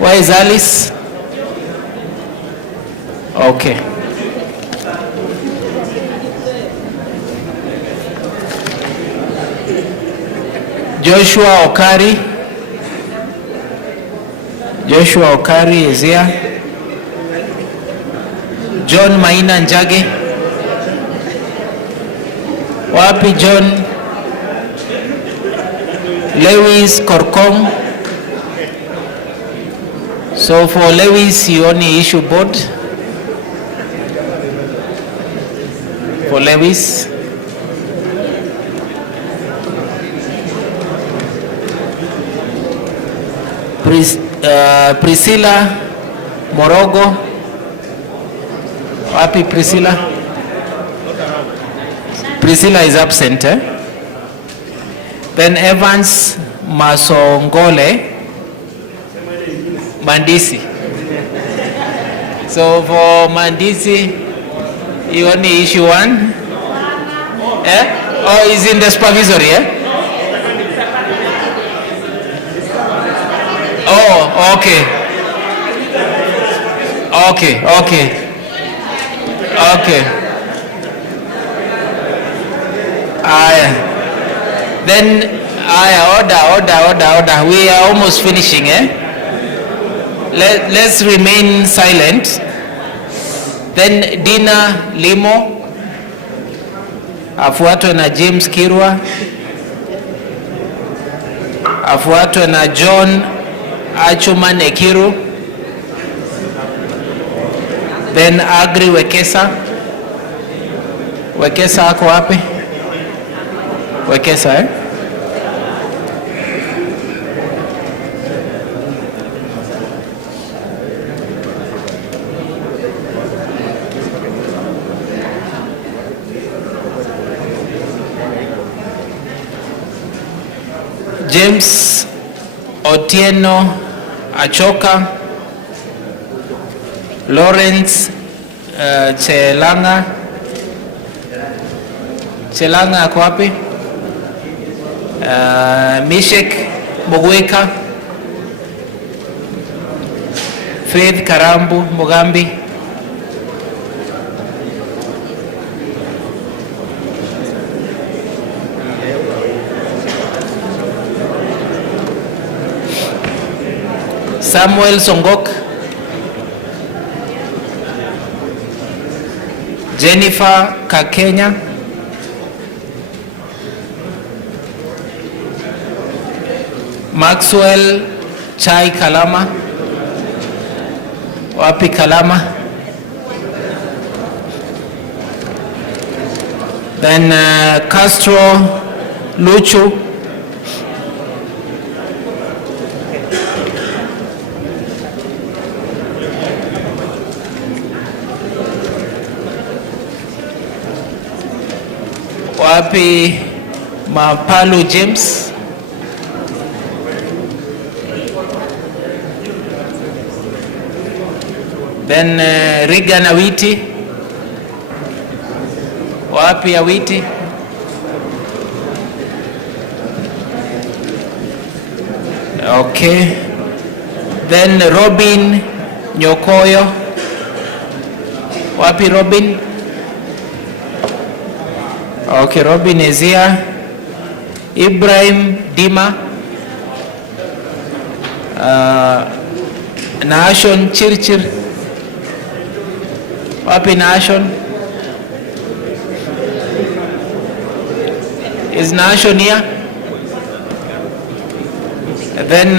Where is Alice? Okay. Joshua Okari. Joshua Okari is here. John Maina Njage. Wapi John? Lewis Korkong. So for Lewis, you only issue board. For Lewis. Priscilla Morogo. Wapi Priscilla? Priscilla is absent. Then Evans Masongole Mandisi. So for Mandisi, you only issue one? Oh, he's in the supervisory, Oh, okay. Okay. Then, order. We are almost finishing, Let's remain silent. Then Dina Limo, afuatwe na James Kirwa, afuatwe na John Achuma Nekiru, then Agri Wekesa. Wekesa ako wapi? Wekesa, James Otieno Achoka, Lawrence Chelanga ako wapi? Mishek Bogweka, Faith Karambu Mugambi, Samuel Songok, Jennifer Kakenya, Maxwell Chai Kalama. Wapi Kalama? Then Castro Luchu. Wapi Mapalu James. Then Regan Awiti. Wapi Awiti? Okay. Then Robin Nyokoyo. Wapi Robin? Okay, Robin is here. Ibrahim Dima. Nashon Chirchir. Wapi Nashon? Is Nashon here? Then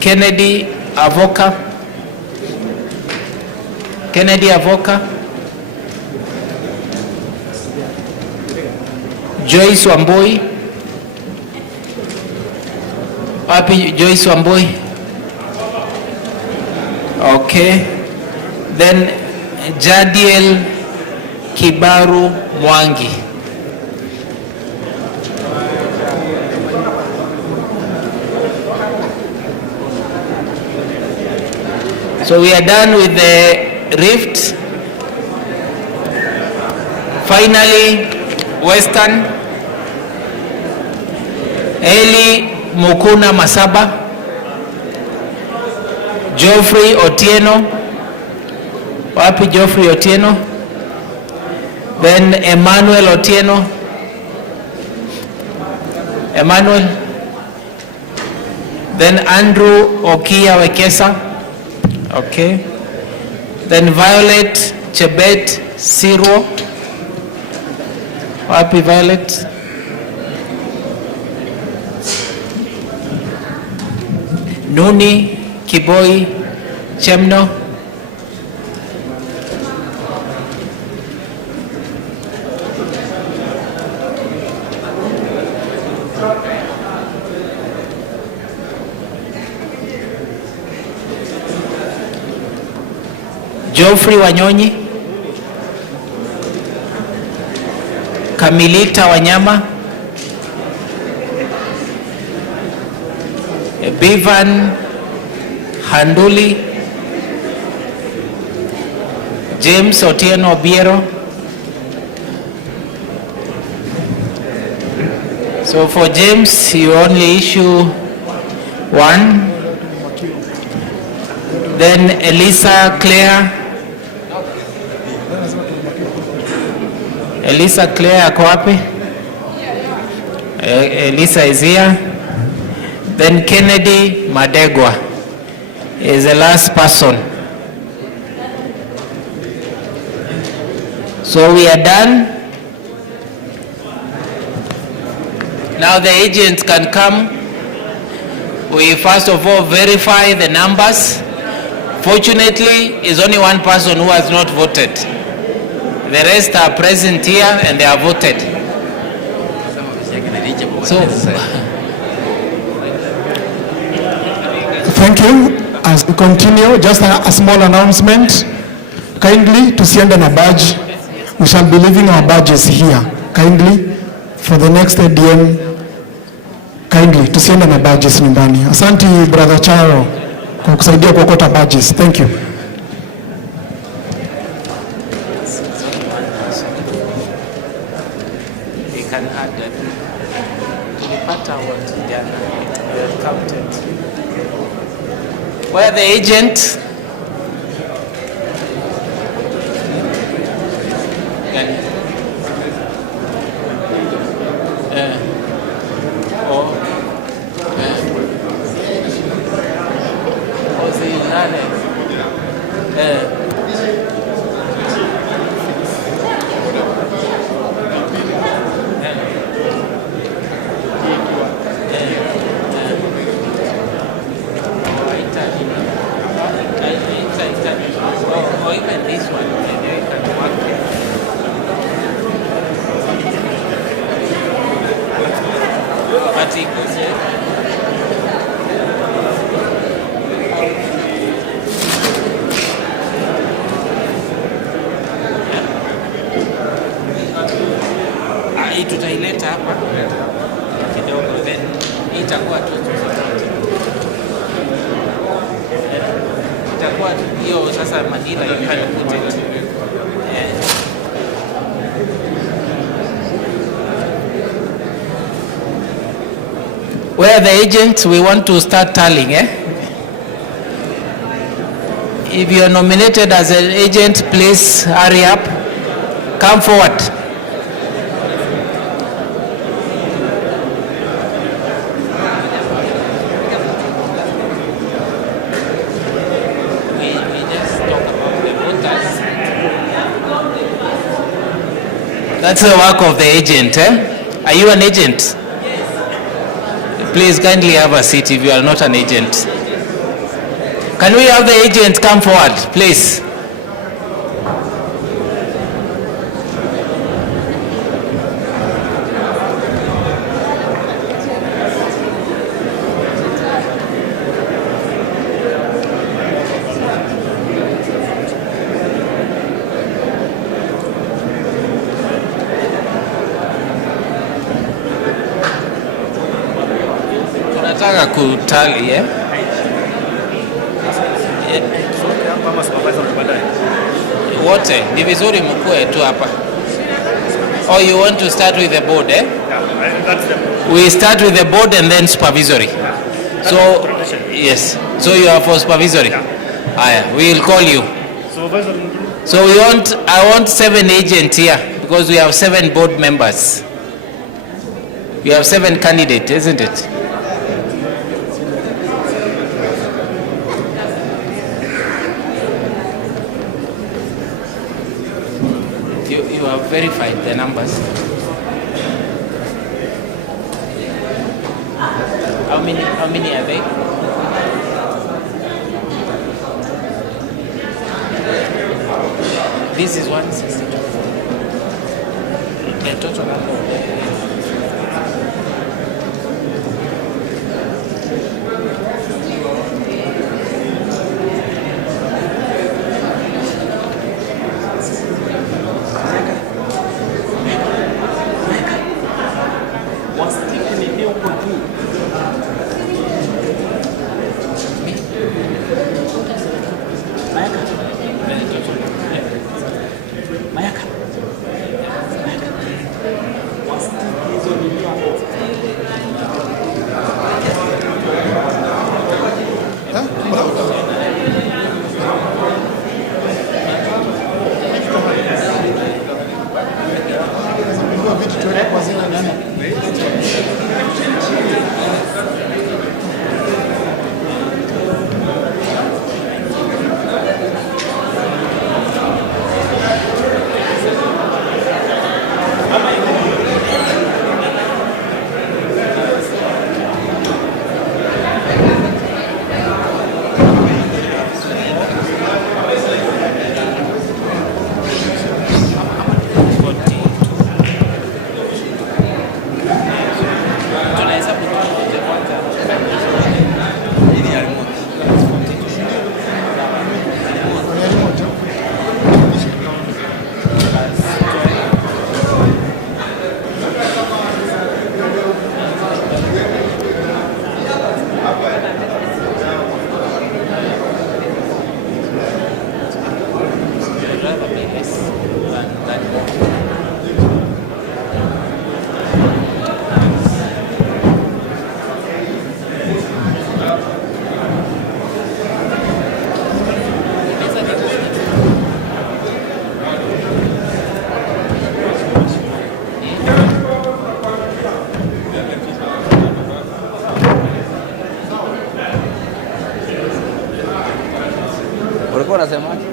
Kennedy Avoka. Joyce Wamboi. Wapi Joyce Wamboi? Okay. Then Jadiel Kibaru Mwangi. So we are done with the rift. Finally, Western, Eli Mukuna Masaba, Geoffrey Otieno. Wapi Geoffrey Otieno? Then Emmanuel Otieno. Emmanuel. Then Andrew Okia Wekesa. Okay. Then Violet Chebet Siro. Wapi Violet? Nuni Kiboi Chemno. Geoffrey Wanyonyi. Kamilita Wanyama. Bivan Handuli. James Otieno Obiero. So for James, you only issue one. Then Elisa Claire. Elisa Claire ako wapi? Elisa is here. Then Kennedy Madegwa is the last person. So we are done. Now the agents can come. We first of all verify the numbers. Fortunately, is only one person who has not voted. The rest are present here and they are voted. So, thank you. As we continue, just a small announcement. Kindly tusiende na badge. We shall be leaving our badges here. Kindly for the next ADM. Kindly tusiende na badges nyumbani. Asante brother Charo kwa kusaidia kuokota badges. Thank you. Where the agent? Tutaileta hapa kidogo, then itakuwa tu itakuwa hiyo sasa Manila, you can put it. Where the agent, we want to start tallying, If you are nominated as an agent, please hurry up. Come forward. That's the work of the agent, Are you an agent? Yes. Please kindly have a seat if you are not an agent. Can we have the agent come forward, please? Tunataka kutali, wote ni vizuri mkue tu hapa. Or you want to start with the board, We start with the board and then supervisory. So, yes. So you are for supervisory? Yeah. We will call you. So I want 7 agents here because we have 7 board members. We have 7 candidates, isn't it? You have verified the numbers. How many are they? This is 162. The total number. Ulikuwa unasemaje?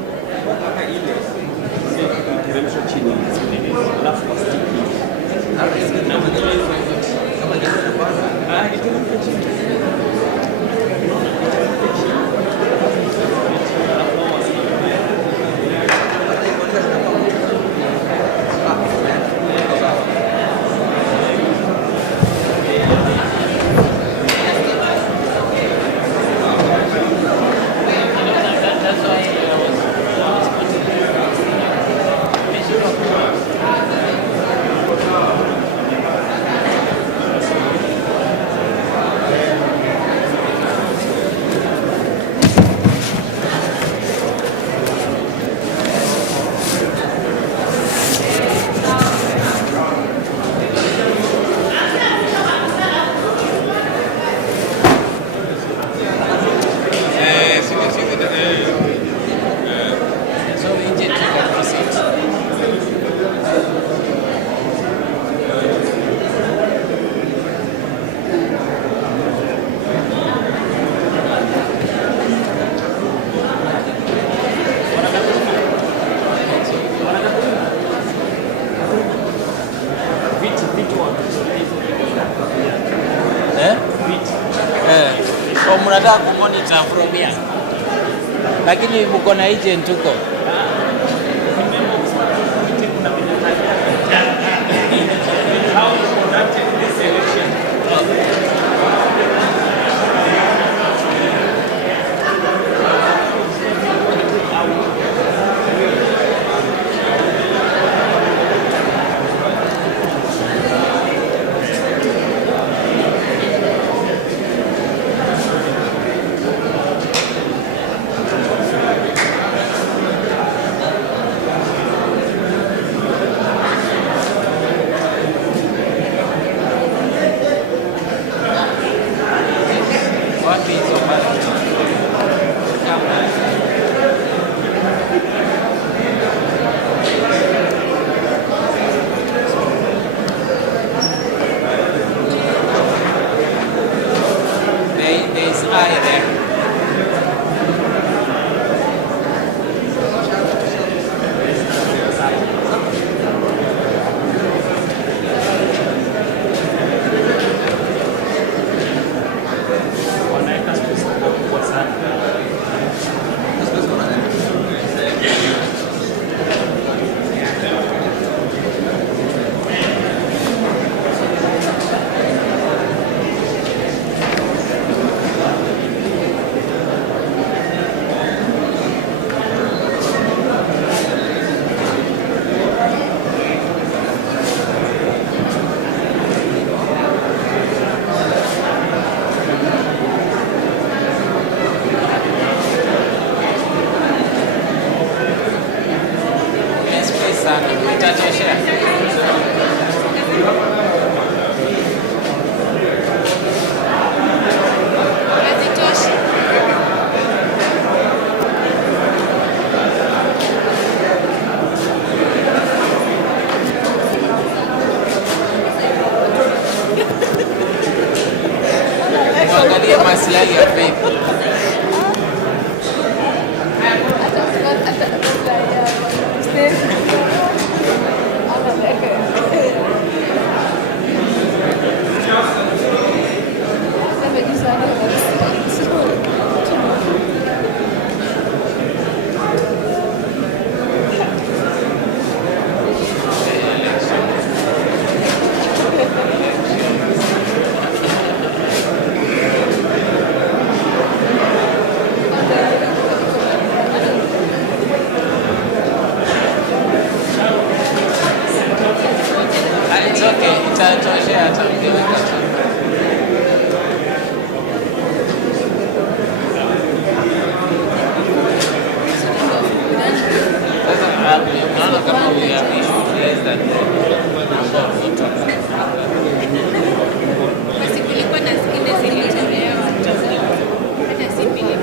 Mnataka kumonitor from here. Lakini mko na agent huko. Maslahi ya faith. It's okay. Itatoshea hata ukiweka tu. Sasa unaona kama we have issued less than number of voters. Basi kulikuwa na zingine zilitolewa. Hata si mbili.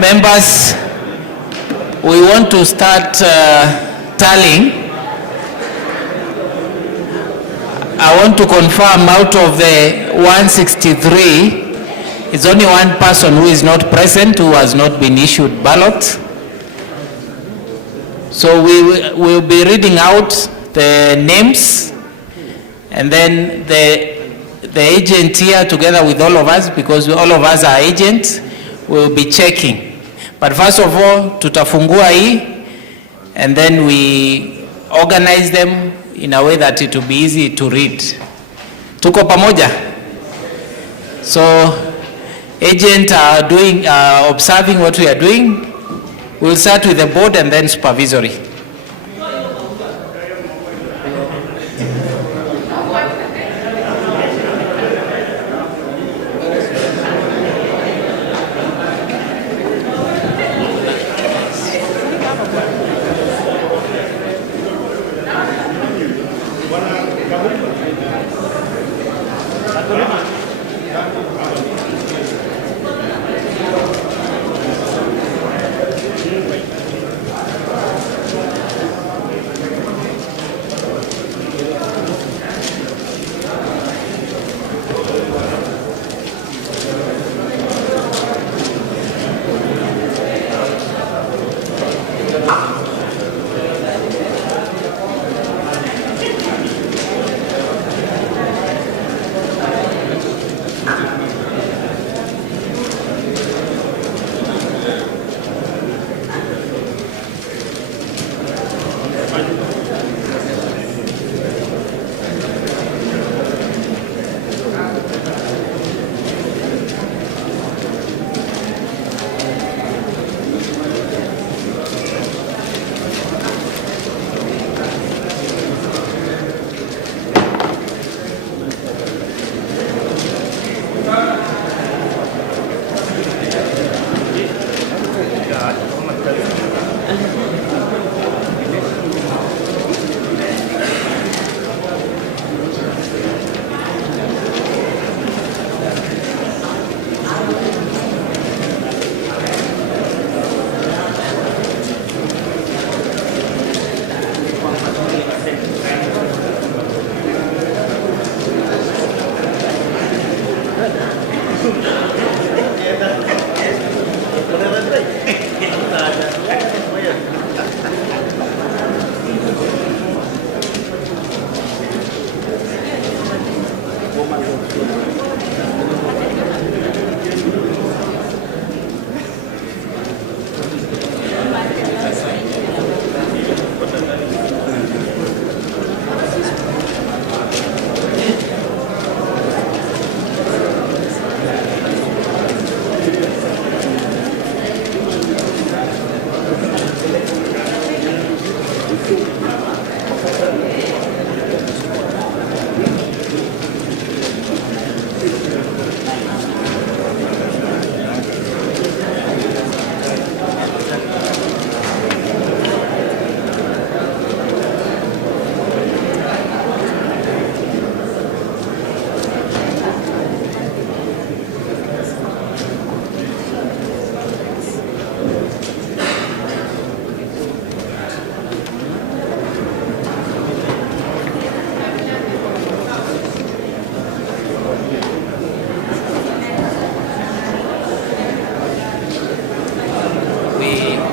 Members, we want to start tallying. I want to confirm out of the 163, it's only one person who is not present who has not been issued ballot. So we will be reading out the names, and then the agent here together with all of us, because all of us are agents, will be checking. But first of all, tutafungua hii, and then we organize them in a way that it will be easy to read. Tuko pamoja? So agent are doing, observing what we are doing. We'll start with the board and then supervisory.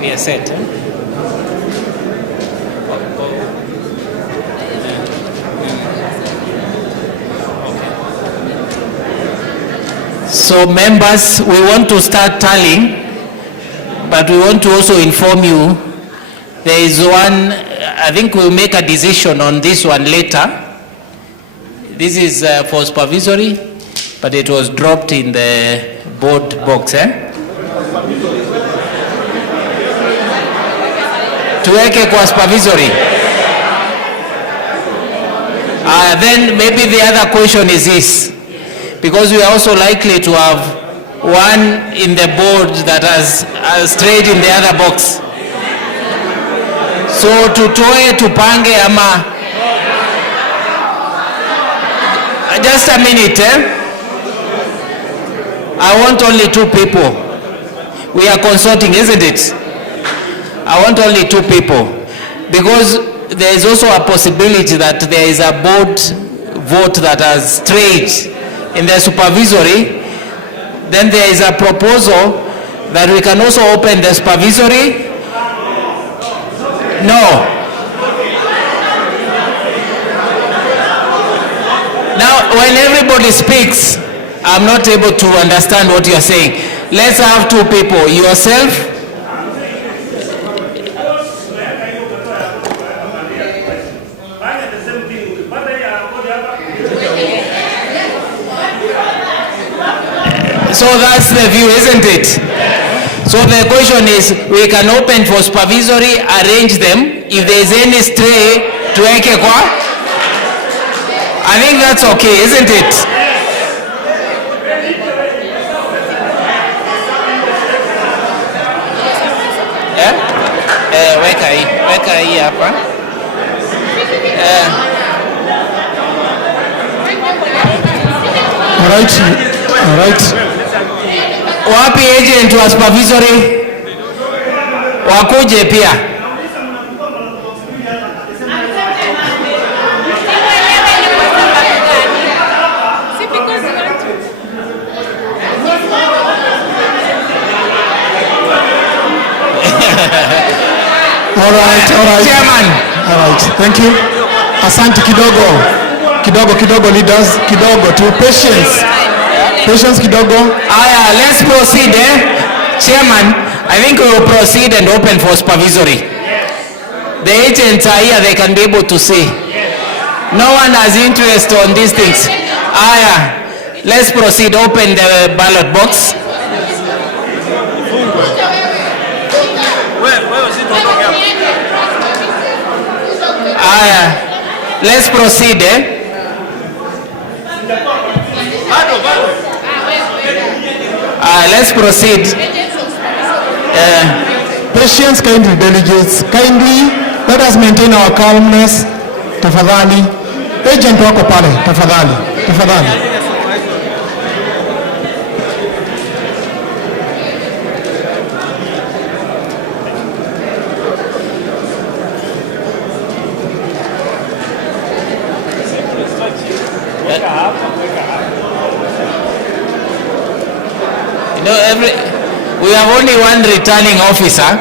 We are set. So members, we want to start tallying, but we want to also inform you there is one, I think we'll make a decision on this one later. This is for supervisory, but it was dropped in the board box. Tuweke kwa supervisory. Then maybe the other question is this, because we are also likely to have one in the board that has strayed in the other box. So tutoe tupange ama just a minute. I want only 2 people. We are consulting, isn't it? I want only 2 people, because there is also a possibility that there is a board vote that has strayed in the supervisory. Then there is a proposal that we can also open the supervisory. No. Now, when everybody speaks, I'm not able to understand what you are saying. Let's have 2 people. Yourself. So that's the view, isn't it? So the question is, we can open for supervisory, arrange them. If there is any stray, tuweke kwa. I think that's okay, isn't it? Weka hii hapa. All right. Wapi agent wa supervisory? Wakuje pia. All right. Chairman. All right. Thank you. Asante kidogo leaders, kidogo to patience. Patience kidogo. Let's proceed. Chairman, I think we will proceed and open for supervisory. The agents are here, they can be able to see. No one has interest on these things. Let's proceed, open the ballot box. Let's proceed. Let's proceed. Patience, kindly delegates, kindly let us maintain our calmness. Tafadhali. Agent wako pale, tafadhali. We have only one returning officer.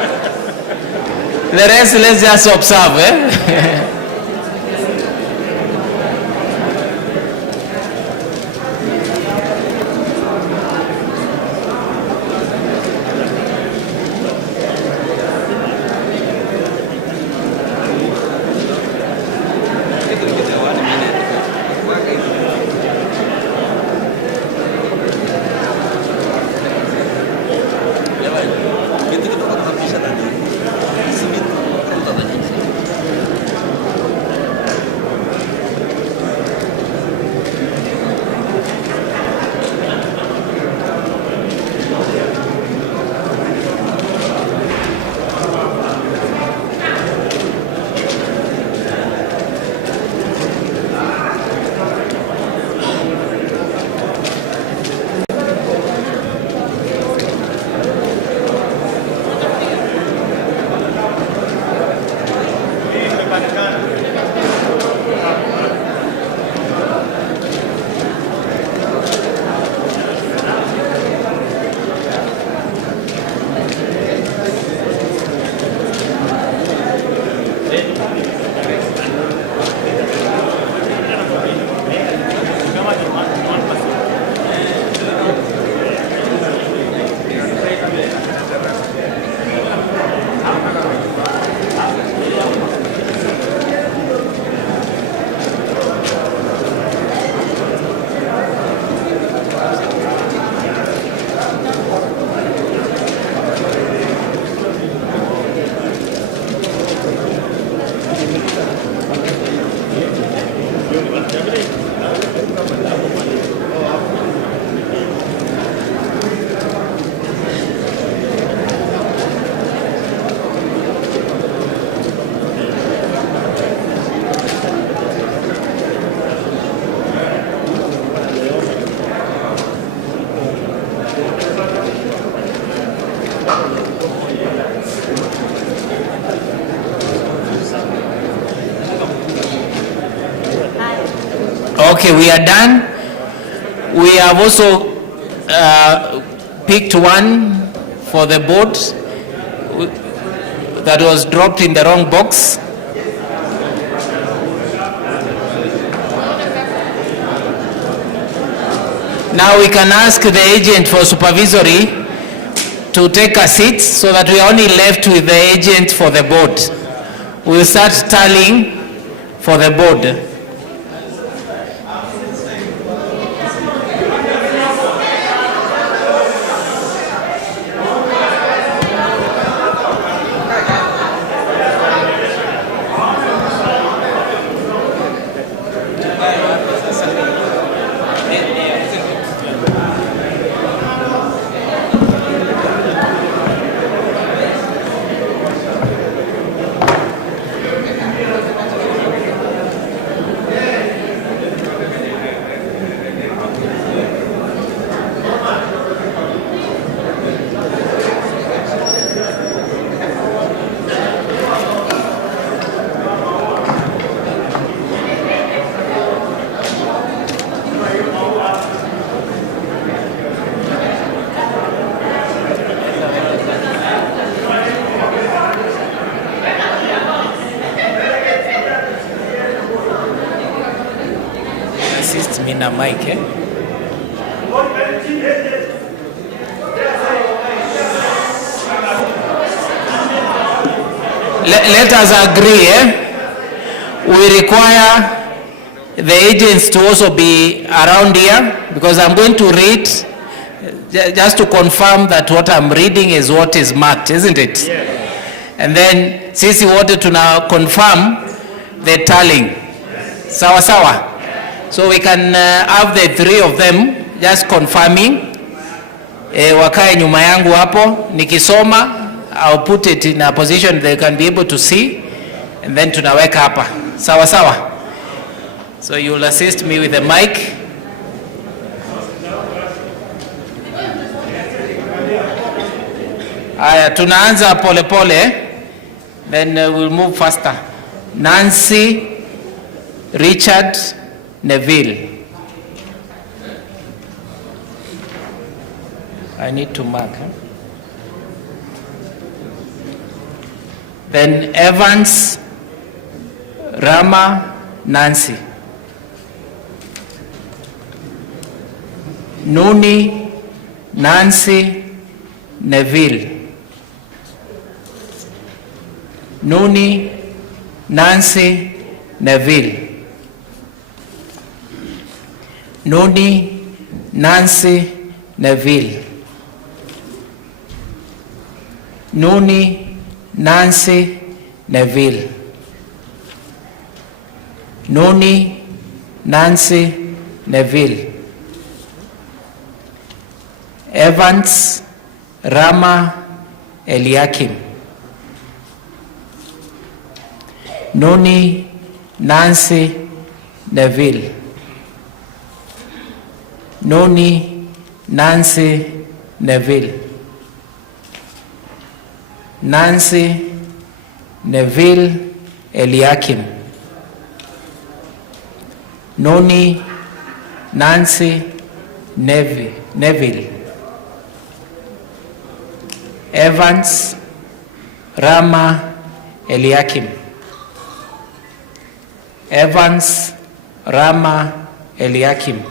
The rest, let's just observe. Okay, we are done. We have also picked one for the board that was dropped in the wrong box. Now we can ask the agent for supervisory to take a seat so that we are only left with the agent for the board. We'll start tallying for the board. Assist me na mic, eh? Let us agree, we require the agents to also be around here, because I'm going to read just to confirm that what I'm reading is what is marked, isn't it? Yeah. And then sisi wote tuna confirm the tallying. Sawa sawa. So we can have the three of them just confirming. Wakae nyuma yangu hapo nikisoma. I'll put it in a position they can be able to see, and then tunaweka hapa. Sawa sawa. So you will assist me with the mic. Aya, tunaanza pole pole, then we'll move faster. Nancy Richard Neville. I need to mark. Then Evans Rama Nancy. Nuni Nancy Neville. Nuni Nancy Neville. Nuni Nancy Neville. Nuni Nancy Neville. Nuni Nancy Neville. Evans Rama Eliakim. Nuni Nancy Neville. Nuni Nancy Neville. Nancy Neville Eliakim. Nuni Nancy Neville. Evans Rama Eliakim. Evans Rama Eliakim.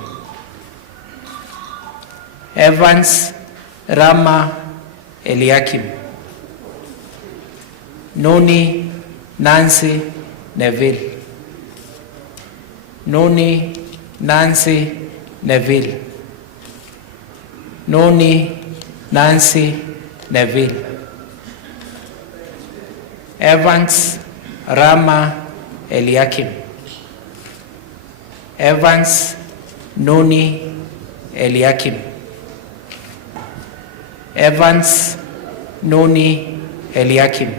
Evans Rama Eliakim. Nuni Nancy Neville. Nuni Nancy Neville. Nuni Nancy Neville. Evans Rama Eliakim. Evans Nuni Eliakim. Evans Nuni Eliakim.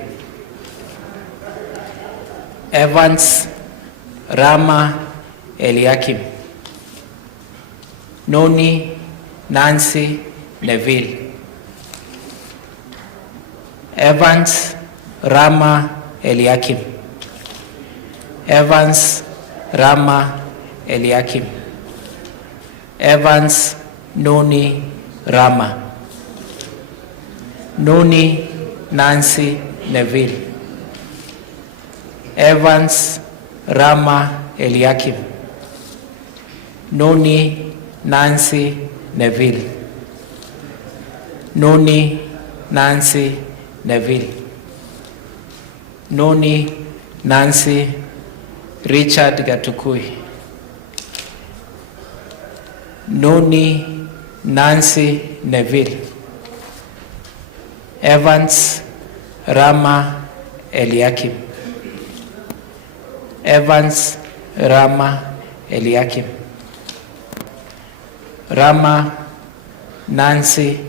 Evans Rama Eliakim. Nuni Nancy Neville. Evans Rama Eliakim. Evans Rama Eliakim. Evans Noni Rama. Noni Nancy Neville. Evans Rama Eliakim. Noni Nancy Neville. Noni Nancy Neville. Noni Nancy Richard Gatukui. Noni Nancy Neville. Evans Rama Eliakim. Evans Rama Eliakim. Rama Nancy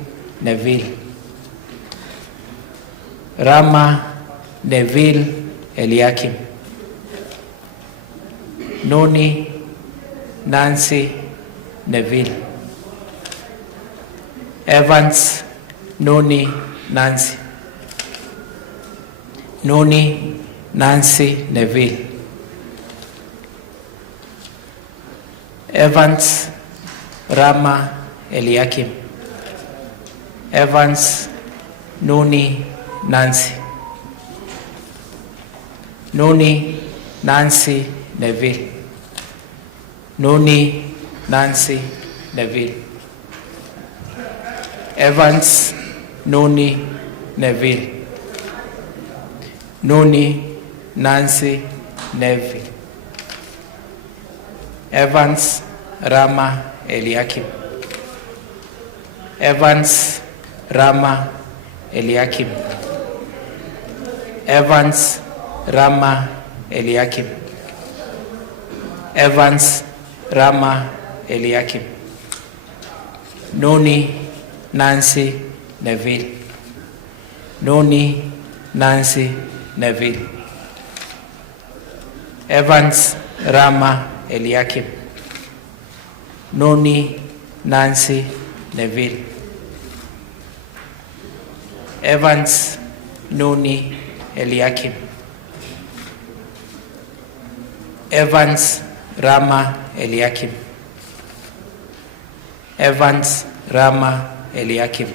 Neville. Rama Neville Eliakim. Noni Nancy Neville. Evans Noni Nancy. Noni Nancy Neville. Evans Rama Eliakim. Evans Noni Nancy. Noni Nancy Neville. Noni Nancy Neville. Evans Noni Neville. Noni Nancy Neville. Evans Rama Eliakim. Evans Rama Eliakim. Evans Rama Eliakim. Evans Rama Eliakim. Noni Nancy Neville. Noni Nancy Neville. Evans Rama Eliakim. Noni Nancy Neville. Evans Noni Eliakim. Evans Rama Eliakim. Evans Rama Eliakim.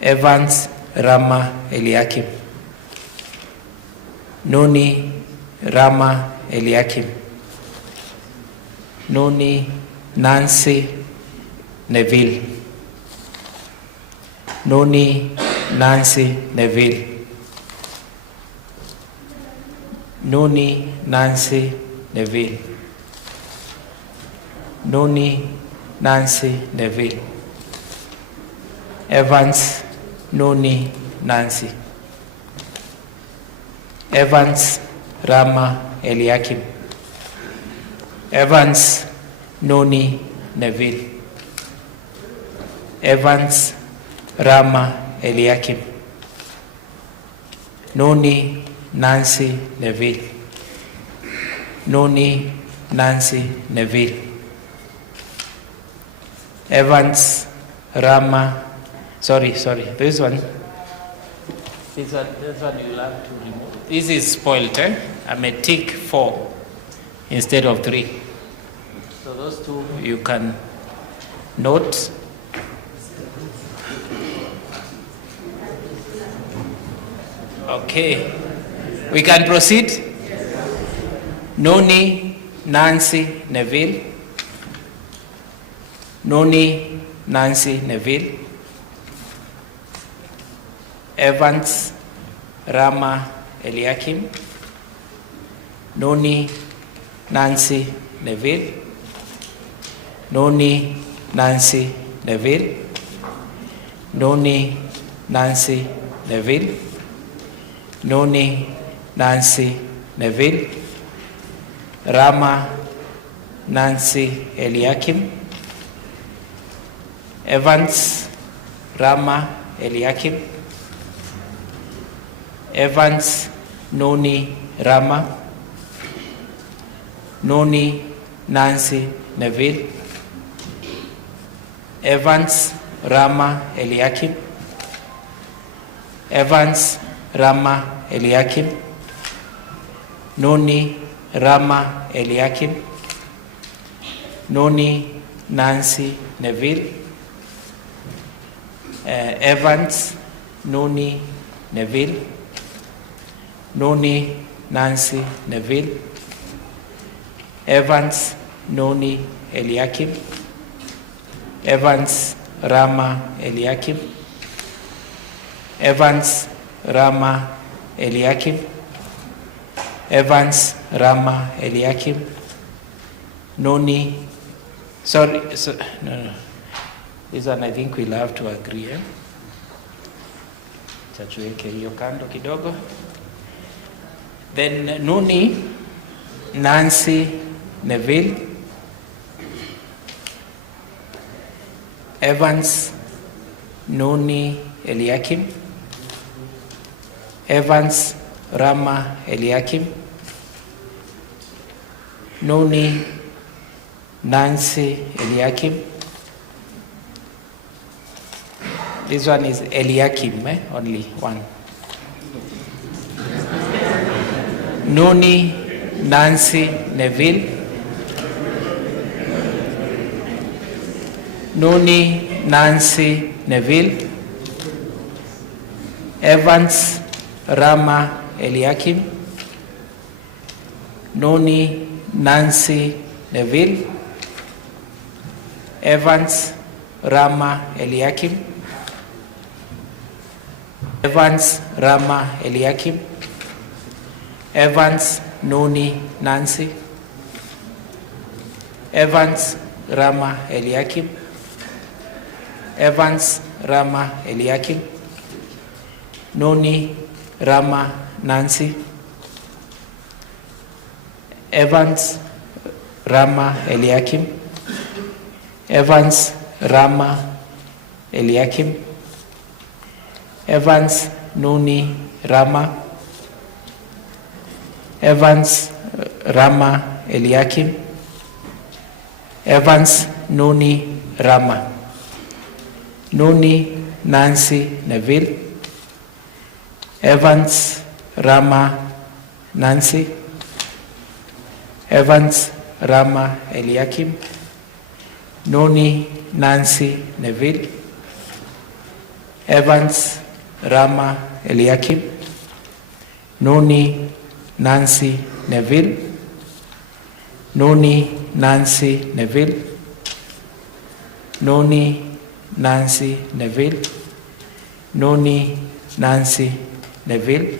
Evans Rama Eliakim. Noni Rama Eliakim. Noni Nancy Neville. Noni Nancy Neville. Noni Nancy Neville. Noni Nancy Neville. Evans Noni Nancy. Evans Rama Eliakim. Evans Noni Neville. Evans Rama Eliakim. Noni Nancy Neville. Noni Nancy Neville. Evans Rama, this one you'll have to remove. This is spoiled, I may tick 4 instead of 3. So those two you can note. Okay, we can proceed. Noni Nancy Neville. Noni Nancy Neville. Evans Rama Eliakim. Noni Nancy Neville. Noni Nancy Neville. Noni Nancy Neville. Noni Nancy Neville. Rama Nancy Eliakim. Evans Rama Eliakim. Evans Noni Rama. Noni Nancy Neville. Evans Rama Eliakim. Evans Rama Eliakim. Noni Rama Eliakim. Noni Nancy Neville. Evans Noni Neville. Noni Nancy Neville. Evans Noni Eliakim. Evans Rama Eliakim. Evans Rama Eliakim. Evans Rama Eliakim. Noni, sorry, no. This one I think we'll have to agree. Chachueke hiyo kando kidogo. Then Noni Nancy Neville. Evans Noni Eliakim. Evans Rama Eliakim. Noni Nancy Eliakim. This one is Eliakim, only one. Noni Nancy Neville. Noni Nancy Neville. Evans Rama Eliakim. Noni Nancy Neville. Evans Rama Eliakim. Evans Rama Eliakim. Evans Noni Nancy. Evans Rama Eliakim. Evans Rama Eliakim. Noni Rama Nancy. Evans Rama Eliakim. Evans Rama Eliakim. Evans Noni Rama. Evans Rama Eliakim. Evans Noni Rama. Noni Nancy Neville. Evans Rama Nancy. Evans Rama Eliakim. Noni Nancy Neville. Evans Rama Eliakim. Noni Nancy Neville. Noni Nancy Neville. Noni Nancy Neville. Noni Nancy Neville.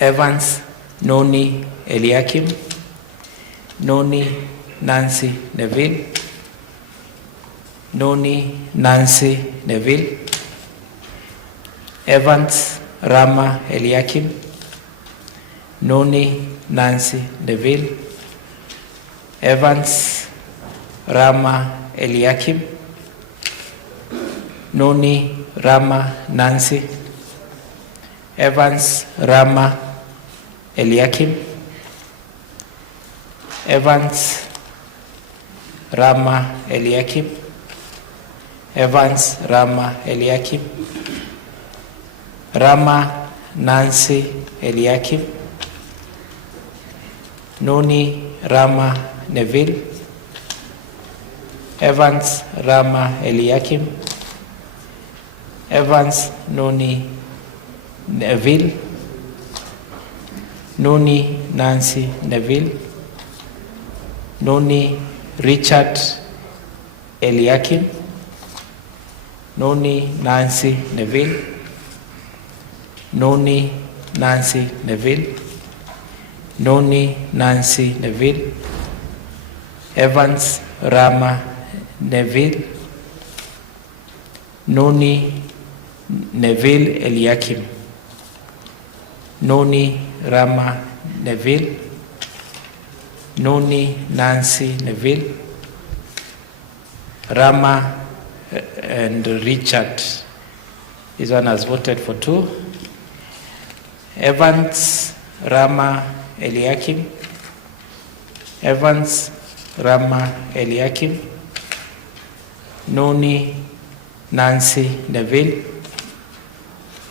Evans Noni Eliakim. Noni Nancy Neville. Noni Nancy Neville. Evans Rama Eliakim. Noni Nancy Neville. Evans Rama Eliakim. Noni Rama Nancy. Evans Rama Eliakim. Evans Rama Eliakim. Evans Rama Eliakim. Rama Nancy Eliakim. Noni Rama Neville. Evans Rama Eliakim. Evans Noni Neville. Noni Nancy Neville. Noni Richard Eliakim. Noni Nancy Neville. Noni Nancy Neville. Noni Nancy Neville. Evans Rama Neville. Noni Neville Eliakim. Noni Rama Neville. Noni Nancy Neville. Rama and Richard. This one has voted for 2. Evans Rama Eliakim. Evans Rama Eliakim. Noni Nancy Neville.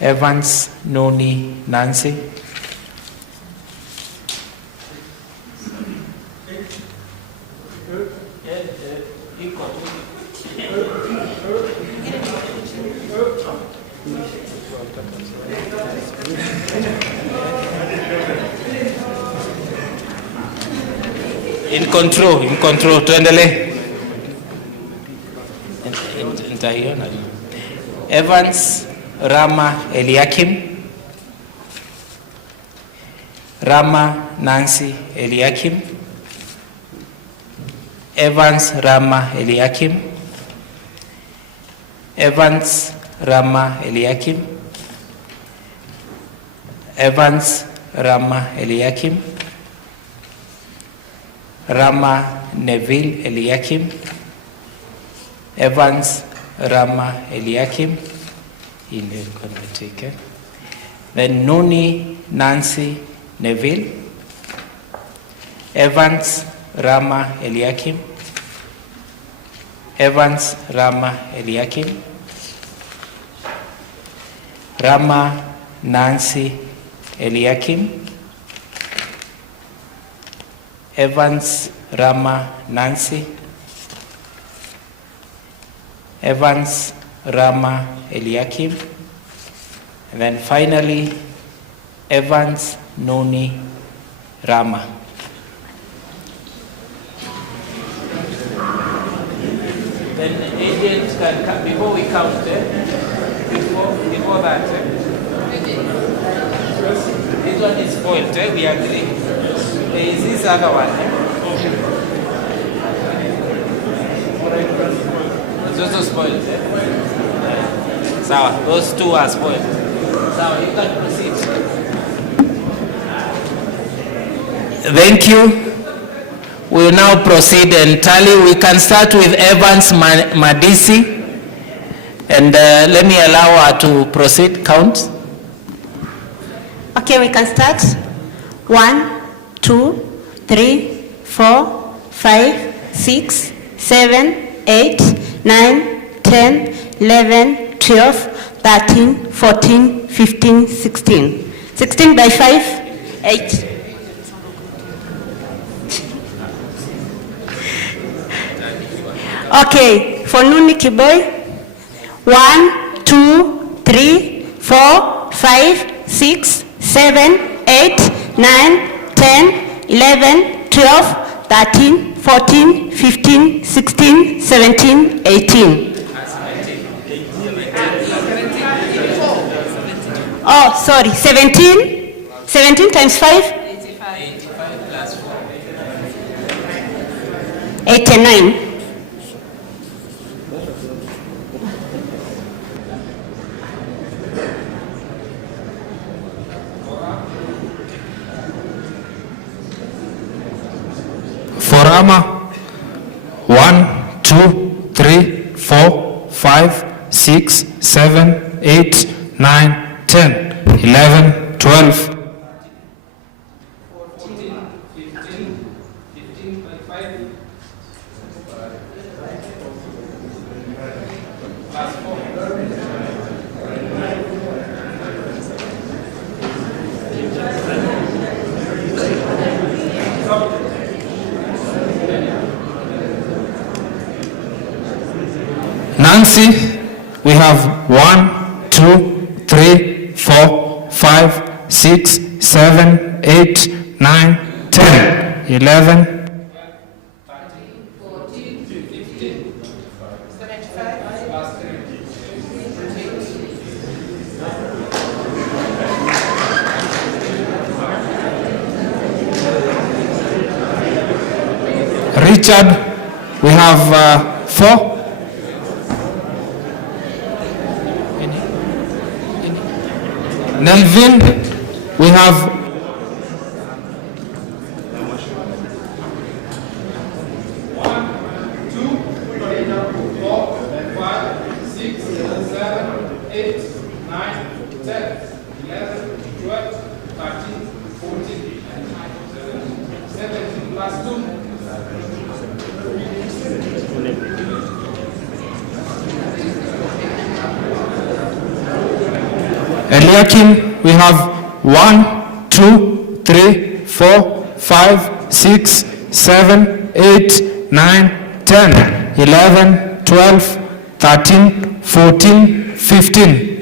Evans Noni Nancy. In control, tuendelee. Nitaiona. Evans Rama Eliakim. Rama Nancy Eliakim. Evans Rama Eliakim. Evans Rama Eliakim. Evans Rama Eliakim. Rama Neville Eliakim. Evans Rama Eliakim. Then Nuni Nancy Neville. Evans Rama Eliakim. Evans Rama Eliakim. Rama Nancy Eliakim. Evans Rama Nancy. Evans Rama Eliakim. And then finally, Evans Noni Rama. Then the agent can come, before we count, before that, this one is spoiled, we agree. There is this other one. It's also spoiled. So those two are spoiled. So you can proceed. Thank you. We will now proceed and tally. We can start with Evans Madisi. And let me allow her to proceed. Count. Okay, we can start. 1, 2, 3, 4, 5, 6, 7, 8, 9, 10, 11, 12, 13, 14, 15, 16. 16 by 5, 8. Okay, for Nuni Kiboy, 1, 2, 3, 4, 5, 6, 7, 8, 9, 10, 11, 12, 13, 14, 15, 16, 17, 18. Oh, sorry, 17. 17 times 5? 85 plus 4. 89. For Rama, 1, 2, 3, 4, 5, 6, 7, 8, 9, 10, 11, 12. Nancy, we have 1, 2, 3, 4, 5, 6, 7, 8, 9, 10, 11. Richard, we have 4. Nelvin, we have 1, 2, 3, 4, 5, 6, 7, 8, 9, 10, 11, 12, 13, 14, 17 plus 2. Eliakim, we have 1, 2, 3, 4, 5, 6, 7, 8, 9, 10, 11, 12, 13, 14, 15.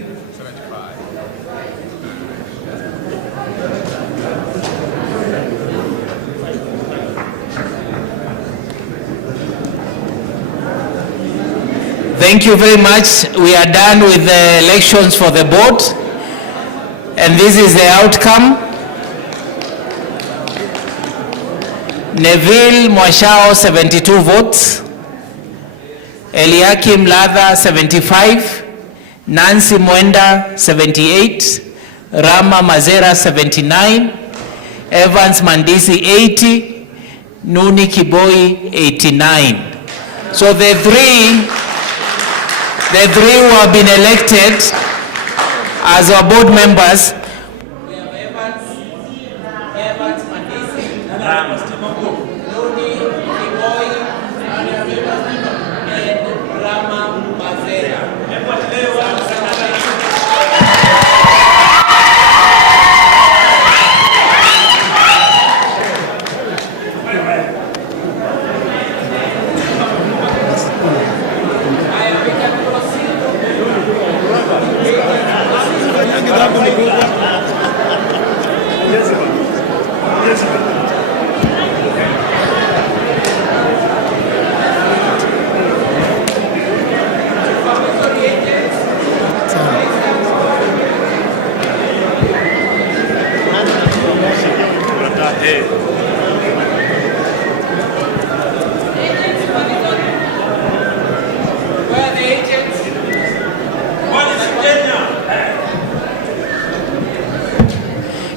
Thank you very much. We are done with the elections for the board, and this is the outcome. Neville Mwashao, 72 votes. Eliakim Latha, 75. Nancy Mwenda, 78. Rama Mazera, 79. Evans Mandisi, 80. Nuni Kiboi, 89. So the three who have been elected as our board members. We have Evans Mandisi, Nuni Kiboi, and Rama Mazera.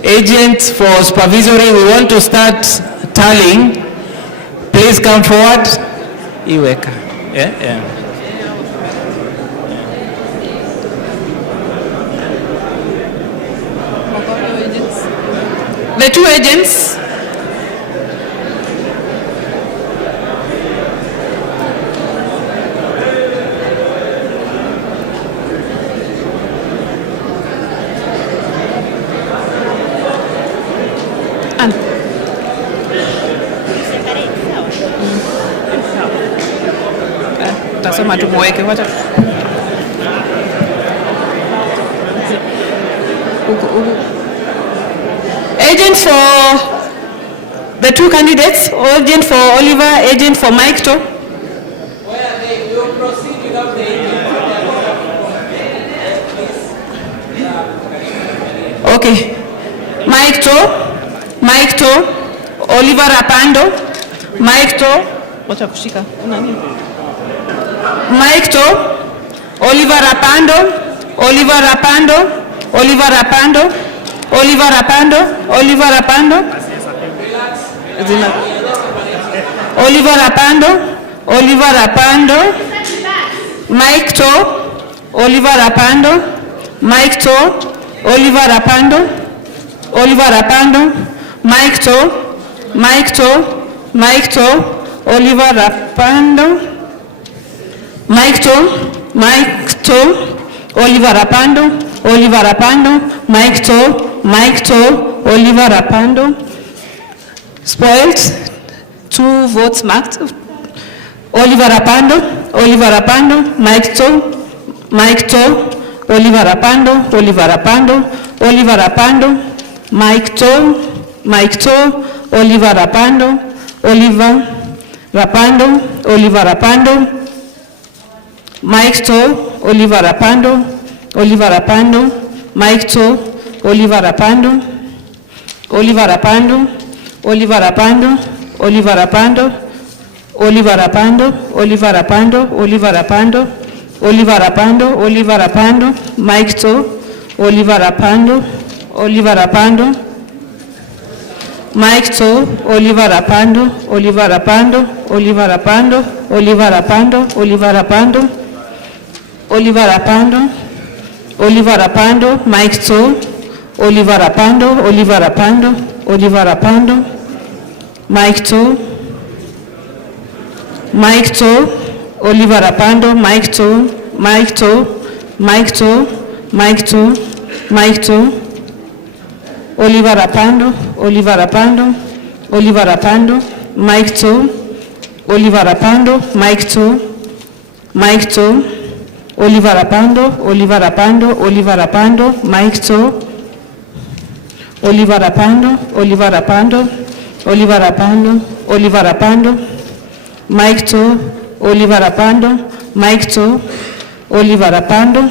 Agent for supervisory, we want to start tallying. Please come forward. Iweka. Yeah. The two agents. Tasoma tumuweke wacha. Agent for the two candidates, agent for Oliver, agent for Mike To. Where are they? We will proceed without the agent. Okay. Mike To, Oliver Rapando, Mike To. Wacha kushika. Nani? Mike To, Oliver Rapando, Oliver Rapando, Oliver Rapando, Oliver Rapando, Oliver Rapando, Oliver Rapando, Oliver Rapando, Mike To, Oliver Rapando, Mike To, Oliver Rapando, Oliver Rapando, Mike To, Mike To, Mike To, Oliver Rapando, Mike To, Oliver Rapando, Oliver Rapando, Mike To, Oliver Rapando. Spoiled, 2 votes marked. Oliver Rapando, Mike To, Oliver Rapando, Oliver Rapando, Oliver Rapando, Mike To, Oliver Rapando, Oliver Rapando, Oliver Rapando, Mike To, Oliver Rapando, Oliver Rapando, Mike To, Oliver Rapando, Oliver Rapando, Oliver Rapando, Oliver Rapando, Oliver Rapando, Oliver Rapando, Oliver Rapando, Oliver Rapando, Oliver Rapando, Mike To, Oliver Rapando, Oliver Rapando, Mike To, Oliver Rapando, Oliver Rapando, Oliver Rapando, Oliver Rapando, Oliver Rapando, Oliver Rapando, Oliver Rapando, Mike To, Oliver Rapando, Oliver Rapando, Oliver Rapando, Mike To, Oliver Rapando, Mike To, Oliver Rapando, Oliver Rapando, Oliver Rapando, Mike To, Oliver Rapando, Mike To, Oliver Rapando, Oliver Rapando, Oliver Rapando, Mike To, Oliver Rapando, Oliver Rapando, Oliver Rapando, Oliver Rapando, Mike To, Oliver Rapando, Mike To, Oliver Apando,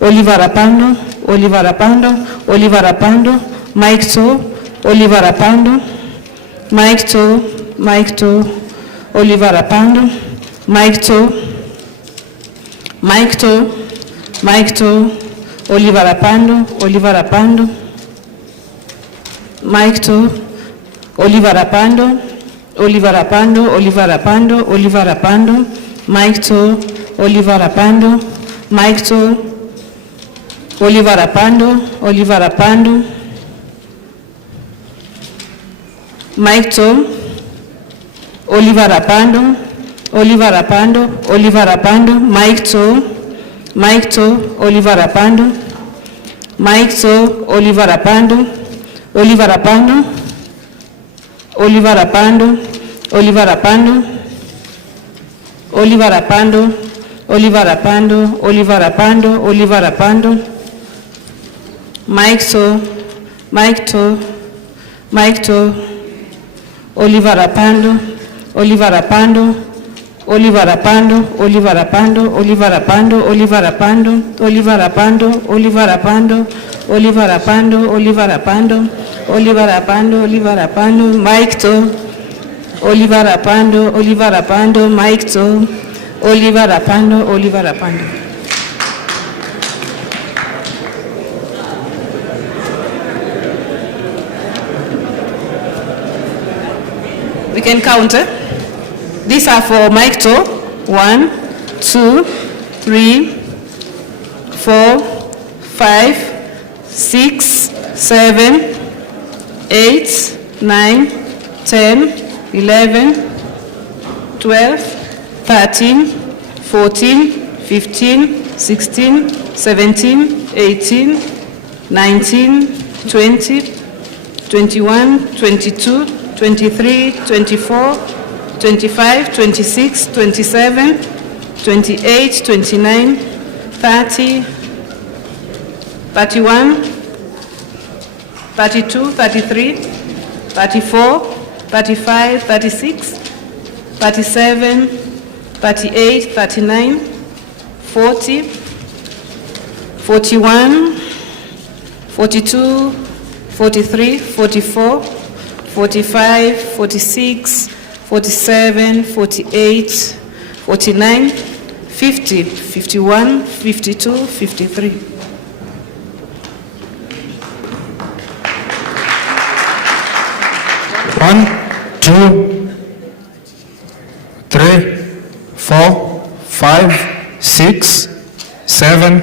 Oliver Apando, Oliver Apando, Oliver Apando, Mike To, Oliver Apando, Mike To, Mike To, Oliver Apando, Mike To, Mike To, Mike To, Oliver Apando, Oliver Apando, Mike To, Oliver Apando, Oliver Apando, Oliver Apando, Oliver Apando, Mike To, Oliver Apando, Mike To, Oliver Apando, Oliver Apando, Mike To, Oliver Apando, Oliver Apando, Oliver Apando, Mike To, Mike To, Oliver Apando, Mike To, Oliver Apando, Oliver Apando, Oliver Apando, Oliver Apando, Oliver Apando, Oliver Apando, Oliver Apando, Oliver Apando, Mike To, Mike To, Mike To, Oliver Apando, Oliver Apando, Oliver Apando, Oliver Apando, Oliver Apando, Oliver Apando, Oliver Apando, Oliver Apando, Oliver Apando, Oliver Apando, Oliver Apando, Oliver Apando, Mike To, Oliver Apando, Oliver Apando, Mike To, Oliver Apando, Oliver Apando. We can count. These are for Mike To. 1, 2, 3, 4, 5, 6, 7, 8, 9, 10, 11, 12, 13, 14, 15, 16, 17, 18, 19, 20, 21, 22, 23, 24, 25, 26, 27, 28, 29, 30, 31, 32, 33, 34, 35, 36, 37, 38, 39, 40, 41, 42, 43, 44, 45, 46, 47, 48, 49, 50, 51, 52, 53. One, 2, 3, 4, 5, 6, 7,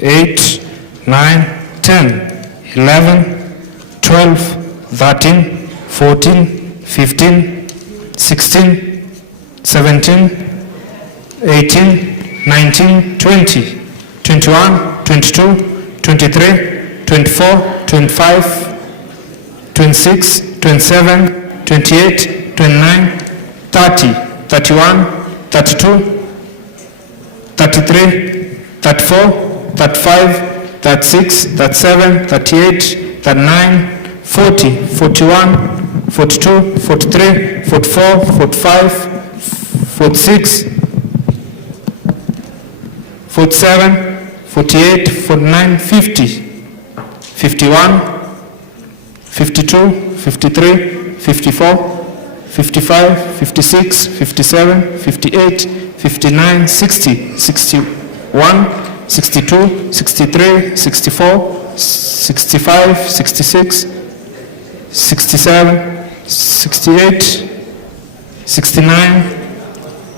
8, 9, 10, 11, 12, 13, 14, 15, 16, 17, 18, 19, 20, 21, 22, 23, 24, 25, 26, 27, 28, 29, 30, 31, 32, 33, 34, 35, 36, 37, 38, 39, 40, 41, 42, 43, 44, 45, 46, 47, 48, 49, 50, 51, 52, 53, 54, 55, 56, 57, 58, 59, 60, 61, 62, 63, 64, 65, 66, 67, 68, 69,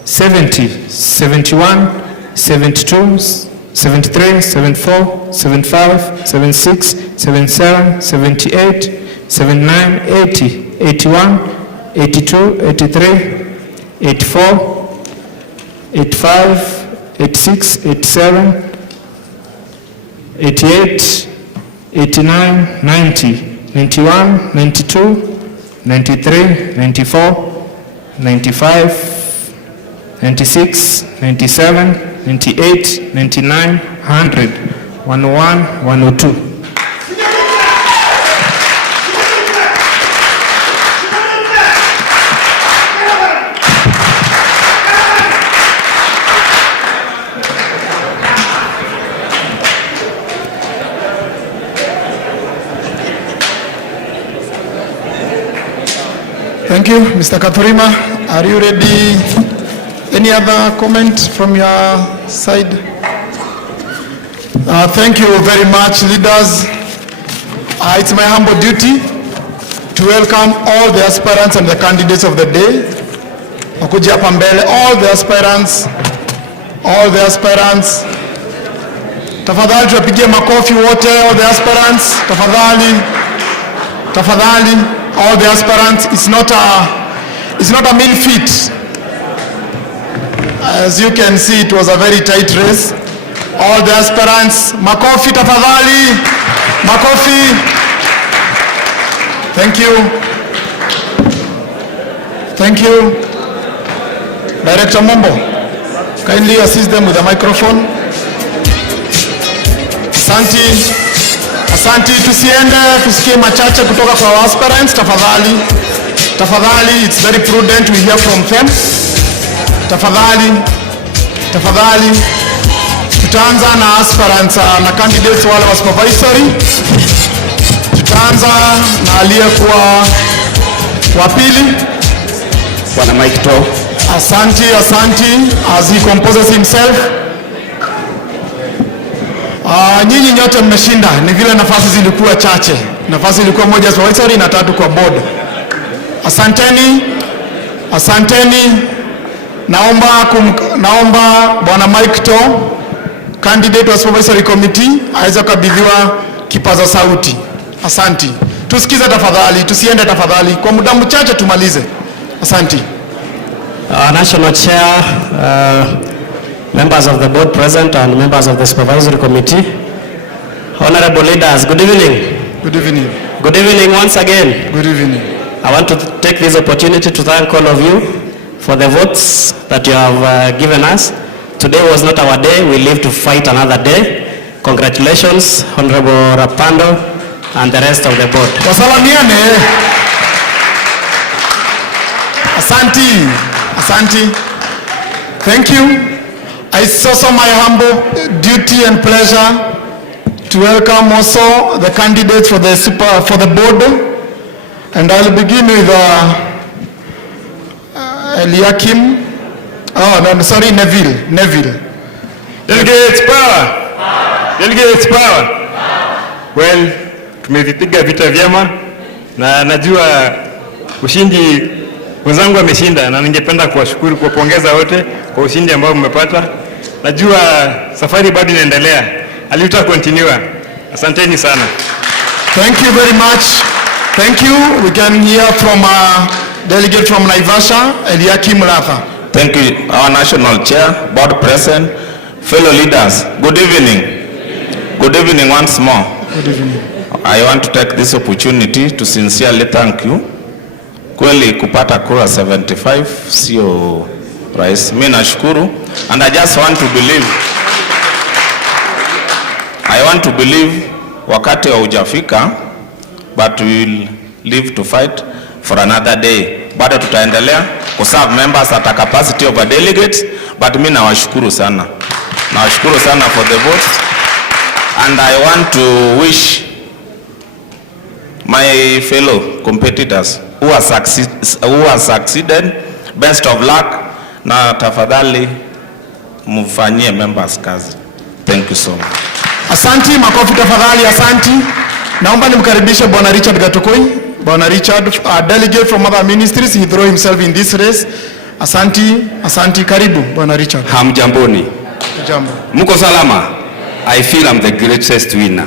70, 71, 72, 73, 74, 75, 76, 77, 78, 79, 80, 81, 82, 83, 84, 85, 86, 87, 88, 89, 90, 91, 92, 93, 94, 95, 96, 97, 98, 99, 100, 101, 102. Thank you. Mr. Kathurima, are you ready? Any other comment from your side? Thank you very much, leaders. It's my humble duty to welcome all the aspirants and the candidates of the day. Wakuja hapa mbele, all the aspirants. Tafadhali tuwapigie makofi wote, all the aspirants. Tafadhali, all the aspirants. It's not a mean feat. As you can see, it was a very tight race. All the aspirants, makofi tafadhali, makofi. Thank you. Director Mombo, kindly assist them with the microphone. Asanti, tusiende, tusikie machache kutoka kwa aspirants, tafadhali, it's very prudent we hear from them. Tafadhali, tutaanza na aspirants na candidates wale wa supervisory. Tutaanza na aliyekuwa wa pili, Bwana Mike To. Asanti, as he composes himself. Nyinyi nyote mmeshinda, ni vile nafasi zilikuwa chache. Nafasi ilikuwa moja supervisory na 3 kwa board. Asanteni. Naomba Bwana Mike To, candidate wa supervisory committee, aweza kukabidhiwa kipaza sauti. Asanti. Tusikize tafadhali, tusiende tafadhali. Kwa muda mchache tumalize. Asanti. National Chair, members of the board present and members of the supervisory committee, honorable leaders, good evening. Good evening. Good evening once again. Good evening. I want to take this opportunity to thank all of you for the votes that you have given us. Today was not our day. We live to fight another day. Congratulations, Honorable Rapando and the rest of the board. Wasalamiane. Asanti. Thank you. It's also my humble duty and pleasure to welcome also the candidates for the board. And I'll begin with Eliakim. Neville. Delegates power. Well, tumevipiga vita vyema na najua ushindi wenzangu ameshinda, na ningependa kuwashukuru, kuwapongeza wote kwa ushindi ambao mmepata. Najua safari bado inaendelea. Aliuta continue. Asanteni sana. Thank you very much. Thank you. We can hear from a delegate from Naivasha, Eliakim Latha. Thank you, our national chair, board present, fellow leaders. Good evening. Good evening once more. Good evening. I want to take this opportunity to sincerely thank you. Kweli kupata kura 75 sio rahisi. Mimi nashukuru, and I just want to believe wakati haujafika, but we will live to fight for another day. Bado tutaendelea kuserve members at a capacity of a delegates, but mimi nawashukuru sana. Nawashukuru sana for the votes, and I want to wish my fellow competitors who have succeeded best of luck, na tafadhali mfanyie members kazi. Thank you so much. Asanti, makofi tafadhali, asanti. Naomba nimkaribishe Bwana Richard Gatukoi. Bwana Richard, a delegate from other ministries, he threw himself in this race. Asanti, karibu Bwana Richard. Hamjamboni. Jambo. Mko salama? I feel I'm the greatest winner.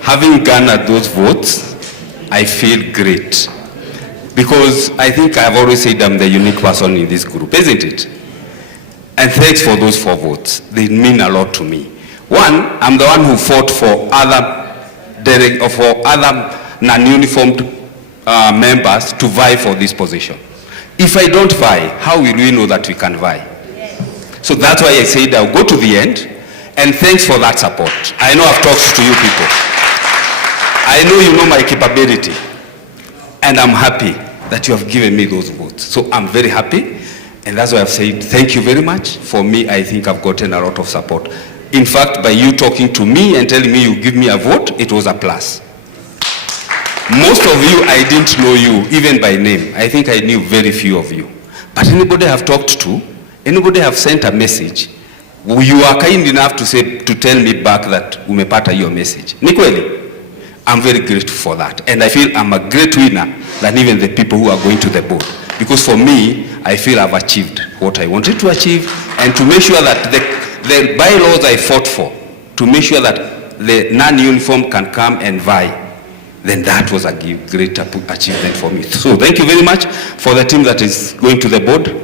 Having garnered those votes, I feel great. Because I think I've always said I'm the unique person in this group, isn't it? And thanks for those 4 votes. They mean a lot to me. One, I'm the one who fought for other non-uniformed members to vie for this position. If I don't vie, how will we know that we can vie? So that's why I said I'll go to the end, and thanks for that support. I know I've talked to you people. I know you know my capability, and I'm happy that you have given me those votes. So I'm very happy, and that's why I've said thank you very much. For me, I think I've gotten a lot of support. In fact, by you talking to me and telling me you give me a vote, it was a plus. Most of you, I didn't know you, even by name. I think I knew very few of you. But anybody I have talked to, anybody I have sent a message, you are kind enough to tell me back that umepata your message. Ni kweli? I'm very grateful for that. And I feel I'm a great winner than even the people who are going to the board. Because for me, I feel I've achieved what I wanted to achieve, and to make sure that the bylaws I fought for, to make sure that the non-uniform can come and vie, then that was a great achievement for me. So thank you very much for the team that is going to the board.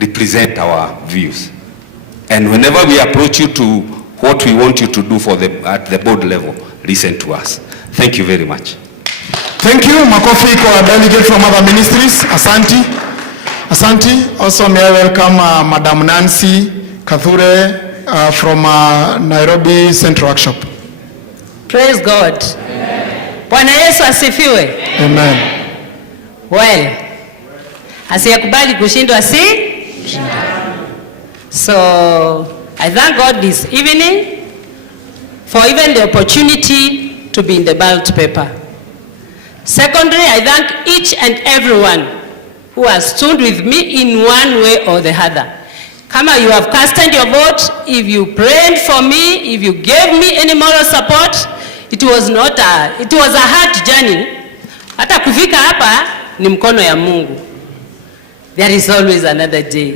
Represent our views. And whenever we approach you to what we want you to do at the board level, listen to us. Thank you very much. Thank you. Makofi kwa delegate from other ministries. Asante. Asante. Also may I welcome Madam Nancy Kathure from Nairobi Central Workshop. Praise God. Bwana Yesu asifiwe. Amen. Well, asiyekubali kushindwa si? So, I thank God this evening for even the opportunity to be in the ballot paper. Secondly, I thank each and everyone who has stood with me in one way or the other. Kama you have casted your vote, if you prayed for me, if you gave me any moral support, it was a hard journey. Hata kufika hapa ni mkono ya Mungu. There is always another day.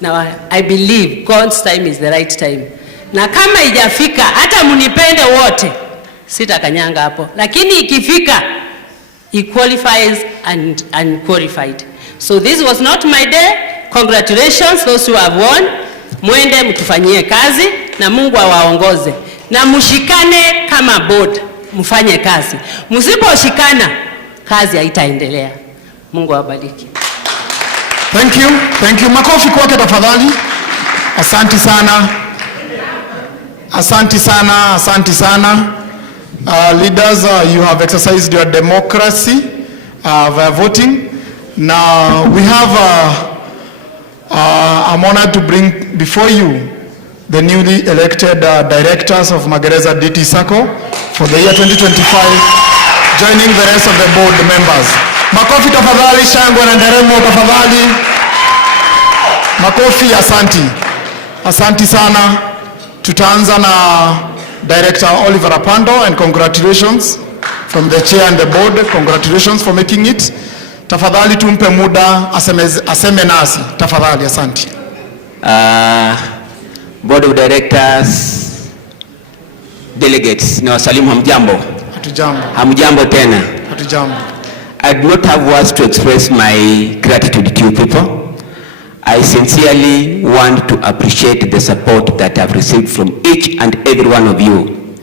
Now I believe God's time is the right time. Na kama ijafika, hata munipende wote, sitakanyanga hapo. Lakini ikifika, he qualifies and unqualified. So this was not my day. Congratulations those who have won. Mwende mtufanyie kazi na Mungu awaongoze. Na mshikane kama board, mfanye kazi. Msiposhikana, kazi haitaendelea. Mungu awabariki. Thank you. Thank you. Makofi kwake tafadhali. Asante sana. Asante sana. Asante sana. Leaders, you have exercised your democracy via voting. Now we have I'm honored to bring before you the newly elected directors of Magereza Dt Sacco for the year 2025, joining the rest of the board members. Makofi tafadhali, shangwe na nderemo tafadhali. Makofi, asanti. Asanti sana. Tutaanza na Director Oliver Apando, and congratulations from the chair and the board. Congratulations for making it. Tafadhali tumpe muda aseme nasi. Tafadhali, asanti. Board of Directors, delegates, na wasalimu hamjambo. Hatujambo. Hamjambo tena. Hatujambo. I do not have words to express my gratitude to you people. I sincerely want to appreciate the support that I've received from each and every one of you.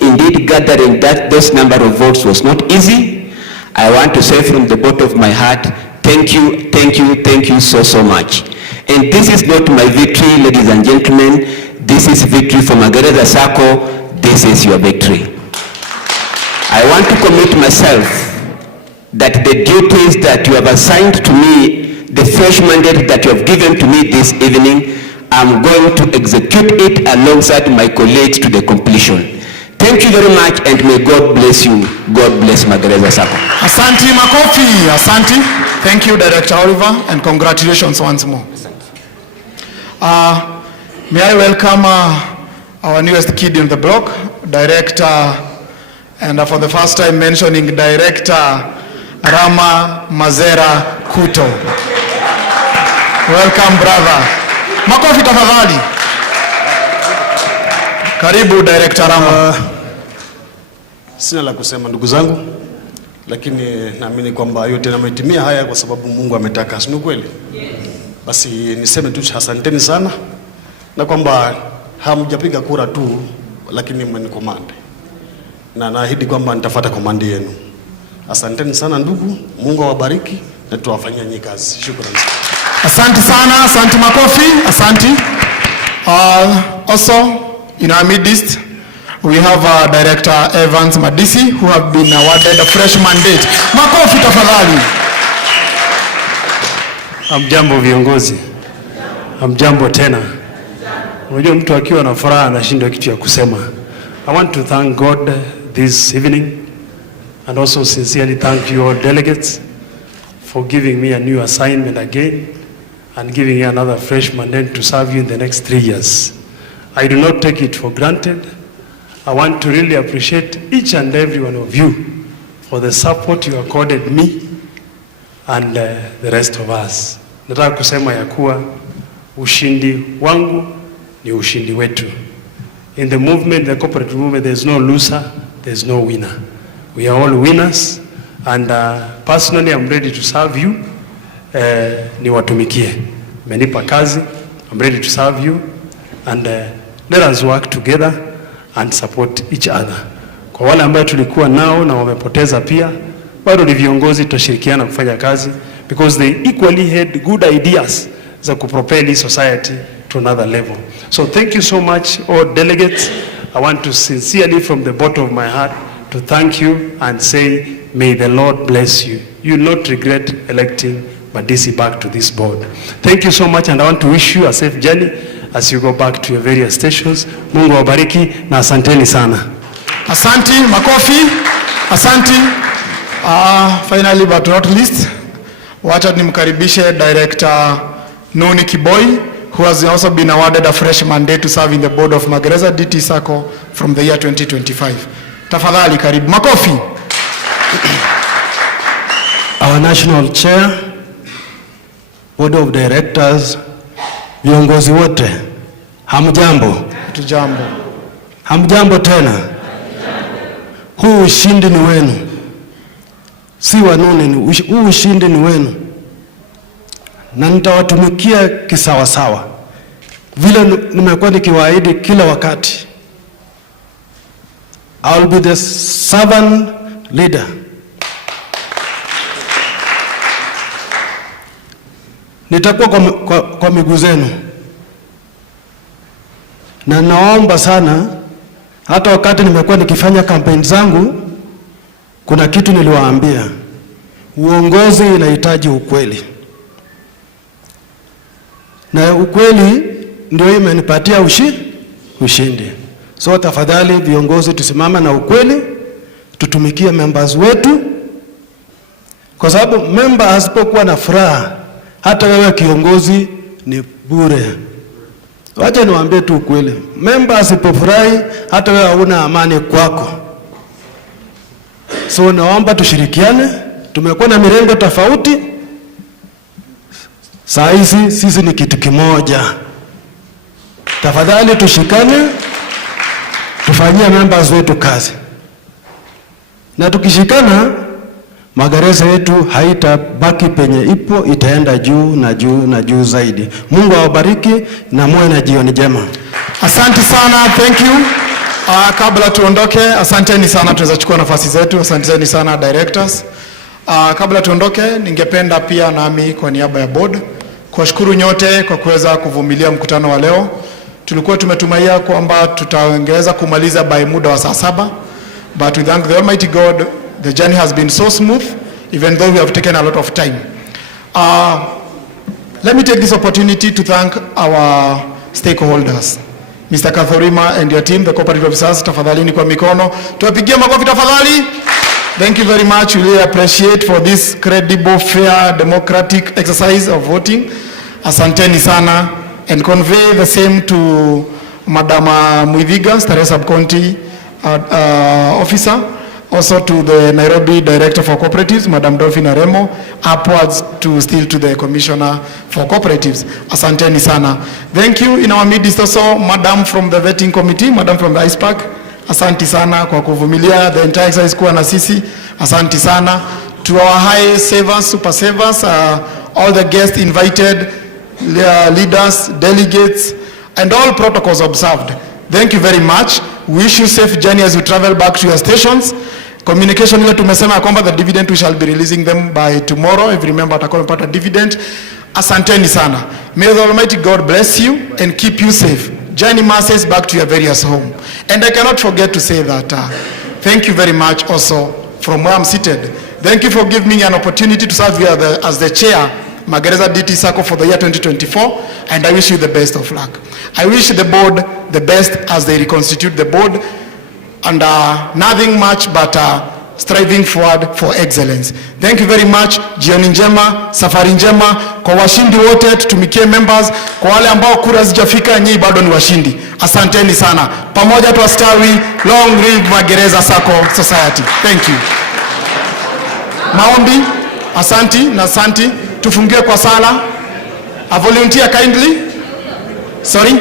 Indeed, gathering this number of votes was not easy. I want to say from the bottom of my heart, thank you, thank you, thank you so much. And this is not my victory, ladies and gentlemen. This is victory for Magereza Sacco. This is your victory. I want to commit myself that the duties that you have assigned to me, the fresh mandate that you have given to me this evening, I'm going to execute it alongside my colleagues to the completion. Thank you very much, and may God bless you. God bless Magereza Sacco. Asante, makofi. Asante. Thank you, Director Oliver, and congratulations once more. May I welcome our newest kid in the block, Director, and for the first time mentioning Director Rama Mazera Kuto. Welcome, brother. Makofi tafadhali. Karibu Director Rama. Sina la kusema ndugu zangu, lakini naamini kwamba yote yametimia haya kwa sababu Mungu ametaka, si kweli? Basi niseme tu asanteni sana, na kwamba hamjapiga kura tu, lakini mmenikomande, na naahidi kwamba nitafuata komandi yenu. Asanteni sana ndugu, Mungu awabariki na tuwafanyie nyinyi kazi. Shukrani. Asante sana, asante makofi, asante. Also, in our midst, we have Director Evans Madisi, who have been awarded a fresh mandate. Makofi tafadhali. Hamjambo viongozi. Hamjambo tena. Unajua mtu akiwa na furaha anashindwa kitu ya kusema. I want to thank God this evening and also sincerely thank you all delegates for giving me a new assignment again and giving me another fresh mandate to serve you in the next 3 years. I do not take it for granted. I want to really appreciate each and every one of you for the support you accorded me and the rest of us. Nataka kusema ya kuwa ushindi wangu ni ushindi wetu. In the movement, the cooperative movement, there's no loser, there's no winner. We are all winners, and personally I'm ready to serve you. Niwatumikie. Menipa kazi, I'm ready to serve you, and let us work together and support each other. Kwa wale ambao tulikuwa nao na wamepoteza pia, bado ni viongozi, tutashirikiana kufanya kazi, because they equally had good ideas za kupropel this society to another level. So thank you so much, all delegates. I want to sincerely, from the bottom of my heart, to thank you and say, may the Lord bless you. You will not regret electing Madisi back to this board. Thank you so much, and I want to wish you a safe journey as you go back to your various stations. Mungu wabariki na asanteni sana. Asanti, makofi. Asanti. Finally but not least, wacha nimkaribishe Director Noni Kiboi, who has also been awarded a fresh mandate to serve in the board of Magereza Dt Sacco from the year 2025. Tafadhali karibu. Makofi. Our national chair, board of directors, viongozi wote, hamjambo. Tujambo. Hamjambo tena. Huu ushindi ni wenu. Si wanune, huu ushindi ni wenu. Na nitawatumikia kisawasawa. Vile nimekuwa nikiwaahidi kila wakati. I will be the servant leader. Nitakuwa kwa miguu zenu. Na naomba sana, hata wakati nimekuwa nikifanya kampeni zangu, kuna kitu niliwaambia. Uongozi inahitaji ukweli. Na ukweli ndio imenipatia ushindi. So tafadhali viongozi, tusimama na ukweli, tutumikie members wetu, kwa sababu member asipokuwa na furaha, hata wewe kiongozi ni bure. Wacha niwaambie tu ukweli, member asipofurahi, hata wewe hauna amani kwako. So naomba tushirikiane. Tumekuwa na mirengo tofauti, saa hizi sisi ni kitu kimoja. Tafadhali tushikane, tufanyie members wetu kazi. Na tukishikana, Magereza yetu haitabaki penye ipo, itaenda juu na juu na juu zaidi. Mungu awabariki na muwe na jioni njema. Asante sana, thank you. Kabla tuondoke, asanteni sana, tuweza chukua nafasi zetu. Asanteni sana directors. Kabla tuondoke, ningependa pia nami kwa niaba ya board kuwashukuru nyote kwa kuweza kuvumilia mkutano wa leo. Tulikuwa tumetumaia kwamba tutaongeza kumaliza by muda wa saa 7, but we thank the Almighty God, the journey has been so smooth, even though we have taken a lot of time. Let me take this opportunity to thank our stakeholders. Mr. Kathorima and your team, the cooperative officers, tafadhalini kwa mikono. Tuwapigie makofi tafadhali. Thank you very much. We really appreciate for this credible, fair, democratic exercise of voting. Asanteni sana. And convey the same to Madam Muiviga, Starehe Sub-County officer. Also to the Nairobi Director for Cooperatives, Madam Dolphin Aremo, upwards to still to the Commissioner for Cooperatives. Asanteni sana. Thank you. In our midst also, Madam from the Vetting Committee, Madam from the ISPAC. Asanti sana kwa kuvumilia the entire exercise kuwa na sisi. Asanti sana. To our high savers, super savers, all the guests invited, leaders, delegates, and all protocols observed. Thank you very much. Wish you safe journey as you travel back to your stations. Communication ile tumesema kwamba the dividend we shall be releasing them by tomorrow. Every member atakuwa amepata dividend. Asanteni sana. May the Almighty God bless you and keep you safe. Journey masses back to your various home. And I cannot forget to say that thank you very much also from where I'm seated. Thank you for giving me an opportunity to serve you as the chair, Magereza Dt Sacco for the year 2024, and I wish you the best of luck. I wish the board the best as they reconstitute the board, and nothing much but striving forward for excellence. Thank you very much. Jioni njema, safari njema kwa washindi wote, tutumikie members. Kwa wale ambao kura zijafika, nyinyi bado ni washindi. Asanteni sana. Pamoja tuwastawi. Long live Magereza Sacco Society. Thank you. Maombi. Asanti na asanti. Tufungie kwa sala. A volunteer kindly. Sorry.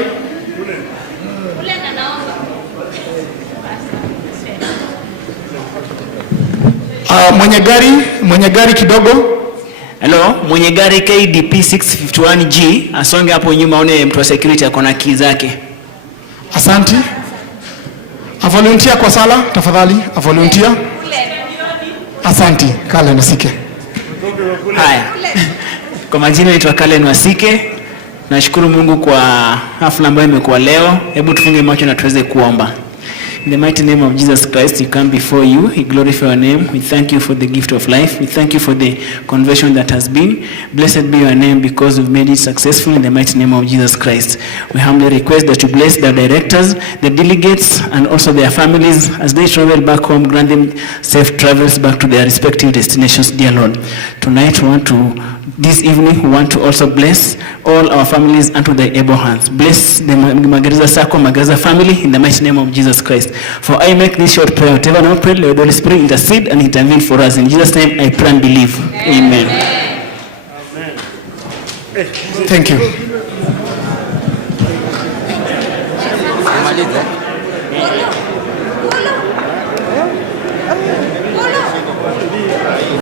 Mwenye gari kidogo. Hello, mwenye gari KDP 651G asonge hapo nyuma, aone mtu wa security akona key zake. Asanti. A volunteer kwa sala tafadhali, a volunteer. Asanti, Kalen Wasike. Haya. Kwa majina naitwa Kalen Wasike. Nashukuru Mungu kwa hafla ambayo imekuwa leo. Hebu tufunge macho na tuweze kuomba. In the mighty name of Jesus Christ, we come before you. We glorify your name. We thank you for the gift of life. We thank you for the conversion that has been. Blessed be your name because we've made it successful in the mighty name of Jesus Christ. We humbly request that you bless the directors, the delegates, and also their families as they travel back home. Grant them safe travels back to their respective destinations, dear Lord. Tonight, this evening, we want to also bless all our families unto thy able hands. Bless the Magereza Sacco, Magereza family in the mighty name of Jesus Christ. For I make this short prayer. Whatever I pray, Lord, the Holy Spirit intercede and intervene for us. In Jesus' name, I pray and believe. Amen. Thank you.